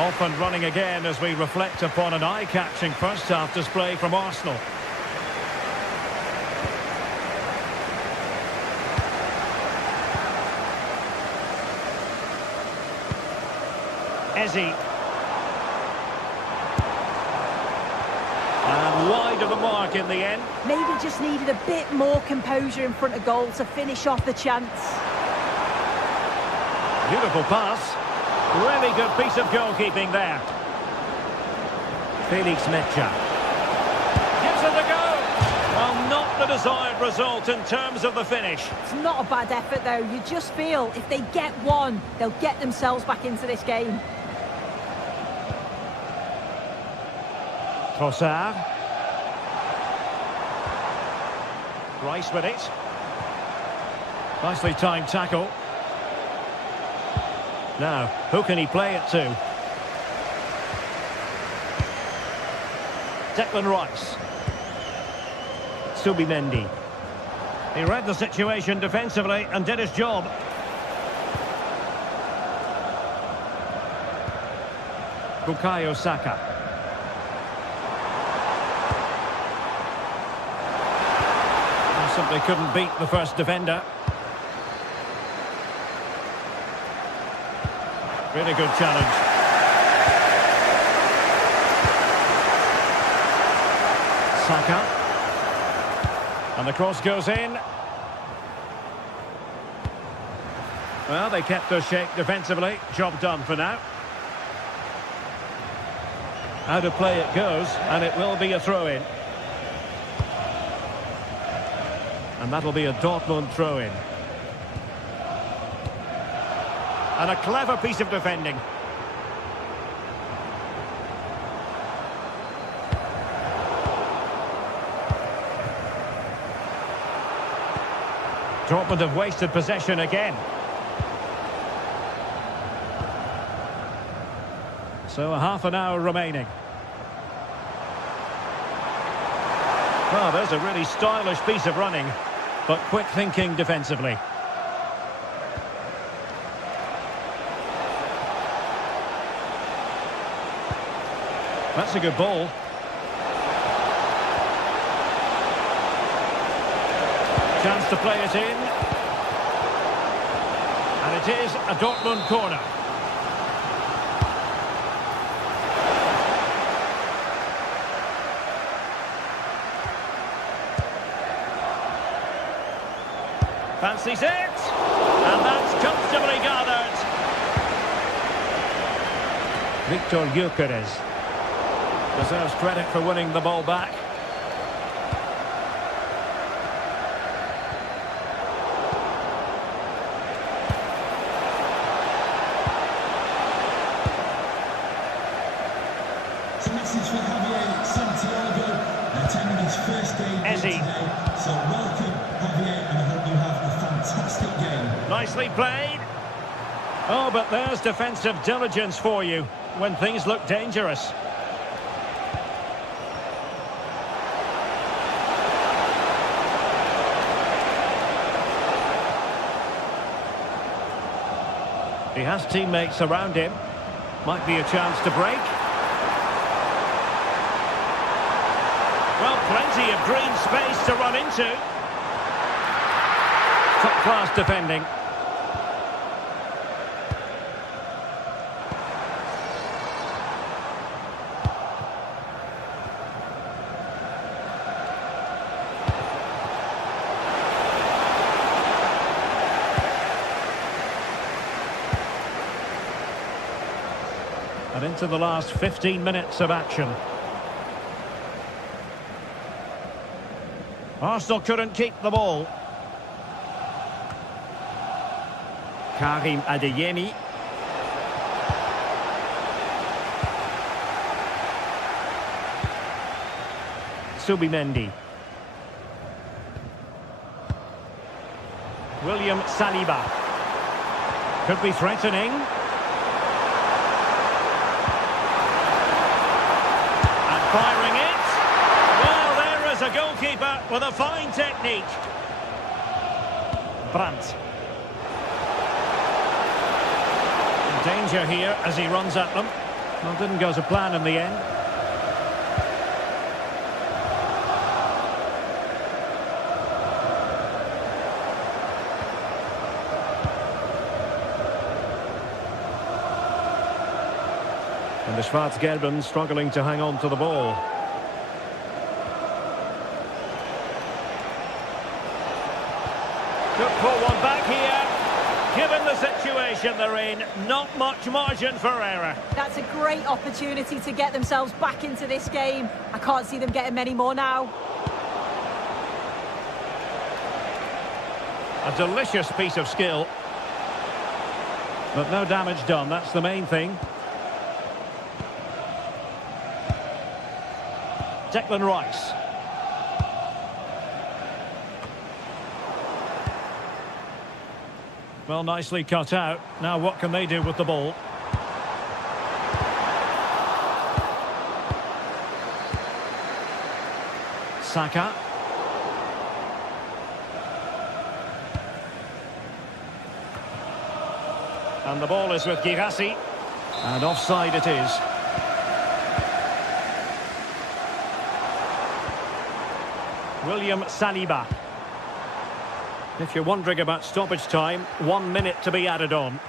Off and running again as we reflect upon an eye-catching first-half display from Arsenal. Eze. And wide of the mark in the end. Maybe just needed a bit more composure in front of goal to finish off the chance. Beautiful pass. Really good piece of goalkeeping there. Felix Mecha. Gives it a go. Well, not the desired result in terms of the finish. It's not a bad effort, though. You just feel if they get one, they'll get themselves back into this game. Trossard. Rice with it. Nicely timed tackle. Now, who can he play it to? Declan Rice. Subimendi. He read the situation defensively and did his job. Bukayo Saka. Simply couldn't beat the first defender. Really good challenge. Saka. And the cross goes in. Well, they kept their shape defensively. Job done for now. Out of play it goes, and it will be a throw-in. And that'll be a Dortmund throw-in. And a clever piece of defending. Dortmund have wasted possession again. So a half an hour remaining. Well, there's a really stylish piece of running, but quick thinking defensively. That's a good ball. Chance to play it in. And it is a Dortmund corner. Fancies it. And that's comfortably gathered. Victor Gyökeres deserves credit for winning the ball back. It's a message for Javier Santiago, attending his first game here today. So welcome, Javier, and I hope you have a fantastic game. Nicely played. Oh, but there's defensive diligence for you when things look dangerous. He has teammates around him. Might be a chance to break. Well, plenty of green space to run into. Top-class defending. And into the last 15 minutes of action. Arsenal couldn't keep the ball. Karim Adeyemi. Subimendi. William Saliba. Could be threatening. And firing it. Well, there is a goalkeeper with a fine technique. Brandt. Danger here as he runs at them. Well, didn't go to plan in the end. And the Schwarz-Gelben struggling to hang on to the ball. Could pull one back here. Given the situation they're in, not much margin for error. That's a great opportunity to get themselves back into this game. I can't see them getting many more now. A delicious piece of skill. But no damage done, that's the main thing. Declan Rice. Well, nicely cut out. Now what can they do with the ball? Saka. And the ball is with Girassi. And offside it is. William Saliba. If you're wondering about stoppage time, 1 minute to be added on.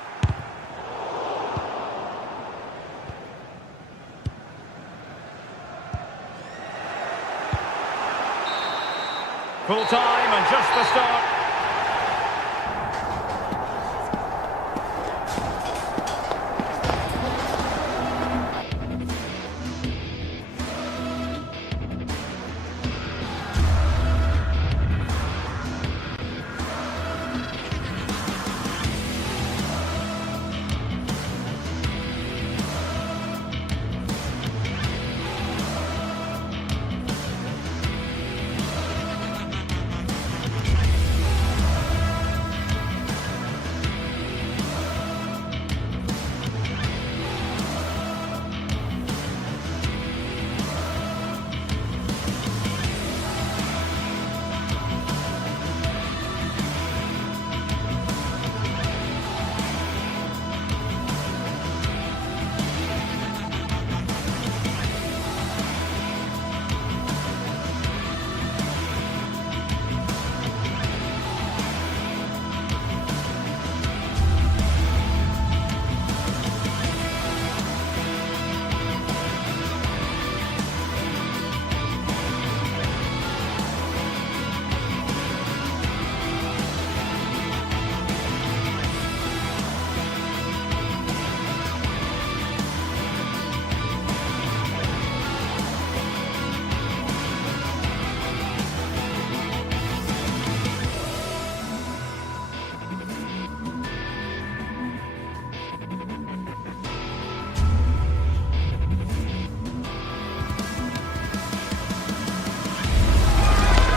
Full time and just the start.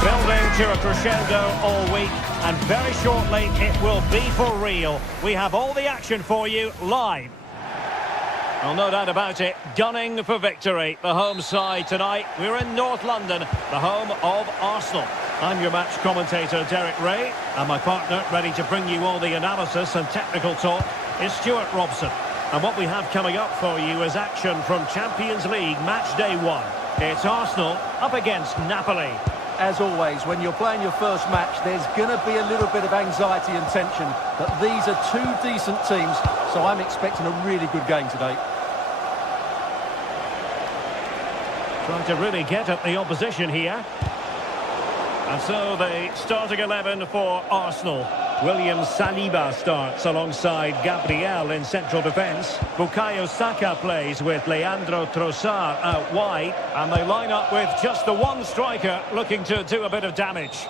Building to a crescendo all week, and very shortly it will be for real. We have all the action for you live. Well, no doubt about it, gunning for victory. The home side tonight, we're in North London, the home of Arsenal. I'm your match commentator, Derek Ray, and my partner, ready to bring you all the analysis and technical talk, is Stuart Robson. And what we have coming up for you is action from Champions League match day 1. It's Arsenal up against Napoli. As always, when you're playing your first match, there's going to be a little bit of anxiety and tension. But these are two decent teams, so I'm expecting a really good game today. Trying to really get at the opposition here. And so the starting 11 for Arsenal. William Saliba starts alongside Gabriel in central defence. Bukayo Saka plays with Leandro Trossard out wide. And they line up with just the one striker looking to do a bit of damage.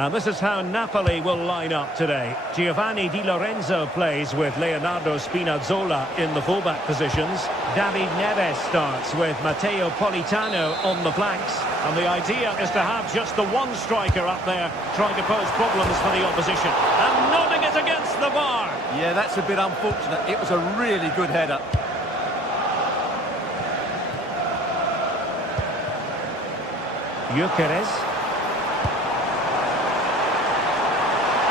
And this is how Napoli will line up today. Giovanni Di Lorenzo plays with Leonardo Spinazzola in the fullback positions. David Neres starts with Matteo Politano on the flanks. And the idea is to have just the one striker up there trying to pose problems for the opposition. And nodding it against the bar. Yeah, that's a bit unfortunate. It was a really good header. Gyökeres.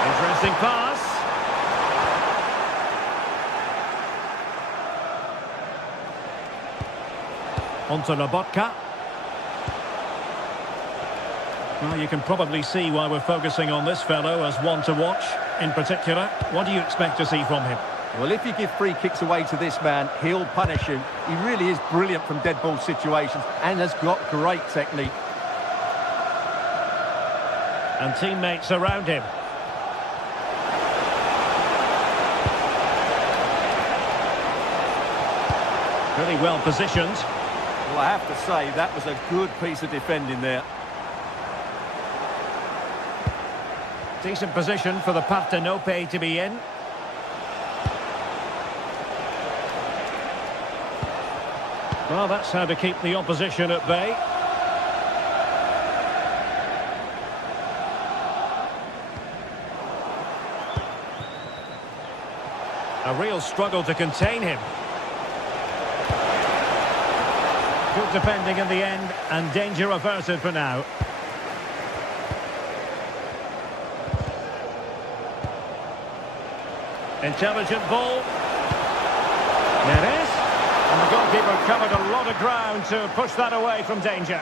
Interesting pass. Onto Lobotka. Well, you can probably see why we're focusing on this fellow as one to watch. In particular, what do you expect to see from him? Well, if you give free kicks away to this man, he'll punish you. He really is brilliant from dead ball situations and has got great technique. And teammates around him. Really well positioned. Well, I have to say, that was a good piece of defending there. Decent position for the Partenope to be in. Well, that's how to keep the opposition at bay. A real struggle to contain him. Good defending in the end, and danger averted for now. Intelligent ball. Neres. And the goalkeeper covered a lot of ground to push that away from danger.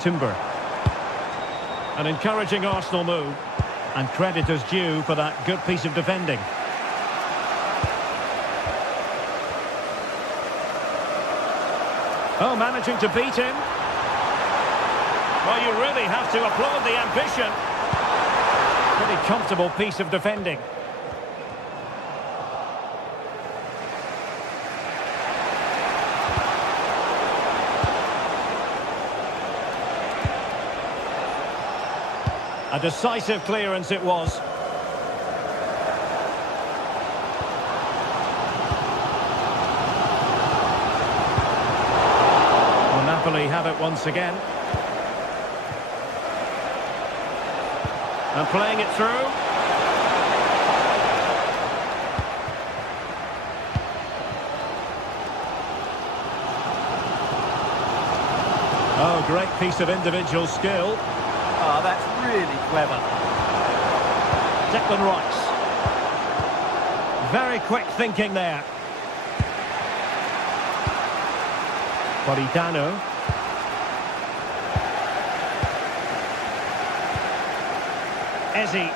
Timber. An encouraging Arsenal move. And credit is due for that good piece of defending. Oh, managing to beat him. Well, you really have to applaud the ambition. Pretty comfortable piece of defending. A decisive clearance it was. Well, Napoli have it once again. And playing it through. Oh, great piece of individual skill. Oh, that's really clever. Declan Rice. Very quick thinking there. Politano. Ezi.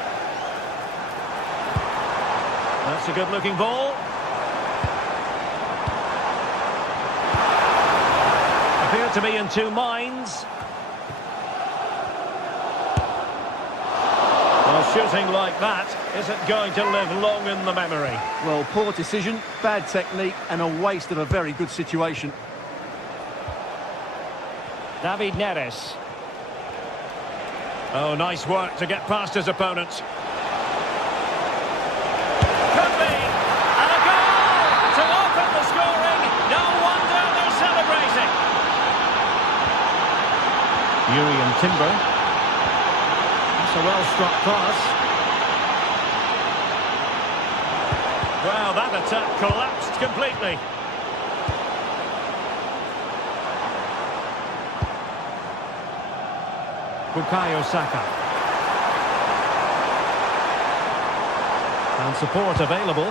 That's a good-looking ball. Appear to be in two minds. Well, shooting like that isn't going to live long in the memory. Well, poor decision, bad technique, and a waste of a very good situation. David Neres. Oh, nice work to get past his opponent. Could be! And a goal to open the scoring. No wonder they're celebrating. Yuri and Timber. That's a well-struck pass. Well, that attack collapsed completely. Bukayo Saka. And support available.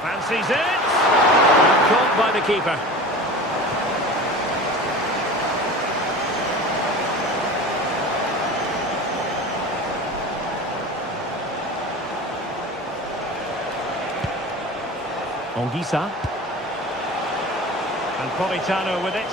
Fancies it. And caught by the keeper. Onguisa. And Politano with it.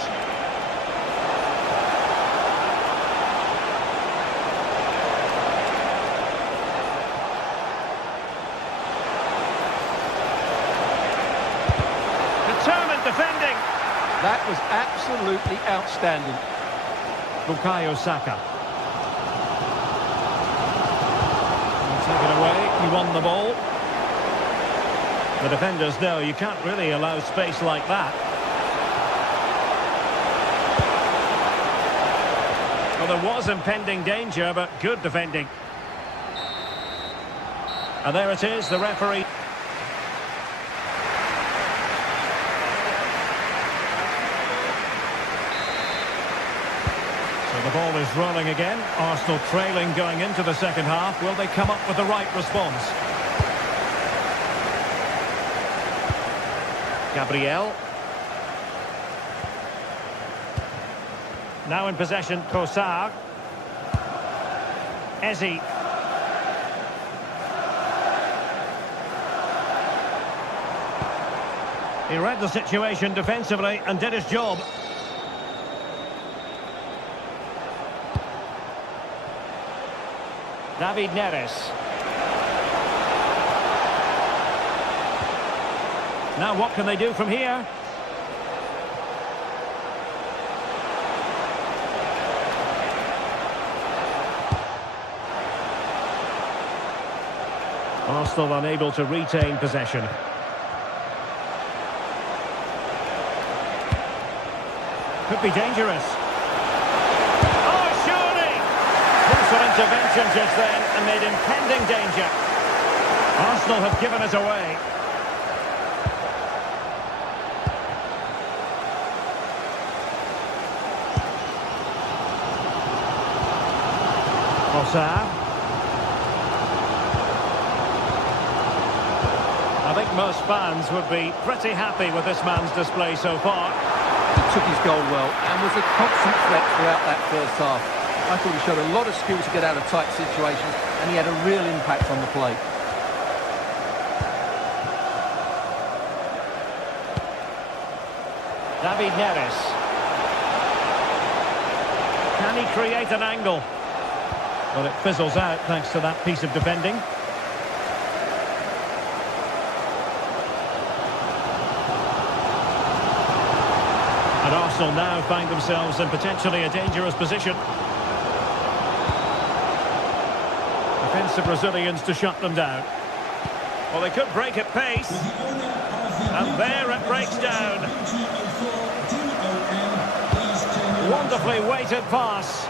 was absolutely outstanding. Bukayo Saka. Taken away, he won the ball. The defenders know you can't really allow space like that. Well, there was impending danger, but good defending. And there it is, the referee. So the ball is rolling again. Arsenal trailing going into the second half. Will they come up with the right response? Gabriel. Now in possession, Trossard. Eze. He read the situation defensively and did his job. David Neres. Now what can they do from here? Arsenal unable to retain possession. Could be dangerous. Oh, surely! Crucial intervention just then amid impending danger. Arsenal have given it away. Trossard. I think most fans would be pretty happy with this man's display so far. He took his goal well and was a constant threat throughout that first half. I thought he showed a lot of skill to get out of tight situations, and he had a real impact on the play. David Neres. Can he create an angle? Well, it fizzles out thanks to that piece of defending. And Arsenal now find themselves in potentially a dangerous position. Defensive Brazilians to shut them down. Well, they could break at pace. And there it breaks down. Wonderfully weighted pass.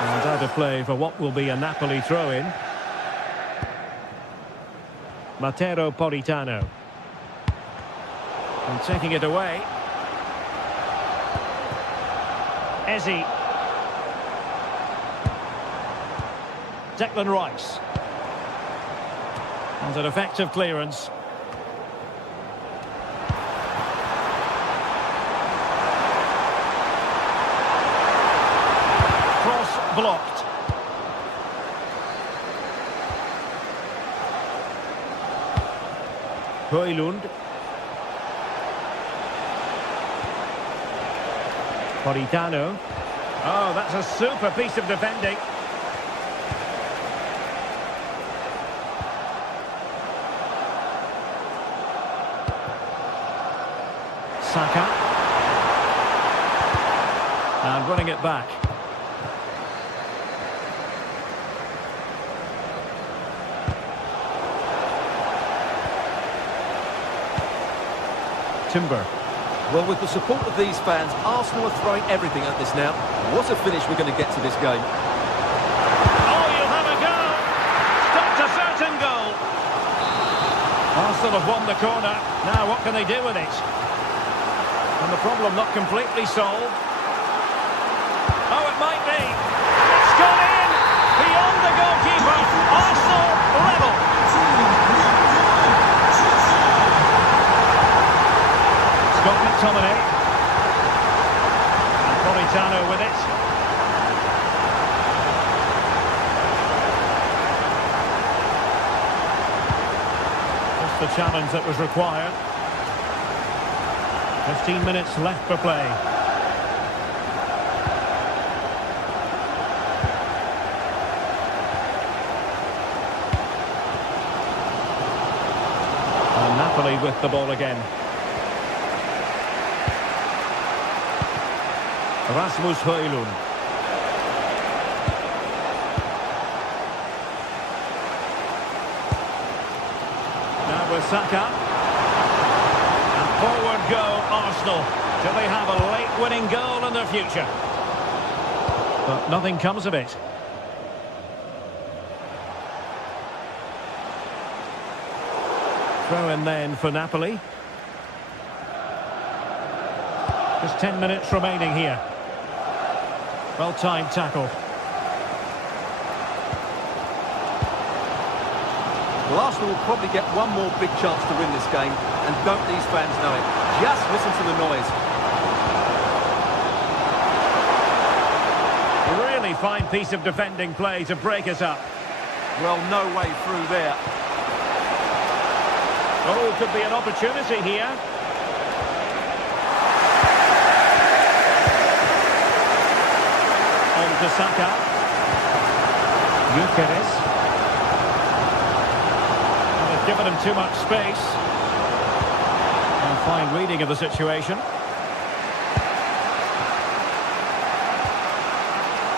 And out of play for what will be a Napoli throw-in. Matteo Politano. And taking it away. Eze. Declan Rice. And an effective clearance. Cross blocked. Højlund. Politano. Oh, that's a super piece of defending. Saka. And running it back. Timber. Well, with the support of these fans, Arsenal are throwing everything at this now. What a finish we're going to get to this game. Oh, you'll have a go! Stopped a certain goal! Arsenal have won the corner. Now, what can they do with it? And the problem not completely solved. Oh, it might be. It's gone in! Beyond the goalkeeper. Arsenal level. Scott McTominay. And Politano with it. Just the challenge that was required. 15 minutes left for play. Napoli with the ball again. Rasmus Højlund. Now with Saka. And forward go Arsenal. Do they have a late winning goal in their future? But nothing comes of it. Throw in then for Napoli. Just 10 minutes remaining here. Well-timed tackle. Well, Arsenal will probably get one more big chance to win this game, and don't these fans know it? Just listen to the noise. A really fine piece of defending play to break us up. Well, no way through there. Oh, could be an opportunity here. On to Saka. Gyökeres. And they've given him too much space. And fine reading of the situation.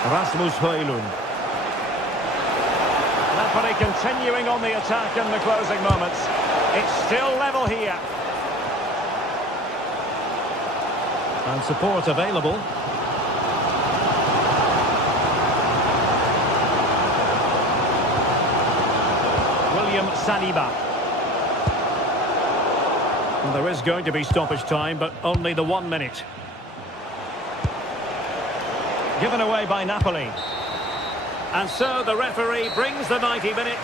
Rasmus Højlund. Napoli continuing on the attack in the closing moments. It's still level here. And support available. William Saliba. And there is going to be stoppage time, but only the 1 minute. Given away by Napoli. And so the referee brings the 90 minutes.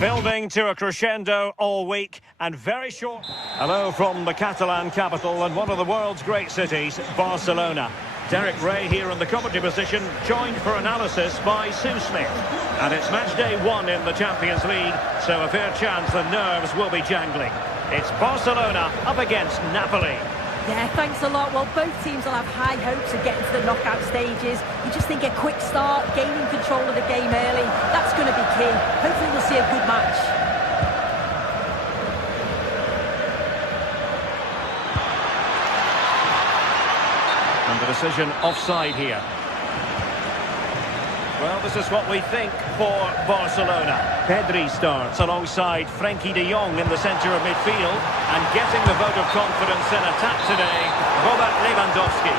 Building to a crescendo all week and very short. Hello from the Catalan capital and one of the world's great cities, Barcelona. Derek Ray here in the commentary position, joined for analysis by Sue Smith. And it's match day 1 in the Champions League, so a fair chance the nerves will be jangling. It's Barcelona up against Napoli. Yeah, thanks a lot. Well, both teams will have high hopes of getting to the knockout stages. You just think a quick start, gaining control of the game early, that's going to be key. Hopefully we'll see a good match. And the decision offside here. Well, this is what we think for Barcelona. Pedri starts alongside Frenkie de Jong in the centre of midfield. And getting the vote of confidence in attack today, Robert Lewandowski.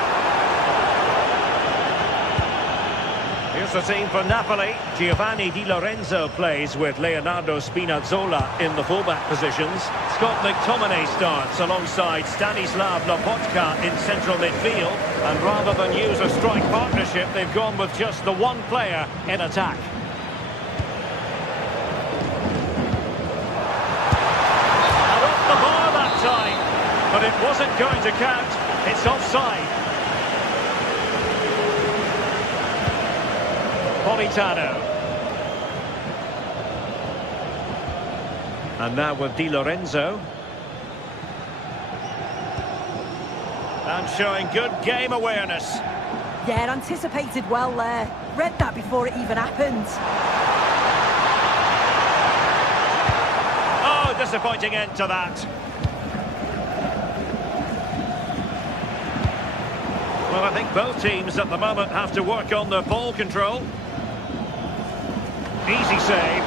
Here's the team for Napoli. Giovanni Di Lorenzo plays with Leonardo Spinazzola in the fullback positions. Scott McTominay starts alongside Stanislav Lobotka in central midfield. And rather than use a strike partnership, they've gone with just the one player in attack. And off the bar that time, but it wasn't going to count. It's offside. Politano. And now with Di Lorenzo. And showing good game awareness. Yeah, anticipated well there. Read that before it even happened. Oh, disappointing end to that. Well, I think both teams at the moment have to work on their ball control. Easy save.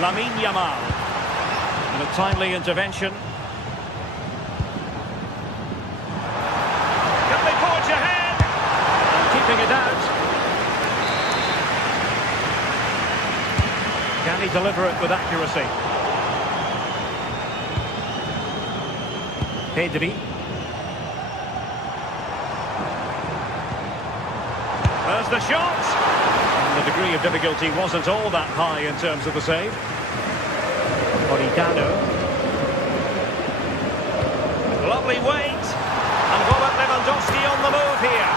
Lamine Yamal. And a timely intervention. Can they forge ahead? And keeping it out. Can he deliver it with accuracy? Pedri. There's the shot. And the degree of difficulty wasn't all that high in terms of the save. Politano. Lovely weight. And Robert Lewandowski on the move here.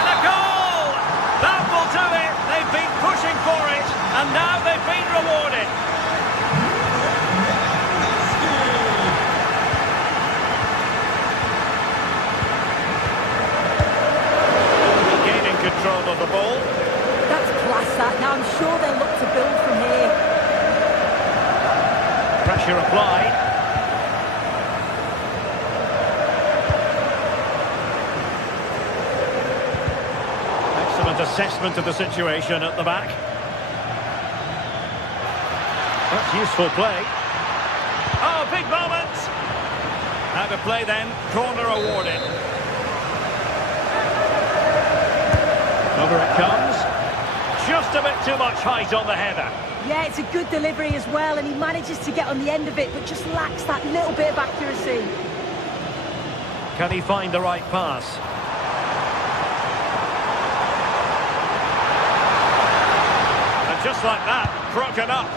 And a goal! That will do it. They've been pushing for it. And now they've been rewarded. Gaining control of the ball. That's class, that. Now I'm sure they'll look to build from here. Pressure applied. Excellent assessment of the situation at the back. That's useful play. Oh, big moment! Out of play then, corner awarded. Over it comes. Just a bit too much height on the header. Yeah, it's a good delivery as well, and he manages to get on the end of it, but just lacks that little bit of accuracy. Can he find the right pass? And just like that, broken up.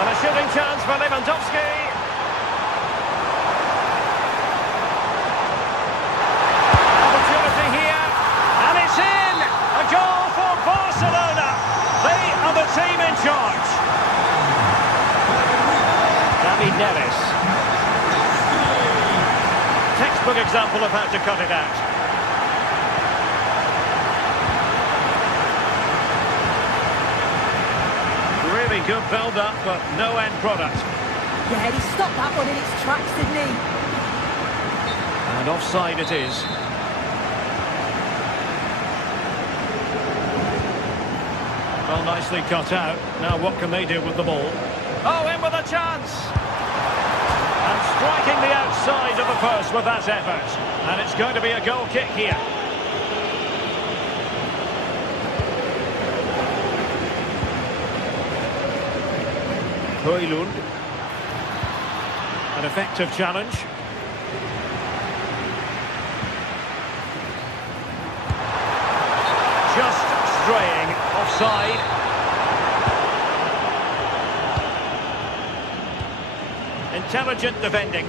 And a shooting chance for Lewandowski. Team in charge. David Neves. Textbook example of how to cut it out. Really good build-up, but no end product. Yeah, he stopped that one in its tracks, didn't he? And offside it is. Well, nicely cut out. Now what can they do with the ball? Oh, in with a chance! And striking the outside of the post with that effort. And it's going to be a goal kick here. Højlund. An effective challenge. Just straying offside. Intelligent defending.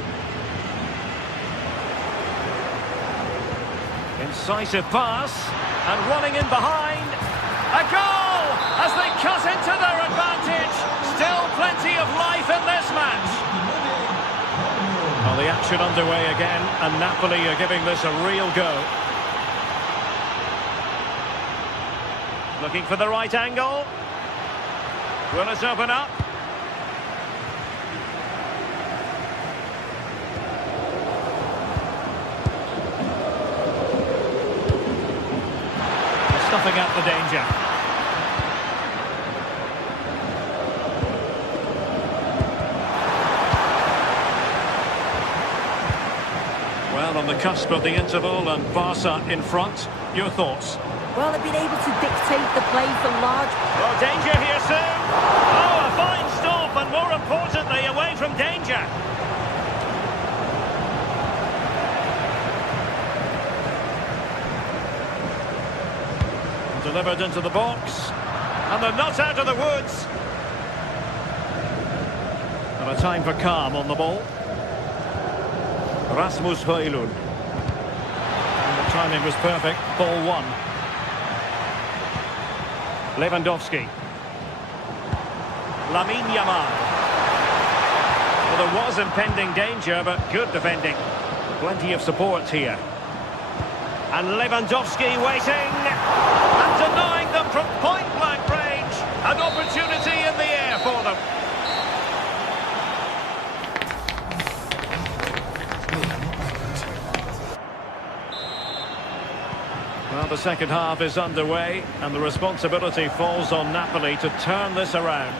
Incisive pass, and running in behind. A goal as they cut into their advantage. Still plenty of life in this match. Well, the action underway again, and Napoli are giving this a real go. Looking for the right angle. Will it open up? Stuffing out the danger. Well, on the cusp of the interval and Barca in front. Your thoughts? Well, they've been able to dictate the play for large... Oh, danger here soon. Oh, a fine stop, and more importantly, away from danger. Delivered into the box, and they're not out of the woods. And a time for calm on the ball. Rasmus Højlund. And the timing was perfect. Ball one. Lewandowski. Lamine Yamal. Well, there was impending danger, but good defending. Plenty of support here. And Lewandowski waiting. And denying them from point-blank range. An opportunity in the air for them. Well, the second half is underway, and the responsibility falls on Napoli to turn this around.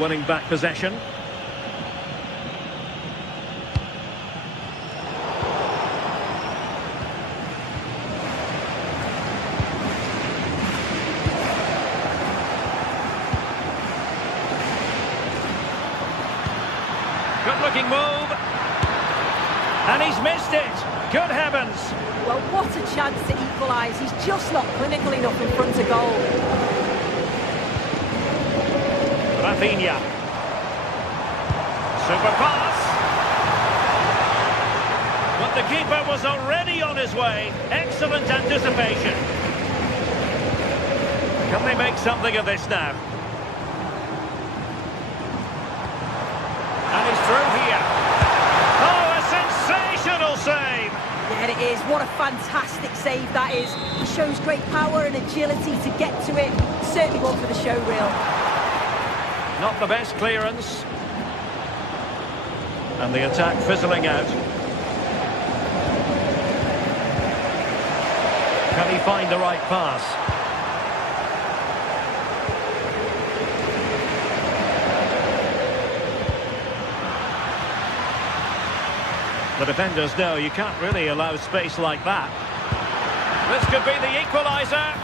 Winning back possession. Good-looking move. And he's missed it. Good heavens. Well, what a chance to equalise. He's just not clinical enough in front of goal. Rafinha. Super pass. But the keeper was already on his way. Excellent anticipation. Can they make something of this now? And he's through here. Oh, a sensational save! There it is. What a fantastic save that is. He shows great power and agility to get to it. Certainly one for the show reel. Not the best clearance. And the attack fizzling out. Can he find the right pass? The defenders know you can't really allow space like that. This could be the equaliser.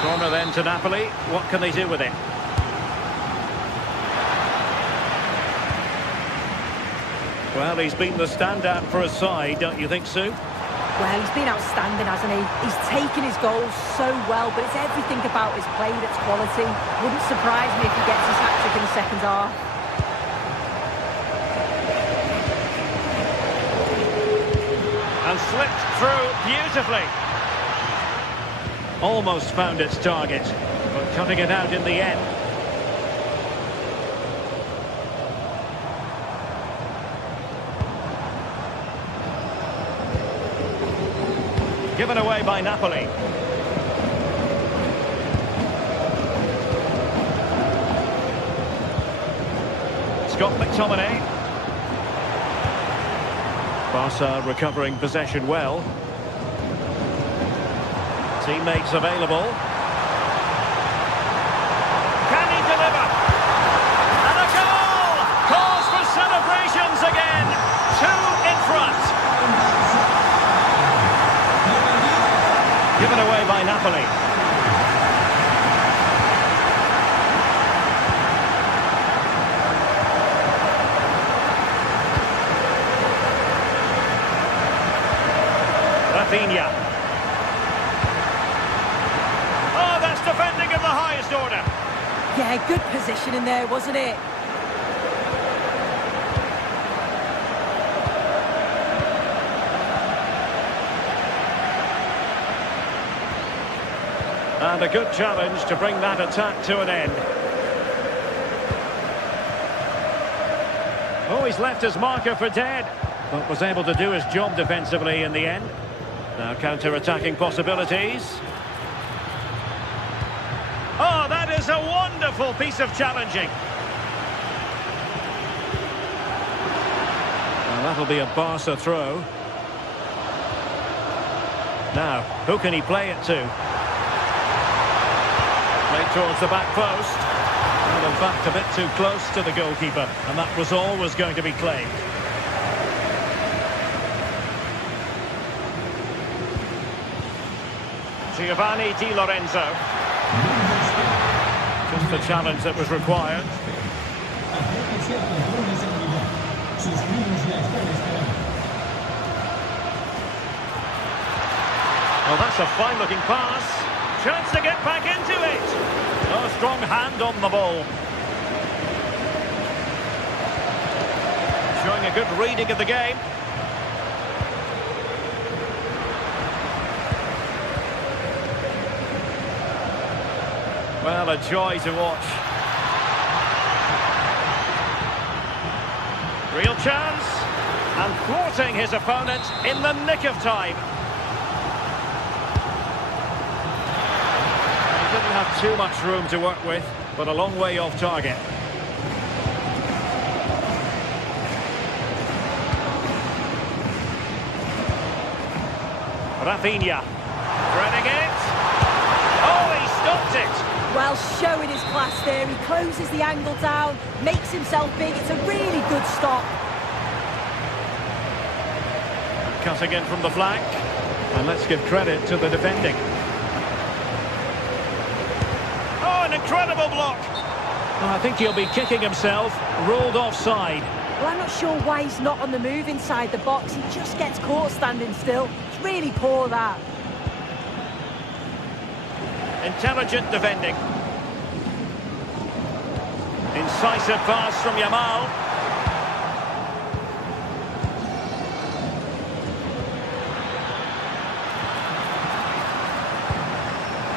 Corner then to Napoli. What can they do with it? Well, he's been the standout for his side, don't you think, Sue? Well, he's been outstanding, hasn't he? He's taken his goals so well, but it's everything about his play that's quality. Wouldn't surprise me if he gets his hat-trick in the second half. And slipped through beautifully. Almost found its target, but cutting it out in the end. Given away by Napoli. Scott McTominay. Barca recovering possession well. Teammates available. Can he deliver? And a goal! Cause for celebrations again. 2 in front. Given away by Napoli. Yeah, good position in there, wasn't it? And a good challenge to bring that attack to an end. Oh, he's left his marker for dead, but was able to do his job defensively in the end. Now counter-attacking possibilities. Oh, that is a wonderful piece of challenging. Well, that'll be a Barca throw. Now, who can he play it to? Played towards the back post. Well, in fact, a bit too close to the goalkeeper, and that was always going to be claimed. Giovanni Di Lorenzo. Just the challenge that was required. Well, that's a fine-looking pass. Chance to get back into it. Oh, strong hand on the ball. Showing a good reading of the game. Well, a joy to watch. Real chance. And thwarting his opponent in the nick of time. He didn't have too much room to work with, but a long way off target. Rafinha. Threading it. Oh, he stopped it. Well, showing his class there. He closes the angle down, makes himself big. It's a really good stop. Cutting in from the flank. And let's give credit to the defending. Oh, an incredible block. Well, I think he'll be kicking himself. Ruled offside. Well, I'm not sure why he's not on the move inside the box. He just gets caught standing still. It's really poor, that. Intelligent defending. Incisive pass from Yamal.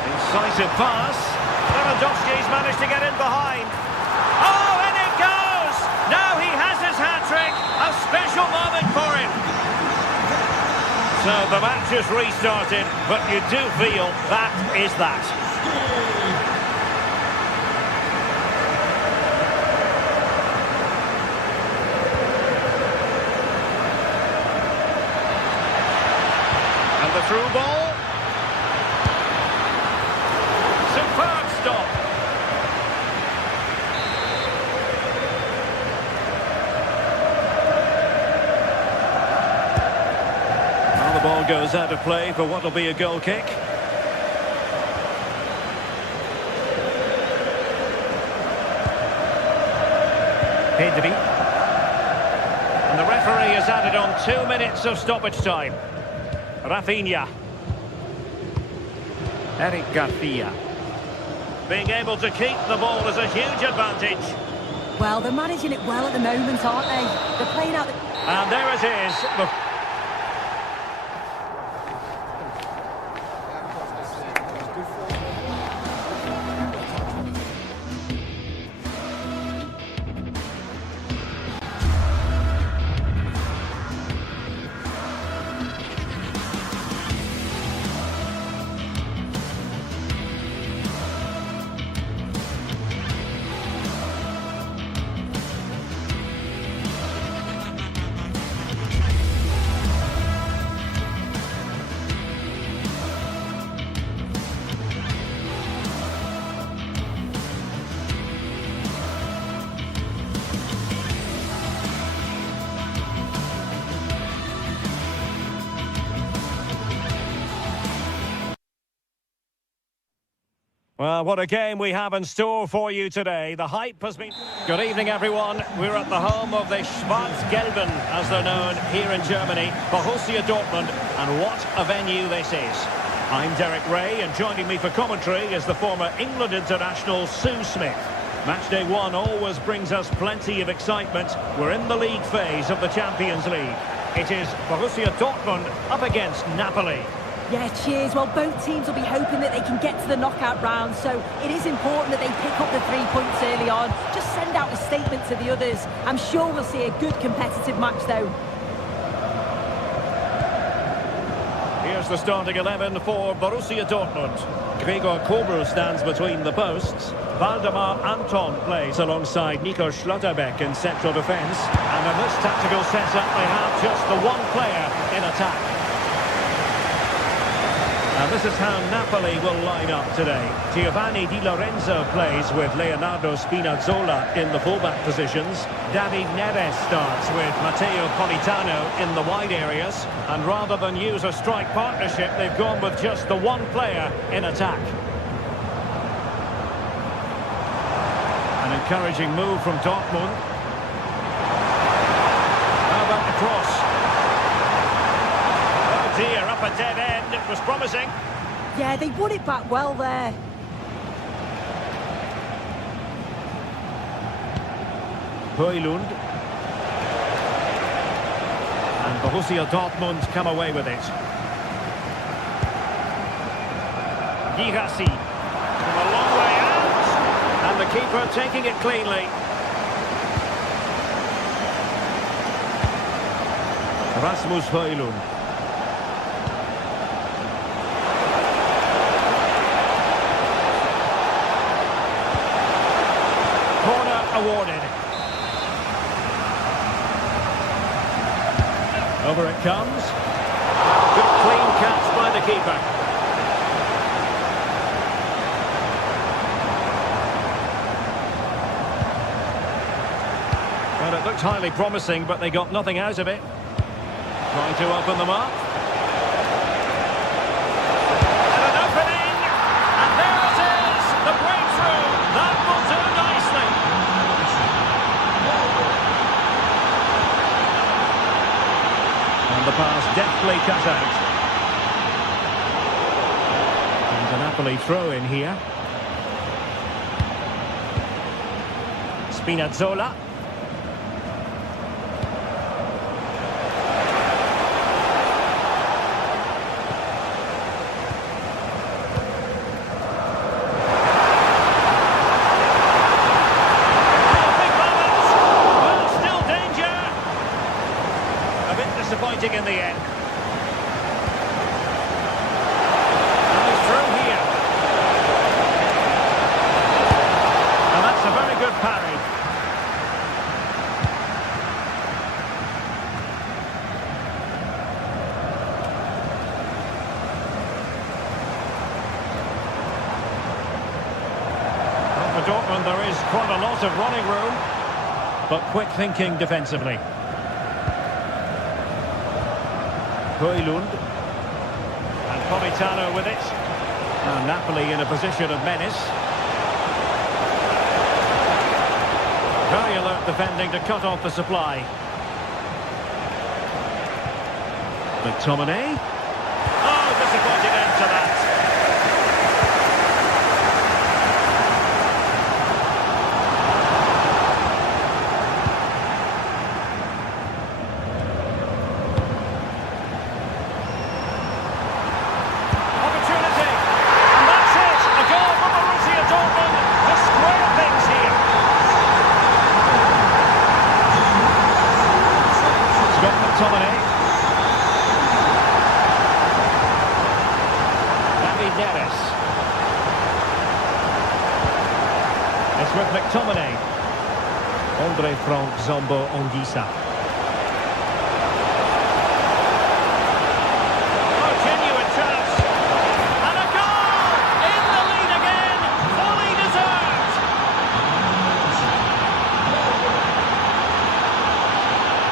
Incisive pass. Lewandowski's managed to get in behind. Oh, and it goes! Now he has his hat-trick. A special moment for him. So the match is restarted, but you do feel that is that. And the through ball. Superb stop. Well, the ball goes out of play for what will be a goal kick. Pedri. And the referee has added on 2 minutes of stoppage time. Rafinha. Eric Garcia. Being able to keep the ball is a huge advantage. Well, they're managing it well at the moment, aren't they? They're playing out the... And there it is. Well, what a game we have in store for you today. The hype has been... Good evening, everyone. We're at the home of the Schwarz-Gelben, as they're known here in Germany, Borussia Dortmund. And what a venue this is. I'm Derek Ray, and joining me for commentary is the former England international Sue Smith. Matchday 1 always brings us plenty of excitement. We're in the league phase of the Champions League. It is Borussia Dortmund up against Napoli. Yeah, cheers. Well, both teams will be hoping that they can get to the knockout round, so it is important that they pick up the 3 points early on. Just send out a statement to the others. I'm sure we'll see a good competitive match, though. Here's the starting 11 for Borussia Dortmund. Gregor Kobel stands between the posts. Waldemar Anton plays alongside Nico Schlotterbeck in central defence. And in this tactical setup, they have just the one player in attack. And this is how Napoli will line up today. Giovanni Di Lorenzo plays with Leonardo Spinazzola in the fullback positions. David Neres starts with Matteo Politano in the wide areas. And rather than use a strike partnership, they've gone with just the one player in attack. An encouraging move from Dortmund. How about the cross? Oh dear, up a dead end. It was promising. Yeah, they won it back well there. Højlund. And Borussia Dortmund come away with it. Girassi. From a long way out. And the keeper taking it cleanly. Rasmus Højlund. Corner awarded. Over it comes. Good clean catch by the keeper. Well, it looked highly promising, but they got nothing out of it. Trying to open them up. And an opening! And there it is! The breakthrough! That will do nicely! And the pass deftly cut out. And a Napoli throw in here. Spinazzola. Disappointing in the end. And he's through here. And that's a very good parry. Well, for Dortmund there is quite a lot of running room, but quick thinking defensively. Højlund. And Politano with it. And Napoli in a position of menace. Very alert defending to cut off the supply. McTominay. Oh, disappointing end to that. McTominay. David Neres. It's with McTominay. Andre Frank Zombo Onguisa. Oh, genuine chance. And a goal! In the lead again. Fully deserved.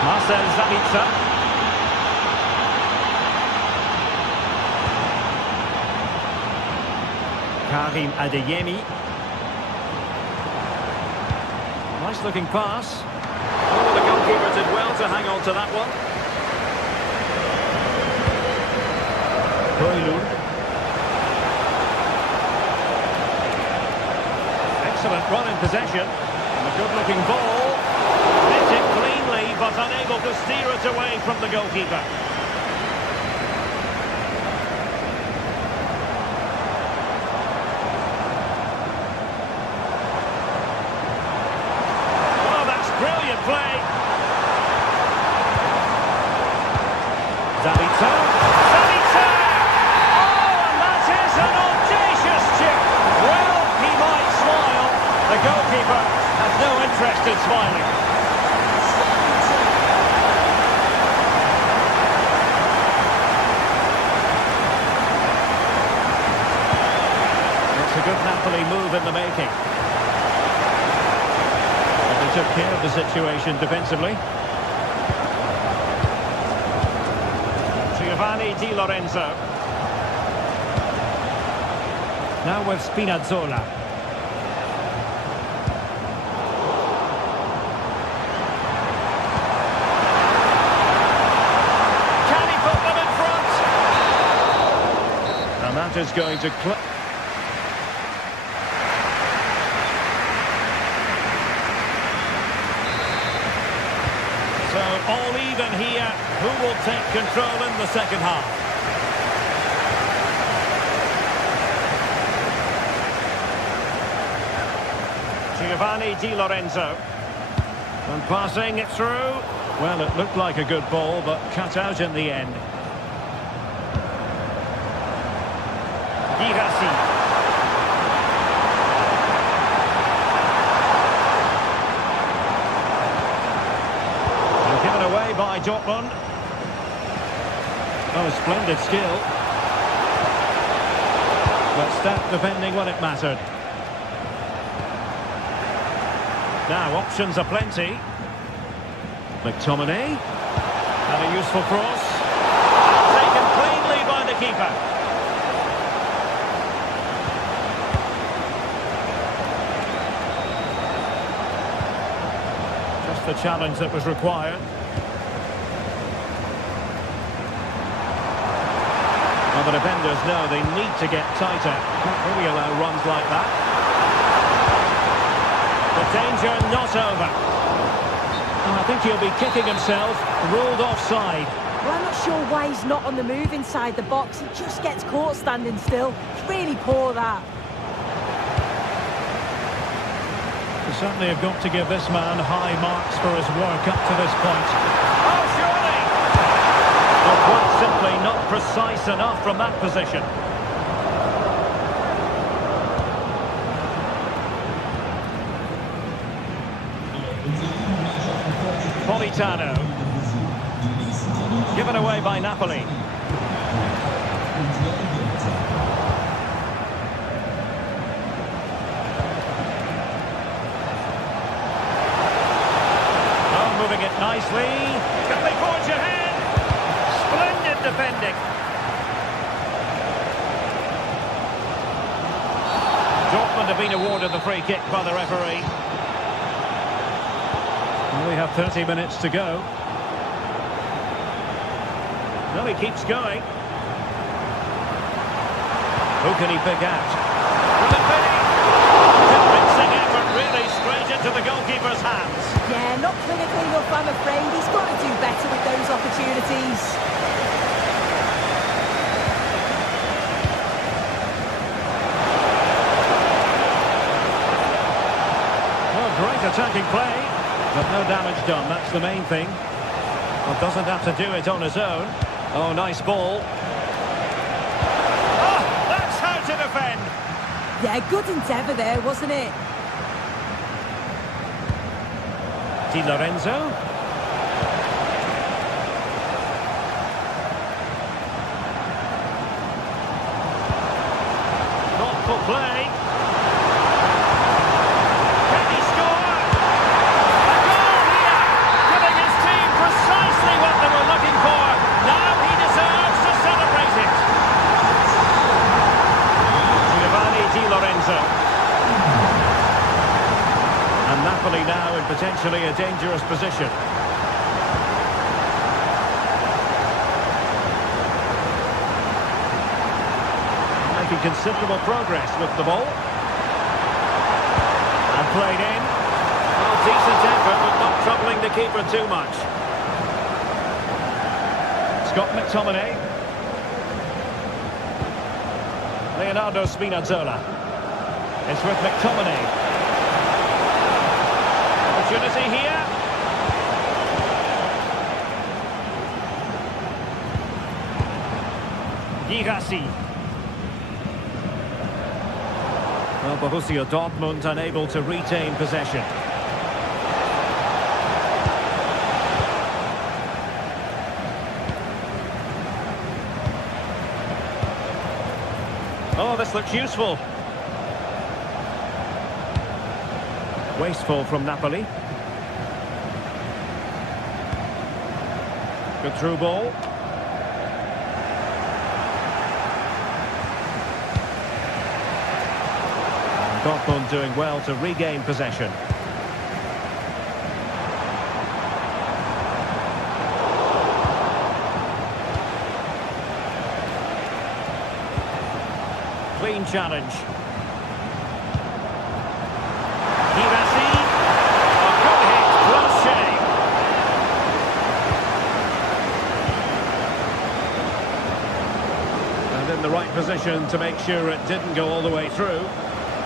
Marcel Sabitzer. Karim Adeyemi. Nice looking pass. Oh, the goalkeeper did well to hang on to that one. Højlund. Excellent run in possession. And a good-looking ball. Hit it cleanly, but unable to steer it away from the goalkeeper. Oh, that's brilliant play. Zabitzer. Zabitzer! Oh, and that is an audacious chip. Well, he might smile. The goalkeeper has no interest in smiling. It's a good Napoli move in the making. And they took care of the situation defensively. Giovanni Di Lorenzo. Now with Spinazzola. Can he put them in front? And that is going to clip. So all even here. Who will take control in the second half? Giovanni Di Lorenzo. And passing it through. Well, it looked like a good ball, but cut out in the end. Girassi. Given away by Dortmund. Oh, splendid skill. But stat defending when it mattered. Now, options are plenty. McTominay. And a useful cross. Taken cleanly by the keeper. Just the challenge that was required. Well, the defenders know they need to get tighter. Can't really allow runs like that. The danger not over. Oh, I think he'll be kicking himself. Ruled offside. Well, I'm not sure why he's not on the move inside the box. He just gets caught standing still. It's really poor, that. They certainly have got to give this man high marks for his work up to this point. Oh, surely! But quite simply not precise enough from that position. Politano. Given away by Napoli. Oh, moving it nicely. Can they forge ahead? Splendid defending. Dortmund have been awarded the free kick by the referee. We have 30 minutes to go. Well, he keeps going. Who can he pick out? Will it be? Convincing effort, really, straight into the goalkeeper's hands. Yeah, not clinically enough, I'm afraid. He's got to do better with those opportunities. Well, great attacking play. But no damage done, that's the main thing. Well, doesn't have to do it on his own. Oh, nice ball. Oh, that's how to defend. Yeah, good endeavour there, wasn't it? Di Lorenzo. Thoughtful play. And Napoli now in potentially a dangerous position. Making considerable progress with the ball. played in. Well, decent effort, but not troubling the keeper too much. Scott McTominay. Leonardo Spinazzola. It's with McTominay. Opportunity here. Girassi. Well, Borussia Dortmund unable to retain possession. Oh, this looks useful. Wasteful from Napoli. Good through ball. And Dortmund doing well to regain possession. Clean challenge. Girassi. A good hit. Close shave. And in the right position to make sure it didn't go all the way through.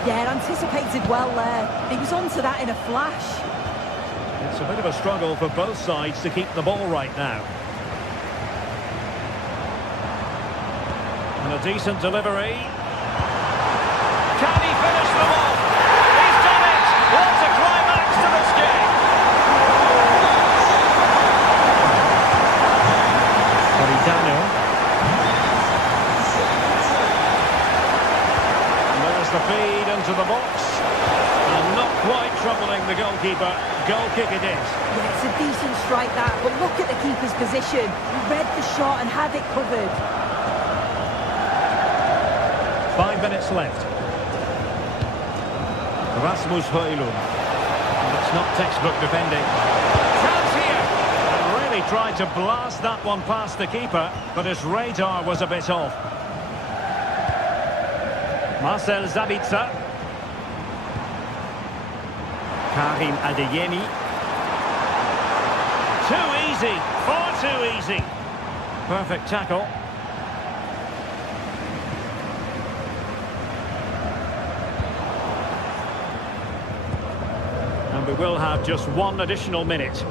Yeah, anticipated well there. He was onto that in a flash. It's a bit of a struggle for both sides to keep the ball right now. And a decent delivery. Can he finish them off? He's done it! What a climax to this game! Politano. And there's the feed into the box. And not quite troubling the goalkeeper. Goal kick it is. Yeah, it's a decent strike that, but look at the keeper's position. He read the shot and had it covered. 5 minutes left. Rasmus Højlund. It's not textbook defending. Chance here! And really tried to blast that one past the keeper, but his radar was a bit off. Marcel Sabitzer. Karim Adeyemi. Too easy, far too easy. Perfect tackle. And we will have just one additional minute.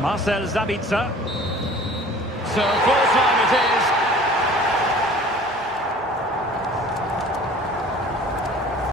Marcel Sabitzer. So, full